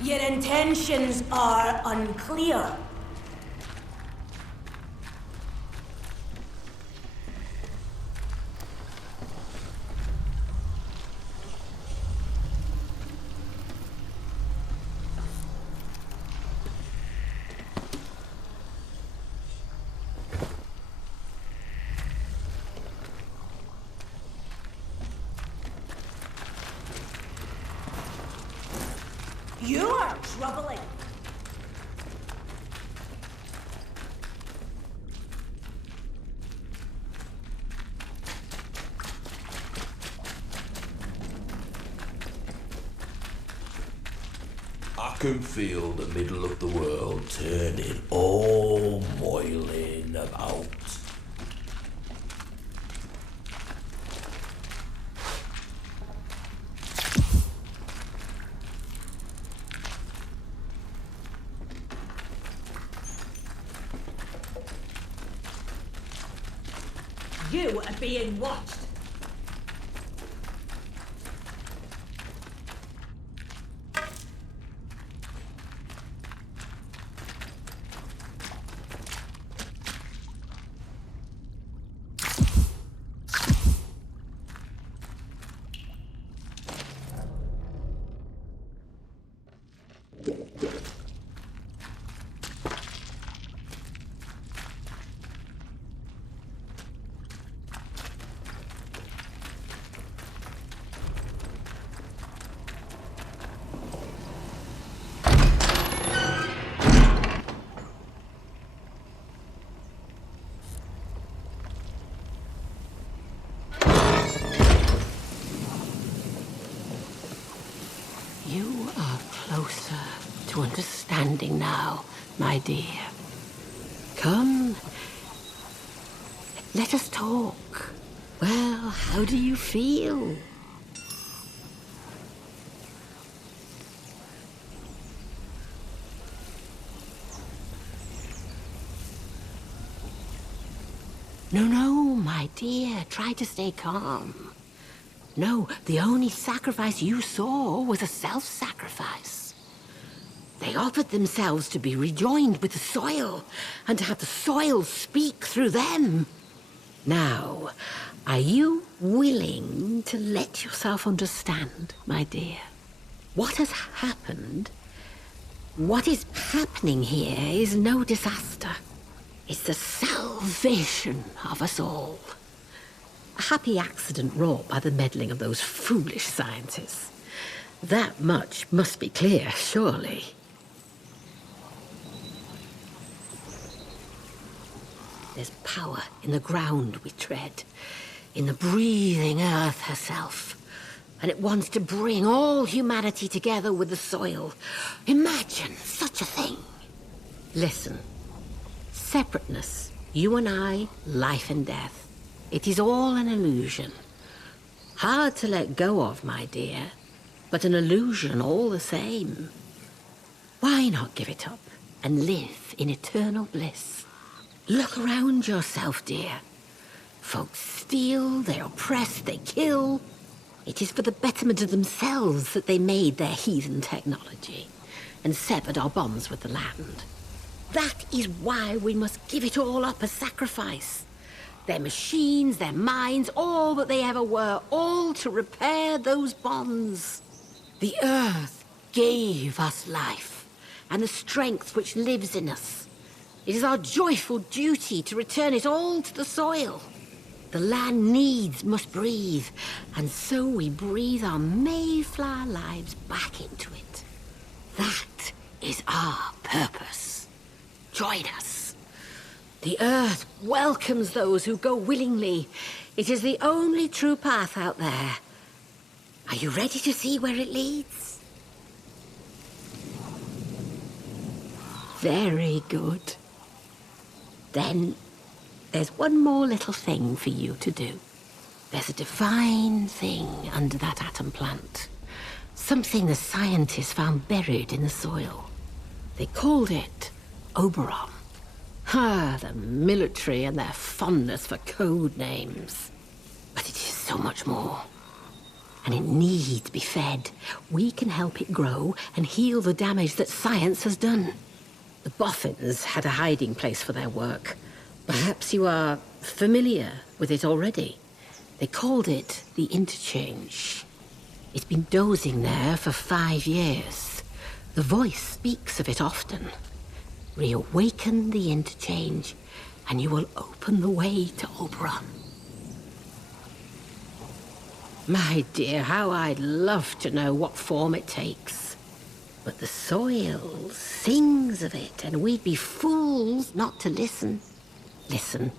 Your intentions are unclear. You are troubling. I can feel the middle of the world turning all moiling about. You are being watched. to understanding now, my dear. Come, let us talk. Well, how do you feel? No, my dear, try to stay calm. No, the only sacrifice you saw was a self-sacrifice. They offered themselves to be rejoined with the soil, and to have the soil speak through them. Now, are you willing to let yourself understand, my dear? What has happened, what is happening here is no disaster. It's the salvation of us all. A happy accident wrought by the meddling of those foolish scientists. That much must be clear, surely. There's power in the ground we tread, in the breathing earth herself, and it wants to bring all humanity together with the soil. Imagine such a thing. Listen. Separateness, you and I, life and death. It is all an illusion. Hard to let go of, my dear, but an illusion all the same. Why not give it up and live in eternal bliss? Look around yourself, dear. Folks steal, they oppress, they kill. It is for the betterment of themselves that they made their heathen technology and severed our bonds with the land. That is why we must give it all up as sacrifice. Their machines, their minds, all that they ever were, all to repair those bonds. The earth gave us life and the strength which lives in us. It is our joyful duty to return it all to the soil. The land needs must breathe, and so we breathe our Mayflower lives back into it. That is our purpose. Join us. The earth welcomes those who go willingly. It is the only true path out there. Are you ready to see where it leads? Very good. Then there's one more little thing for you to do. There's a divine thing under that atom plant. Something the scientists found buried in the soil. They called it Oberon. The military and their fondness for code names. But it is so much more. And it needs to be fed. We can help it grow and heal the damage that science has done. The boffins had a hiding place for their work. Perhaps you are familiar with it already. They called it the Interchange. It's been dozing there for 5 years. The voice speaks of it often. Reawaken the Interchange, and you will open the way to Oberon. My dear, how I'd love to know what form it takes. But the soil sings of it, and we'd be fools not to listen. Listen,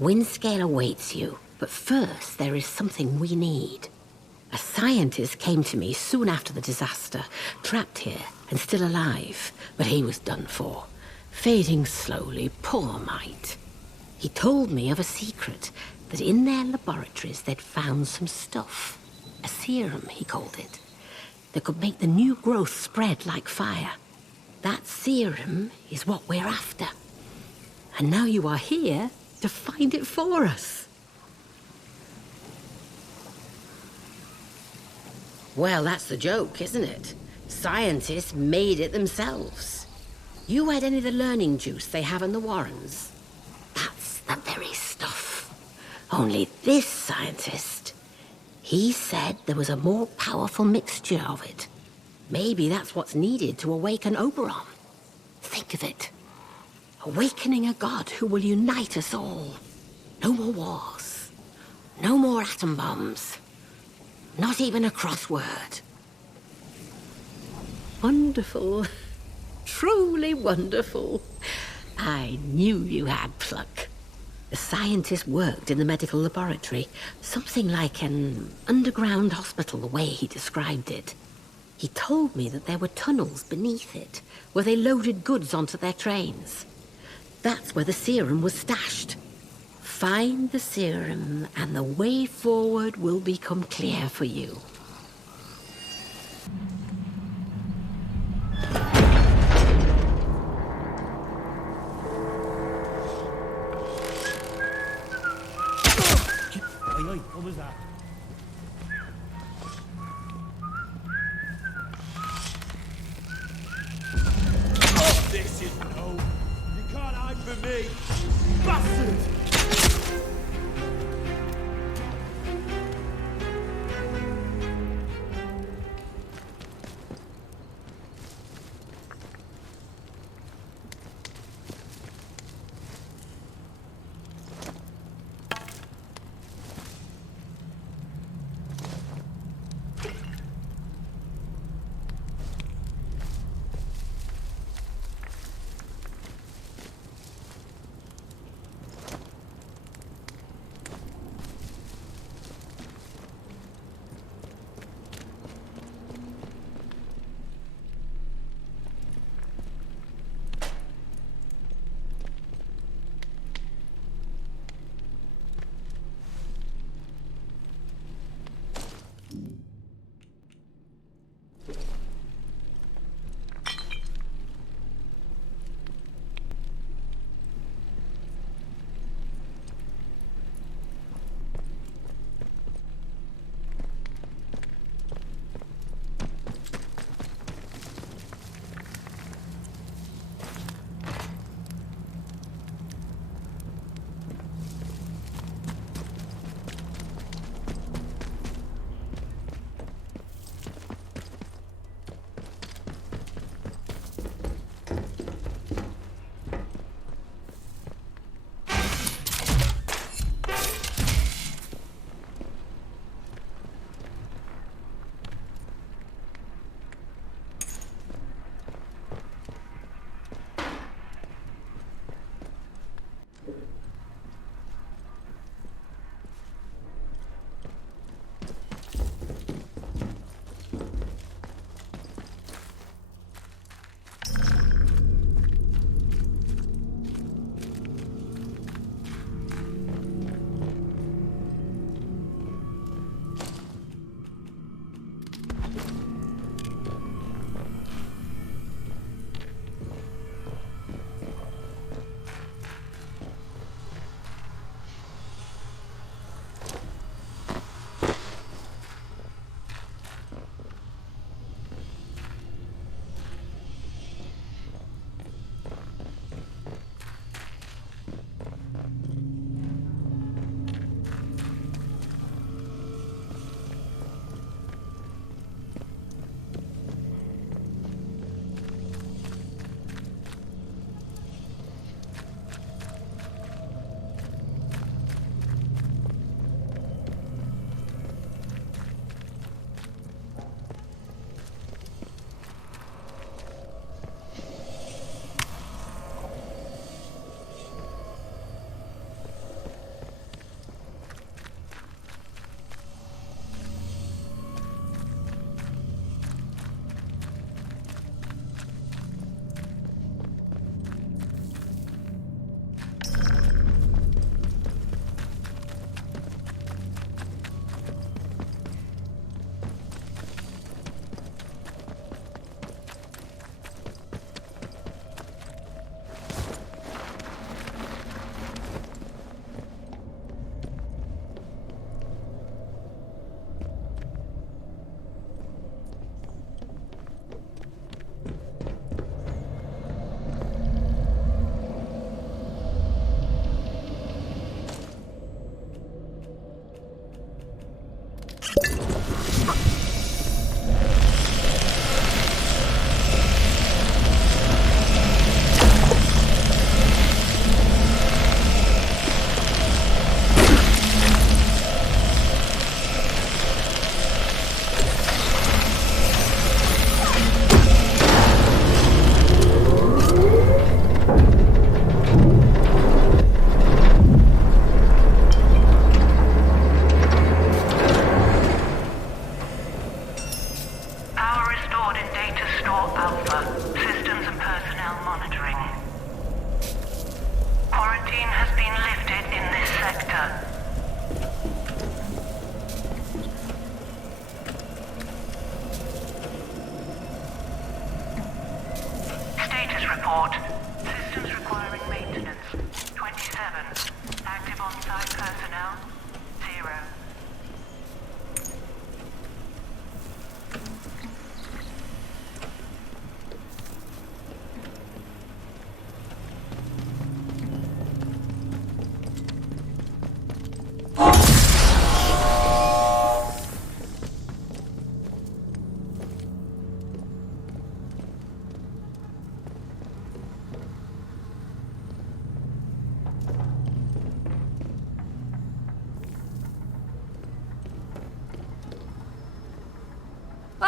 Windscale awaits you, but first there is something we need. A scientist came to me soon after the disaster, trapped here and still alive, but he was done for, fading slowly, poor mite. He told me of a secret, that in their laboratories they'd found some stuff, a serum, he called it, that could make the new growth spread like fire. That serum is what we're after. And now you are here to find it for us. Well, that's the joke, isn't it? Scientists made it themselves. You had any of the learning juice they have in the Warrens? That's the very stuff. Only this scientist, he said there was a more powerful mixture of it. Maybe that's what's needed to awaken Oberon. Think of it. Awakening a god who will unite us all. No more wars. No more atom bombs. Not even a crossword. Wonderful. Truly wonderful. I knew you had pluck. The scientist worked in the medical laboratory. Something like an underground hospital, the way he described it. He told me that there were tunnels beneath it, where they loaded goods onto their trains. That's where the serum was stashed. Find the serum, and the way forward will become clear for you. Oi, what was that? Oh, this is no. You can't hide from me. Bastard! report. Systems requiring maintenance. 27. Active on-site personnel. 0.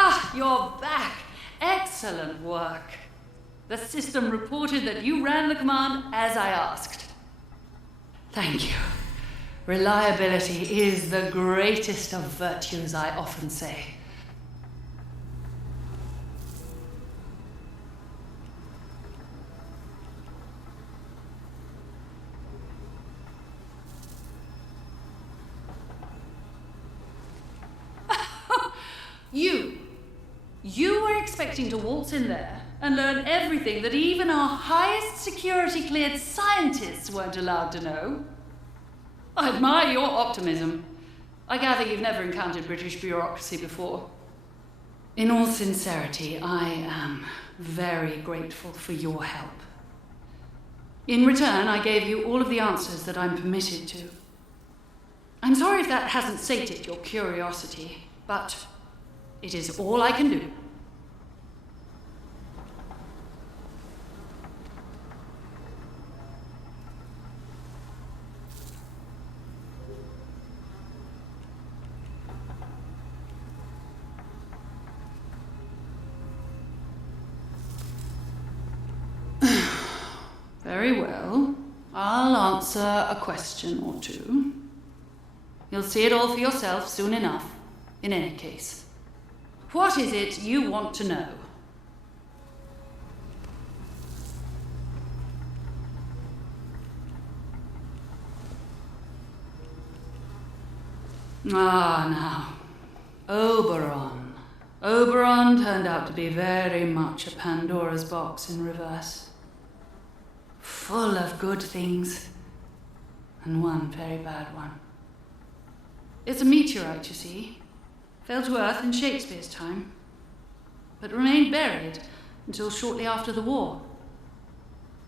Ah, you're back. Excellent work. The system reported that you ran the command as I asked. Thank you. Reliability is the greatest of virtues, I often say. You were expecting to waltz in there and learn everything that even our highest security cleared scientists weren't allowed to know? I admire your optimism. I gather you've never encountered British bureaucracy before. In all sincerity, I am very grateful for your help. In return, I gave you all of the answers that I'm permitted to. I'm sorry if that hasn't sated your curiosity, but it is all I can do. Very well. I'll answer a question or two. You'll see it all for yourself soon enough, in any case. What is it you want to know? Ah, now. Oberon. Oberon turned out to be very much a Pandora's box in reverse. Full of good things, and one very bad one. It's a meteorite, you see. Fell to Earth in Shakespeare's time, but remained buried until shortly after the war.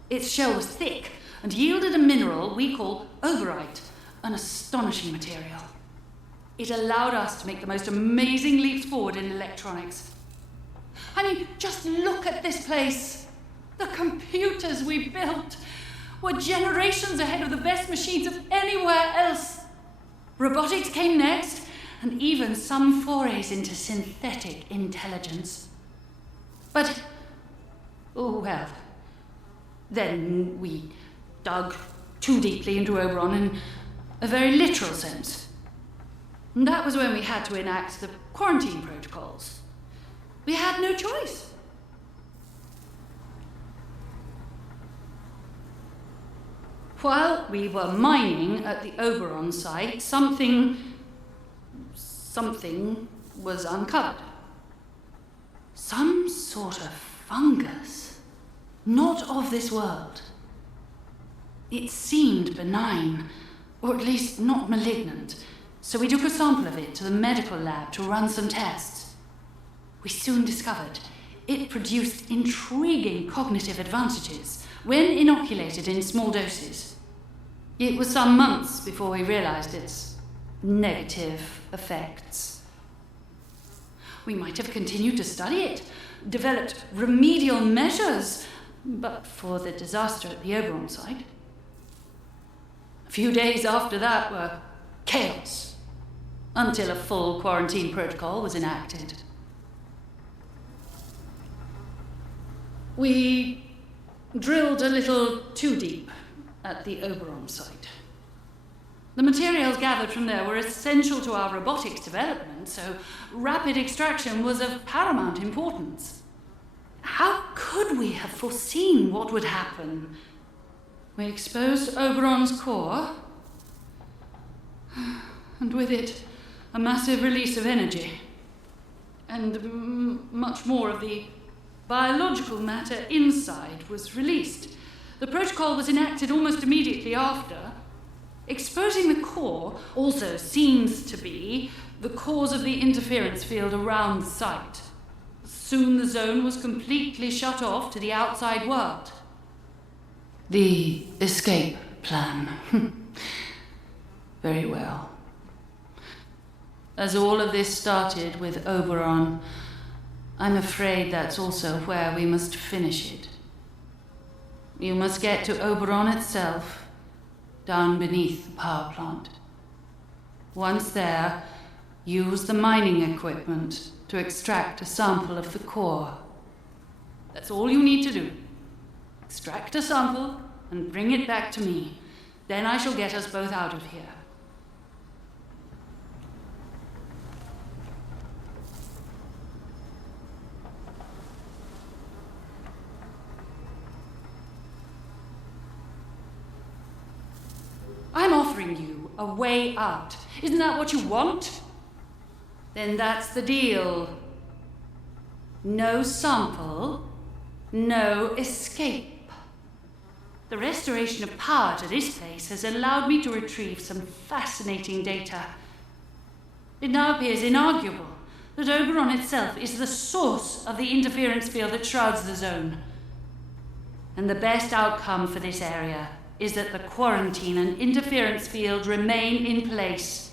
Its shell was thick and yielded a mineral we call oberite, an astonishing material. It allowed us to make the most amazing leaps forward in electronics. I mean, just look at this place. The computers we built were generations ahead of the best machines of anywhere else. Robotics came next, and even some forays into synthetic intelligence. But, oh well, then we dug too deeply into Oberon in a very literal sense. And that was when we had to enact the quarantine protocols. We had no choice. While we were mining at the Oberon site, something was uncovered. Some sort of fungus, not of this world. It seemed benign, or at least not malignant, so we took a sample of it to the medical lab to run some tests. We soon discovered it produced intriguing cognitive advantages when inoculated in small doses. It was some months before we realized its negative effects. We might have continued to study it, developed remedial measures, but for the disaster at the Oberon site. A few days after that were chaos, until a full quarantine protocol was enacted. We drilled a little too deep at the Oberon site. The materials gathered from there were essential to our robotics development, so rapid extraction was of paramount importance. How could we have foreseen what would happen? We exposed Oberon's core, and with it, a massive release of energy, and much more of the biological matter inside was released. The protocol was enacted almost immediately after. Exposing the core also seems to be the cause of the interference field around the site. Soon the zone was completely shut off to the outside world. The escape plan. Very well. As all of this started with Oberon, I'm afraid that's also where we must finish it. You must get to Oberon itself, down beneath the power plant. Once there, use the mining equipment to extract a sample of the core. That's all you need to do. Extract a sample and bring it back to me. Then I shall get us both out of here. I'm offering you a way out. Isn't that what you want? Then that's the deal. No sample, no escape. The restoration of power to this place has allowed me to retrieve some fascinating data. It now appears inarguable that Oberon itself is the source of the interference field that shrouds the zone. And the best outcome for this area is that the quarantine and interference field remain in place.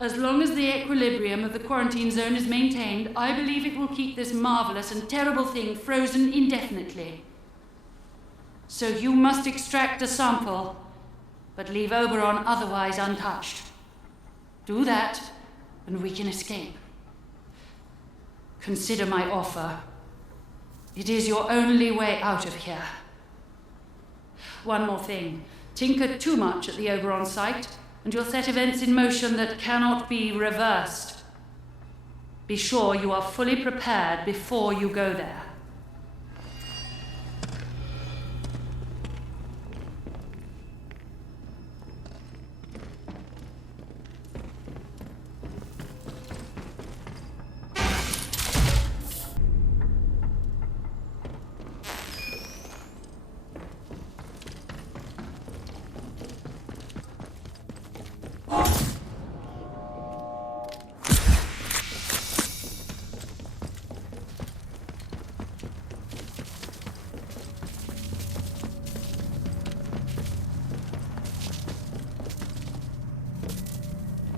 As long as the equilibrium of the quarantine zone is maintained, I believe it will keep this marvelous and terrible thing frozen indefinitely. So you must extract a sample, but leave Oberon otherwise untouched. Do that, and we can escape. Consider my offer. It is your only way out of here. One more thing. Tinker too much at the Oberon site, and you'll set events in motion that cannot be reversed. Be sure you are fully prepared before you go there.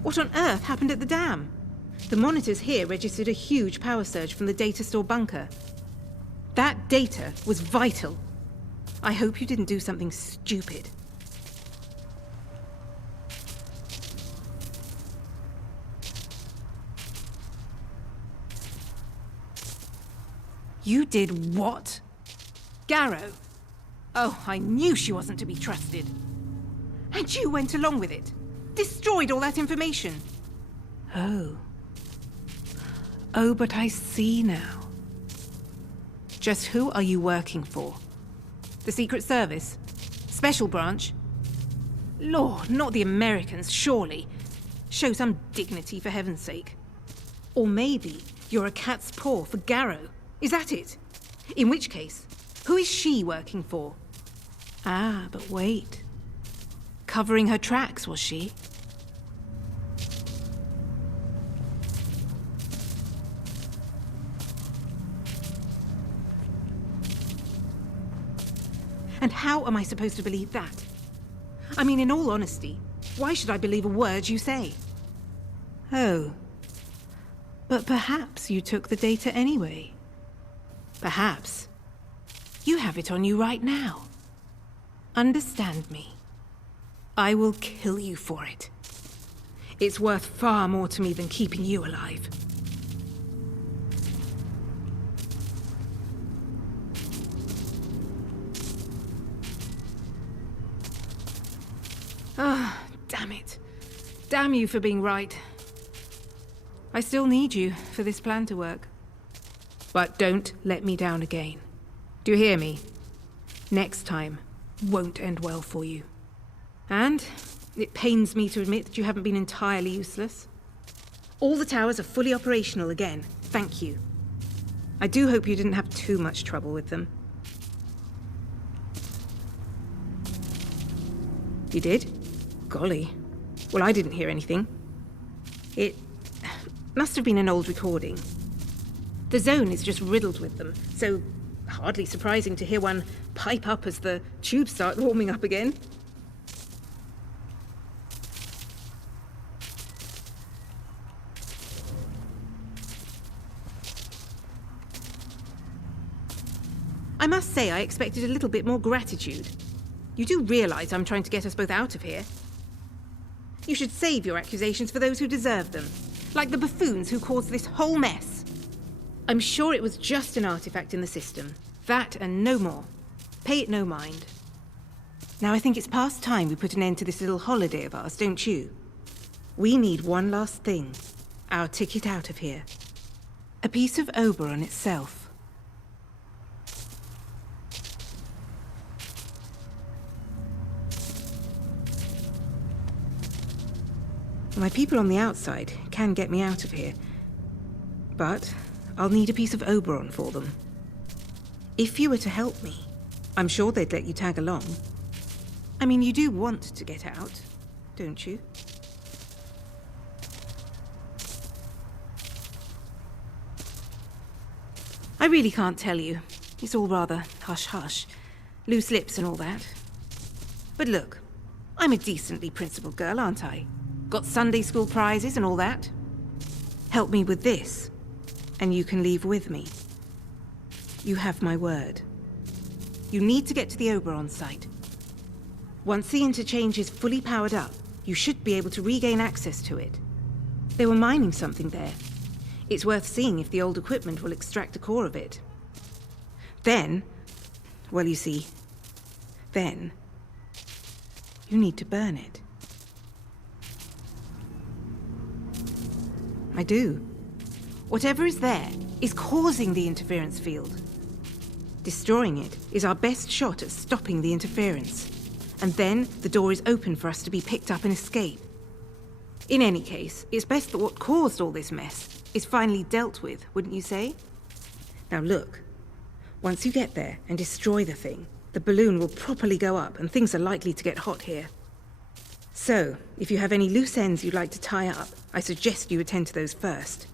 What on earth happened at the dam? The monitors here registered a huge power surge from the data store bunker. That data was vital. I hope you didn't do something stupid. You did what? Garrow? Oh, I knew she wasn't to be trusted. And you went along with it? Destroyed all that information? Oh. Oh, but I see now. Just who are you working for? The Secret Service? Special branch? Lord, not the Americans, surely. Show some dignity, for heaven's sake. Or maybe you're a cat's paw for Garrow. Is that it? In which case, who is she working for? Ah, but wait. Covering her tracks, was she? And how am I supposed to believe that? I mean, in all honesty, why should I believe a word you say? Oh. But perhaps you took the data anyway. Perhaps. You have it on you right now. Understand me. I will kill you for it. It's worth far more to me than keeping you alive. Ah, damn it. Damn you for being right. I still need you for this plan to work. But don't let me down again. Do you hear me? Next time won't end well for you. And it pains me to admit that you haven't been entirely useless. All the towers are fully operational again, thank you. I do hope you didn't have too much trouble with them. You did? Golly. Well, I didn't hear anything. It must have been an old recording. The zone is just riddled with them, so hardly surprising to hear one pipe up as the tubes start warming up again. I must say I expected a little bit more gratitude. You do realize I'm trying to get us both out of here? You should save your accusations for those who deserve them, like the buffoons who caused this whole mess. I'm sure it was just an artifact in the system. That and no more. Pay it no mind. Now I think it's past time we put an end to this little holiday of ours, don't you? We need one last thing. Our ticket out of here. A piece of Oberon itself. My people on the outside can get me out of here, but I'll need a piece of Oberon for them. If you were to help me, I'm sure they'd let you tag along. I mean, you do want to get out, don't you? I really can't tell you. It's all rather hush-hush, loose lips and all that. But look, I'm a decently principled girl, aren't I? Got Sunday school prizes and all that. Help me with this, and you can leave with me. You have my word. You need to get to the Oberon site. Once the interchange is fully powered up, you should be able to regain access to it. They were mining something there. It's worth seeing if the old equipment will extract the core of it. Then, well, you see, then you need to burn it. I do. Whatever is there is causing the interference field. Destroying it is our best shot at stopping the interference. And then the door is open for us to be picked up and escape. In any case, it's best that what caused all this mess is finally dealt with, wouldn't you say? Now look, once you get there and destroy the thing, the balloon will properly go up and things are likely to get hot here. So, if you have any loose ends you'd like to tie up, I suggest you attend to those first.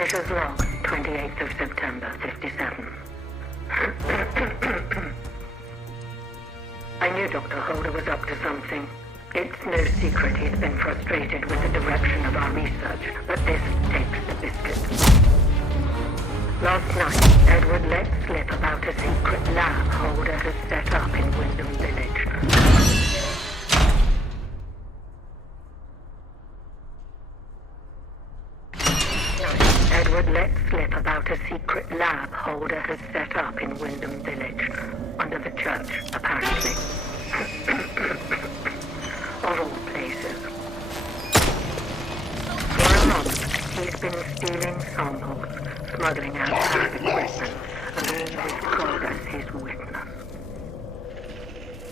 Official's log, 28th of September, 57. I knew Dr. Holder was up to something. It's no secret he's been frustrated with the direction of our research, but this takes the biscuit. Last night, Edward let slip about a secret lab Holder has set up in Wyndham Village. Edward let slip about a secret lab Holder has set up in Wyndham Village. Under the church, apparently. Of all places. For a month, he's been stealing samples, smuggling out lab equipment, and all with God as his witness.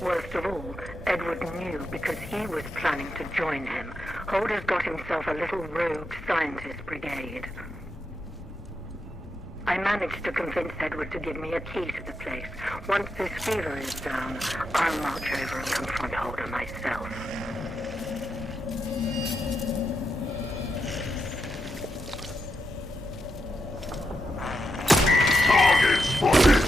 Worst of all, Edward knew because he was planning to join him. Holder's got himself a little rogue scientist brigade. I managed to convince Edward to give me a key to the place. Once this fever is down, I'll march over and confront Holder myself. Target spotted!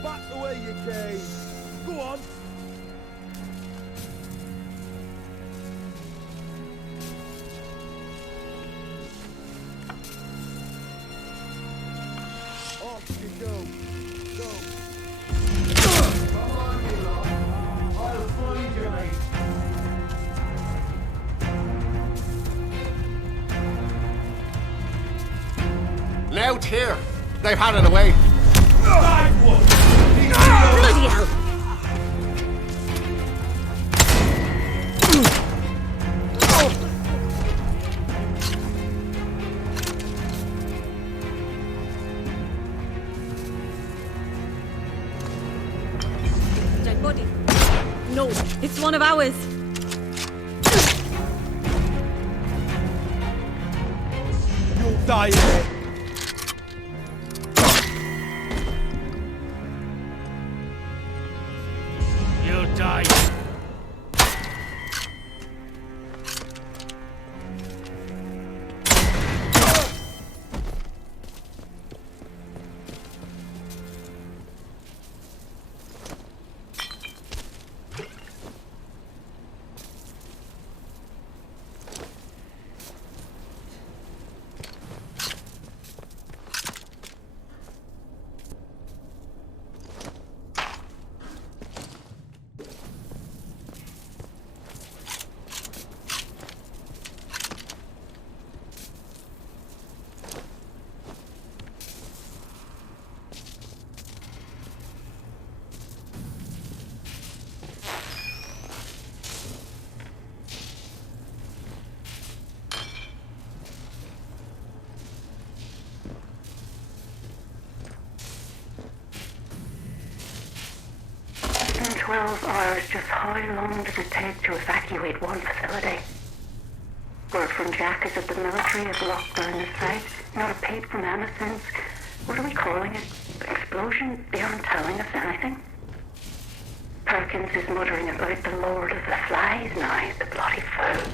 Back away, you cave! Go on! Off you go! Go! Come on, you lot! I'll find you, mate! Loud here! They've had it away! Bloody hell! Dead body. No, it's one of ours. You'll die in it! You'll die. In 12 hours, just how long does it take to evacuate one facility? Word from Jack is that the military has locked down the site. Not a peep from Emma since... What are we calling it? Explosion? They aren't telling us anything. Perkins is muttering about the Lord of the Flies now, the bloody fool.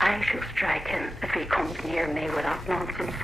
I shall strike him if he comes near me with that nonsense.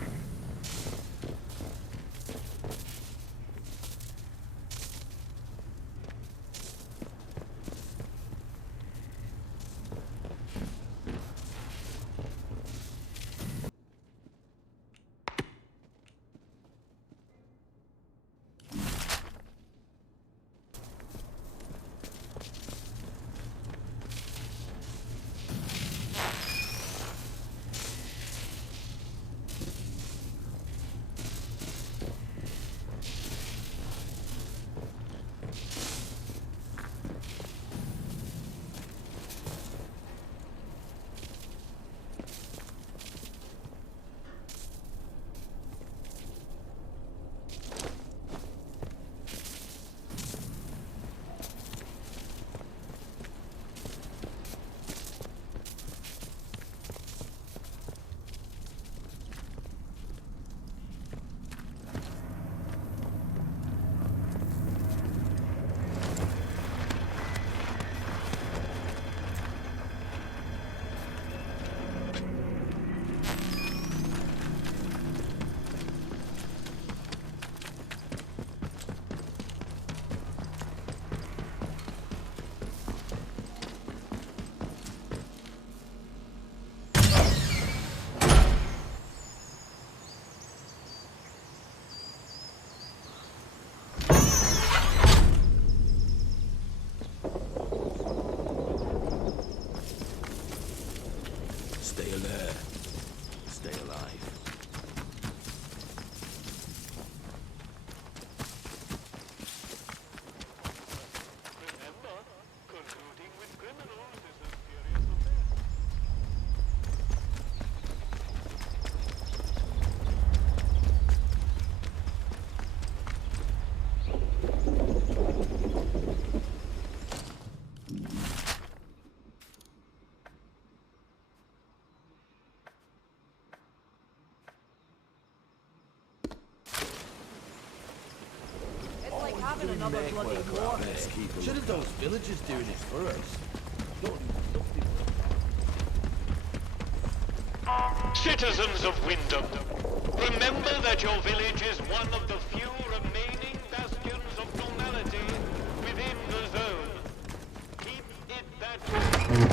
Stay alert. Stay alive. Should have those villagers doing it for us. Citizens of Wyndham, remember that your village is one of the few remaining bastions of normality within the zone. Keep it that way.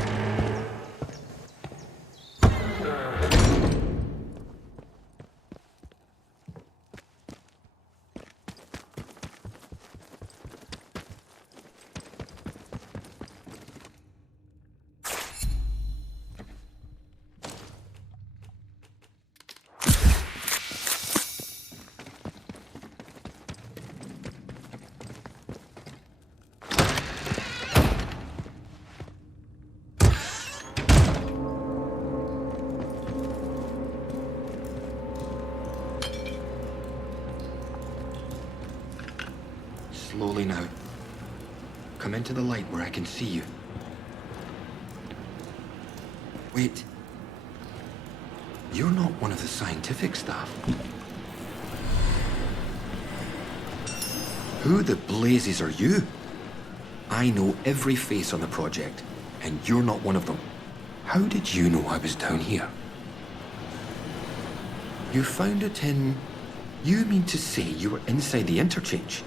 Slowly now. Come into the light where I can see you. Wait. You're not one of the scientific staff. Who the blazes are you? I know every face on the project, and you're not one of them. How did you know I was down here? You found it in... You mean to say you were inside the interchange?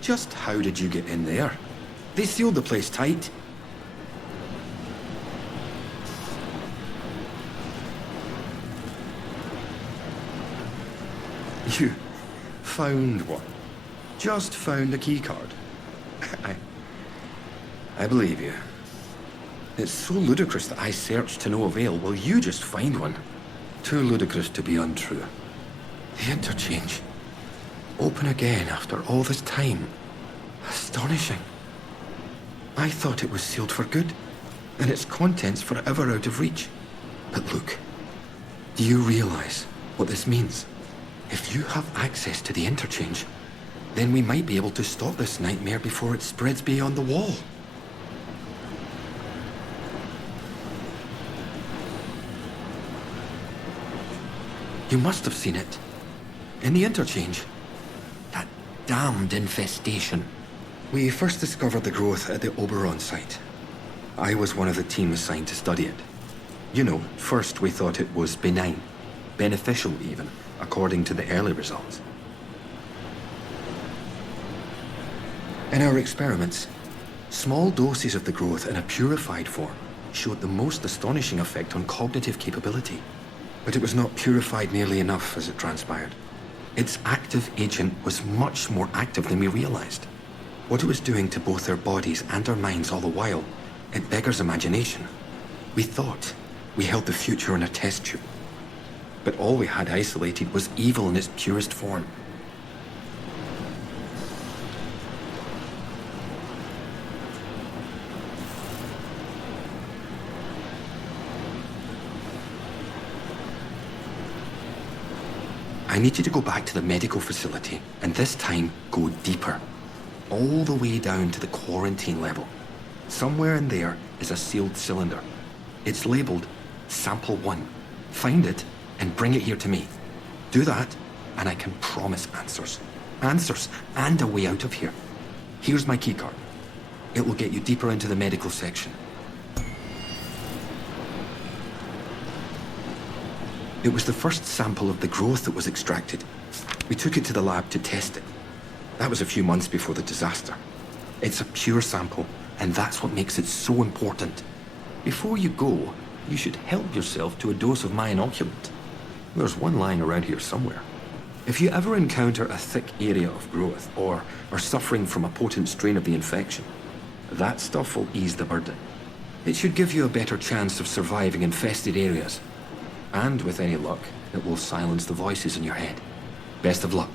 Just how did you get in there? They sealed the place tight. You found one. Just found a keycard. I believe you. It's so ludicrous that I searched to no avail. Will you just find one? Too ludicrous to be untrue. The interchange. Open again after all this time. Astonishing. I thought it was sealed for good, and its contents forever out of reach. But look, do you realize what this means? If you have access to the interchange, then we might be able to stop this nightmare before it spreads beyond the wall. You must have seen it. In the interchange. That damned infestation. We first discovered the growth at the Oberon site. I was one of the team assigned to study it. You know, first we thought it was benign. Beneficial even, according to the early results. In our experiments, small doses of the growth in a purified form showed the most astonishing effect on cognitive capability. But it was not purified nearly enough, as it transpired. Its active agent was much more active than we realized. What it was doing to both our bodies and our minds all the while, it beggars imagination. We thought we held the future in a test tube. But all we had isolated was evil in its purest form. I need you to go back to the medical facility, and this time go deeper. All the way down to the quarantine level. Somewhere in there is a sealed cylinder. It's labeled Sample 1. Find it and bring it here to me. Do that, and I can promise answers. Answers and a way out of here. Here's my keycard. It will get you deeper into the medical section. It was the first sample of the growth that was extracted. We took it to the lab to test it. That was a few months before the disaster. It's a pure sample, and that's what makes it so important. Before you go, you should help yourself to a dose of my inoculant. There's one lying around here somewhere. If you ever encounter a thick area of growth, or are suffering from a potent strain of the infection, that stuff will ease the burden. It should give you a better chance of surviving infested areas. And with any luck, it will silence the voices in your head. Best of luck.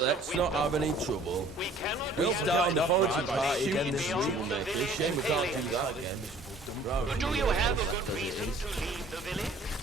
Let's not have any trouble. We'll start the foraging party again this week. It's a shame we can't do that again. Do you have a good reason to leave the village?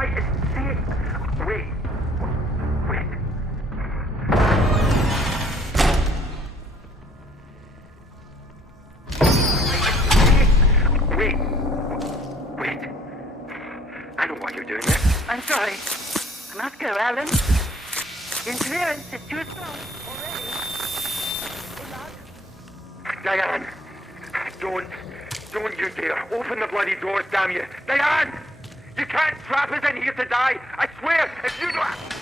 right, say it. Wait. Wait. I know why you're doing this. I'm sorry. I must go, Alan. Interference is too strong already. Diane! Don't you dare open the bloody doors, damn you! Diane! You can't trap us in here to die! I swear, if you don't...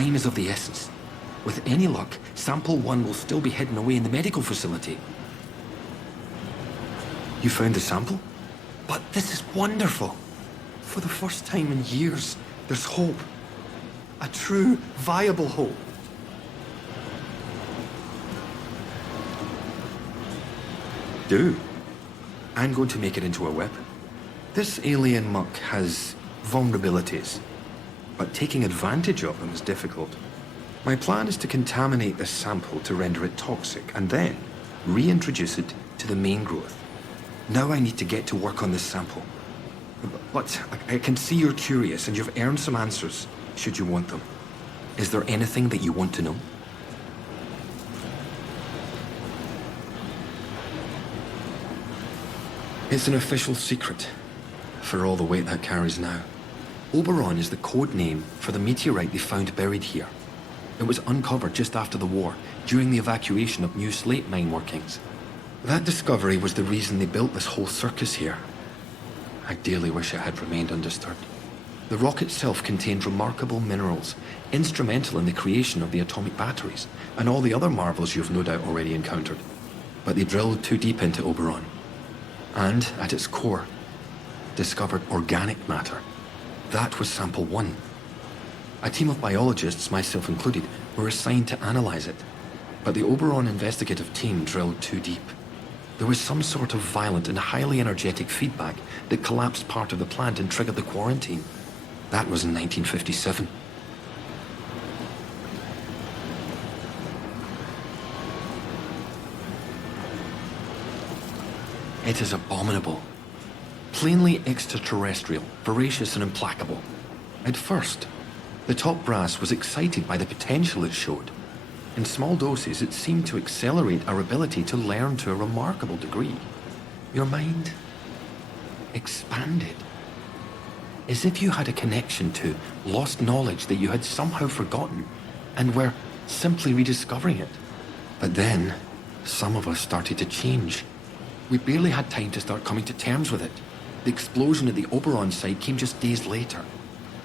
time is of the essence. With any luck, sample 1 will still be hidden away in the medical facility. You found the sample? But this is wonderful. For the first time in years, there's hope. A true, viable hope. Do. I'm going to make it into a weapon. This alien muck has vulnerabilities, but taking advantage of them is difficult. My plan is to contaminate this sample to render it toxic, and then reintroduce it to the main growth. Now I need to get to work on this sample. But I can see you're curious, and you've earned some answers, should you want them. Is there anything that you want to know? It's an official secret, for all the weight that carries now. Oberon is the code name for the meteorite they found buried here. It was uncovered just after the war, during the evacuation of new slate mine workings. That discovery was the reason they built this whole circus here. I dearly wish it had remained undisturbed. The rock itself contained remarkable minerals, instrumental in the creation of the atomic batteries, and all the other marvels you've no doubt already encountered. But they drilled too deep into Oberon. And, at its core, discovered organic matter. That was sample 1. A team of biologists, myself included, were assigned to analyze it. But the Oberon investigative team drilled too deep. There was some sort of violent and highly energetic feedback that collapsed part of the plant and triggered the quarantine. That was in 1957. It is abominable. Plainly extraterrestrial, voracious and implacable. At first, the top brass was excited by the potential it showed. In small doses, it seemed to accelerate our ability to learn to a remarkable degree. Your mind expanded. As if you had a connection to lost knowledge that you had somehow forgotten and were simply rediscovering it. But then, some of us started to change. We barely had time to start coming to terms with it. The explosion at the Oberon site came just days later.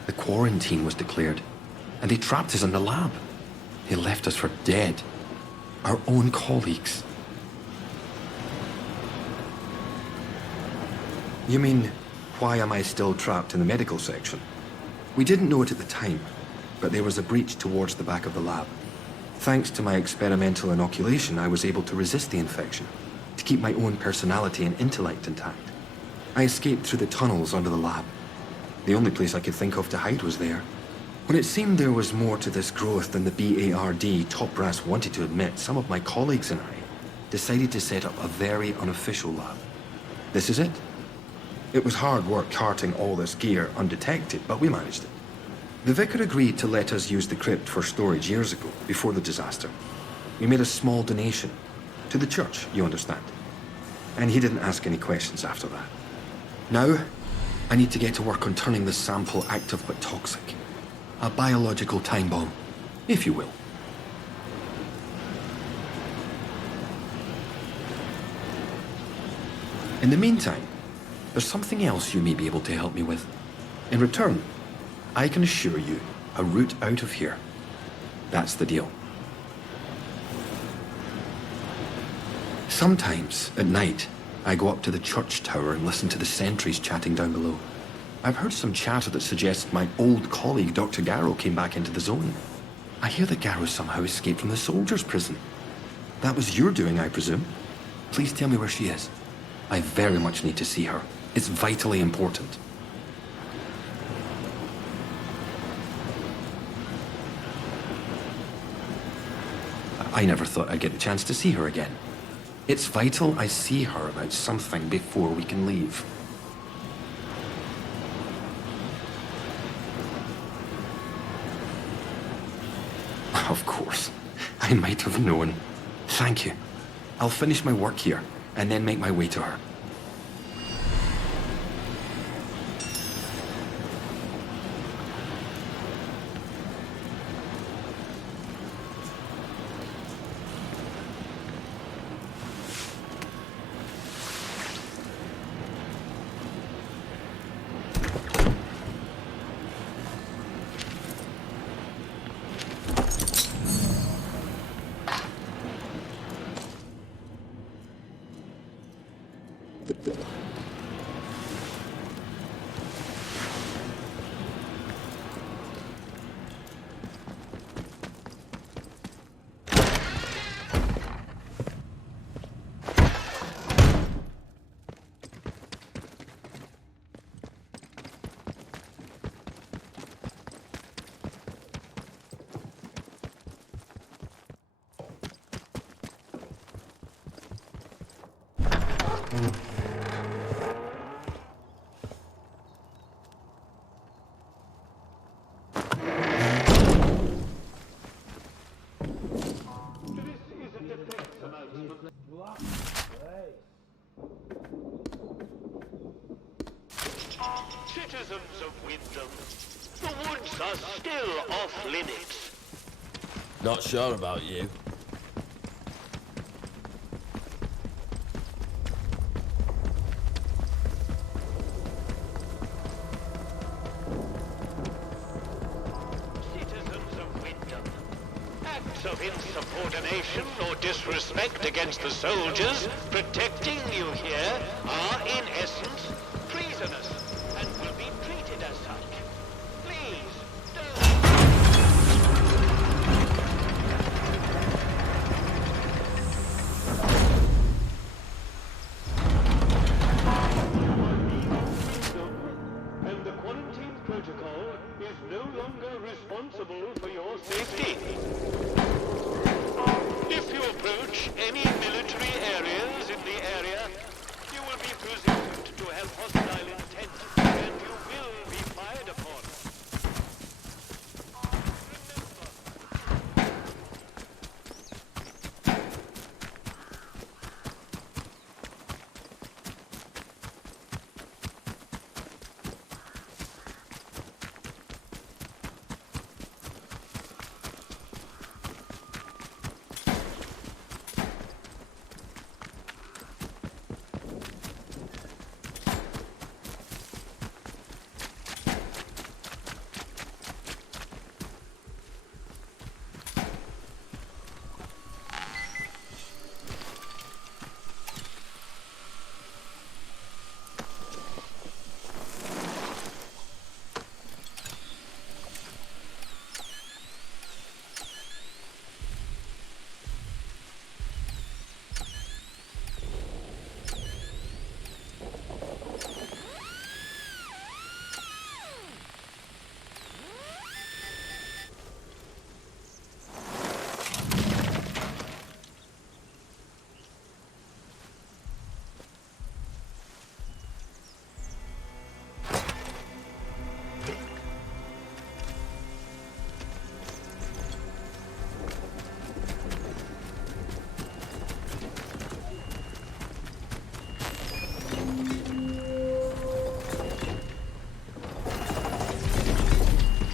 The quarantine was declared, and they trapped us in the lab. They left us for dead. Our own colleagues. You mean, why am I still trapped in the medical section? We didn't know it at the time, but there was a breach towards the back of the lab. Thanks to my experimental inoculation, I was able to resist the infection, to keep my own personality and intellect intact. I escaped through the tunnels under the lab. The only place I could think of to hide was there. When it seemed there was more to this growth than the BARD top brass wanted to admit, some of my colleagues and I decided to set up a very unofficial lab. This is it. It was hard work carting all this gear undetected, but we managed it. The vicar agreed to let us use the crypt for storage years ago, before the disaster. We made a small donation. To the church, you understand. And he didn't ask any questions after that. Now, I need to get to work on turning this sample active but toxic. A biological time bomb, if you will. In the meantime, there's something else you may be able to help me with. In return, I can assure you a route out of here. That's the deal. Sometimes, at night, I go up to the church tower and listen to the sentries chatting down below. I've heard some chatter that suggests my old colleague, Dr. Garrow, came back into the zone. I hear that Garrow somehow escaped from the soldiers' prison. That was your doing, I presume. Please tell me where she is. I very much need to see her. It's vitally important. I never thought I'd get the chance to see her again. It's vital I see her about something before we can leave. Of course. I might have known. Thank you. I'll finish my work here, and then make my way to her. Citizens of Wyndham, the woods are still off limits. Not sure about you. Citizens of Wyndham, acts of insubordination or disrespect against the soldiers protecting you here are in essence treasonous and will be treated as such. Please, and the quarantine protocol is no longer responsible for your safety. If you approach any military areas in the area, you will be presumed to have hostile intent, and you will be fired upon.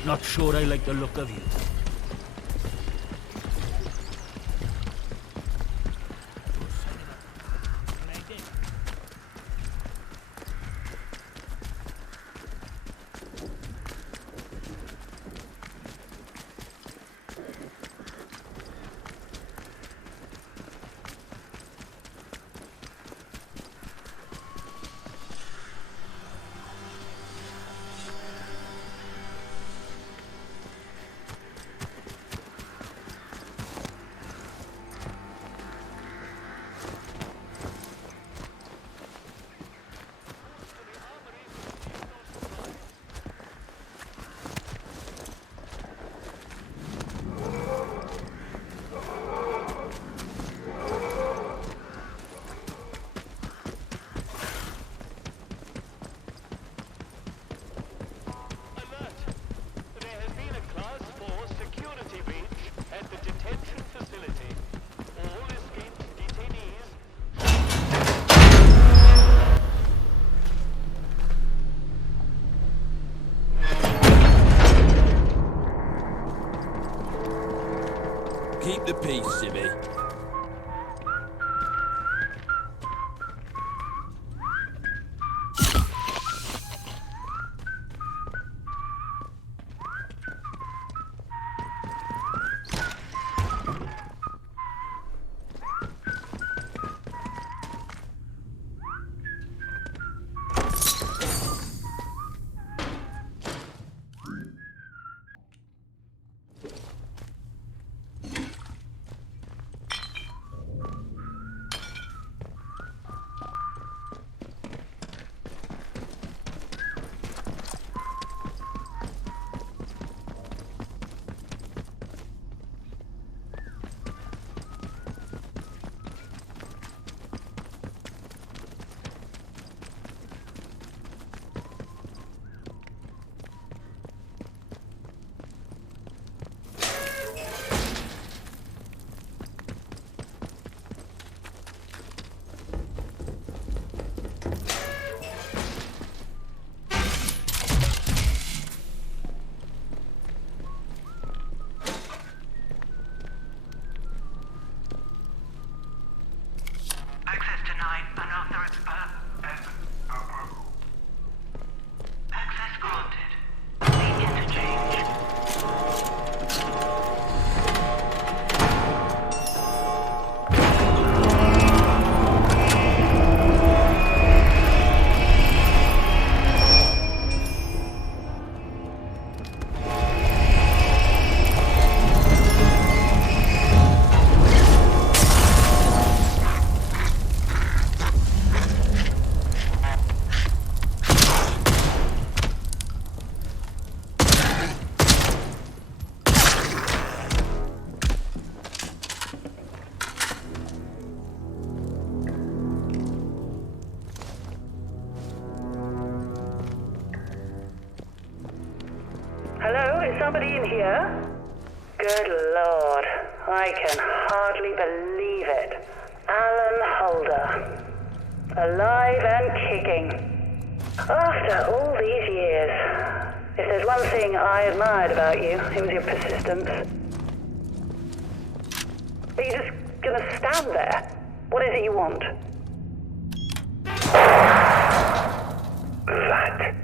Not sure I like the look of you. Keep the peace, Sibby. Hello, is somebody in here? Good Lord, I can hardly believe it. Alan Holder. Alive and kicking. After all these years. If there's one thing I admired about you, it was your persistence. Are you just gonna stand there? What is it you want? That.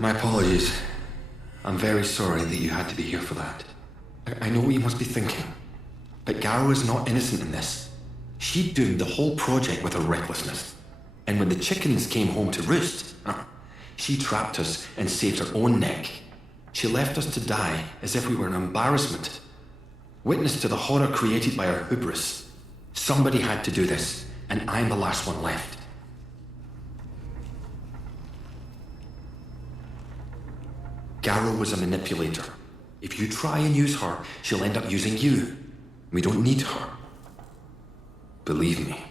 My apologies. I'm very sorry that you had to be here for that. I know what you must be thinking, but Garrow is not innocent in this. She doomed the whole project with her recklessness. And when the chickens came home to roost, she trapped us and saved her own neck. She left us to die as if we were an embarrassment. Witness to the horror created by her hubris. Somebody had to do this, and I'm the last one left. Garrow was a manipulator. If you try and use her, she'll end up using you. We don't need her. Believe me,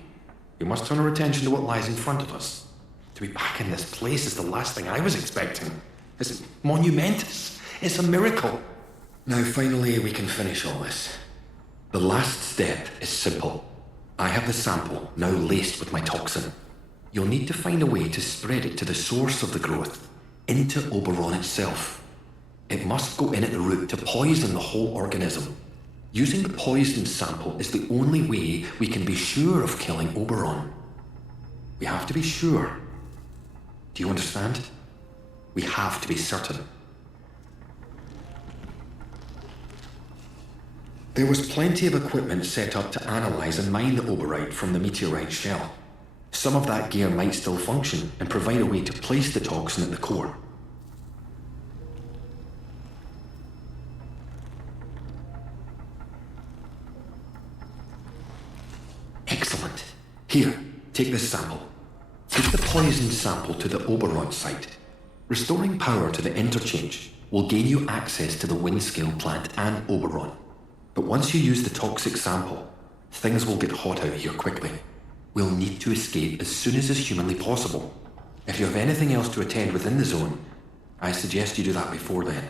We must turn our attention to what lies in front of us. To be back in this place is the last thing I was expecting. It's monumentous. It's a miracle. Now finally we can finish all this. The last step is simple. I have the sample now laced with my toxin. You'll need to find a way to spread it to the source of the growth, into Oberon itself. It must go in at the root to poison the whole organism. Using the poisoned sample is the only way we can be sure of killing Oberon. We have to be sure. Do you understand? We have to be certain. There was plenty of equipment set up to analyze and mine the Oberite from the meteorite shell. Some of that gear might still function and provide a way to place the toxin at the core. Excellent. Here, take this sample. Take the poisoned sample to the Oberon site. Restoring power to the interchange will gain you access to the Windscale plant and Oberon. But once you use the toxic sample, things will get hot out here quickly. We'll need to escape as soon as is humanly possible. If you have anything else to attend within the zone, I suggest you do that before then.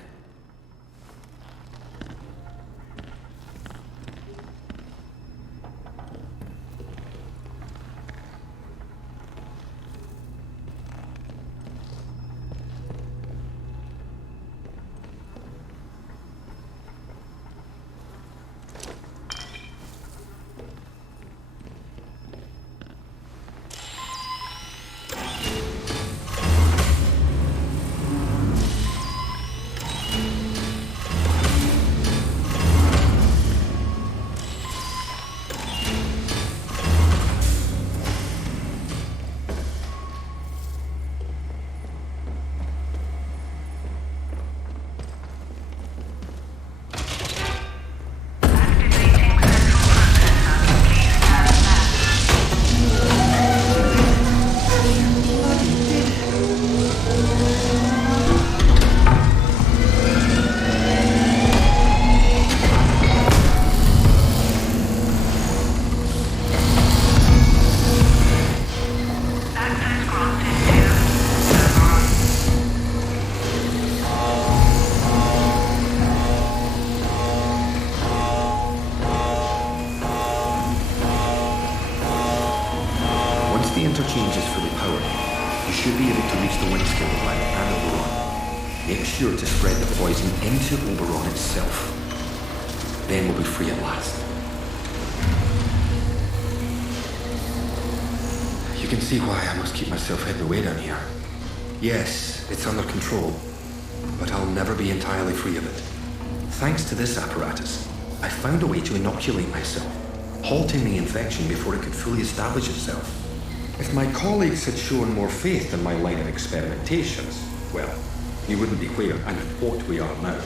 Interchange is fully powered. You should be able to reach the Windscale plant and Oberon. Make sure to spread the poison into Oberon itself. Then we'll be free at last. You can see why I must keep myself hidden away down here. Yes, it's under control, but I'll never be entirely free of it. Thanks to this apparatus, I found a way to inoculate myself, halting the infection before it could fully establish itself. If my colleagues had shown more faith in my line of experimentations, well, we wouldn't be where and what we are now.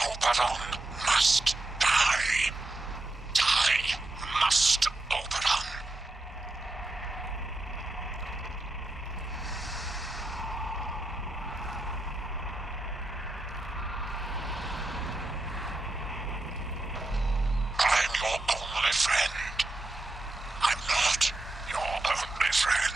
Oberon must die. Die must, Oberon. I'm your only friend. I'm not your only friend.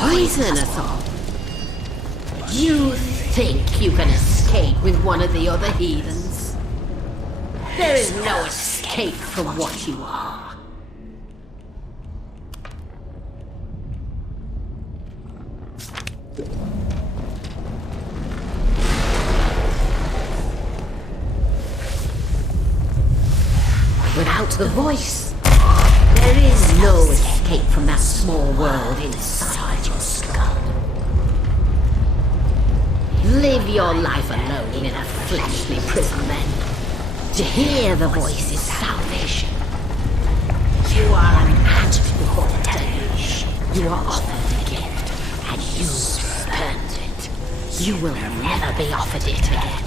Poison us all. You think you can escape with one of the other heathens? There is no escape from what you are. Without the voice, there is no escape from that small world inside your skull. Live your life alone in a fleshly prison then. To hear the voice is salvation. You are an ant before the deluge. You are offered a gift, and you spurned it. You will never be offered it again.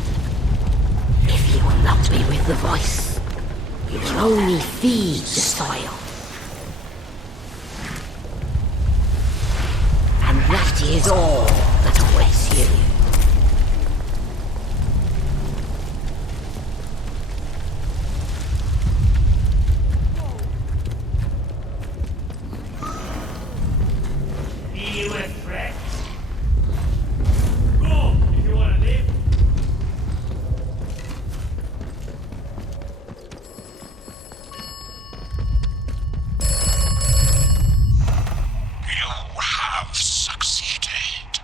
If you will not be with the voice, you will only feed the soil. And that is all that awaits you. Be you a threat? Go, if you want to live. You have succeeded.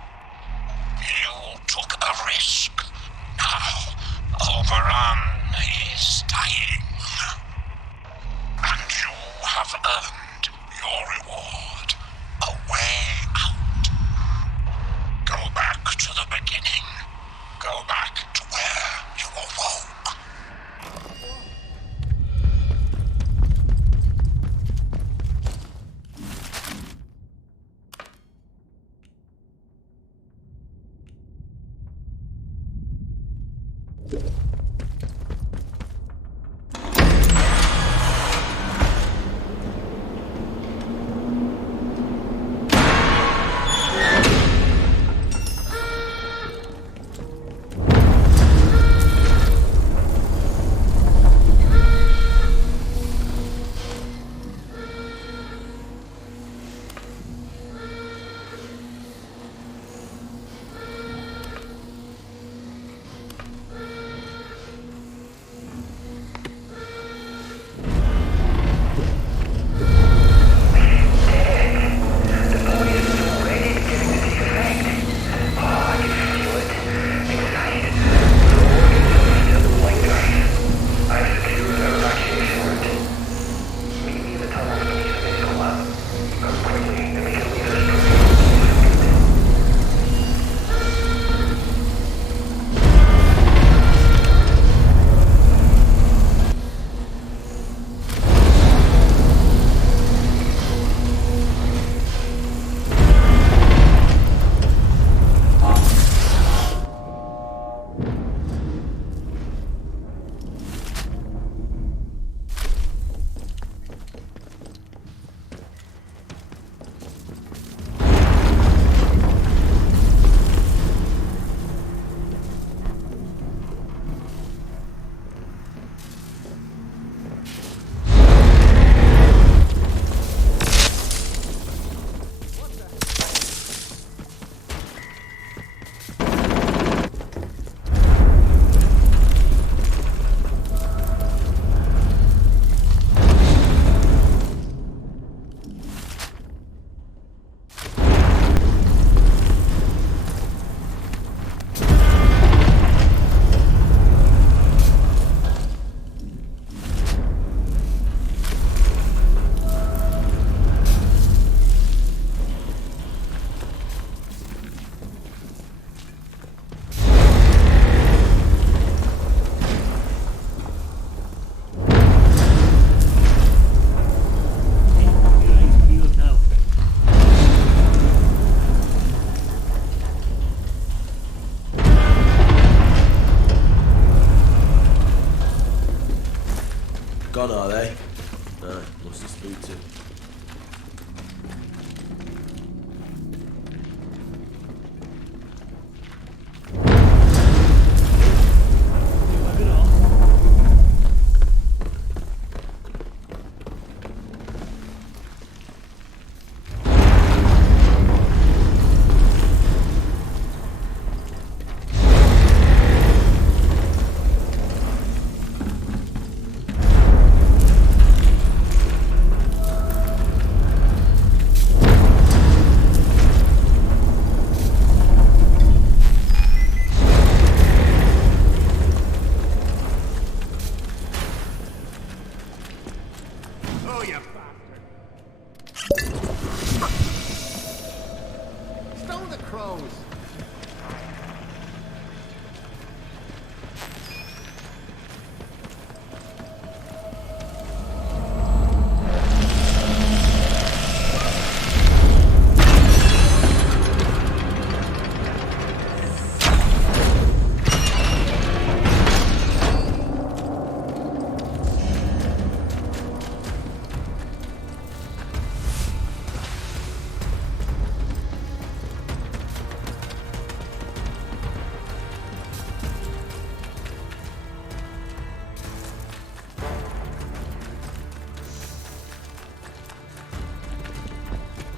goes.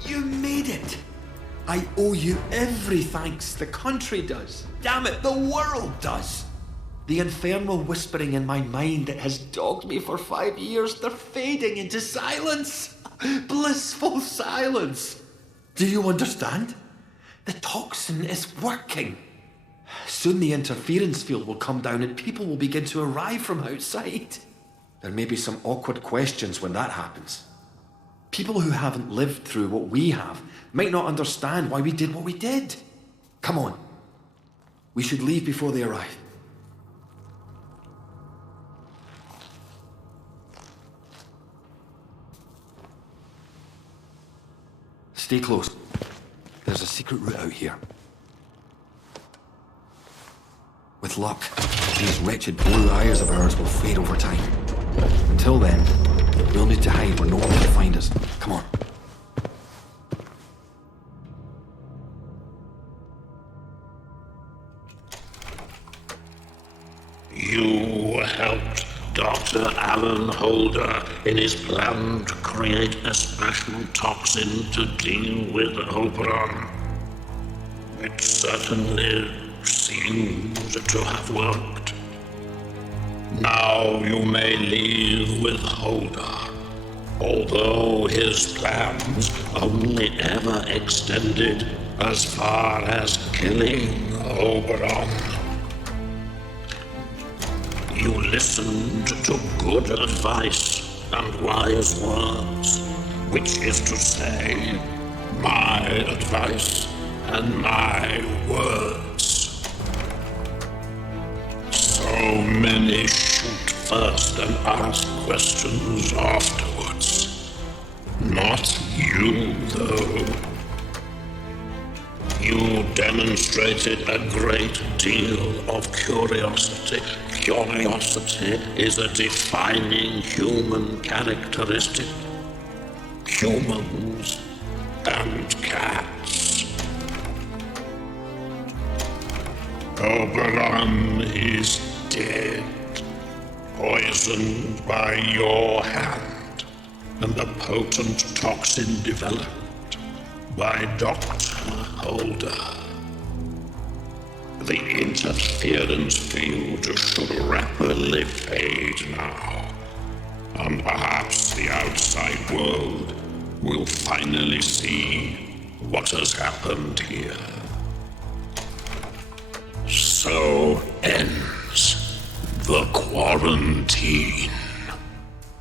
You made it! I owe you every thanks. The country does. Damn it, the world does. The infernal whispering in my mind that has dogged me for 5 years, they're fading into silence. Blissful silence. Do you understand? The toxin is working. Soon the interference field will come down and people will begin to arrive from outside. There may be some awkward questions when that happens. People who haven't lived through what we have might not understand why we did what we did. Come on. We should leave before they arrive. Stay close. There's a secret route out here. With luck, these wretched blue eyes of ours will fade over time. Until then, we'll need to hide where no one can find us. Come on. You helped Dr. Alan Holder in his plan to create a special toxin to deal with Oberon. It certainly seemed to have worked. Now you may leave with Holder, although his plans only ever extended as far as killing Oberon. You listened to good advice and wise words, which is to say, my advice and my words. So many shoot first and ask questions afterwards. Not you, though. You demonstrated a great deal of curiosity. Curiosity is a defining human characteristic. Humans and cats. Oberon is dead, poisoned by your hand, and the potent toxin developed by Dr. Holder. The interference field should rapidly fade now, and perhaps the outside world will finally see what has happened here. So ends the quarantine.